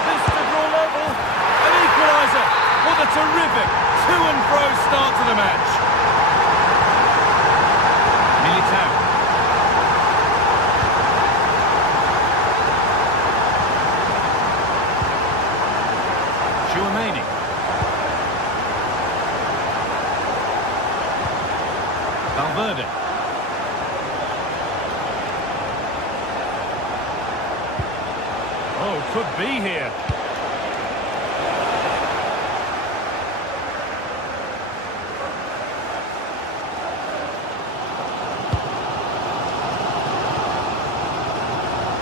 This to draw level. An equaliser. What a terrific to-and-fro start to the match. Militao. Tchouaméni. Valverde. Oh, could be here.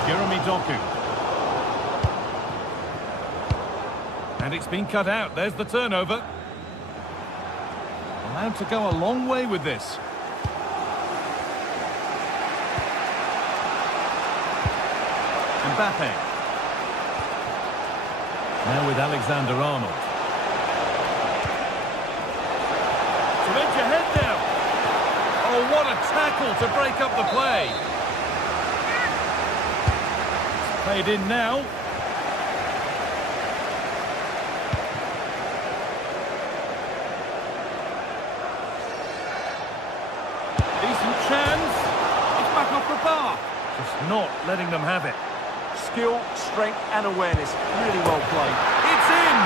Jeremy Doku. And it's been cut out. There's the turnover. Allowed to go a long way with this. Mbappe. Now with Alexander-Arnold. To edge ahead now. Oh, what a tackle to break up the play. It's played in now. Decent chance. It's back off the bar. Just not letting them have it. Skill, strength and awareness. Really well played. It's in!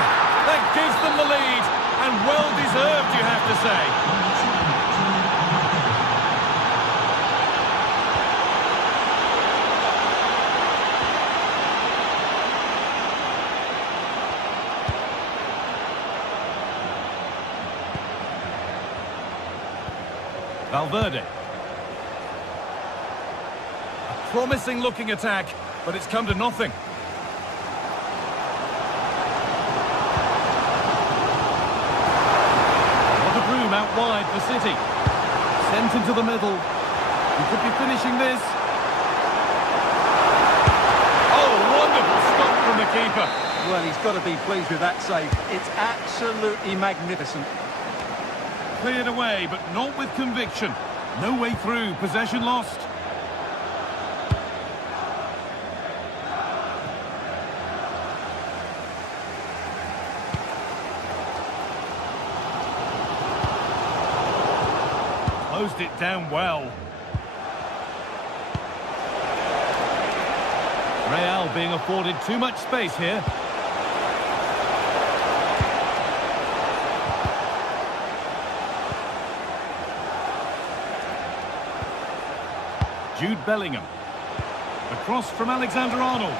That gives them the lead. And well deserved, you have to say. Valverde. A promising looking attack, but it's come to nothing. What a room out wide for City. Sent into the middle. He could be finishing this. Oh, wonderful stop from the keeper. Well, he's got to be pleased with that save. It's absolutely magnificent. Cleared away, but not with conviction. No way through. Possession lost. Closed it down well. Real being afforded too much space here. Jude Bellingham. A cross from Alexander-Arnold.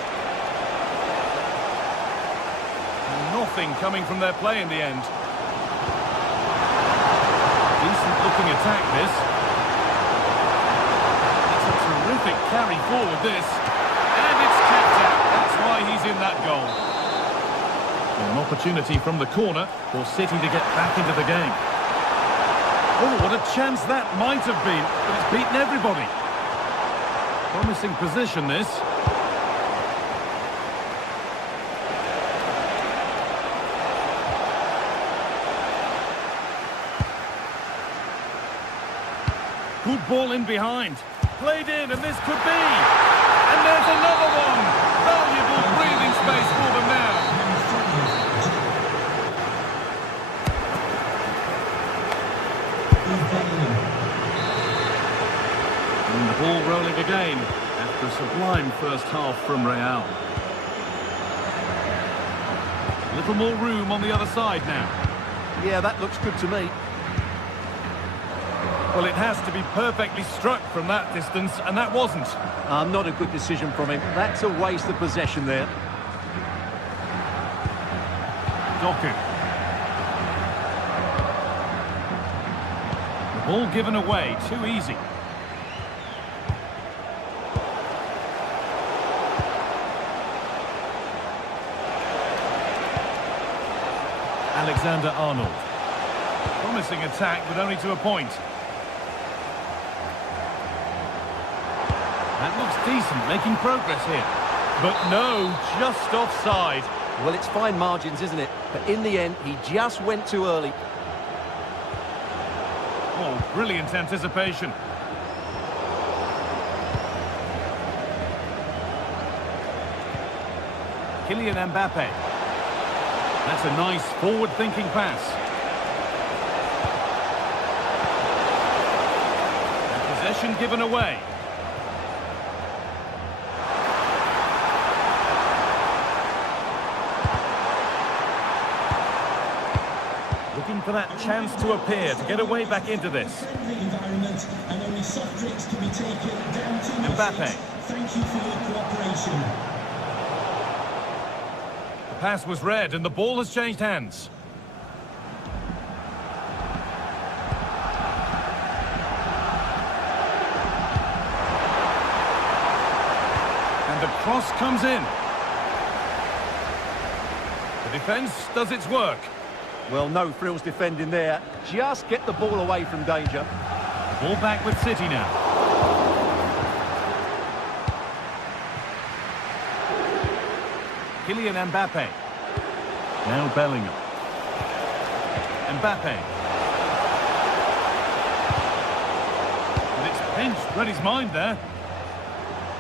Not nothing coming from their play in the end. Decent looking attack, this. It's a terrific carry forward, this. And it's kept out. That's why he's in that goal. An opportunity from the corner for City to get back into the game. Oh, what a chance that might have been, but it's beaten everybody. Promising position, this. Good ball in behind. Played in, and this could be. And there's another one. Valuable breathing space for them now. And the ball rolling again after a sublime first half from Real. A little more room on the other side now. Yeah, that looks good to me. Well, it has to be perfectly struck from that distance, and that wasn't. Not a good decision from him. That's a waste of possession there. Doku. The ball given away, too easy. Alexander-Arnold. Promising attack, but only to a point. That looks decent, making progress here. But no, just offside. Well, it's fine margins, isn't it? But in the end, he just went too early. Oh, brilliant anticipation. Kylian Mbappe. That's a nice forward-thinking pass. And possession given away. Looking for that chance to appear, to get away back into this. Mbappe. Thank you for your cooperation. The pass was read and the ball has changed hands. And the cross comes in. The defence does its work. Well, no frills defending there. Just get the ball away from danger. Ball back with City now. Kylian Mbappe. Now Bellingham. Mbappe. And it's pinched, read his mind there.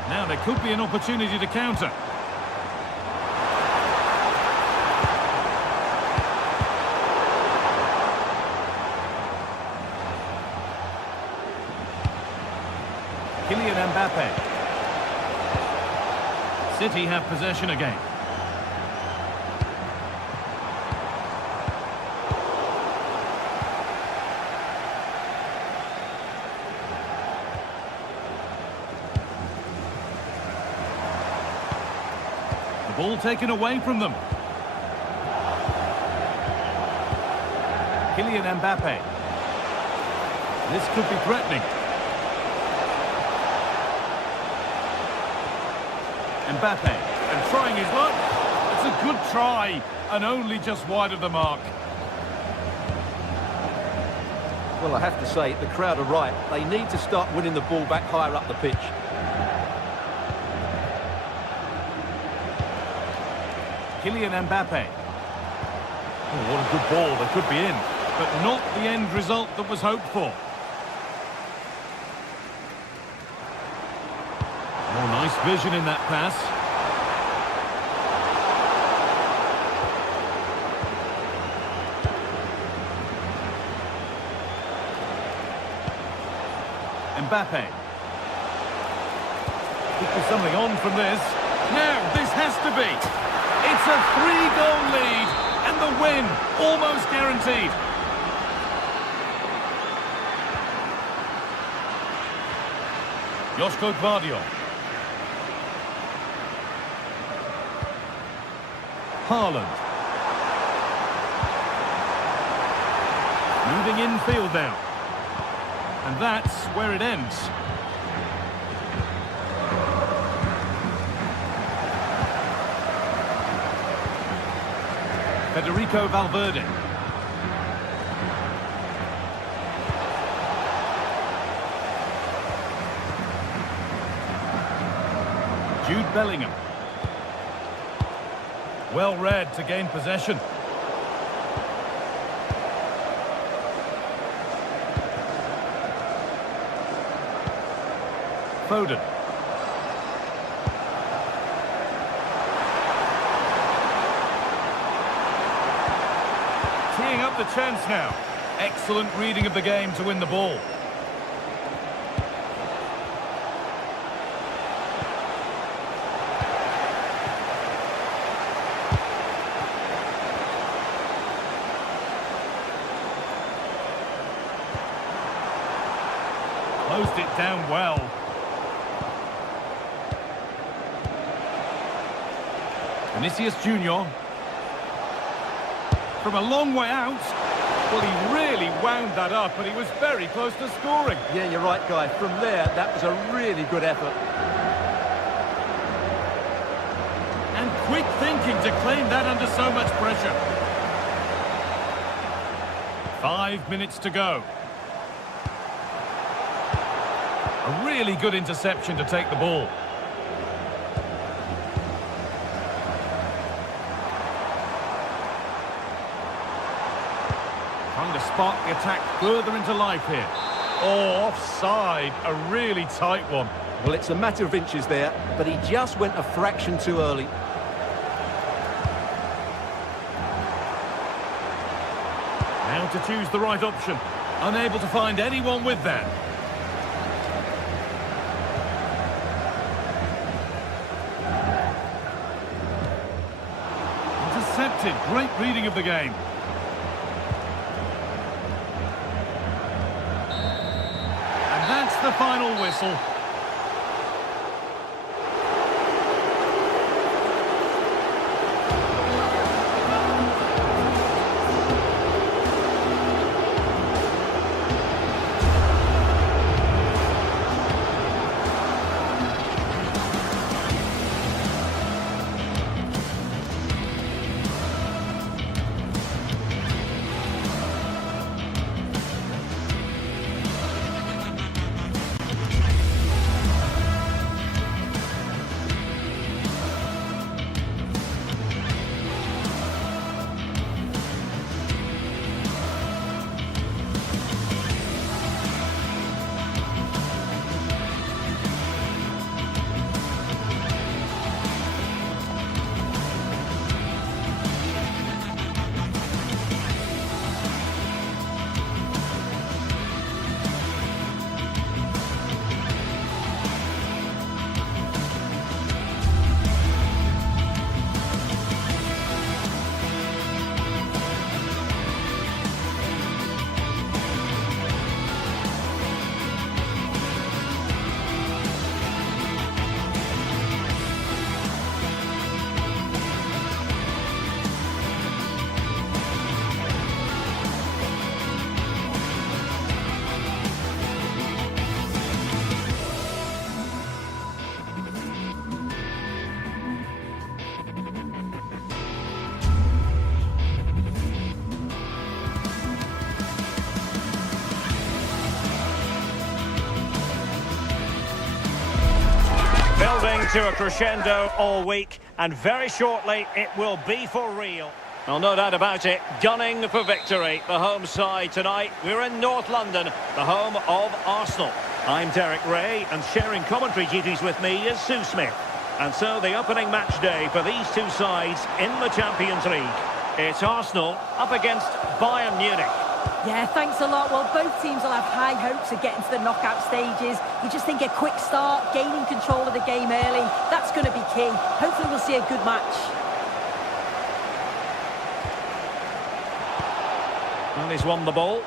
Now there could be an opportunity to counter. Kylian Mbappe. City have possession again. The ball taken away from them. Kylian Mbappe. This could be threatening. Mbappe, and trying his luck. It's a good try, and only just wide of the mark. Well, I have to say, the crowd are right. They need to start winning the ball back higher up the pitch. Kylian Mbappe. Oh, what a good ball, that could be in. But not the end result that was hoped for. Oh, nice vision in that pass. Mbappe. Could be something on from this. Now, this has to be. It's a 3-goal lead, and the win almost guaranteed. Josko Gvardiol. Haaland. Moving infield now. And that's where it ends. Federico Valverde. Jude Bellingham. Well read to gain possession. Foden. Teeing up the chance now. Excellent reading of the game to win the ball. Closed it down well. Vinicius Junior. From a long way out. Well, he really wound that up, and he was very close to scoring. Yeah, you're right, Guy. From there, that was a really good effort. And quick thinking to claim that under so much pressure. 5 minutes to go. A really good interception to take the ball. Trying to spark the attack further into life here. Oh, offside. A really tight one. Well, it's a matter of inches there, but he just went a fraction too early. Now to choose the right option. Unable to find anyone with that. Intercepted. Great reading of the game. And that's the final whistle. Building to a crescendo all week, and very shortly it will be for real. Well, no doubt about it, gunning for victory. The home side tonight, we're in North London, the home of Arsenal. I'm Derek Ray, and sharing commentary duties with me is Sue Smith. And so the opening match day for these two sides in the Champions League. It's Arsenal up against Bayern Munich. Yeah, thanks a lot. Well, both teams will have high hopes of getting to the knockout stages. You just think a quick start, gaining control of the game early, that's going to be key. Hopefully we'll see a good match. And he's won the ball.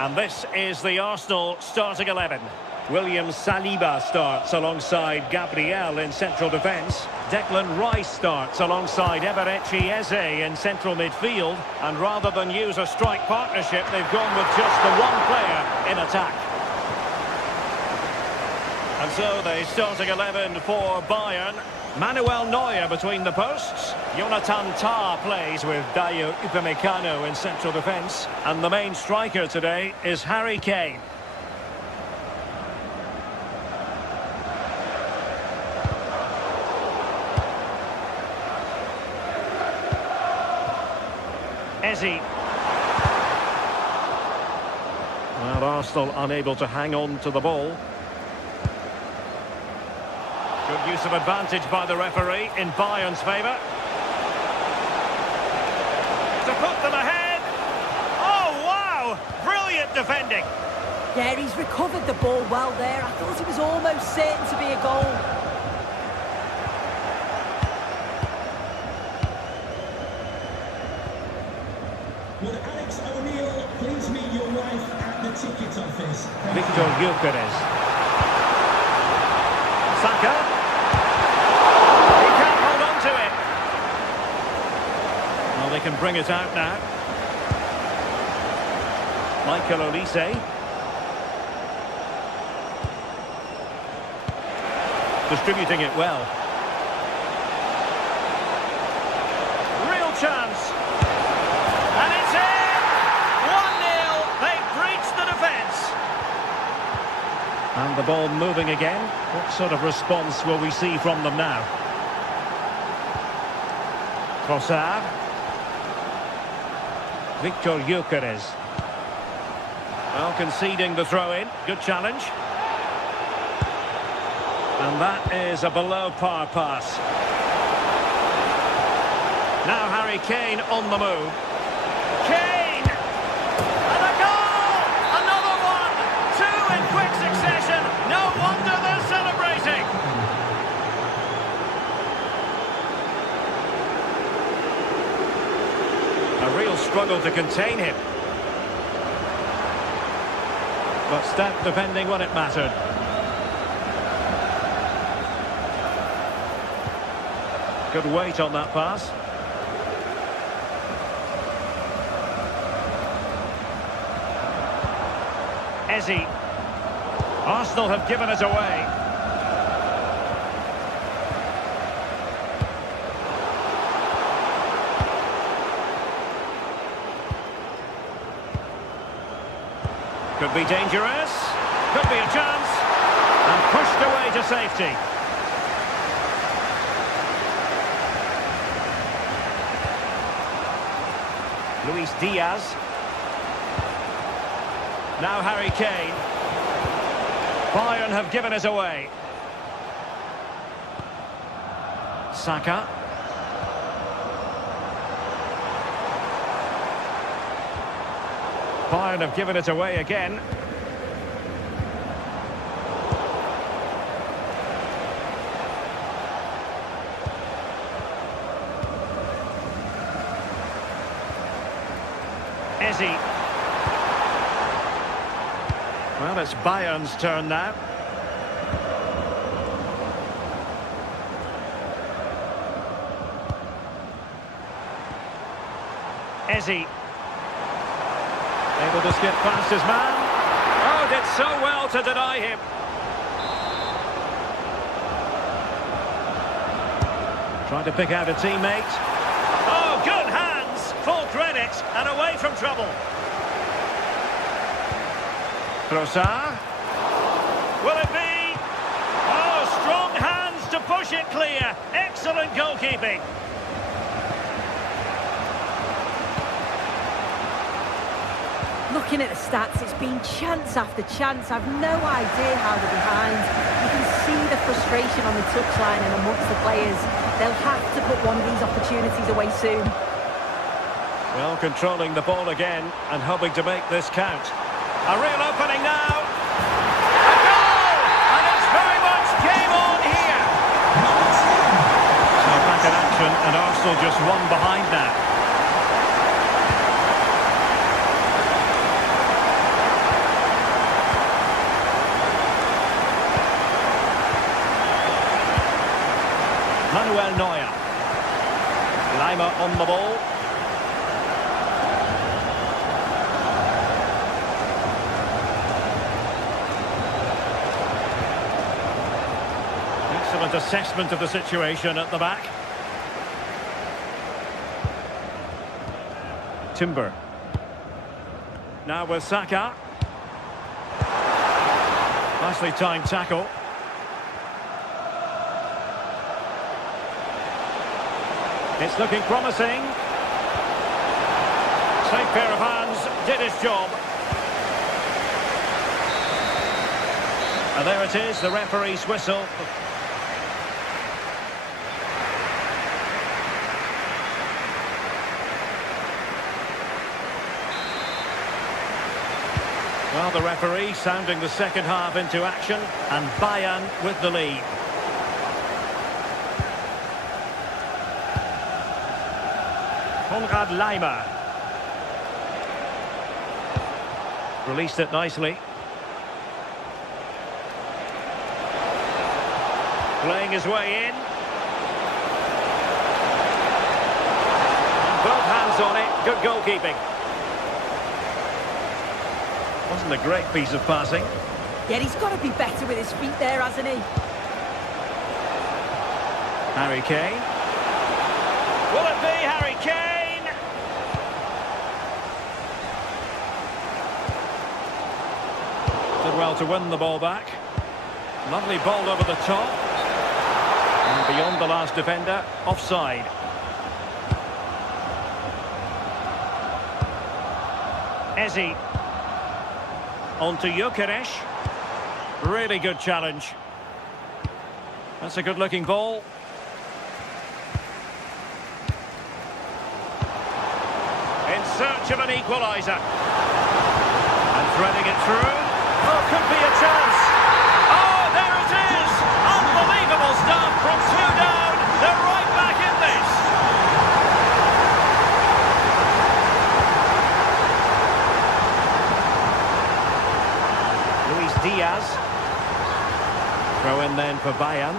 And this is the Arsenal starting 11. William Saliba starts alongside Gabriel in central defence. Declan Rice starts alongside Eberechi Eze in central midfield. And rather than use a strike partnership, they've gone with just the one player in attack. And so the starting 11 for Bayern. Manuel Neuer between the posts. Jonathan Tah plays with Dayo Upamecano in central defence. And the main striker today is Harry Kane. Eze. Well, Arsenal unable to hang on to the ball. Good use of advantage by the referee in Bayern's favour. To put them ahead. Oh, wow! Brilliant defending. Yeah, he's recovered the ball well there. I thought it was almost certain to be a goal. Would Alex O'Neill please meet your wife at the ticket office? Victor Gyökeres. Saka. He can't hold on to it. Well, they can bring it out now. Michael Olise. Distributing it well. Real chance. And it's in! 1-0. They've breached the defence. And the ball moving again. What sort of response will we see from them now? Trossard. Victor Gyökeres. Well, conceding the throw-in. Good challenge. And that is a below-par pass. Now Harry Kane on the move. Kane! And a goal! Another one! Two in quick succession. No wonder they're celebrating. A real struggle to contain him. But stout defending when it mattered. Good weight on that pass. Eze. Arsenal have given it away. Could be dangerous. Could be a chance. And pushed away to safety. Luis Diaz. Now Harry Kane. Bayern have given it away. Saka. Bayern have given it away again. Eze. Well, it's Bayern's turn now. Eze. Able to skip past his man. Oh, did so well to deny him. Trying to pick out a teammate. Oh, good hands. Full credit and away from trouble. Trossard. Will it be? Oh, strong hands to push it clear. Excellent goalkeeping. Looking at the stats, it's been chance after chance. I've no idea how they're behind. You can see the frustration on the touchline and amongst the players. They'll have to put one of these opportunities away soon. Well, controlling the ball again and hoping to make this count. A real opening now. A goal! And it's very much game on here. So back in action and Arsenal just one behind now. on the ball. Excellent assessment of the situation at the back. Timber. Now with Saka. Nicely timed tackle. It's looking promising. Safe pair of hands, did his job. And there it is, the referee's whistle. Well, the referee sounding the second half into action, and Bayern with the lead. Konrad Laimer. Released it nicely. Playing his way in. And both hands on it, good goalkeeping. Wasn't a great piece of passing. Yeah, he's got to be better with his feet there, hasn't he? Harry Kane. Will it be Harry Kane? Did well to win the ball back. Lovely ball over the top. And beyond the last defender, offside. Eze. On to Gyökeres. Really good challenge. That's a good-looking ball. In search of an equaliser. And threading it through. Oh, could be a chance. Oh, there it is. Unbelievable stuff from two down. They're right back in this. Diaz. Throw in then for Bayern.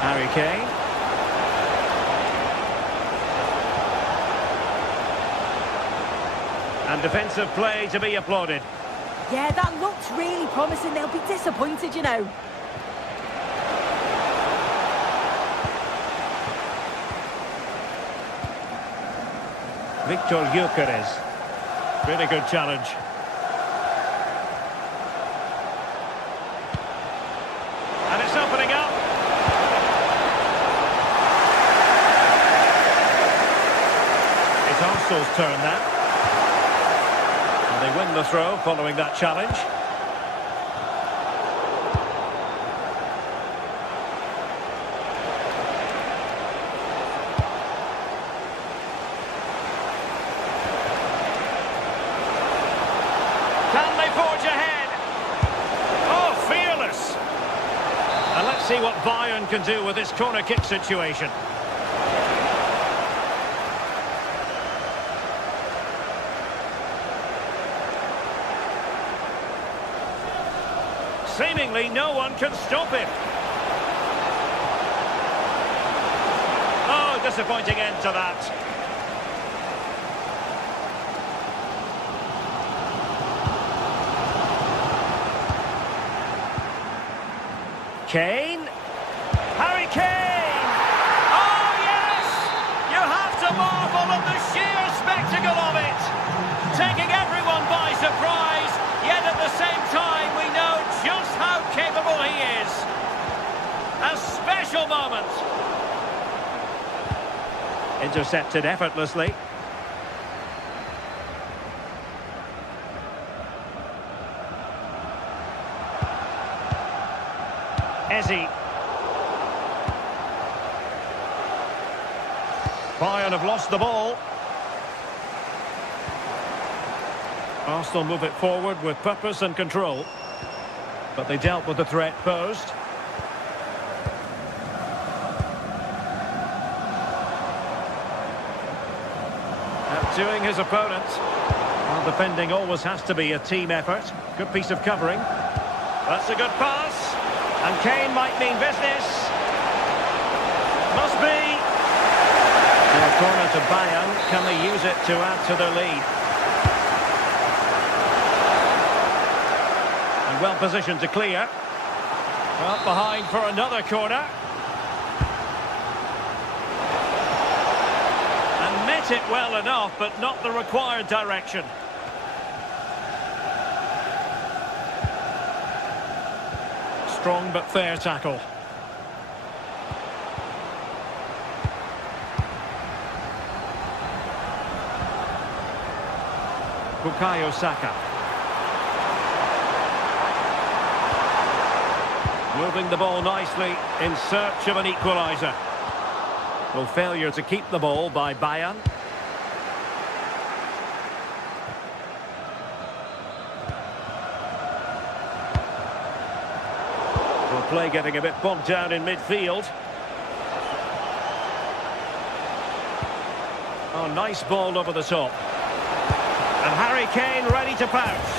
Harry Kane. And defensive play to be applauded. Yeah, that looks really promising. They'll be disappointed, you know. Victor Gyökeres. Really good challenge. And it's opening up. It's Arsenal's turn now. And they win the throw following that challenge. Can they forge ahead? Oh, fearless! And let's see what Bayern can do with this corner kick situation. Seemingly no one can stop him. Oh, disappointing end to that. Kane. Harry Kane! Oh, yes! You have to marvel at the sheer spectacle of it! Taking everyone by surprise, yet at the same time we know just how capable he is. A special moment. Intercepted effortlessly. Eze. Bayern have lost the ball. Arsenal move it forward with purpose and control. But they dealt with the threat posed. Outdoing his opponent. Well, defending always has to be a team effort. Good piece of covering. That's a good pass. And Kane might mean business. Must be. A corner to Bayern. Can they use it to add to their lead? And well positioned to clear. Well, behind for another corner. And met it well enough, but not the required direction. Strong but fair tackle. Bukayo Saka. Moving the ball nicely in search of an equaliser. Well, failure to keep the ball by Bayern. Well, play getting a bit bogged down in midfield. Oh, nice ball over the top. And Harry Kane ready to pounce.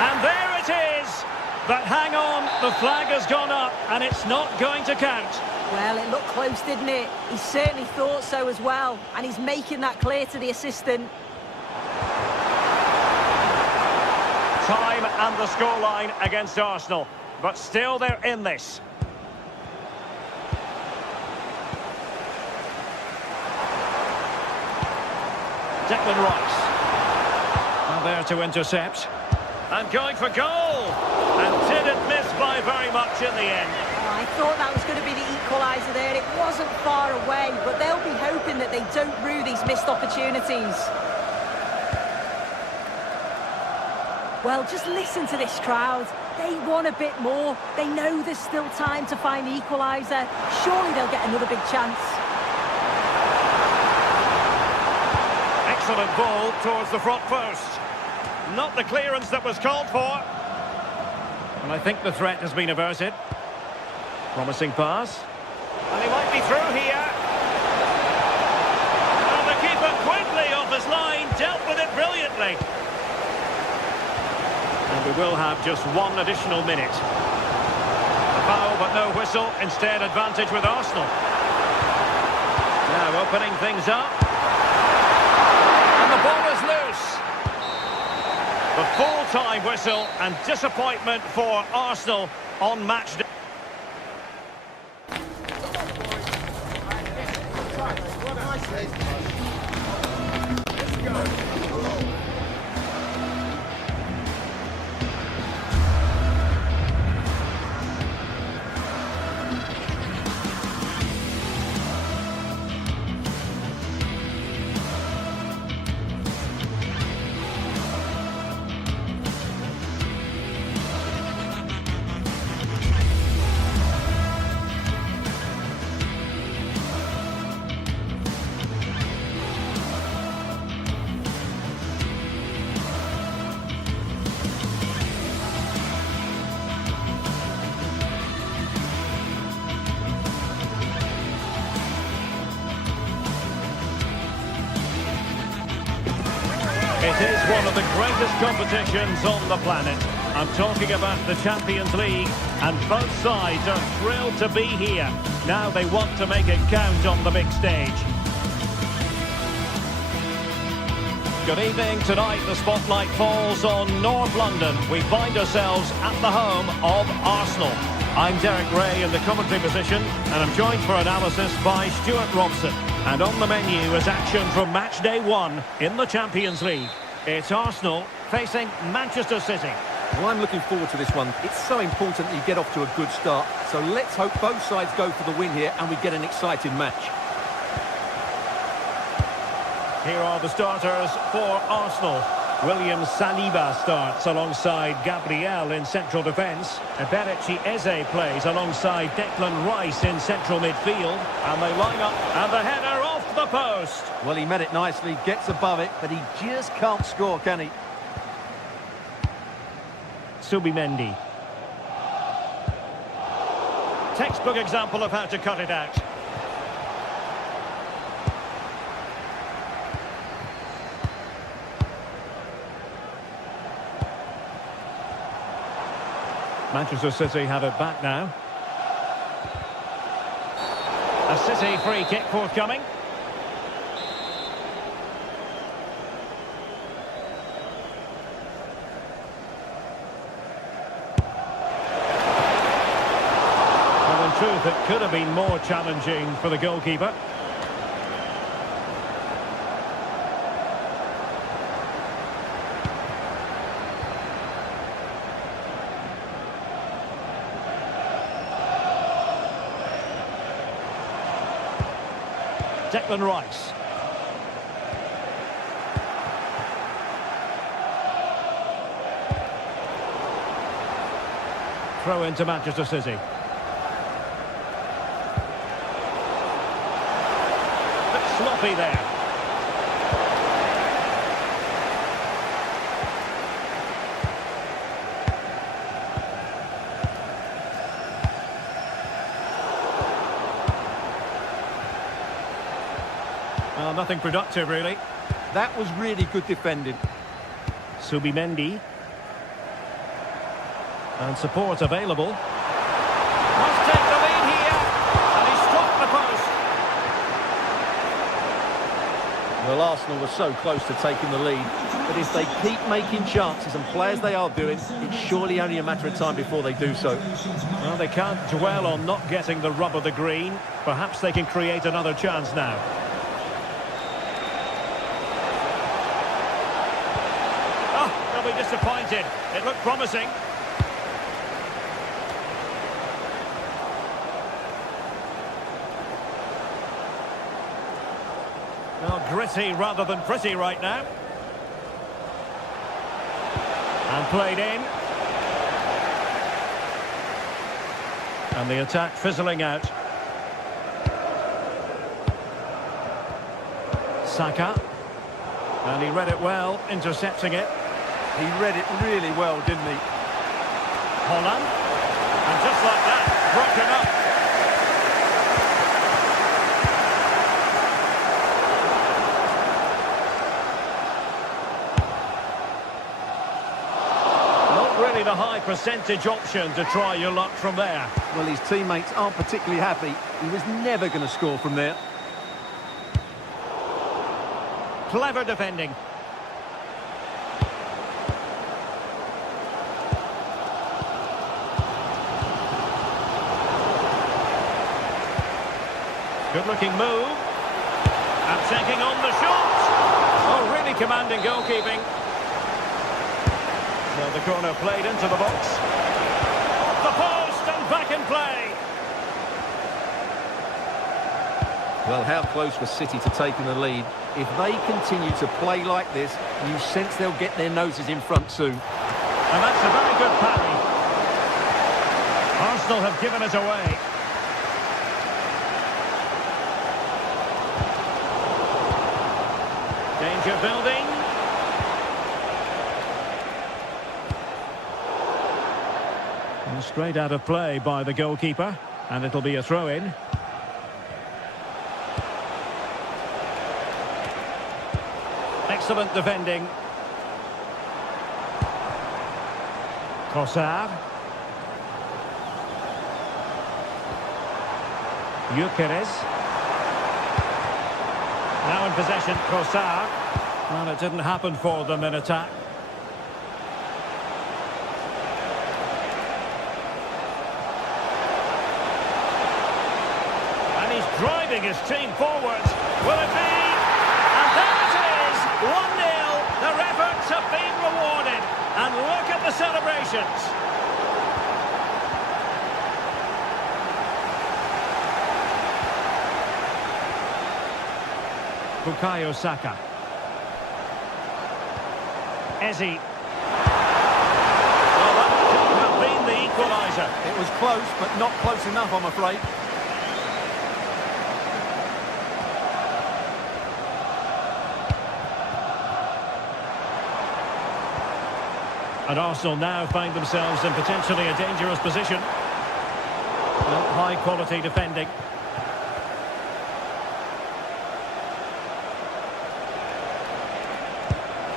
And there it is! But hang on, the flag has gone up and it's not going to count. Well, it looked close, didn't it? He certainly thought so as well. And he's making that clear to the assistant. Time and the scoreline against Arsenal. But still they're in this. Declan Rice. Now there to intercept. And going for goal. And didn't miss by very much in the end. Oh, I thought that was going to be the equaliser there. It wasn't far away, but they'll be hoping that they don't rue these missed opportunities. Well, just listen to this crowd. They want a bit more. They know there's still time to find the equaliser. Surely they'll get another big chance. Excellent ball towards the front post. Not the clearance that was called for. And I think the threat has been averted. Promising pass. And he might be through here. And the keeper quickly off his line, dealt with it brilliantly. And we will have just one additional minute. A foul but no whistle, instead advantage with Arsenal. Now opening things up. And the ball is loose. The full-time whistle and disappointment for Arsenal on match day. It is one of the greatest competitions on the planet. I'm talking about the Champions League, and both sides are thrilled to be here. Now they want to make it count on the big stage. Good evening. Tonight the spotlight falls on North London. We find ourselves at the home of Arsenal. I'm Derek Ray in the commentary position, and I'm joined for analysis by Stuart Robson. And on the menu is action from match day 1 in the Champions League. It's Arsenal facing Manchester City. Well, I'm looking forward to this one. It's so important that you get off to a good start. So let's hope both sides go for the win here and we get an exciting match. Here are the starters for Arsenal. William Saliba starts alongside Gabriel in central defence. Eberechi Eze plays alongside Declan Rice in central midfield. And they line up, and the header off the post. Well, he met it nicely, gets above it, but he just can't score, can he? Subimendi. Textbook example of how to cut it out. Manchester City have it back now. A City free kick forthcoming. Well, in truth, it could have been more challenging for the goalkeeper. Declan Rice. Throw into Manchester City. Bit sloppy there. Nothing productive, really. That was really good defending. Subimendi. And support available. Must take the lead here. And he struck the post. Well, Arsenal were so close to taking the lead, but if they keep making chances and play as they are doing, it's surely only a matter of time before they do so. Well, they can't dwell on not getting the rub of the green. Perhaps they can create another chance now. Be disappointed. It looked promising. Well, gritty rather than pretty right now. And played in. And the attack fizzling out. Saka. And he read it well, intercepting it. He read it really well, didn't he? Holland. And just like that, broken up. Not really the high percentage option to try your luck from there. Well, his teammates aren't particularly happy. He was never going to score from there. Clever defending. Good-looking move. And taking on the shot. Oh, really commanding goalkeeping. Well, the corner played into the box. Off the post and back in play. Well, how close was City to taking the lead? If they continue to play like this, you sense they'll get their noses in front soon. And that's a very good parry. Arsenal have given it away. Danger building. And straight out of play by the goalkeeper. And it'll be a throw-in. Excellent defending. Trossard. Gyökeres. Now in possession, Trossard. Well, it didn't happen for them in attack. And he's driving his team forwards. Will it be? And there it is! 1-0. Their efforts have been rewarded. And look at the celebrations. Bukayo Saka. Eze. Well, that could have been the equaliser. It was close, but not close enough, I'm afraid. And Arsenal now find themselves in potentially a dangerous position. Well, high quality defending.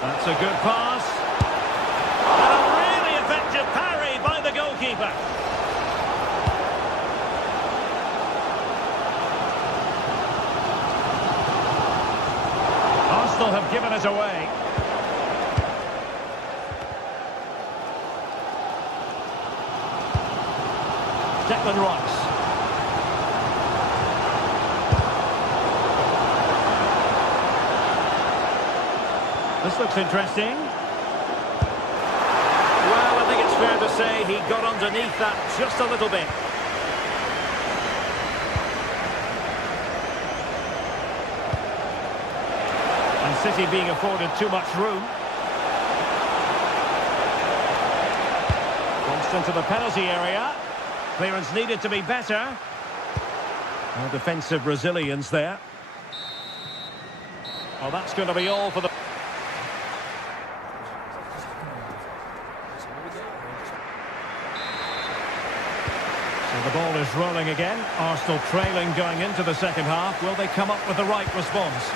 That's a good pass. And a really effective parry by the goalkeeper. goalkeeper. Arsenal have given it away. Declan Rice. This looks interesting. Well, I think it's fair to say he got underneath that just a little bit. And City being afforded too much room. Crossed into the penalty area. Clearance needed to be better. No defensive resilience there. Well, that's going to be all for the... So the ball is rolling again. Arsenal trailing going into the second half. Will they come up with the right response?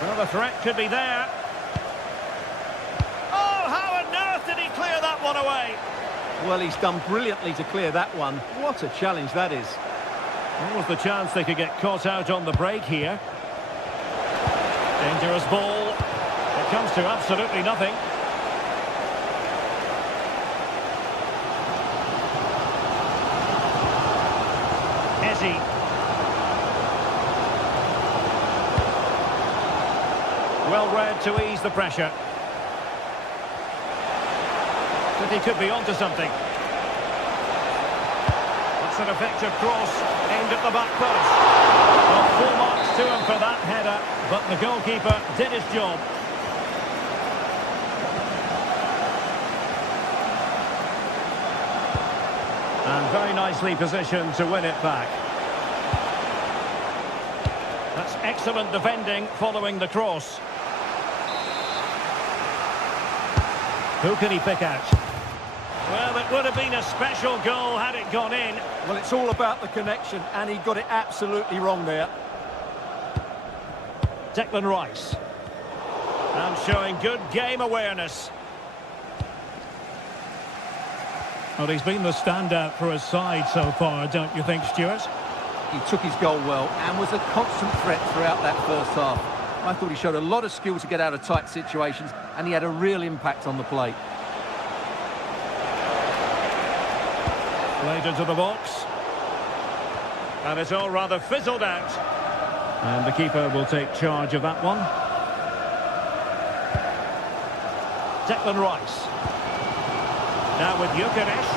Well, the threat could be there. Oh, how on earth did he clear that one away? Well, he's done brilliantly to clear that one. What a challenge that is. What was the chance they could get caught out on the break here? Dangerous ball. It comes to absolutely nothing. Ezzy. Well read to ease the pressure. But he could be onto something. It's an effective cross aimed at the back post. Well, full marks to him for that header, but the goalkeeper did his job. And very nicely positioned to win it back. That's excellent defending following the cross. Who can he pick out? Well, it would have been a special goal had it gone in. Well, it's all about the connection, and he got it absolutely wrong there. Declan Rice. And showing good game awareness. Well, he's been the standout for his side so far, don't you think, Stuart? He took his goal well and was a constant threat throughout that first half. I thought he showed a lot of skill to get out of tight situations, and he had a real impact on the play. Played into the box. And it's all rather fizzled out. And the keeper will take charge of that one. Declan Rice. Now with Gyökeres.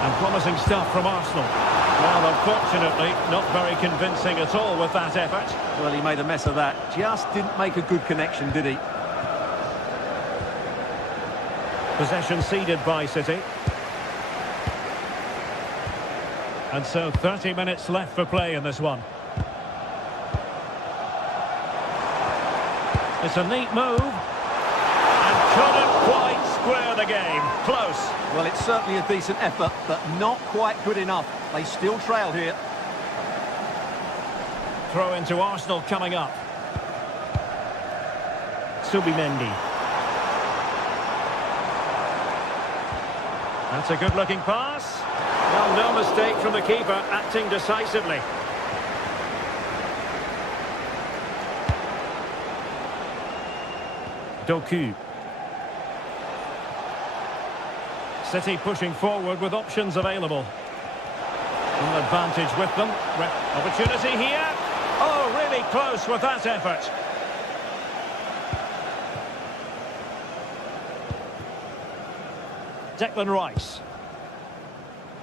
And promising stuff from Arsenal. Well, unfortunately, not very convincing at all with that effort. Well, he made a mess of that. Just didn't make a good connection, did he? Possession ceded by City. And so 30 minutes left for play in this one. It's a neat move. And couldn't quite square the game. Close. Well, it's certainly a decent effort, but not quite good enough. They still trail here. Throw into Arsenal coming up. Subimendi. That's a good-looking pass. Well, no mistake from the keeper, acting decisively. Doku. City pushing forward with options available. An advantage with them. Opportunity here. Oh, really close with that effort. Declan Rice.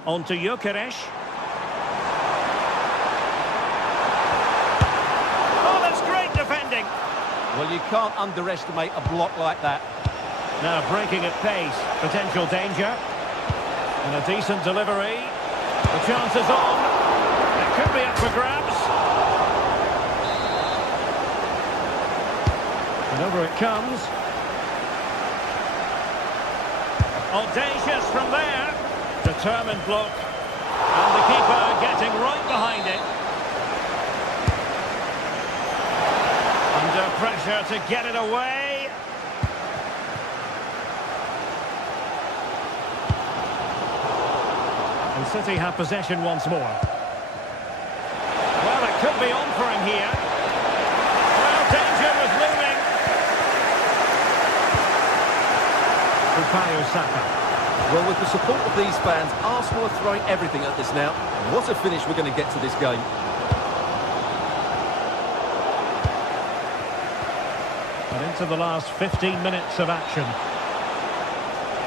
On to Gyökeres. Oh, that's great defending. Well, you can't underestimate a block like that. Now breaking at pace. Potential danger. And a decent delivery. The chance is on. It could be up for grabs. And over it comes. Audacious from there. Determined block. And the keeper getting right behind it. Under pressure to get it away. And City have possession once more. Well, it could be on for him here. Well, danger was looming. Bukayo Saka. Well, with the support of these fans, Arsenal are throwing everything at this now. What a finish we're going to get to this game. And into the last 15 minutes of action.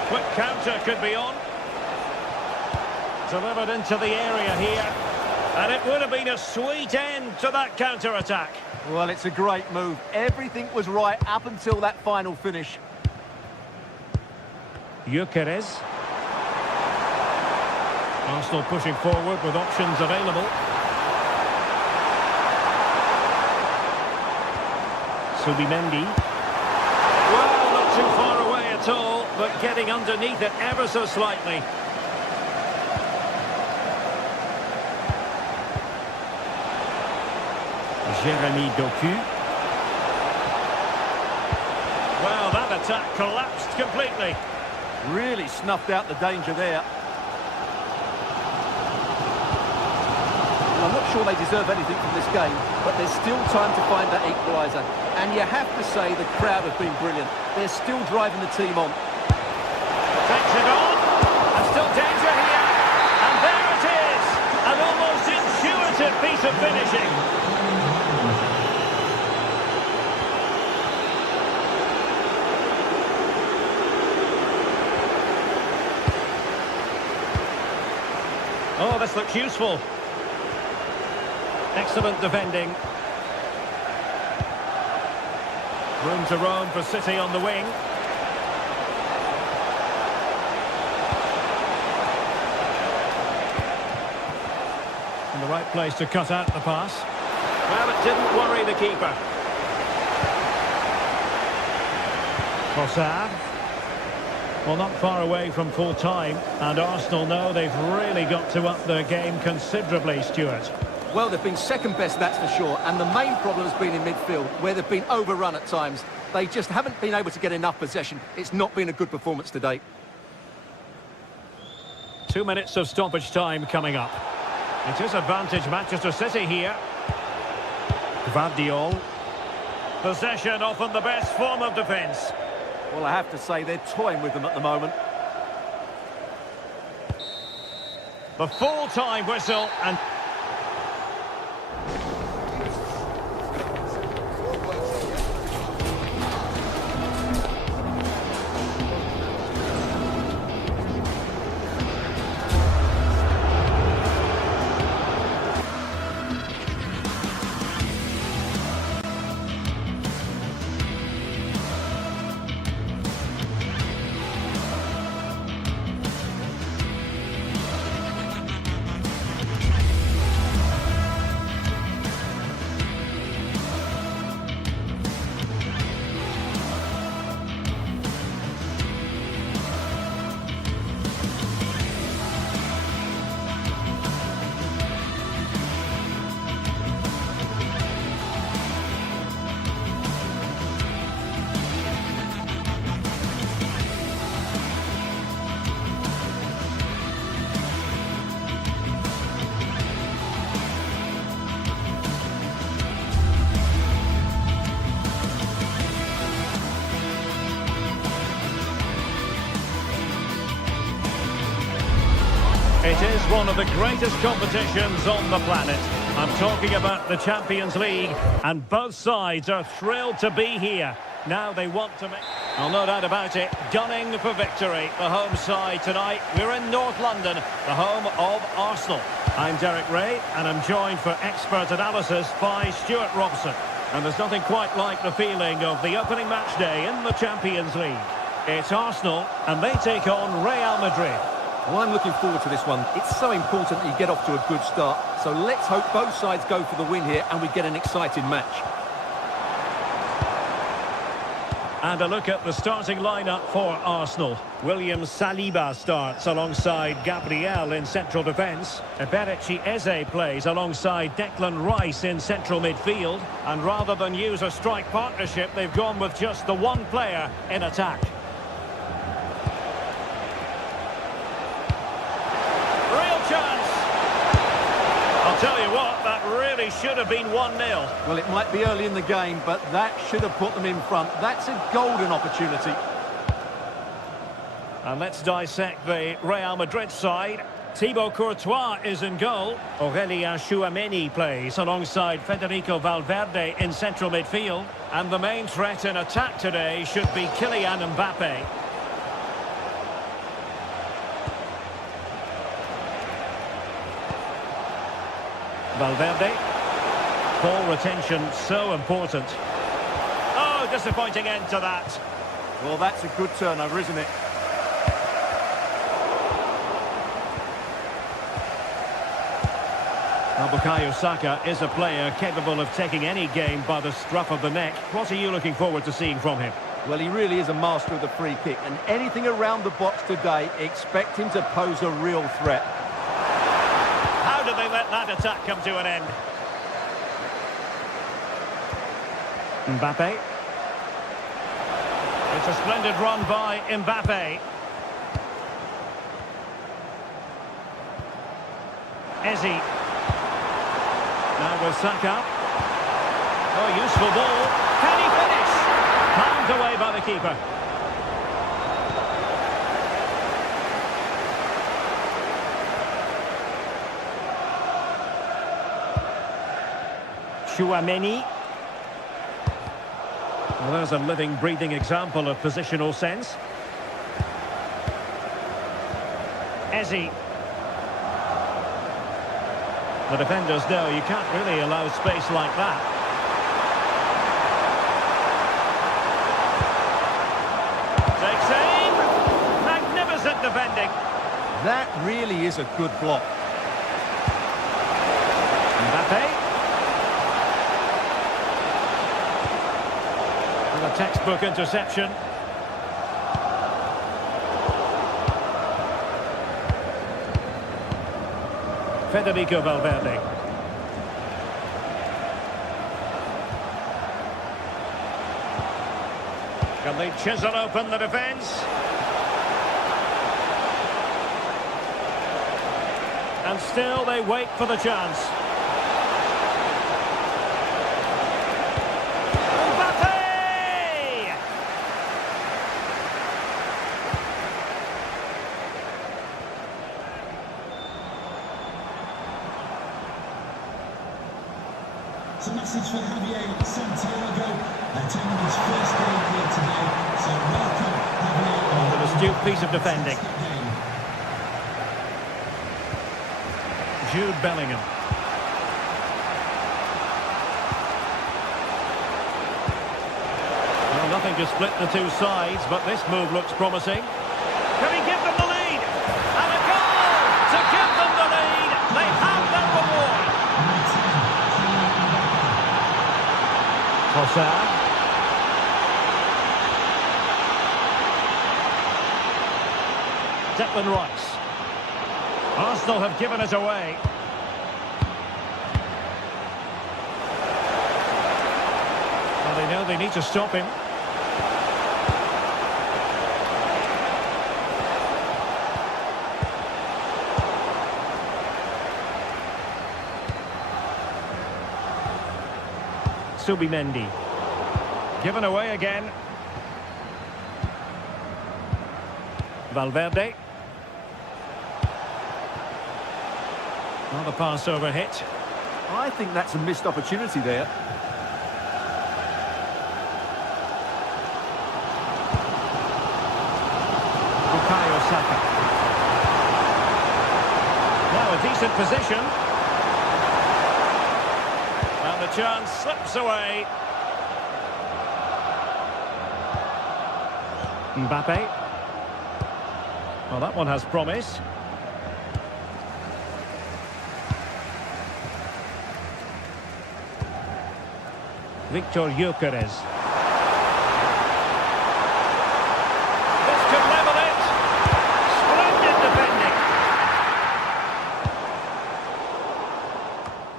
Quick counter could be on. Delivered into the area here. And it would have been a sweet end to that counter-attack. Well, it's a great move. Everything was right up until that final finish. Gyökeres. Arsenal pushing forward with options available. Subimendi. Well, not too far away at all, but getting underneath it ever so slightly. Jeremy Doku. Well, that attack collapsed completely. Really snuffed out the danger there. Well, I'm not sure they deserve anything from this game, but there's still time to find that equaliser. And you have to say the crowd have been brilliant. They're still driving the team on. Takes it on. And still danger here. And there it is. An almost intuitive piece of finishing. Oh, this looks useful. Excellent defending. Room to roam for City on the wing. In the right place to cut out the pass. Well, it didn't worry the keeper. Trossard. Well, not far away from full time, and Arsenal know they've really got to up their game considerably, Stuart. Well, they've been second best, that's for sure, and the main problem has been in midfield, where they've been overrun at times. They just haven't been able to get enough possession. It's not been a good performance to date. 2 minutes of stoppage time coming up. It is advantage Manchester City here. Gvardiol. Possession, often the best form of defence. Well, I have to say, they're toying with them at the moment. The full-time whistle, and it is one of the greatest competitions on the planet. I'm talking about the Champions League, and both sides are thrilled to be here. Now they want to make... Well, no doubt about it, gunning for victory. The home side tonight, we're in North London, the home of Arsenal. I'm Derek Ray, and I'm joined for expert analysis by Stuart Robson. And there's nothing quite like the feeling of the opening match day in the Champions League. It's Arsenal, and they take on Real Madrid. Well, I'm looking forward to this one. It's so important that you get off to a good start. So let's hope both sides go for the win here and we get an exciting match. And a look at the starting lineup for Arsenal. William Saliba starts alongside Gabriel in central defence. Eberechi Eze plays alongside Declan Rice in central midfield. And rather than use a strike partnership, they've gone with just the one player in attack. they should have been 1-0. Well, it might be early in the game, but that should have put them in front. That's a golden opportunity. And let's dissect the Real Madrid side. Thibaut Courtois is in goal. Aurelien Tchouameni plays alongside Federico Valverde in central midfield. And the main threat in attack today should be Kylian Mbappe. Valverde. Ball retention so important. Oh, disappointing end to that. Well, that's a good turnover, isn't it? Bukayo Saka is a player capable of taking any game by the scruff of the neck. What are you looking forward to seeing from him? Well, he really is a master of the free kick, and anything around the box today, expect him to pose a real threat. How did they let that attack come to an end? Mbappe. It's a splendid run by Mbappe. Eze. Now with Saka. Oh, useful ball. Can he finish? Palmed away by the keeper. Tchouameni. Well, there's a living, breathing example of positional sense. Eze. The defenders know you can't really allow space like that. Takes aim. Magnificent defending. That really is a good block. Mbappe. And a textbook interception. Federico Valverde. Can they chisel open the defence? And still they wait for the chance. Mbappe! It's a message for Javier Santiago, attending his first game here today. So welcome, Javier. An astute piece of defending. Jude Bellingham. Well, nothing to split the two sides, but this move looks promising. Can he give them the lead? And a goal to give them the lead. They have their reward. Trossard. Declan Rice. Arsenal have given it away. Well, they know they need to stop him. Subimendi. Given away again. Valverde. Well, the pass over hit. I think that's a missed opportunity there. Bukayo Saka. Now a decent position. And the chance slips away. Mbappe. Well, that one has promise. Victor Gyökeres. This could level it. Splendid defending.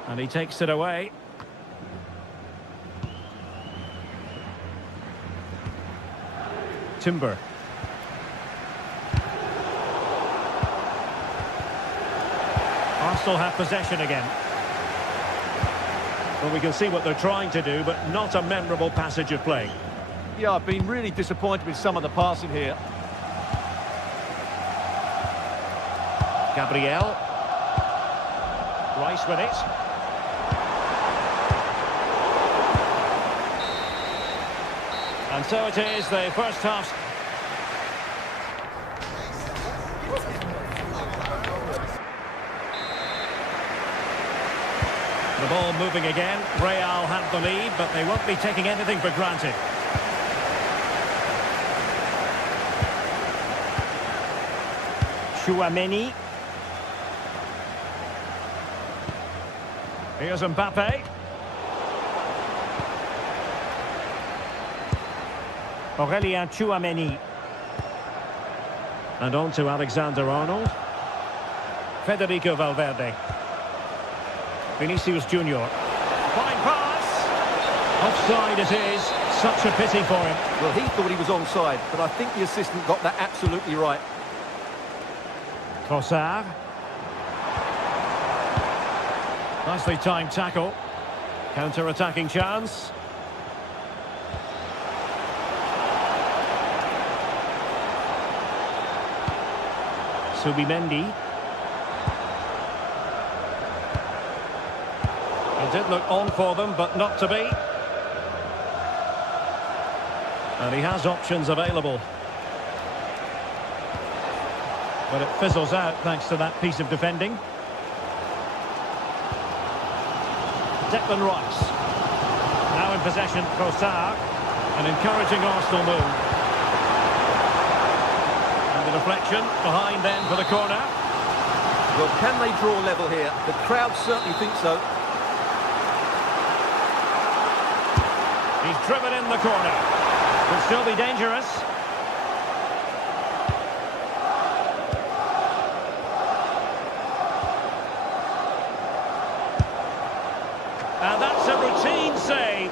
And he takes it away. Timber. Arsenal have possession again. Well, we can see what they're trying to do, but not a memorable passage of play. Yeah, I've been really disappointed with some of the passing here. Gabriel. Rice with it. And so it is, the first half. The ball moving again. Real have the lead, but they won't be taking anything for granted. Chouameni. Here's Mbappe. Aurelien Chouameni. And on to Alexander-Arnold. Federico Valverde. Vinicius Junior. Fine pass. Offside it is. Such a pity for him. Well, he thought he was onside, but I think the assistant got that absolutely right. Trossard. Nicely timed tackle. Counter-attacking chance. Subimendi. It did look on for them, but not to be. And he has options available. But it fizzles out thanks to that piece of defending. Declan Rice. Now in possession, Trossard. An encouraging Arsenal move. And the deflection behind then for the corner. Well, can they draw level here? The crowd certainly think so. He's driven in the corner. Could still be dangerous. And that's a routine save.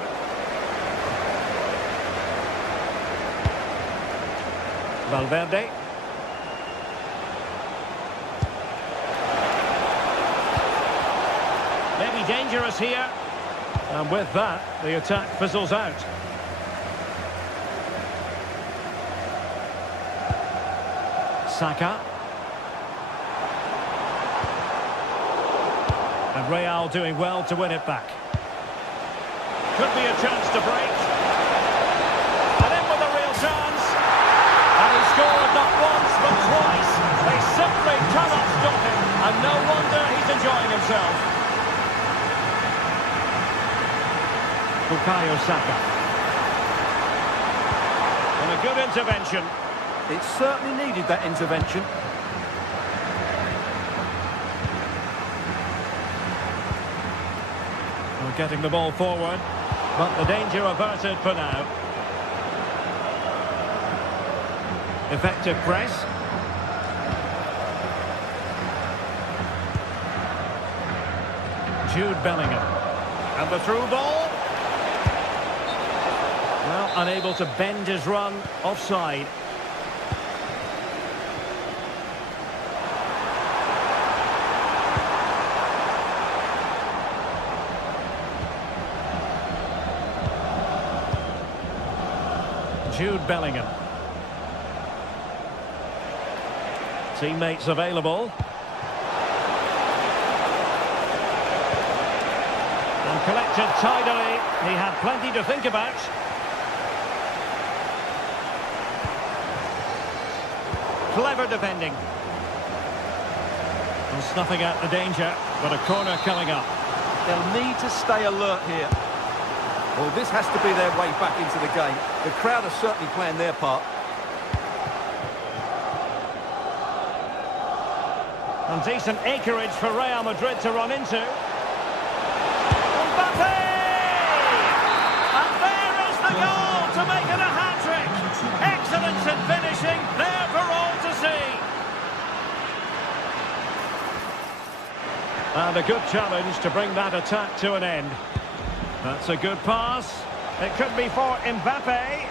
Valverde. Maybe dangerous here. And with that, the attack fizzles out. Saka. And Real doing well to win it back. Could be a chance to break. And in with a real chance. And he scored not once but twice. They simply cannot stop him. And no wonder he's enjoying himself. Bukayo Saka. And a good intervention. It certainly needed that intervention. We're getting the ball forward, but the danger averted for now. Effective press. Jude Bellingham. And the through ball. Well, unable to bend his run, offside. Jude Bellingham. Teammates available. And collected tidily. He had plenty to think about. Clever defending. And snuffing out the danger, but a corner coming up. They'll need to stay alert here. Well, this has to be their way back into the game. The crowd are certainly playing their part. And decent acreage for Real Madrid to run into. Mbappe! And there is the goal to make it a hat-trick. Excellence in finishing, there for all to see. And a good challenge to bring that attack to an end. That's a good pass. It could be for Mbappe.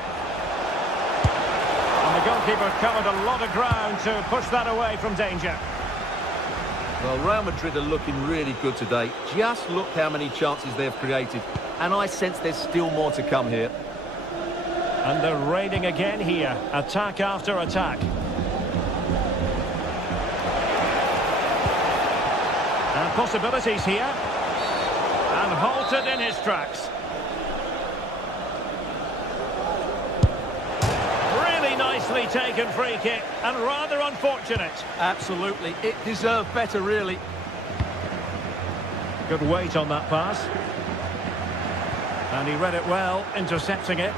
And the goalkeeper covered a lot of ground to push that away from danger. Well, Real Madrid are looking really good today. Just look how many chances they've created. And I sense there's still more to come here. And they're raiding again here. Attack after attack. And possibilities here. And halted in his tracks. Really nicely taken free kick. And rather unfortunate. Absolutely. It deserved better, really. Good weight on that pass. And he read it well, intercepting it.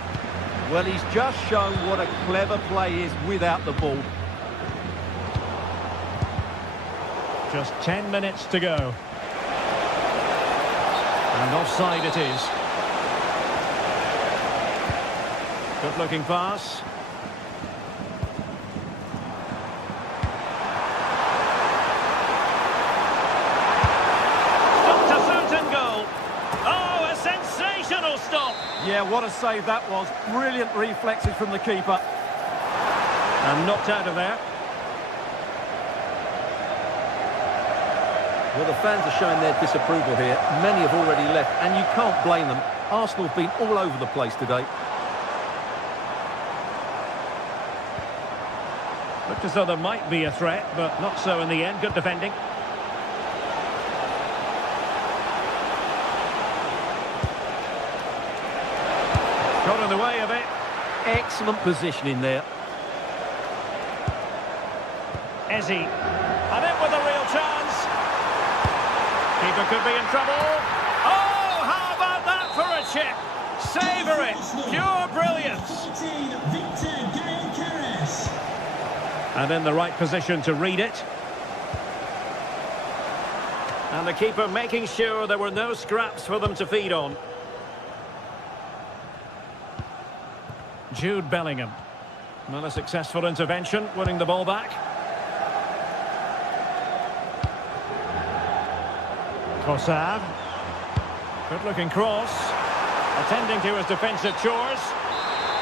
Well, he's just shown what a clever play is without the ball. Just 10 minutes to go. And offside it is. Good-looking pass. Stopped a certain goal. Oh, a sensational stop. Yeah, what a save that was. Brilliant reflexes from the keeper. And knocked out of there. Well, the fans are showing their disapproval here. Many have already left, and you can't blame them. Arsenal have been all over the place today. Looked as though there might be a threat, but not so in the end. Good defending. Got in the way of it. Excellent positioning there. Ezzy. And in with a real chance. Keeper could be in trouble. Oh, how about that for a chip? Savour it. Pure brilliance. 14, Victor Gale-Keres. And in the right position to read it. And the keeper making sure there were no scraps for them to feed on. Jude Bellingham. Well, a successful intervention, winning the ball back. Trossard. Good-looking cross. Attending to his defensive chores.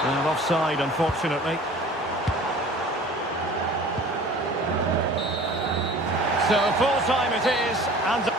And offside, unfortunately. So full-time it is, and...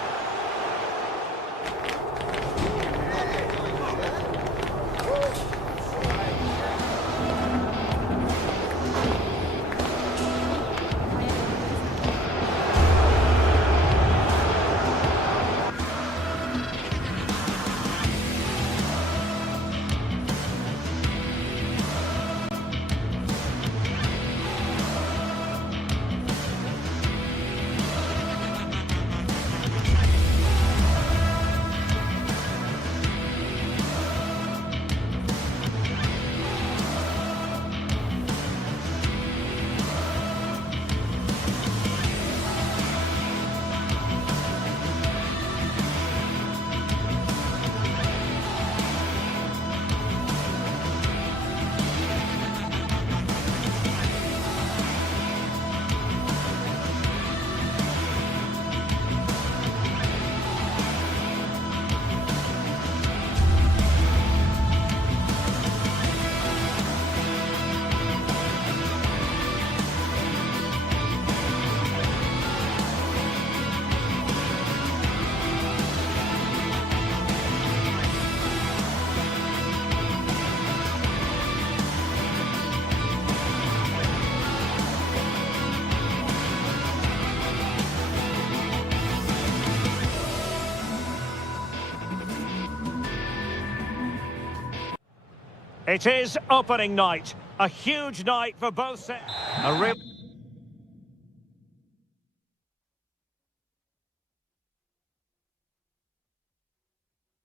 It is opening night. A huge night for both sets. A real...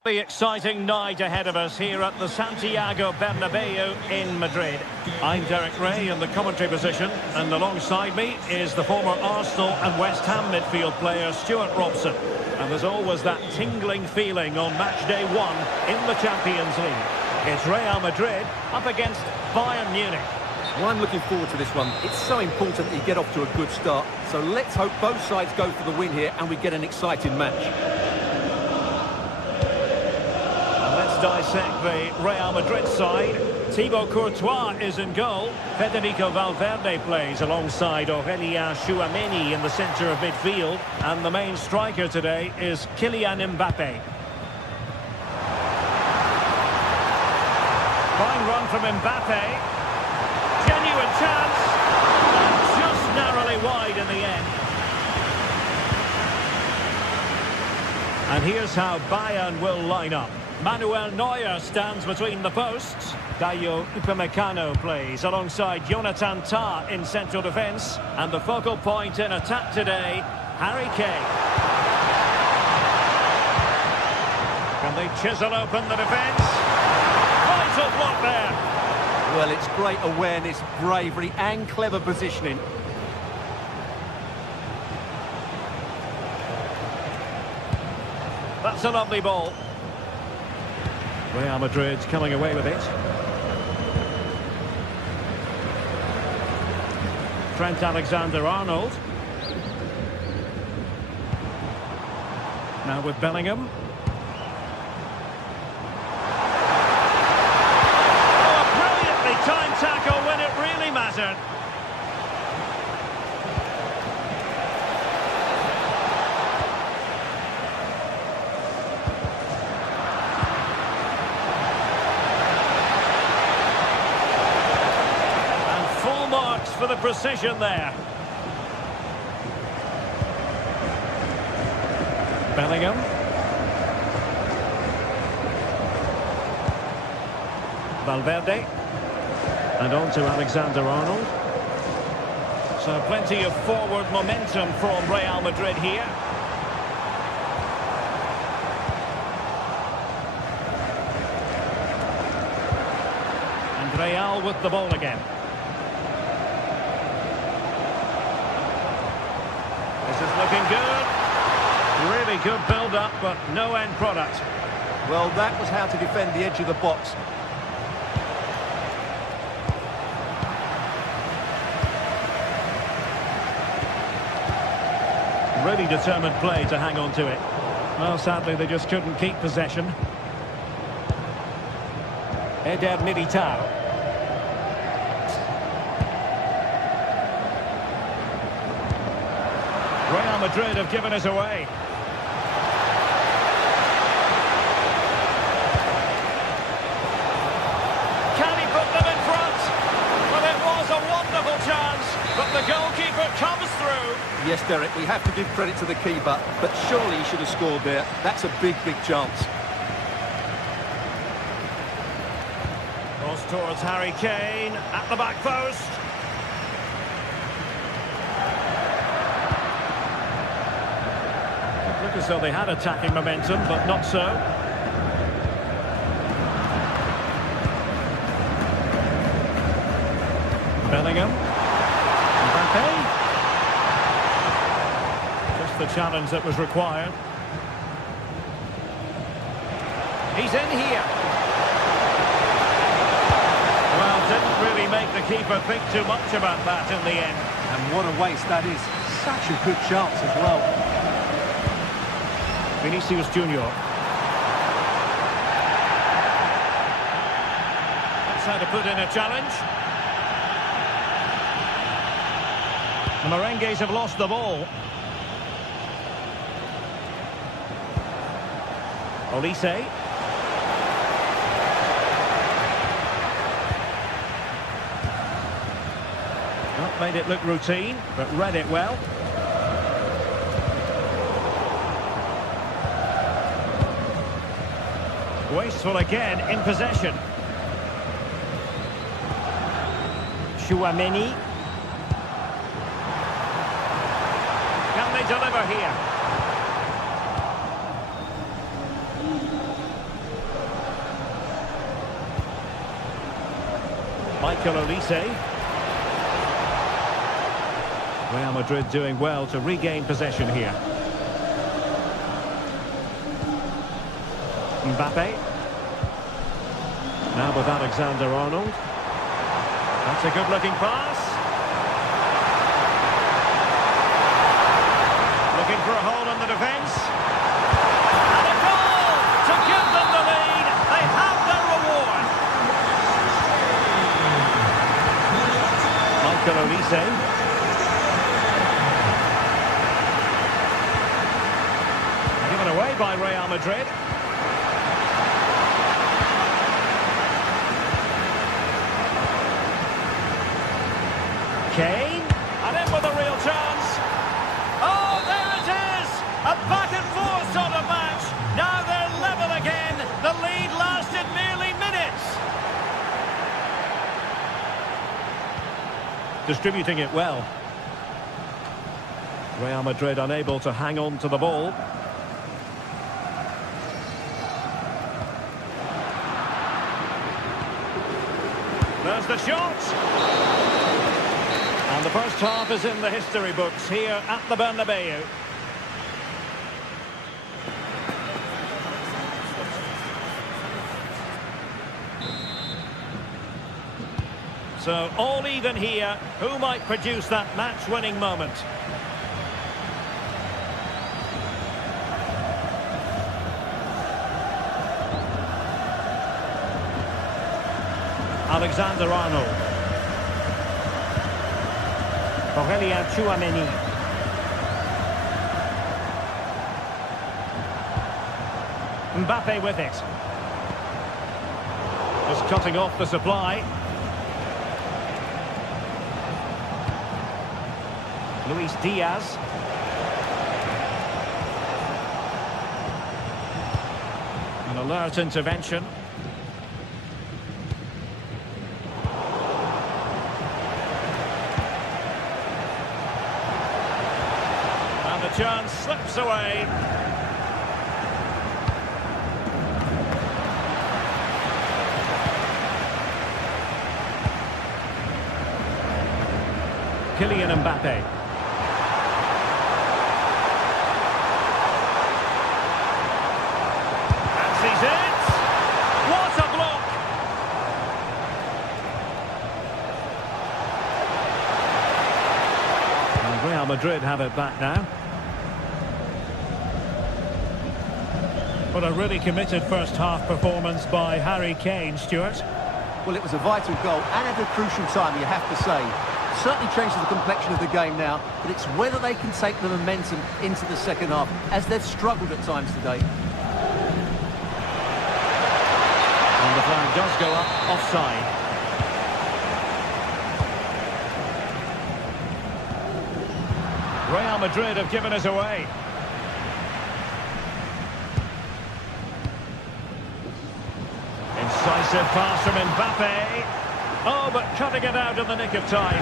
exciting night ahead of us here at the Santiago Bernabeu in Madrid. I'm Derek Ray in the commentary position, and alongside me is the former Arsenal and West Ham midfield player Stuart Robson. And there's always that tingling feeling on match day 1 in the Champions League. It's Real Madrid up against Bayern Munich. Well, I'm looking forward to this one. It's so important that you get off to a good start. So let's hope both sides go for the win here and we get an exciting match. And let's dissect the Real Madrid side. Thibaut Courtois is in goal. Federico Valverde plays alongside Aurélien Tchouameni in the centre of midfield. And the main striker today is Kylian Mbappe. Fine run from Mbappe. Genuine chance. And just narrowly wide in the end. And here's how Bayern will line up. Manuel Neuer stands between the posts. Dayo Upamecano plays alongside Jonathan Tah in central defence. And the focal point in attack today, Harry Kane. Can they chisel open the defence? Vital block there. Well, it's great awareness, bravery and clever positioning. That's a lovely ball. Real Madrid coming away with it. Trent Alexander-Arnold. Now with Bellingham. Oh, a brilliantly timed tackle when it really mattered. For the precision there. Bellingham. Valverde. And on to Alexander-Arnold. So plenty of forward momentum from Real Madrid here. And Real with the ball again. This is looking good. Really good build-up, but no end product. Well, that was how to defend the edge of the box. Really determined play to hang on to it. Well, sadly, they just couldn't keep possession. Eder Militao. Real Madrid have given it away. Can he put them in front? Well, it was a wonderful chance, but the goalkeeper comes through. Yes, Derek, we have to give credit to the keeper, but surely he should have scored there. That's a big, big chance. Cross towards Harry Kane at the back post. Look as though they had attacking momentum, but not so. Bellingham. Mbappe. Just the challenge that was required. He's in here. Well, didn't really make the keeper think too much about that in the end. And what a waste that is. Such a good chance as well. Vinicius Junior. That's how to put in a challenge. The Merengues have lost the ball. Olise. Not made it look routine, but read it well. Wasteful again in possession. Tchouameni. Can they deliver here? Michael Olise. Real Madrid doing well to regain possession here. Mbappe. Now with Alexander-Arnold. That's a good-looking pass. Looking for a hole in the defence. And a goal to give them the lead. They have their reward. away by Real Madrid. Kane, and in with a real chance. Oh, there it is! A back-and-forth sort of match. Now they're level again. The lead lasted merely minutes. Distributing it well. Real Madrid unable to hang on to the ball. There's the shot. And the first half is in the history books here at the Bernabeu. So all even here. Who might produce that match-winning moment? Alexander-Arnold. Aurélien Tchouameni. Mbappe with it. Just cutting off the supply. Luis Diaz. An alert intervention. Chance slips away. Kylian Mbappe. And sees it. What a block! And Real Madrid have it back now. What a really committed first-half performance by Harry Kane, Stuart. Well, it was a vital goal and at a crucial time, you have to say. Certainly changes the complexion of the game now, but it's whether they can take the momentum into the second half, as they've struggled at times today. And the flag does go up offside. Real Madrid have given us away. Incisive pass from Mbappe. Oh, but cutting it out in the nick of time.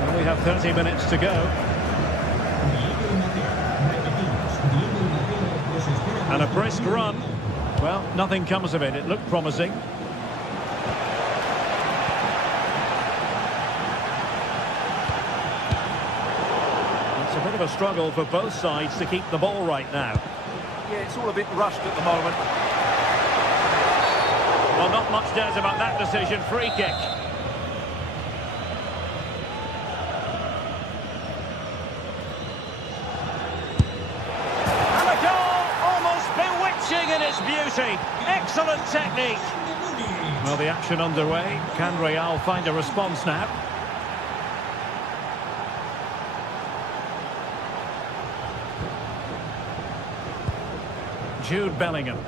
And we have 30 minutes to go. And a brisk run. Well, nothing comes of it. It looked promising. It's a bit of a struggle for both sides to keep the ball right now. Yeah, it's all a bit rushed at the moment. Well, not much doubt about that decision. Free kick. And a goal, almost bewitching in its beauty. Excellent technique. Well, the action underway. Can Real find a response now? Jude Bellingham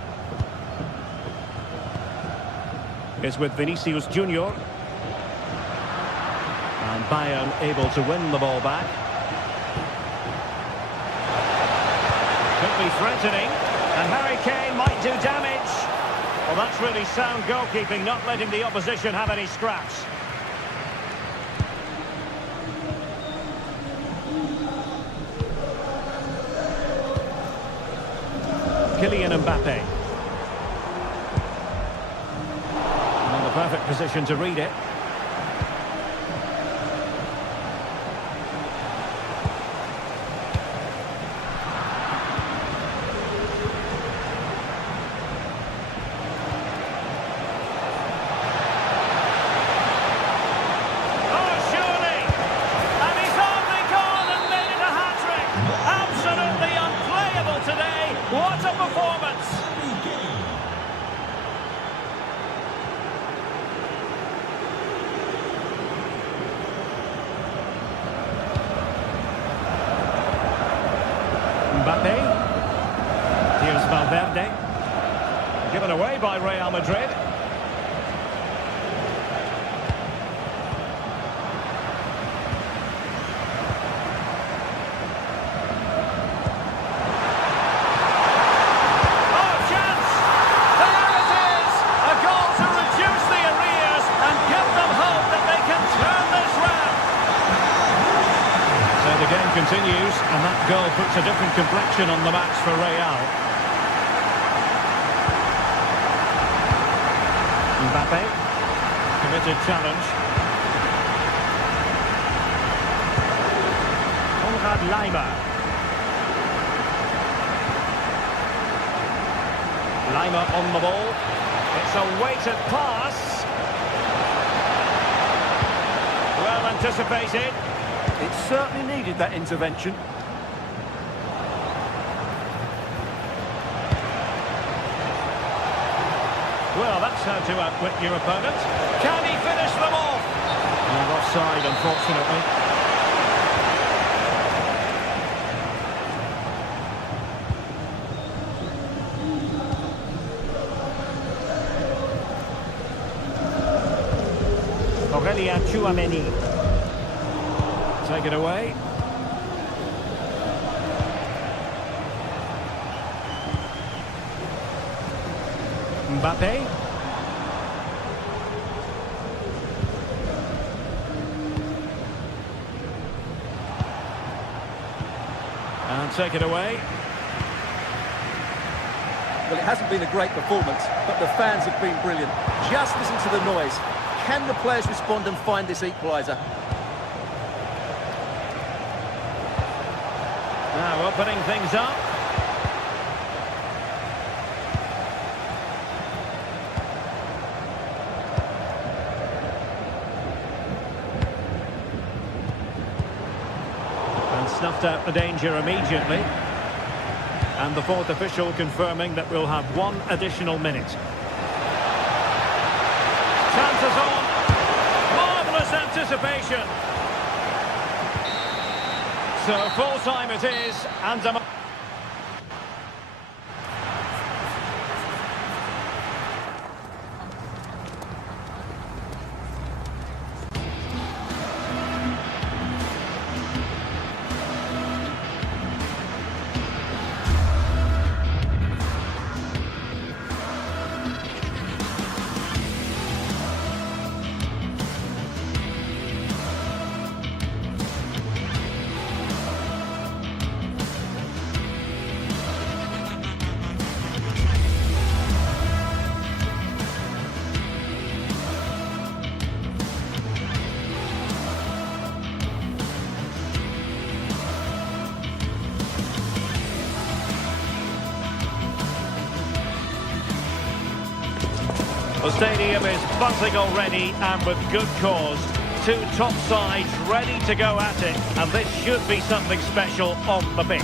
is with Vinicius Junior, and Bayern able to win the ball back. Could be threatening, and Harry Kane might do damage. Well, that's really sound goalkeeping, not letting the opposition have any scraps. Kylian Mbappe. In the perfect position to read it. Oh, surely! And he's only gone and made it a hat-trick! Absolutely unplayable today! What a performance! given away by Real Madrid. Continues, and that goal puts a different complexion on the match for Real. Mbappe, committed challenge. Konrad Laimer. Laimer on the ball. It's a weighted pass. Well anticipated. It certainly needed that intervention. Well, that's how to outwit your opponent. Can he finish them off? And offside, unfortunately. Aurélien Tchouameni. Take it away. Mbappe. And take it away. Well, it hasn't been a great performance, but the fans have been brilliant. Just listen to the noise. Can the players respond and find this equaliser? Now opening things up. And snuffed out the danger immediately. And the fourth official confirming that we'll have one additional minute. Chances on. Marvellous anticipation. So full time it is, and the stadium is buzzing already, and with good cause. Two top sides ready to go at it, and this should be something special on the pitch.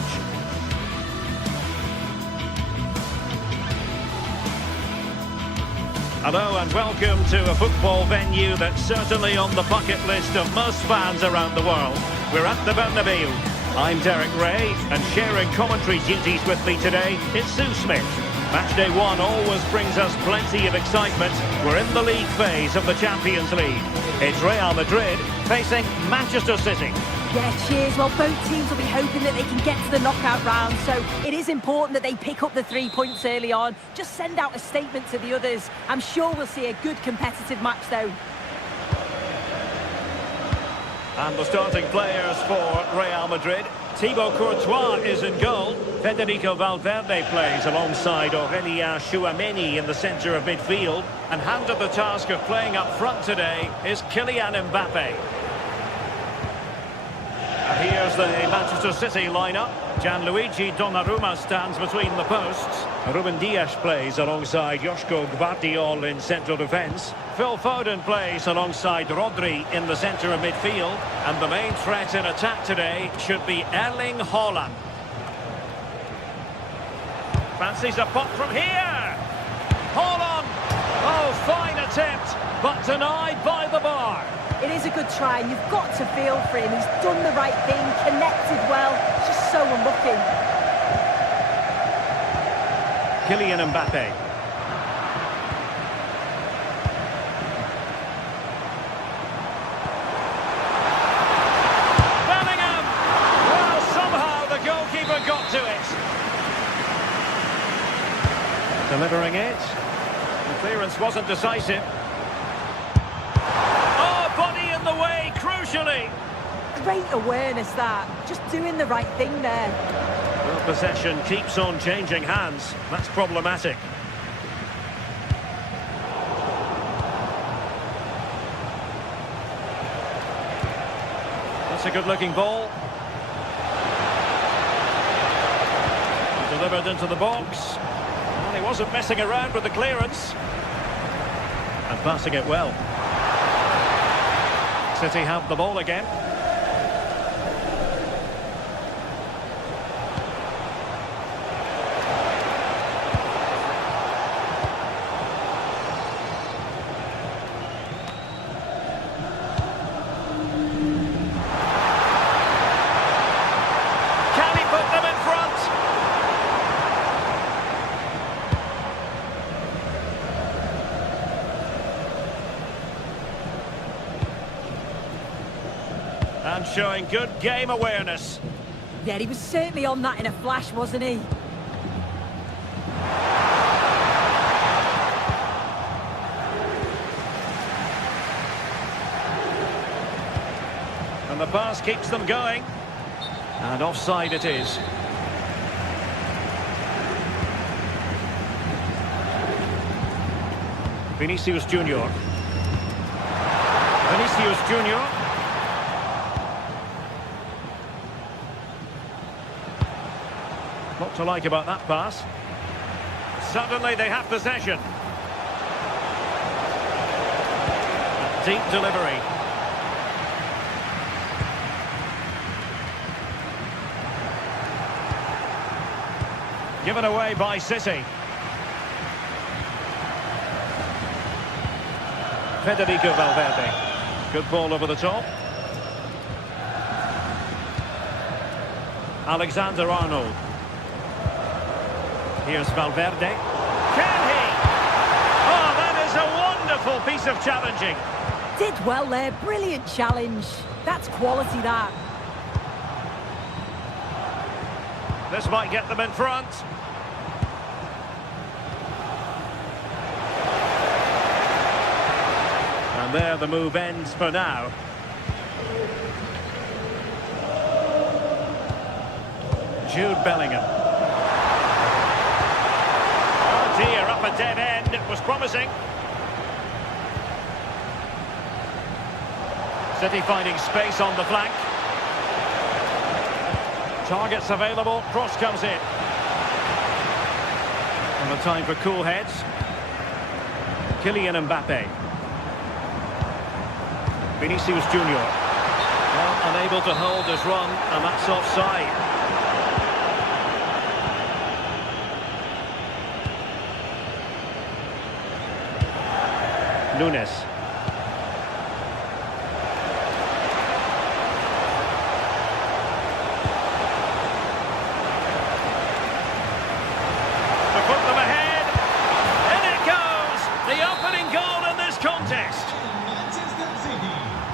Hello and welcome to a football venue that's certainly on the bucket list of most fans around the world. We're at the Bernabeu. I'm Derek Ray, and sharing commentary duties with me today is Sue Smith. Matchday 1 always brings us plenty of excitement. We're in the league phase of the Champions League. It's Real Madrid facing Manchester City. Yeah, cheers. Well, both teams will be hoping that they can get to the knockout round, so it is important that they pick up the 3 points early on. Just send out a statement to the others. I'm sure we'll see a good competitive match, though. And the starting players for Real Madrid. Thibaut Courtois is in goal. Federico Valverde plays alongside Aurélien Tchouameni in the centre of midfield. And handed the task of playing up front today is Kylian Mbappe. And here's the Manchester City lineup. Gianluigi Donnarumma stands between the posts. Ruben Dias plays alongside Joško Gvardiol in central defence. Phil Foden plays alongside Rodri in the centre of midfield. And the main threat in attack today should be Erling Haaland. Fancies a pop from here. Haaland! Oh, fine attempt, but denied by the bar. It is a good try, and you've got to feel for him. He's done the right thing, connected well. It's just so unlucky. Kylian Mbappe. Delivering it. The clearance wasn't decisive. Oh, body in the way, crucially. Great awareness, that. Just doing the right thing there. Well, possession keeps on changing hands. That's problematic. That's a good-looking ball. Delivered into the box. And he wasn't messing around with the clearance. And passing it well. City have the ball again. Can he put them in front? And showing good game awareness. Yeah, he was certainly on that in a flash, wasn't he? And the pass keeps them going. And offside it is. Vinicius Junior. Vinicius Junior. What to like about that pass? Suddenly they have possession. Deep delivery. Given away by City. Federico Valverde. Good ball over the top. Alexander-Arnold. Here's Valverde. Can he? Oh, that is a wonderful piece of challenging. Did well there. Brilliant challenge. That's quality, that. This might get them in front. And there the move ends for now. Jude Bellingham. Oh dear, up a dead end. It was promising. City finding space on the flank. Targets available, cross comes in. And the time for cool heads. Kylian Mbappe. Vinicius Junior. Well, unable to hold his run, and that's offside. Nunes.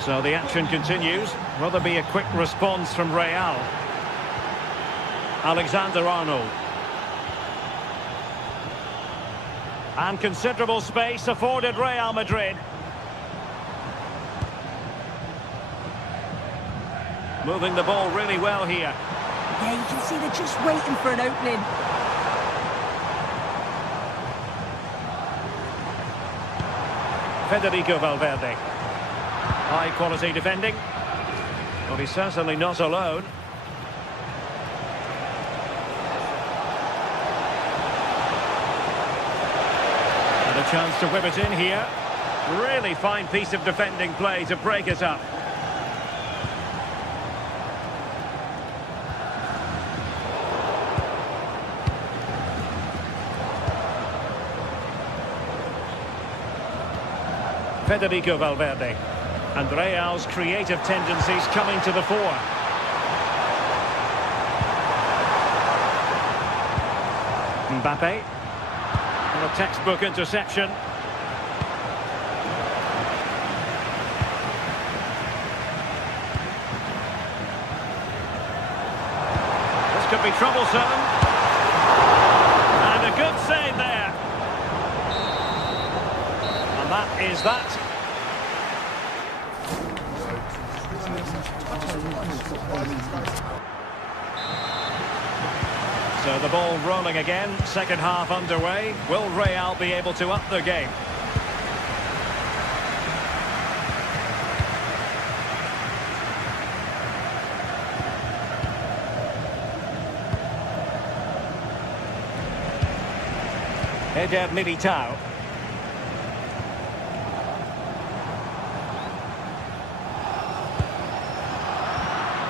So the action continues. Will there be a quick response from Real? Alexander-Arnold. And considerable space afforded Real Madrid. Moving the ball really well here. Yeah, you can see they're just waiting for an opening. Federico Valverde. High quality defending. Well, he's certainly not alone. And a chance to whip it in here. Really fine piece of defending play to break it up. Federico Valverde. And Real's creative tendencies coming to the fore. Mbappe. And a textbook interception. This could be troublesome. And a good save there. is that. So the ball rolling again, second half underway. Will Real be able to up the game? Eder Militao.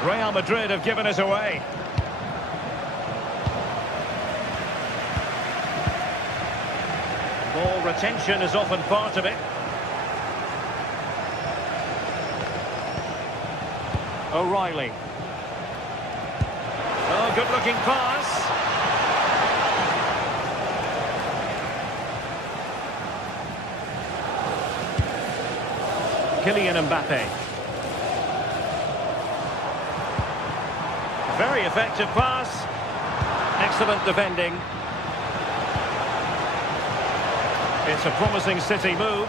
Real Madrid have given us away. Ball retention is often part of it. O'Reilly. Oh, good-looking pass. Kylian Mbappe. Very effective pass. Excellent defending. It's a promising City move.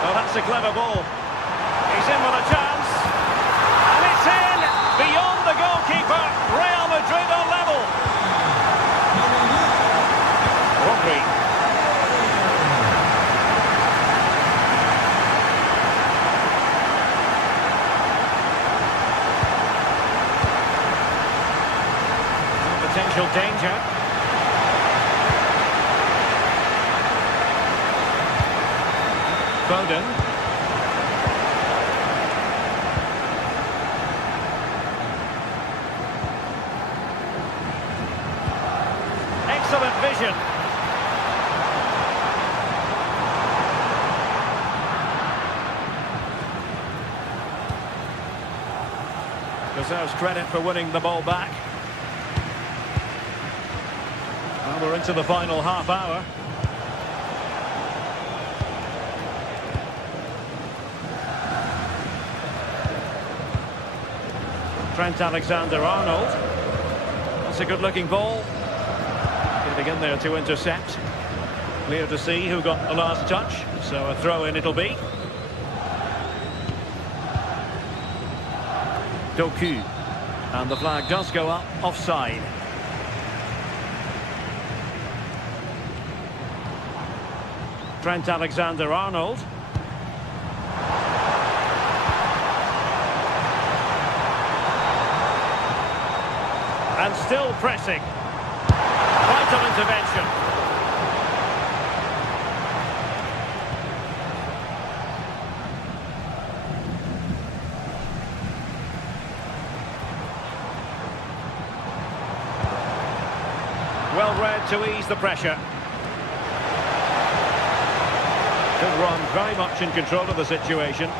Well, that's a clever ball. He's in with a chance. And it's in! Beyond the goalkeeper. Real Madrid are level. Rodri. Potential danger. Foden. Excellent vision. Deserves credit for winning the ball back. Well, we're into the final half hour. Trent Alexander-Arnold. That's a good-looking ball. Getting in there to intercept. Clear to see who got the last touch. So a throw-in it'll be. Doku. And the flag does go up offside. Trent Alexander-Arnold. And still pressing. Vital intervention. Well read to ease the pressure. Good run, very much in control of the situation.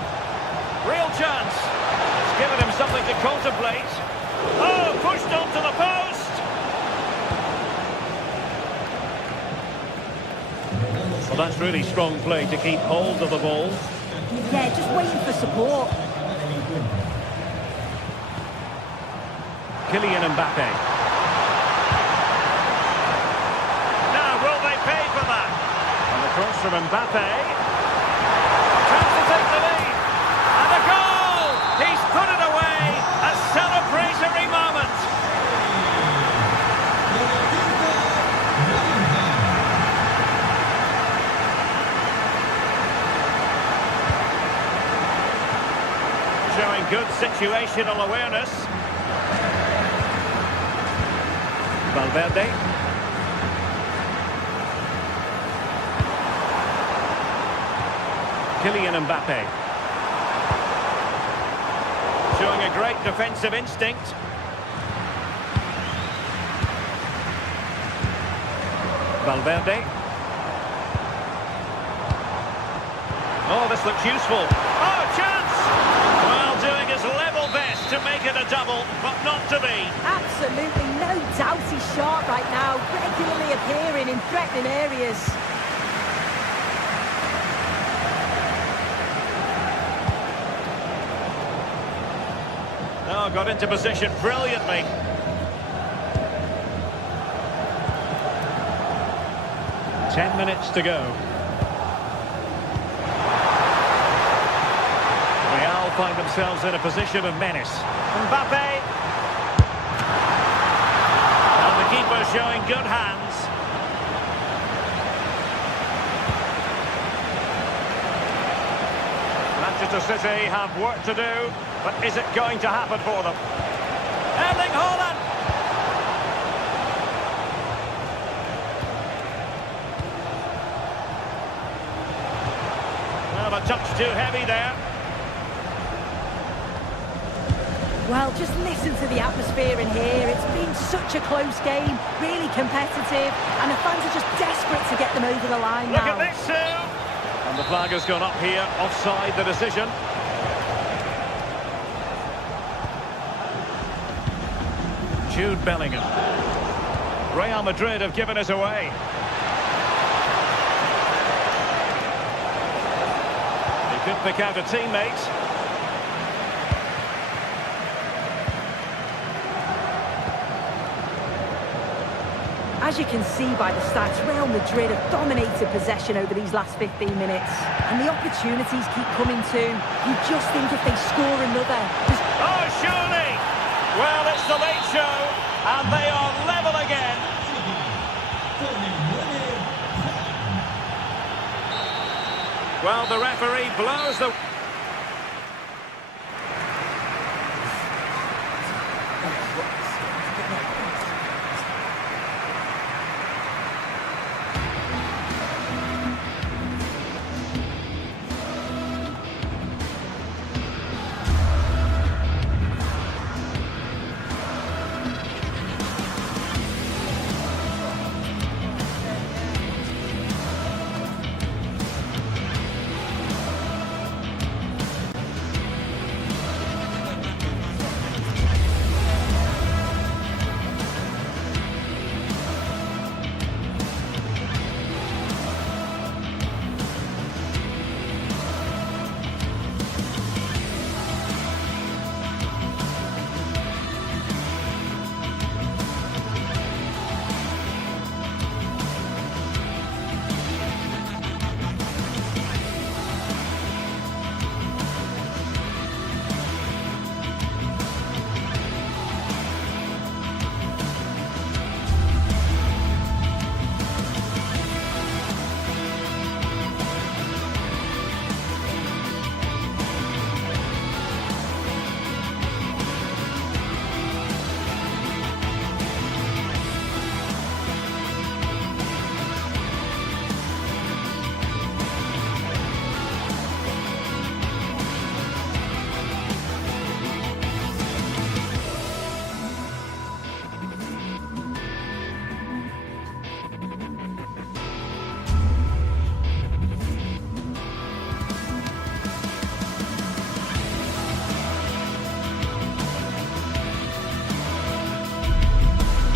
Real chance. It's given him something to contemplate. Oh, pushed onto the post. Well, that's really strong play to keep hold of the ball. Yeah, just waiting for support. Kylian Mbappe. Now, will they pay for that? And the cross from Mbappe. Chance to take the lead. And a goal! He's put it away. A celebratory moment. Showing good situational awareness. Valverde. Kylian Mbappe. Showing a great defensive instinct. Valverde. Oh, this looks useful. Oh, chance! Well, doing his level best to make it a double, but not to be. Absolutely no doubt he's sharp right now, regularly appearing in threatening areas. Oh, got into position brilliantly. Ten minutes to go. Real find themselves in a position of menace. Mbappe. And the keeper showing good hands. Manchester City have work to do, but is it going to happen for them? Erling Haaland! Well, a touch too heavy there. Well, just listen to the atmosphere in here. It's been such a close game, really competitive, and the fans are just desperate to get them over the line Look now. at this, Sue! And the flag has gone up here, offside the decision. Jude Bellingham. Real Madrid have given it away. He could pick out a teammate. As you can see by the stats, Real Madrid have dominated possession over these last 15 minutes. And the opportunities keep coming too. You just think if they score another... Oh, surely! Well, it's the late show, and they are level again. Well, the referee blows the...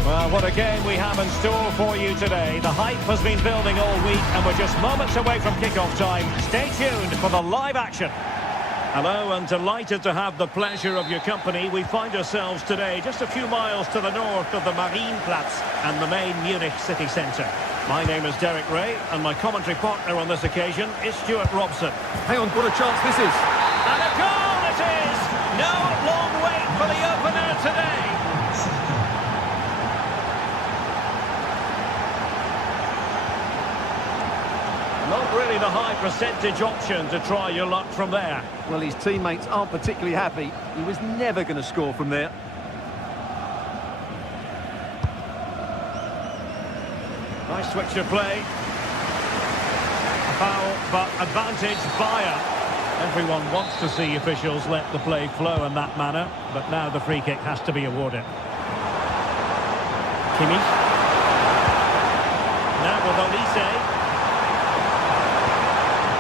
Well, what a game we have in store for you today. The hype has been building all week and we're just moments away from kick-off time. Stay tuned for the live action. Hello, and delighted to have the pleasure of your company. We find ourselves today just a few miles to the north of the Marienplatz and the main Munich city centre. My name is Derek Ray, and my commentary partner on this occasion is Stuart Robson. Hang on, what a chance this is. And a goal it is! No long wait for the opener today. Not really the high percentage option to try your luck from there. Well, his teammates aren't particularly happy. He was never going to score from there. Nice switch of play. A foul, but advantage Bayern. Everyone wants to see officials let the play flow in that manner, but now the free kick has to be awarded. Kimmich. Now with Olise.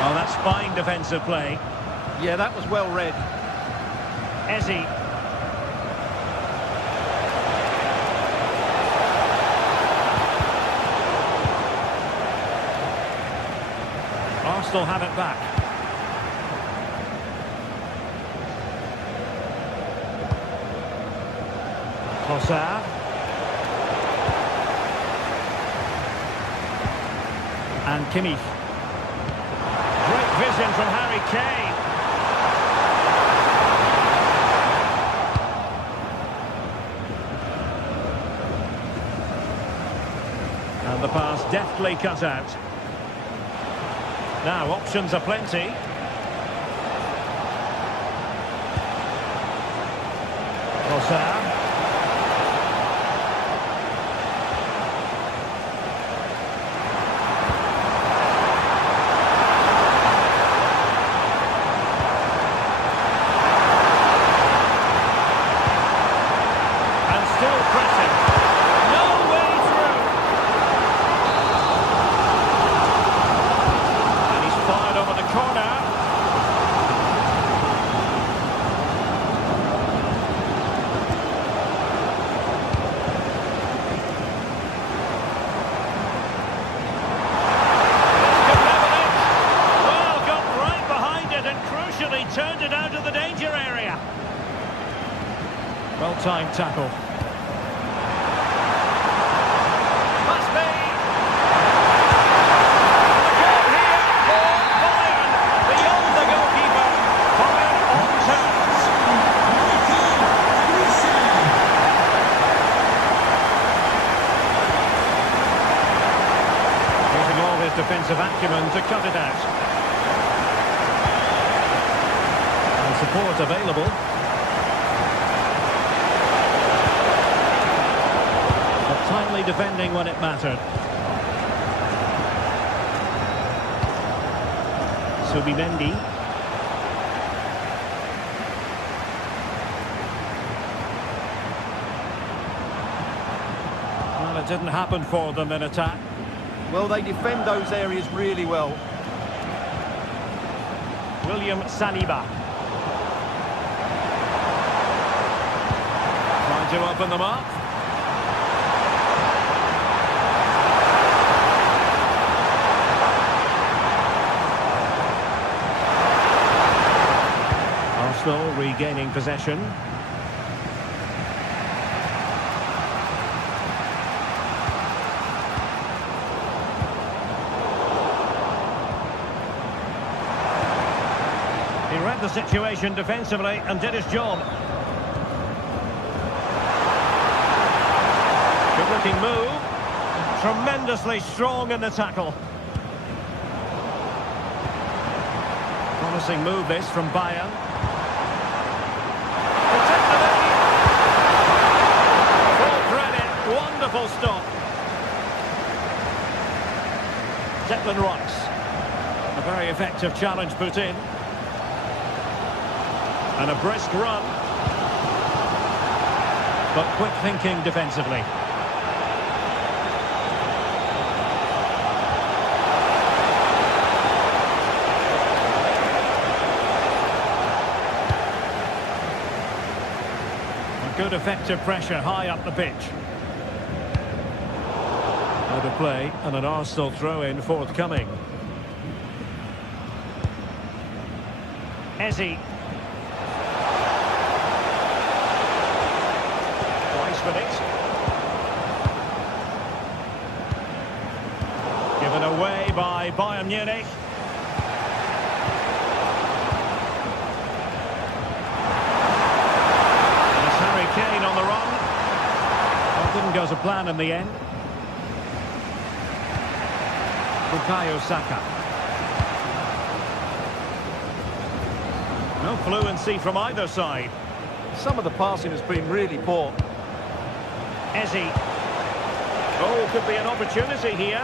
Oh, that's fine defensive play. Yeah, that was well read. Ezzy. Arsenal have it back. Trossard. And Kimmich. Great vision from Harry Kane. And the pass deftly cut out. Now options are plenty. Trossard. Turned it out of the danger area. Well-timed tackle. Must be. The goal here for Bayern. Beyond the goalkeeper. Bayern on terms. Using all his defensive acumen to cut it out. Support available. But timely defending when it mattered. Subimendi. Well, it didn't happen for them in attack. Well, they defend those areas really well. William Saliba. To open them up. Arsenal regaining possession. He read the situation defensively and did his job. Looking move, tremendously strong in the tackle. Promising move this from Bayern. Full credit, wonderful stop. Declan Rice, a very effective challenge put in. And a brisk run. But quick thinking defensively. Good effective pressure high up the pitch. Out of play and an Arsenal throw-in forthcoming. Eze. Twice with it. Given away by Bayern Munich. Kane on the run. Well, didn't go to plan in the end. Bukayo Saka. No fluency from either side. Some of the passing has been really poor. Eze. Oh, could be an opportunity here.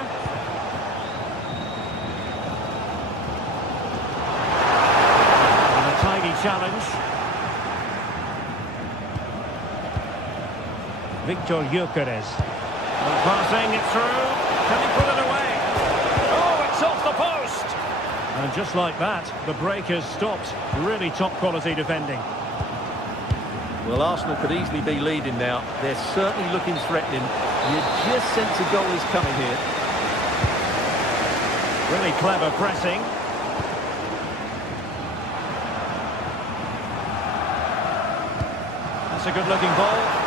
And a tidy challenge. Victor Gyökeres. Passing it through. Can he put it away? Oh, it's off the post! And just like that, the break has stopped. Really top-quality defending. Well, Arsenal could easily be leading now. They're certainly looking threatening. You just sense a goal is coming here. Really clever pressing. That's a good-looking ball.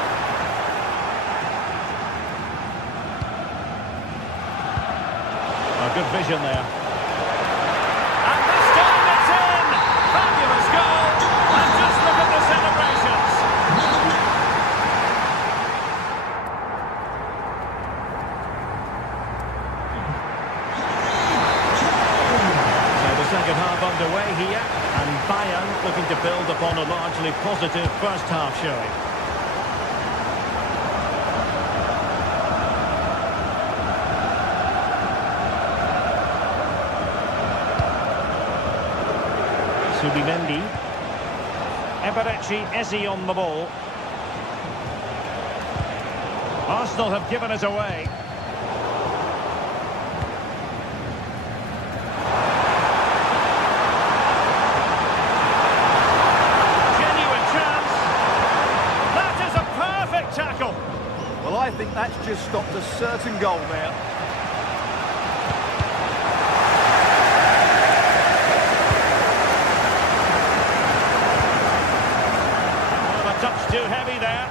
good vision there. And this time it's in! Fabulous goal! And just look at the celebrations! So the second half underway here, and Bayern looking to build upon a largely positive first half showing. Subimendi. Eberechi Eze on the ball. Arsenal have given us away. Genuine chance. That is a perfect tackle. Well, I think that's just stopped a certain goal there. Touch too heavy there.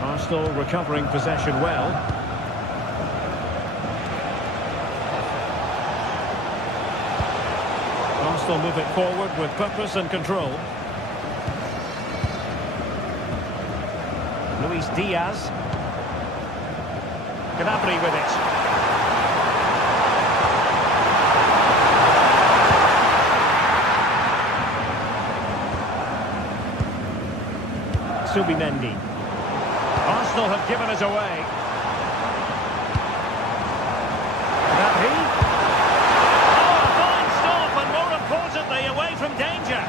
Arsenal recovering possession well. Arsenal move it forward with purpose and control. Luis Diaz. Gnabry with it. Subimendi. Arsenal have given us away. Gnabry. Oh, a fine stop, and more importantly, away from danger.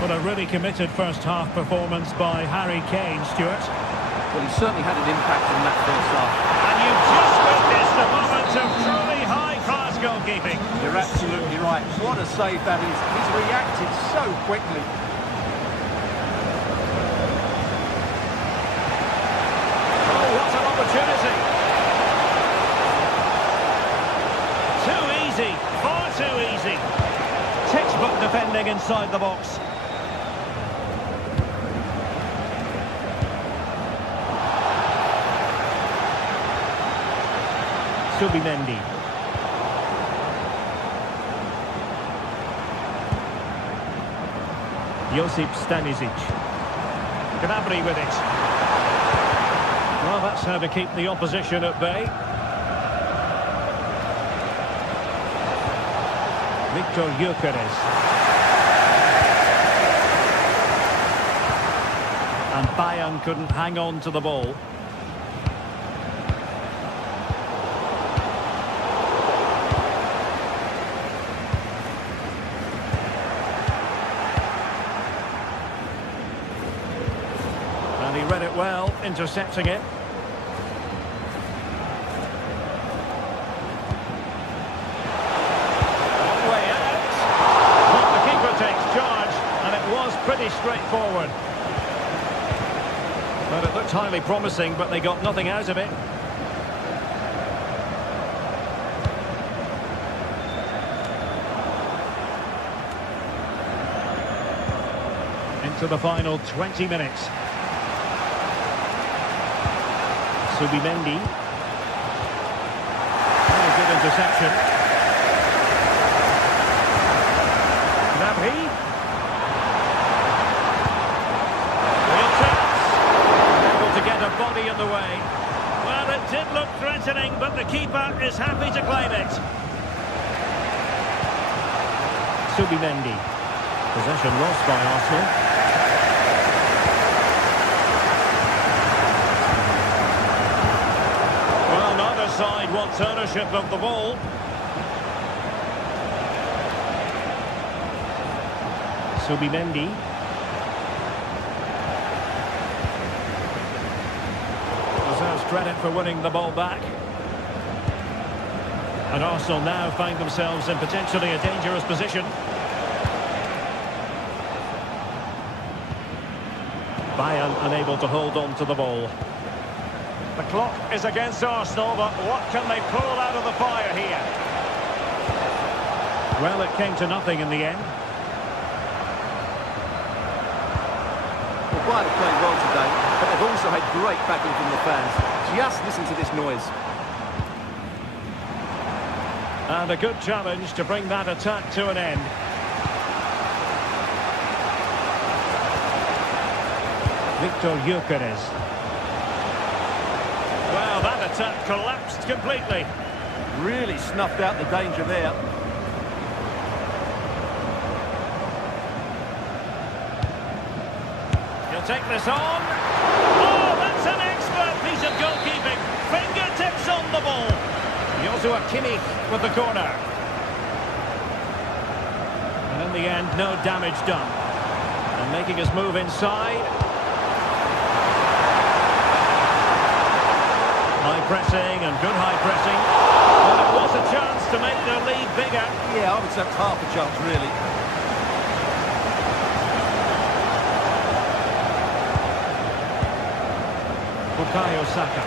But a really committed first half performance by Harry Kane, Stuart. Well, he certainly had an impact in that first half. And you've just witnessed a moment of truly high-class goalkeeping. You're absolutely right. What a save that is. He's reacted so quickly. Oh, what an opportunity. Too easy. Far too easy. Textbook defending inside the box. Subimendi. Josip Stanisic. Gnabry with it. Well, that's how to keep the opposition at bay. Victor Gyökeres. And Bayern couldn't hang on to the ball. And he read it well, intercepting it. One way out. But the keeper takes charge, and it was pretty straightforward. But it looked highly promising, but they got nothing out of it. Into the final 20 minutes. Subimendi. Very good interception. Gnabry. Real chance. Able to get a body in the way. Well, it did look threatening, but the keeper is happy to claim it. Subimendi. Possession lost by Arsenal. Side wants ownership of the ball. Subimendi. Deserves credit for winning the ball back. And Arsenal now find themselves in potentially a dangerous position. Bayern unable to hold on to the ball. The clock is against Arsenal, but what can they pull out of the fire here? Well, it came to nothing in the end. Well, Bayern have played well today, but they've also had great backing from the fans. Just listen to this noise. And a good challenge to bring that attack to an end. Victor Gyökeres. Well, that attack collapsed completely. Really snuffed out the danger there. He'll take this on. Oh, that's an expert piece of goalkeeping. Fingertips on the ball. Joshua Kimmich with the corner. And in the end, no damage done. And making his move inside. High pressing and good high pressing. Well, it was a chance to make their lead bigger. Yeah, I would say it's half a chance, really. Bukayo Saka.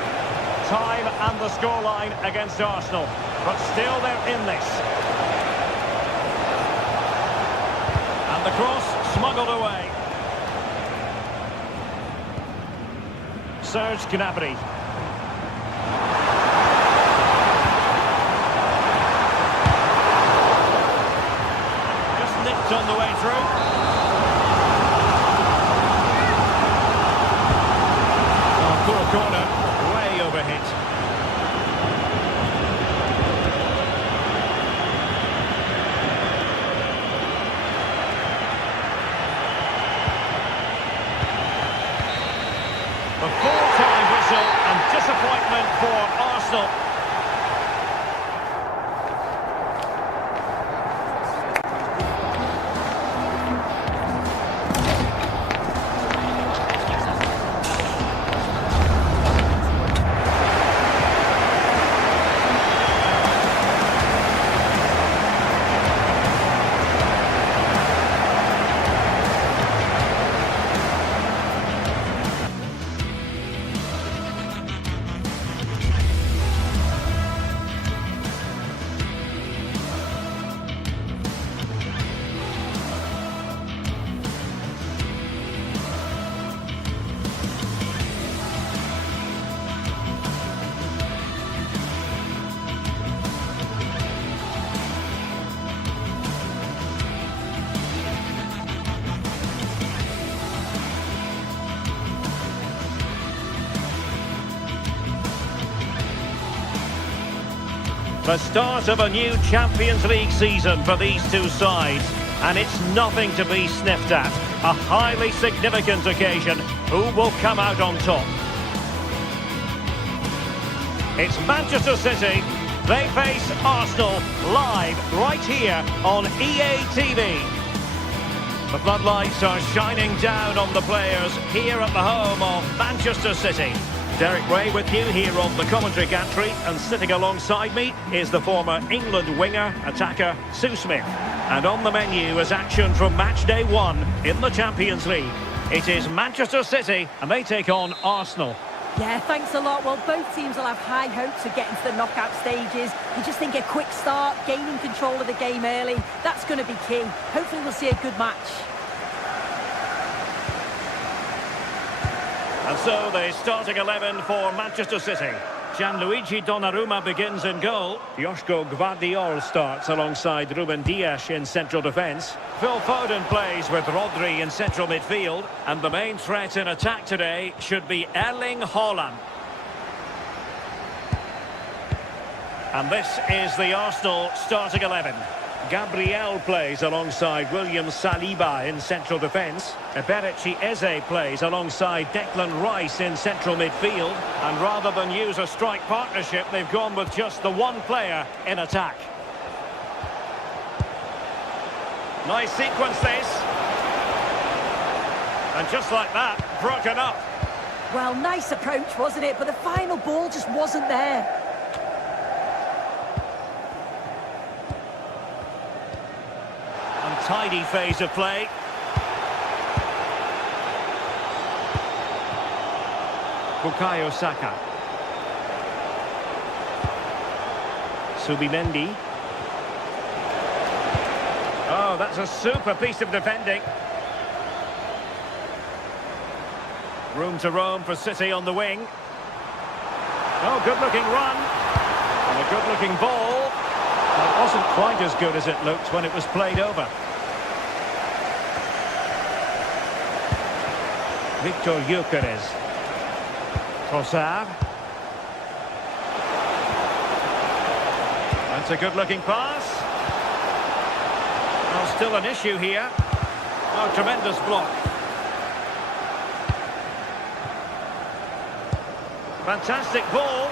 Time and the scoreline against Arsenal, but still they're in this. And the cross smuggled away. Serge Gnabry. Just nipped on the way through. Poor corner, way overhit. The full-time whistle and disappointment for Arsenal. The start of a new Champions League season for these two sides, and it's nothing to be sniffed at. A highly significant occasion. Who will come out on top? It's Manchester City. They face Arsenal live right here on EA TV. The floodlights are shining down on the players here at the home of Manchester City. Derek Ray with you here on the commentary gantry, and sitting alongside me is the former England winger, attacker, Sue Smith. And on the menu is action from match day 1 in the Champions League. It is Manchester City, and they take on Arsenal. Yeah, thanks a lot. Well, both teams will have high hopes of getting to the knockout stages. You just think a quick start, gaining control of the game early, that's going to be key. Hopefully we'll see a good match. And so the starting 11 for Manchester City. Gianluigi Donnarumma begins in goal. Joško Gvardiol starts alongside Ruben Dias in central defence. Phil Foden plays with Rodri in central midfield. And the main threat in attack today should be Erling Haaland. And this is the Arsenal starting 11. Gabriel plays alongside William Saliba in central defence. Eberechi Eze plays alongside Declan Rice in central midfield. And rather than use a strike partnership, they've gone with just the one player in attack. Nice sequence this. And just like that, broken up. Well, nice approach, wasn't it? But the final ball just wasn't there. Tidy phase of play. Bukayo Saka. Subimendi. Oh, that's a super piece of defending. Room to roam for City on the wing. Oh, good-looking run. And a good-looking ball. It wasn't quite as good as it looked when it was played over. Victor Gyökeres. Trossard. That's a good-looking pass. Well, still an issue here. Oh, tremendous block. Fantastic ball.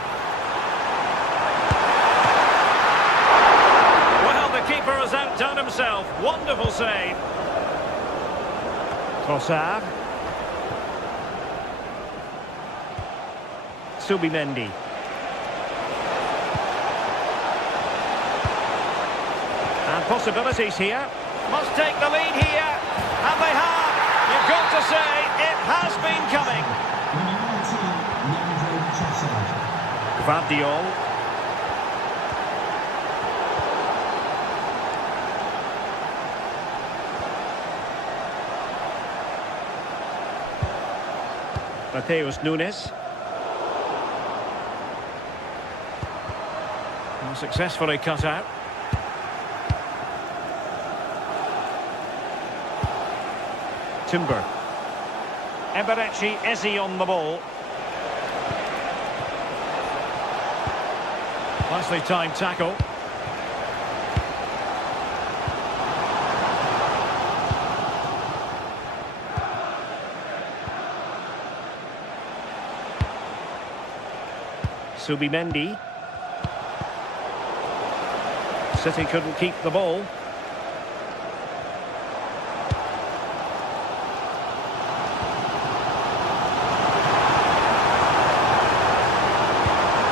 Well, the keeper has outdone himself. Wonderful save. Trossard. Subimendi. And possibilities here. Must take the lead here. And they have. You've got to say, it has been coming. Gvardiol. Mateus Nunes. Successfully cut out. Timber. Eberechi Eze on the ball. Nicely timed tackle. Subimendi. City couldn't keep the ball.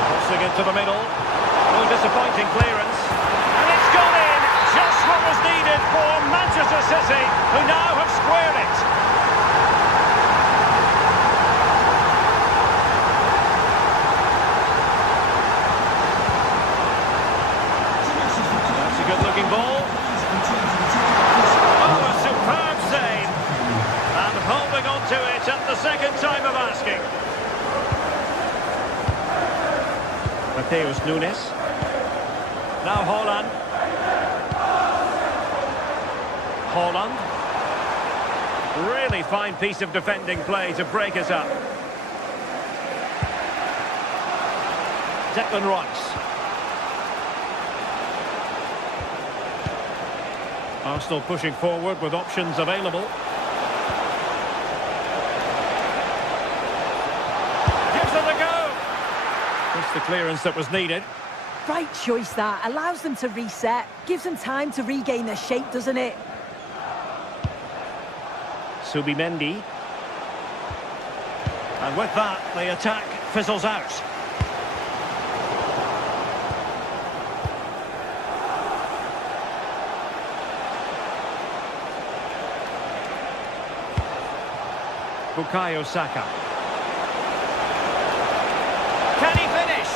Crossing into the middle. Oh, disappointing clearance. And it's gone in! Just what was needed for Manchester City, who now have squared it. Good-looking ball. Oh, a superb save. And holding on to it at the second time of asking. Mateus Nunes. Now Haaland. Haaland. Really fine piece of defending play to break us up. Declan Rice. Arsenal pushing forward with options available. Gives it a go. Just the clearance that was needed. Right choice that. Allows them to reset. Gives them time to regain their shape, doesn't it? Subimendi. And with that, the attack fizzles out. Bukayo Saka. Can he finish?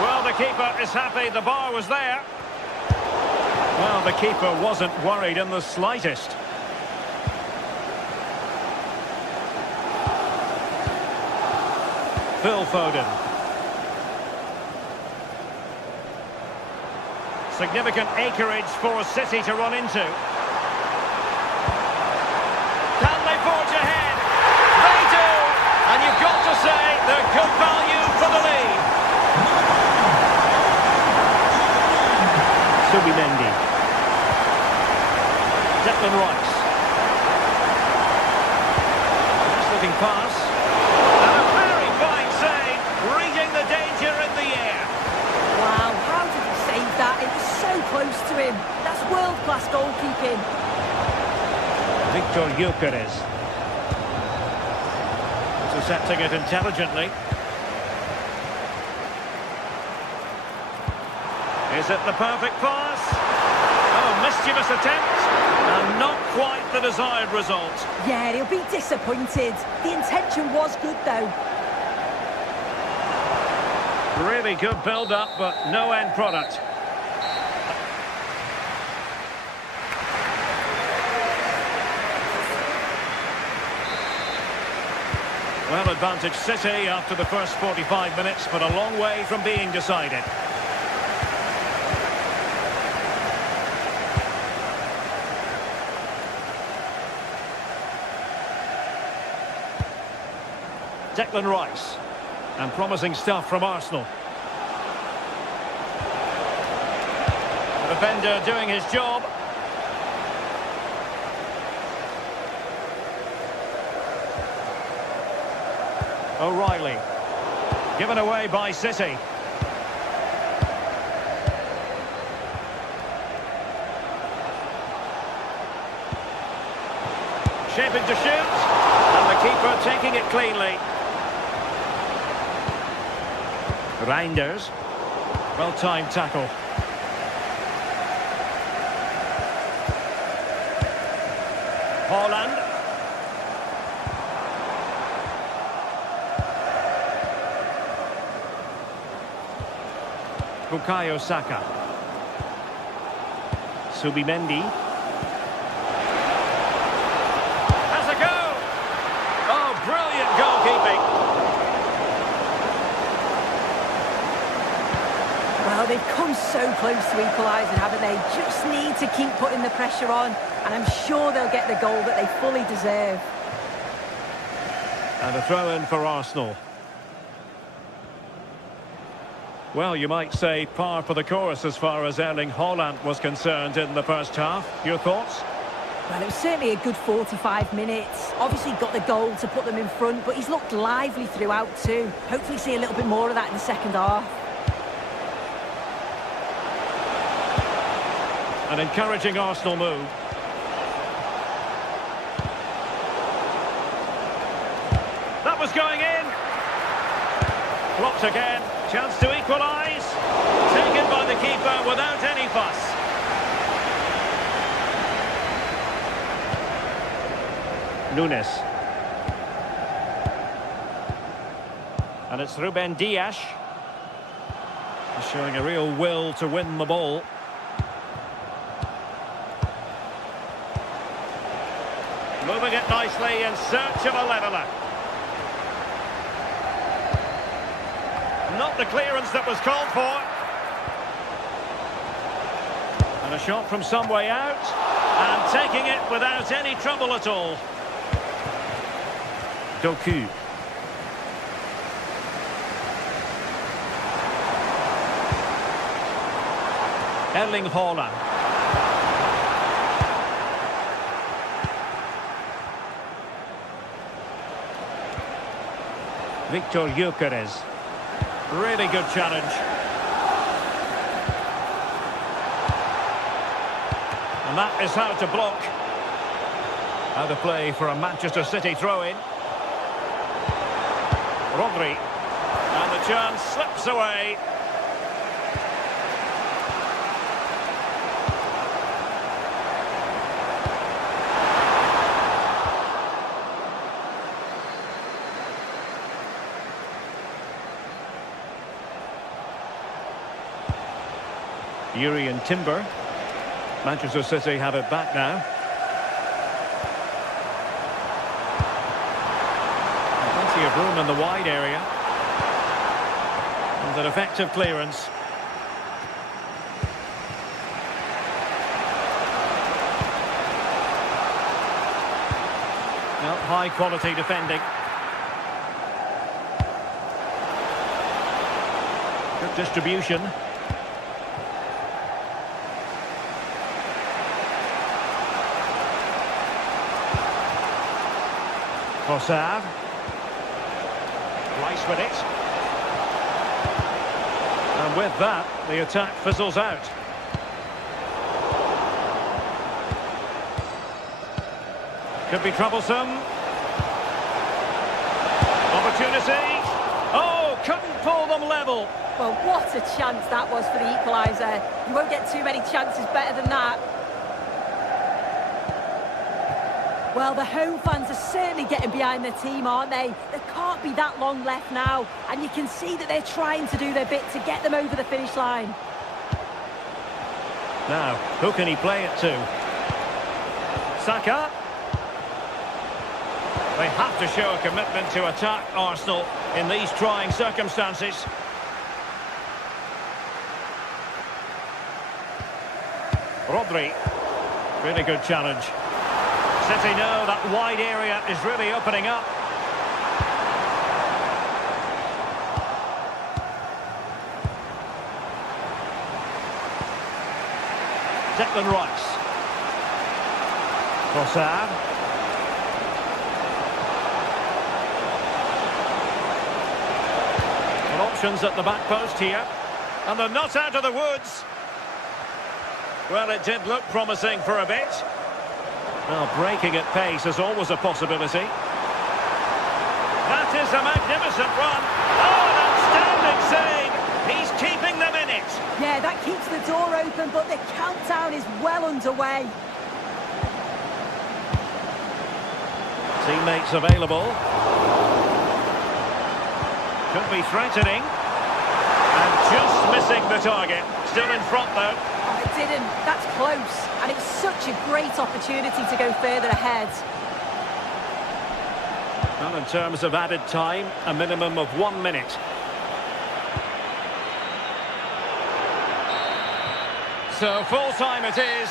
Well, the keeper is happy. The bar was there. Well, the keeper wasn't worried in the slightest. Phil Foden. Significant acreage for City to run into. Can they forge ahead? They do! And you've got to say they're good value for the lead. Subimendi. Declan Rice. Nice looking pass. And a very fine save, reading the danger in the air. Wow, how did he save that? It was so close to him. That's world-class goalkeeping. Victor Gyökeres. Intercepting it intelligently. Is it the perfect pass? Oh, mischievous attempt. And not quite the desired result. Yeah, he'll be disappointed. The intention was good, though. Really good build-up, but no end product. Well, advantage City after the first 45 minutes, but a long way from being decided. Declan Rice. And promising stuff from Arsenal. The defender doing his job. O'Reilly. Given away by City. Shaping to shoot. And the keeper taking it cleanly. Reinders. Well-timed tackle. Haaland. Bukayo Saka. Subimendi. Has a go! Oh, brilliant goalkeeping. Well, they've come so close to equalising, haven't they? Just need to keep putting the pressure on, and I'm sure they'll get the goal that they fully deserve. And a throw-in for Arsenal. Well, you might say par for the course as far as Erling Haaland was concerned in the first half. Your thoughts? Well, it was certainly a good 45 minutes. Obviously got the goal to put them in front, but he's looked lively throughout too. Hopefully see a little bit more of that in the second half. An encouraging Arsenal move. That was going in. Blocked again. Chance to equalise. Taken by the keeper without any fuss. Nunes. And it's Ruben Dias. He's showing a real will to win the ball. Moving it nicely in search of a leveller. Not the clearance that was called for. And a shot from some way out. And taking it without any trouble at all. Doku. Erling Haaland. Victor Gyökeres. Really good challenge. And that is how to block. Out of play for a Manchester City throw-in. Rodri. And the chance slips away. Yuri and Timber. Manchester City have it back now. And plenty of room in the wide area. And an effective clearance. Now, high quality defending. Good distribution. Trossard. Rice with it. And with that, the attack fizzles out. Could be troublesome. Opportunity. Oh, couldn't pull them level. Well, what a chance that was for the equaliser. You won't get too many chances better than that. Well, the home fans are certainly getting behind their team, aren't they? There can't be that long left now. And you can see that they're trying to do their bit to get them over the finish line. Now, who can he play it to? Saka. They have to show a commitment to attack Arsenal in these trying circumstances. Rodri. Really good challenge. City know that wide area is really opening up. Declan Rice. Trossard. Well, options at the back post here. And they're not out of the woods. Well, it did look promising for a bit. Well, breaking at pace is always a possibility. That is a magnificent run. Oh, an outstanding save. He's keeping them in it. Yeah, that keeps the door open, but the countdown is well underway. Teammates available. Could be threatening. And just missing the target. Still in front, though. Oh, it didn't. That's close. And it's such a great opportunity to go further ahead. Well, in terms of added time, a minimum of 1 minute. So full time it is.